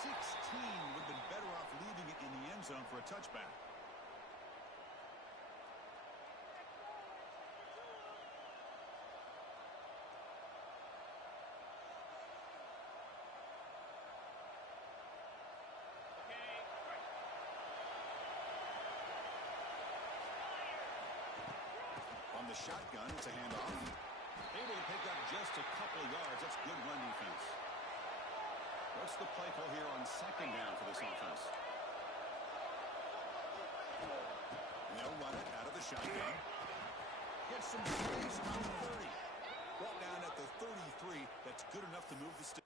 Would have been better off leaving it in the end zone for a touchback. On the shotgun, it's a handoff. Able to pick up just a couple of yards. That's good run defense. What's the play call here on second down for this offense? And they'll run it out of the shotgun. Get some space on the 30. Brought down at the 33. That's good enough to move the stick.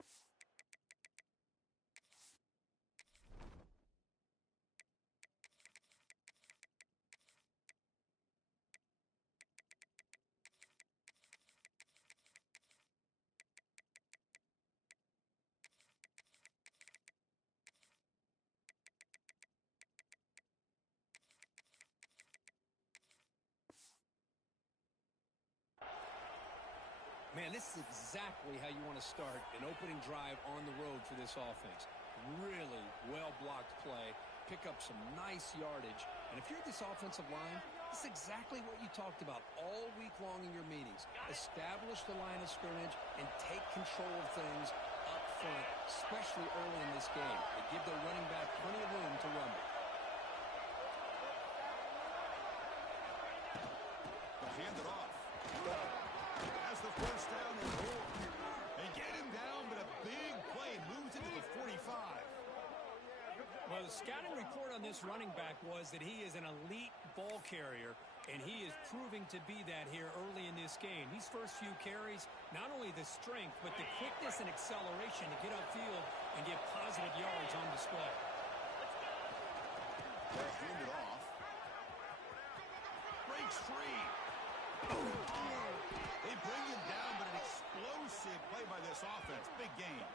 Man, this is exactly how you want to start an opening drive on the road for this offense. Really well-blocked play, pick up some nice yardage. And if you're this offensive line, this is exactly what you talked about all week long in your meetings. Establish the line of scrimmage and take control of things up front, especially early in this game. They give their running back plenty of room to run it. They'll hand it off. Has the first down and more. They get him down, but a big play moves into the 45. Well, the scouting report on this running back was that he is an elite ball carrier, and he is proving to be that here early in this game. These first few carries, not only the strength, but the quickness and acceleration to get upfield and get positive yards on display. They'll hand it off. Breaks free. They bring him down, but an explosive play by this offense. Big game.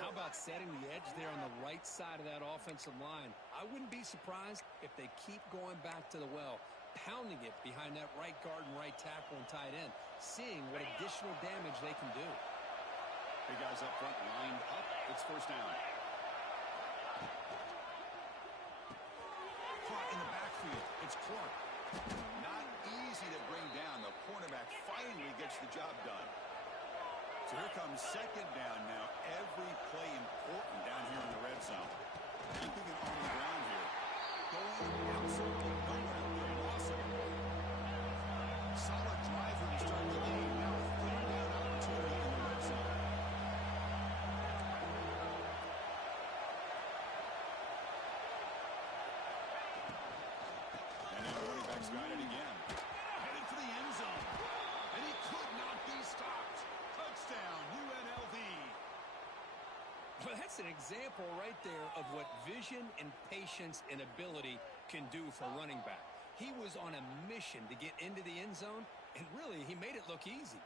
How about setting the edge there on the right side of that offensive line? I wouldn't be surprised if they keep going back to the well, pounding it behind that right guard and right tackle and tight end, seeing what additional damage they can do. Big guys up front lined up. It's first down. Caught in the backfield. It's Clark. Not easy to bring down. The cornerback finally gets the job done. So here comes second down now. Every play important down here in the red zone. Keeping it on the ground here. Going absolutely nowhere. They're awesome. Solid drive when you start the game. Now a third down opportunity in the red zone. And now the running back's got it again. Headed for the end zone. And he could not be stopped. Touchdown, UNLV. Well, that's an example right there of what vision and patience and ability can do for a running back. He was on a mission to get into the end zone, and really, he made it look easy.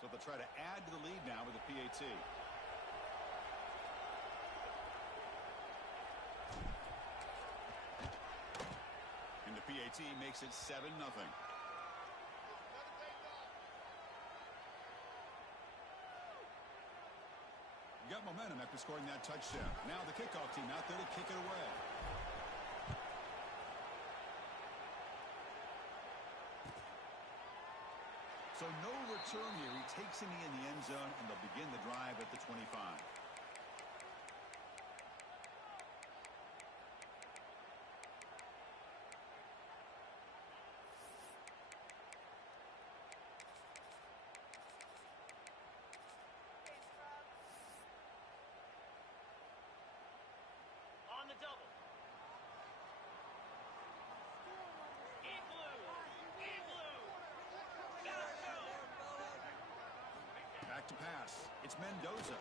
So they'll try to add to the lead now with the PAT. And the PAT makes it 7-0. Got momentum after scoring that touchdown. Now the kickoff team out there to kick it away. So no return here. He takes him in the end zone, and they'll begin the drive at the 25. On the double. In blue. In blue. Gotta go. Back to pass. It's Mendoza.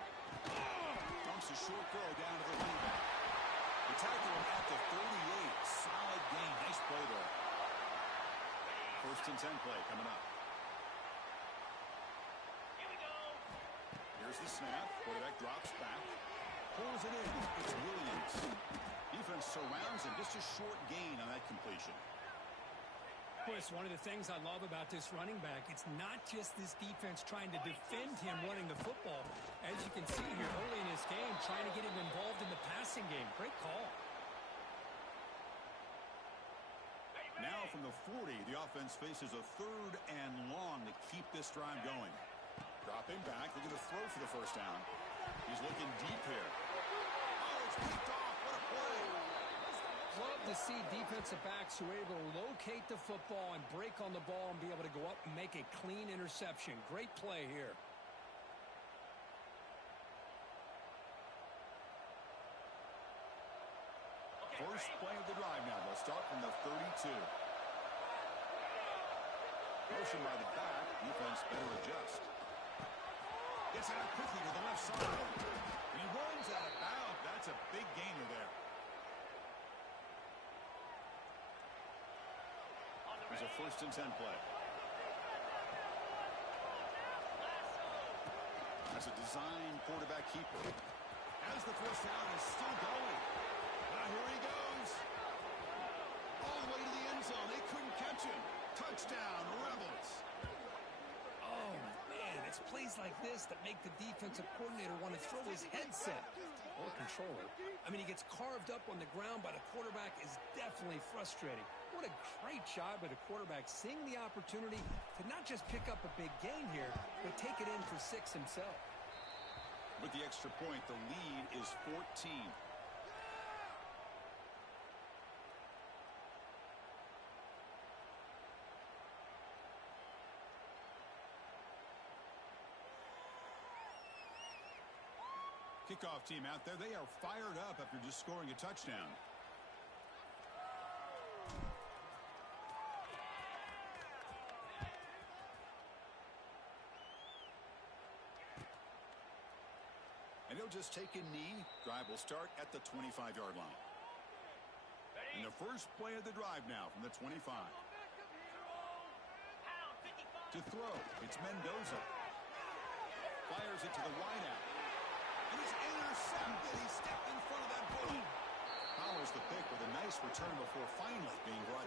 Dumps a short throw down to the running back. They tackle him at the 38. Solid gain. Nice play there. First and 10 play coming up. Here we go. Here's the snap. Quarterback drops back. Pulls it in. It's Williams. Defense surrounds him. Just a short gain on that completion. Chris, one of the things I love about this running back, it's not just this defense trying to defend him running the football. As you can see here early in his game, trying to get him involved in the passing game. Great call. Now from the 40, the offense faces a 3rd and long to keep this drive going. Dropping back, looking to throw for the first down. He's looking deep here. Oh, it's picked off. What a play. Love to see defensive backs who are able to locate the football and break on the ball and be able to go up and make a clean interception. Great play here. First play of the drive now. They'll start from the 32. Motion by the back. Defense better adjust. Gets it out quickly to the left side. And he runs out of bounds. That's a big gainer there. There's a 1st and 10 play. That's a design quarterback keeper. As the first down is still going. Now here he goes. All the way to the end zone. They couldn't catch him. Touchdown, Rebels. Oh, man, it's plays like this that make the defensive coordinator want to throw his headset. Or controller. I mean, he gets carved up on the ground by the quarterback is definitely frustrating. What a great job by the quarterback seeing the opportunity to not just pick up a big gain here, but take it in for 6 himself. With the extra point, the lead is 14. Kickoff team out there. They are fired up after just scoring a touchdown. And he'll just take a knee. Drive will start at the 25-yard line. And the first play of the drive now from the 25. To throw, it's Mendoza. Fires it to the wideout. And he's intercepted. He stepped in front of that bullet. Powers the pick with a nice return before finally being brought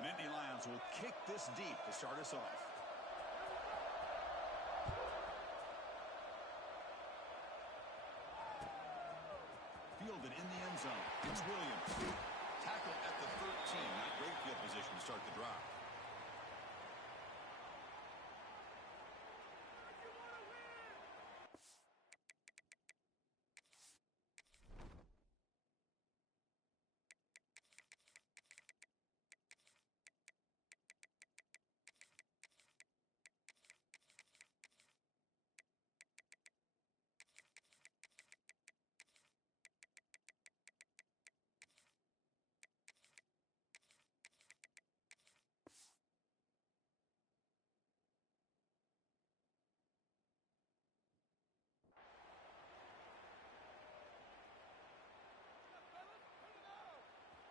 The Nittany Lions will kick this deep to start us off. Fielded in the end zone. It's Williams. Tackle at the 13. Not great field position to start the drive.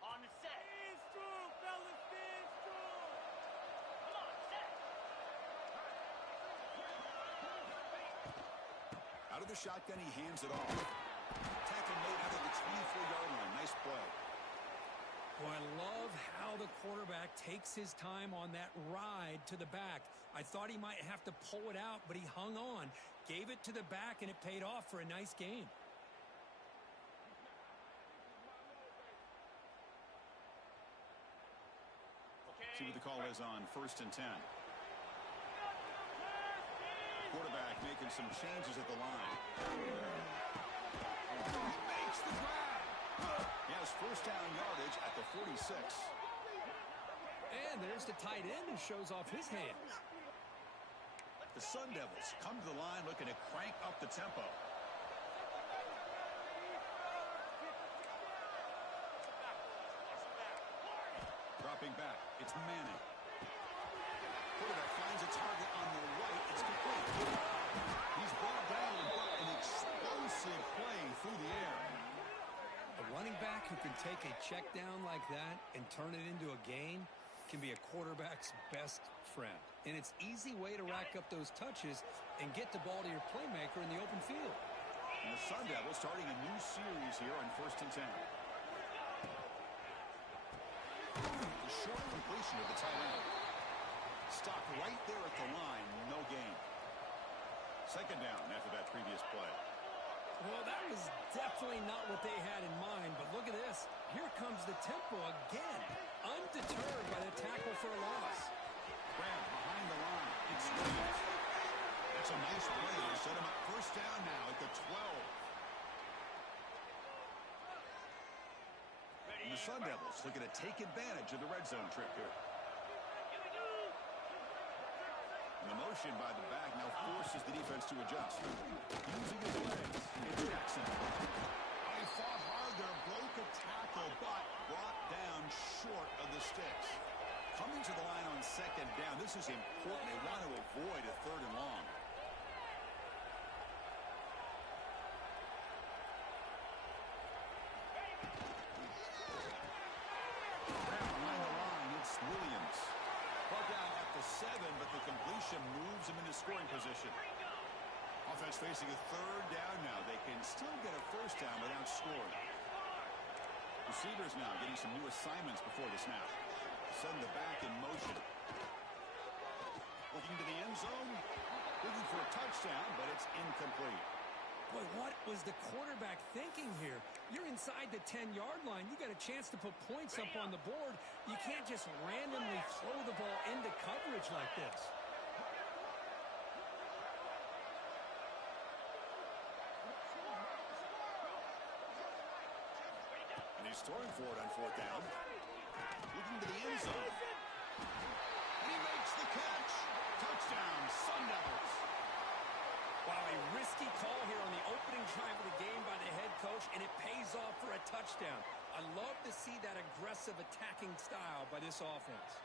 On the set. Stand strong, fellas. Stand strong. Come on, set. Out of the shotgun, he hands it off. Tackle made out of the 24-yard line. Nice play. Well, I love how the quarterback takes his time on that ride to the back. I thought he might have to pull it out, but he hung on, gave it to the back, and it paid off for a nice gain. See what the call is on 1st and 10. Quarterback making some changes at the line. He makes the grab. He has first down yardage at the 46. And there's the tight end who shows off his hands. The Sun Devils come to the line looking to crank up the tempo. Dropping back, it's Manning. Quarterback finds a target on the right. It's complete. He's brought down, but an explosive play through the air. A running back who can take a check down like that and turn it into a gain can be a quarterback's best friend. And it's an easy way to rack up those touches and get the ball to your playmaker in the open field. And the Sun Devils starting a new series here on 1st and 10. The short completion of the tight end. Stopped right there at the line. No gain. Second down after that previous play. Well, that was definitely not what they had in mind, but look at this. Here comes the tempo again, undeterred by the tackle for a loss. Grab behind the line. It's Williams. That's a nice play to set him up first down now at the 12. And the Sun Devils looking to take advantage of the red zone trip here. And the motion by the back now forces the defense to adjust. Using his legs, it's Jackson. He fought hard there, broke a tackle, but brought down short of the sticks. Coming to the line on second down, this is important. They want to avoid a third and long. Behind the line, it's Williams. Brought down at the 7, but the completion moves him into scoring position. Offense facing a third down now. They can still get a first down without scoring. Receivers now getting some new assignments before the snap. Send the back in motion. Looking to the end zone. Looking for a touchdown, but it's incomplete. Boy, what was the quarterback thinking here? You're inside the 10-yard line. You got a chance to put points up on the board. You can't just randomly throw the ball into coverage like this. And he's throwing for it on fourth down. Looking to the end zone. And he makes the catch. Touchdown, Sun Devils. Wow, a risky call here on the opening drive of the game by the head coach, and it pays off for a touchdown. I love to see that aggressive attacking style by this offense.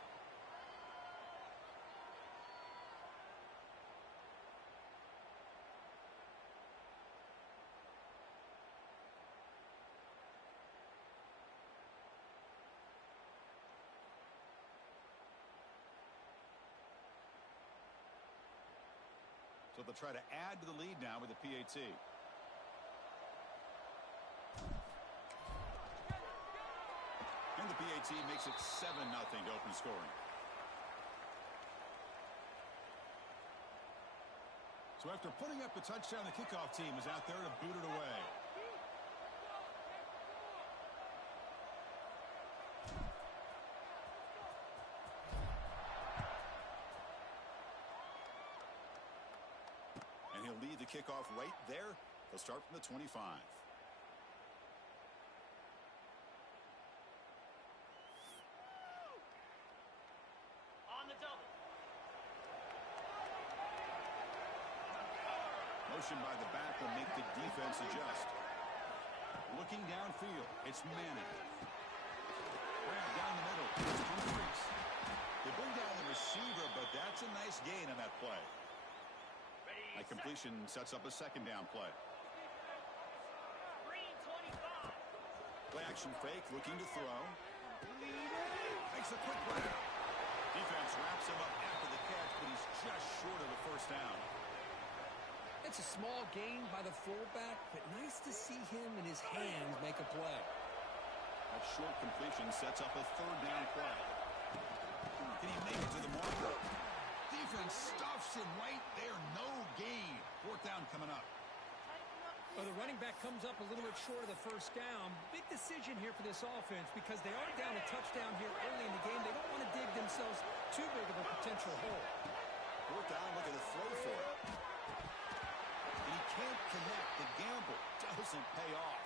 So they'll try to add to the lead now with the PAT. And And the PAT makes it 7-0 to open scoring. So after putting up the touchdown, the kickoff team is out there to boot it away. And he'll lead the kickoff right there. They'll start from the 25. On the double. Motion by the back will make the defense adjust. Looking downfield, it's Manning. Grab down the middle, it's Humphries. They bring down the receiver, but that's a nice gain on that play. Ready, That completion sets up a second down play. Green 25. Play action fake, looking to throw. Makes a quick run out. Defense wraps him up after the catch, but he's just short of the first down. It's a small gain by the fullback, but nice to see him and his hands make a play. That short completion sets up a third down play. Can he make it to the marker? Defense stuffs him right there. No gain. Fourth down coming up. Well, the running back comes up a little bit short of the first down. Big decision here for this offense because they are down a touchdown here early in the game. They don't want to dig themselves too big of a potential hole. Fourth down, look at the throw for it. And he can't connect. The gamble doesn't pay off.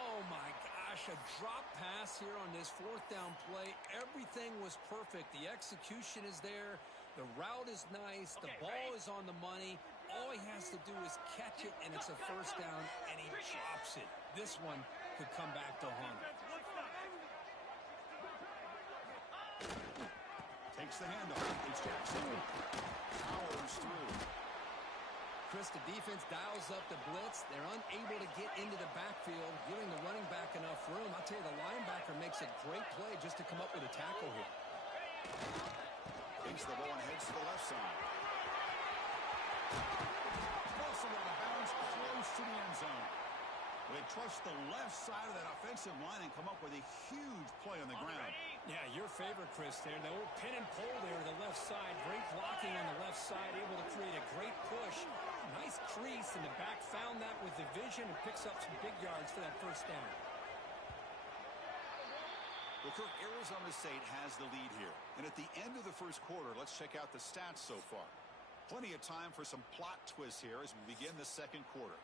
Oh, my gosh, a drop pass here on this fourth down play. Everything was perfect. The execution is there. The route is nice. The ball is on the money. All he has to do is catch it, and it's a first down, and he drops it. This one could come back to haunt him. Takes the handoff. It's Jackson. Powers through. Chris, the defense dials up the blitz. They're unable to get into the backfield, giving the running back enough room. I'll tell you, the linebacker makes a great play just to come up with a tackle here. Takes the ball and heads to the left side. Also out of bounds, close to the end zone. They trust the left side of that offensive line and come up with a huge play on the ground. Yeah, your favorite, Chris, there. The old pin and pull there to the left side. Great blocking on the left side, able to create a great push. Nice crease, and the back found that with the vision and picks up some big yards for that first down. Well, Kirk, Arizona State has the lead here. And at the end of the first quarter, let's check out the stats so far. Plenty of time for some plot twists here as we begin the second quarter.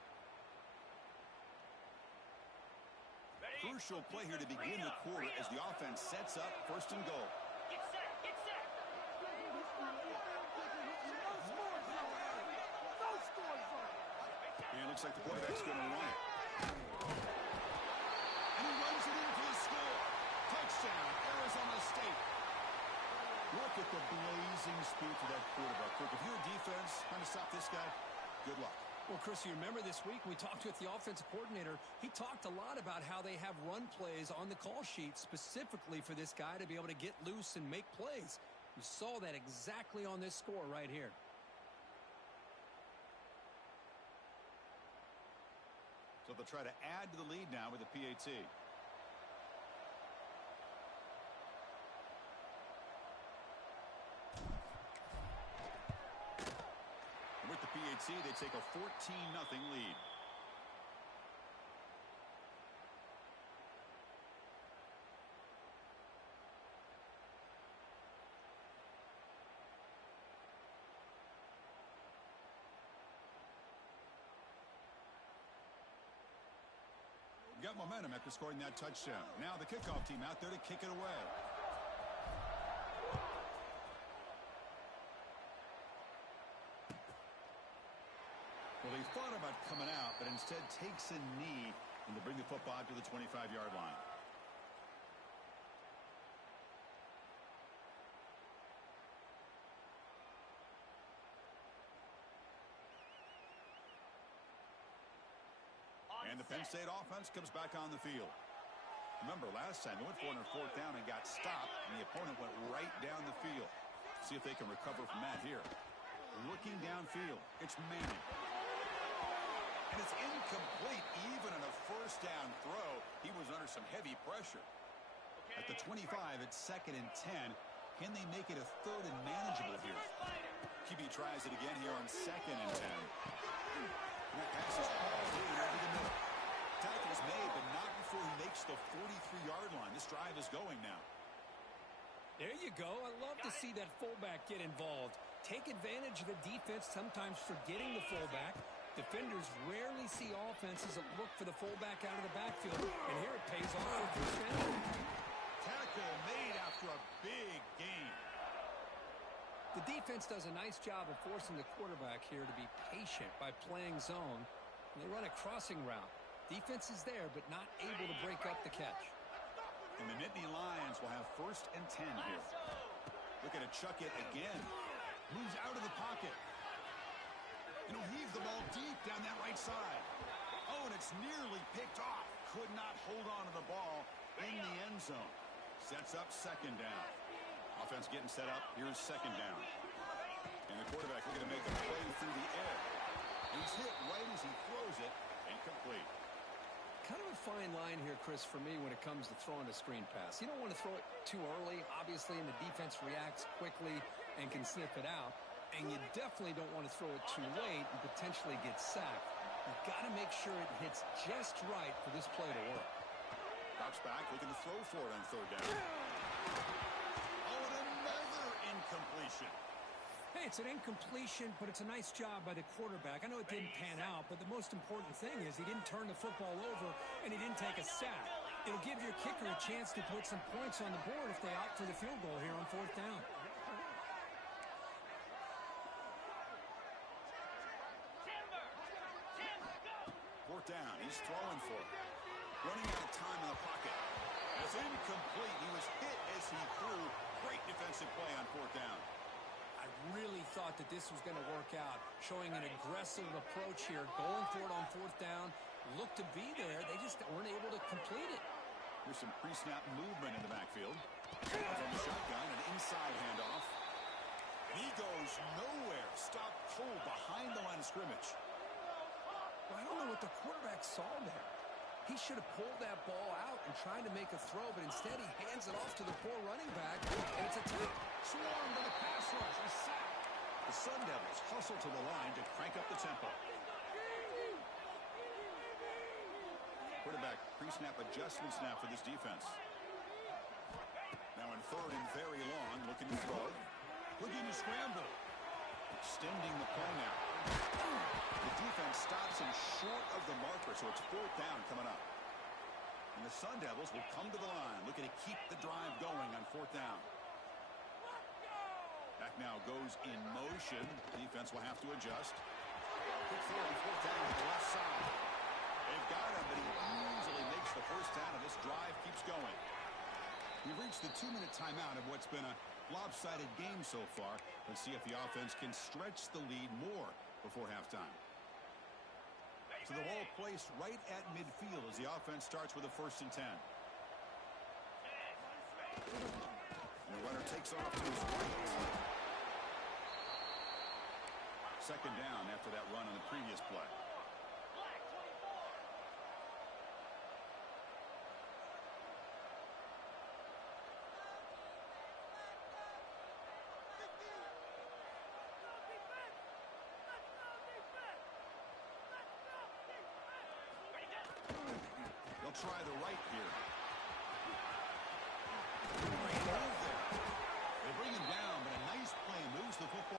Crucial play here to begin the quarter as the offense sets up first and goal. Get set, get set. And it looks like the quarterback's going to run it. And he runs it in for the score. Touchdown, Arizona State. Look at the blazing speed for that quarterback. Kirk, if you're a defense trying to stop this guy, good luck. Well, Chris, you remember this week we talked with the offensive coordinator. He talked a lot about how they have run plays on the call sheet specifically for this guy to be able to get loose and make plays. You saw that exactly on this score right here. So they'll try to add to the lead now with the PAT. With the PAT, they take a 14-0 lead. Got momentum after scoring that touchdown. Now the kickoff team out there to kick it away. Well, he thought about coming out, but instead takes a knee and to bring the football to the 25-yard line. And the Penn State offense comes back on the field. Remember, last time they went for it on fourth down and got stopped, and the opponent went right down the field. See if they can recover from that here. Looking downfield, it's Manning. And it's incomplete. Even on a first down throw, he was under some heavy pressure. At the 25, it's 2nd and 10. Can they make it a 3rd and manageable here? QB tries it again here on 2nd and 10. And that pass is hauled in over the middle. Tackle is made, but not before he makes the 43-yard line. This drive is going now. There you go. I love to see that fullback get involved. Take advantage of the defense, sometimes forgetting the fullback. Defenders rarely see offenses that look for the fullback out of the backfield, and here it pays off for first down. Tackle made after a big gain. The defense does a nice job of forcing the quarterback here to be patient by playing zone. And they run a crossing route. Defense is there, but not able to break up the catch. And the Nittany Lions will have 1st and 10 here. Looking to chuck it again. Moves out of the pocket. And he'll heave the ball deep down that right side. Oh, and it's nearly picked off. Could not hold on to the ball in the end zone. Sets up 2nd down. Offense getting set up. Here's 2nd down. And the quarterback looking to make a play through the air. He's hit right as he throws it. Incomplete. Kind of a fine line here, Chris, for me when it comes to throwing a screen pass. You don't want to throw it too early, obviously, and the defense reacts quickly and can sniff it out. And you definitely don't want to throw it too late and potentially get sacked. You've got to make sure it hits just right for this play to work. Drops back, looking to throw for it on 3rd down. Oh, and another incompletion. Hey, it's an incompletion, but it's a nice job by the quarterback. I know it didn't pan out, but the most important thing is he didn't turn the football over and he didn't take a sack. It'll give your kicker a chance to put some points on the board if they opt for the field goal here on 4th down. 4th down, he's throwing for it. Running out of time in the pocket. It's incomplete. He was hit as he threw. Great defensive play on 4th down. I really thought that this was going to work out, showing an aggressive approach here, going for it on 4th down. Looked to be there. They just weren't able to complete it. Here's some pre-snap movement in the backfield. From the shotgun, an inside handoff. He goes nowhere. Stop cold behind the line of scrimmage. Well, I don't know what the quarterback saw there. He should have pulled that ball out and tried to make a throw, but instead he hands it off to the poor running back, and it's a tip. Swarmed by the pass rush. A sack. The Sun Devils hustle to the line to crank up the tempo. Quarterback pre-snap adjustments now for this defense. Now in 3rd and very long, looking to throw. Looking to scramble. Extending the play now. The defense stops him short of the marker, so it's 4th down coming up. And the Sun Devils will come to the line, looking to keep the drive going on 4th down. Back now goes in motion. Defense will have to adjust. Quick throw on 4th down to the left side. They've got him, but he easily makes the 1st down, and this drive keeps going. We've reached the 2-minute timeout of what's been a lopsided game so far. Let's see if the offense can stretch the lead more before halftime. So the ball placed right at midfield as the offense starts with a 1st and 10. And the runner takes off to his right. 2nd down after that run on the previous play. They'll try the right here. Great move there. They bring him down, but a nice play moves the football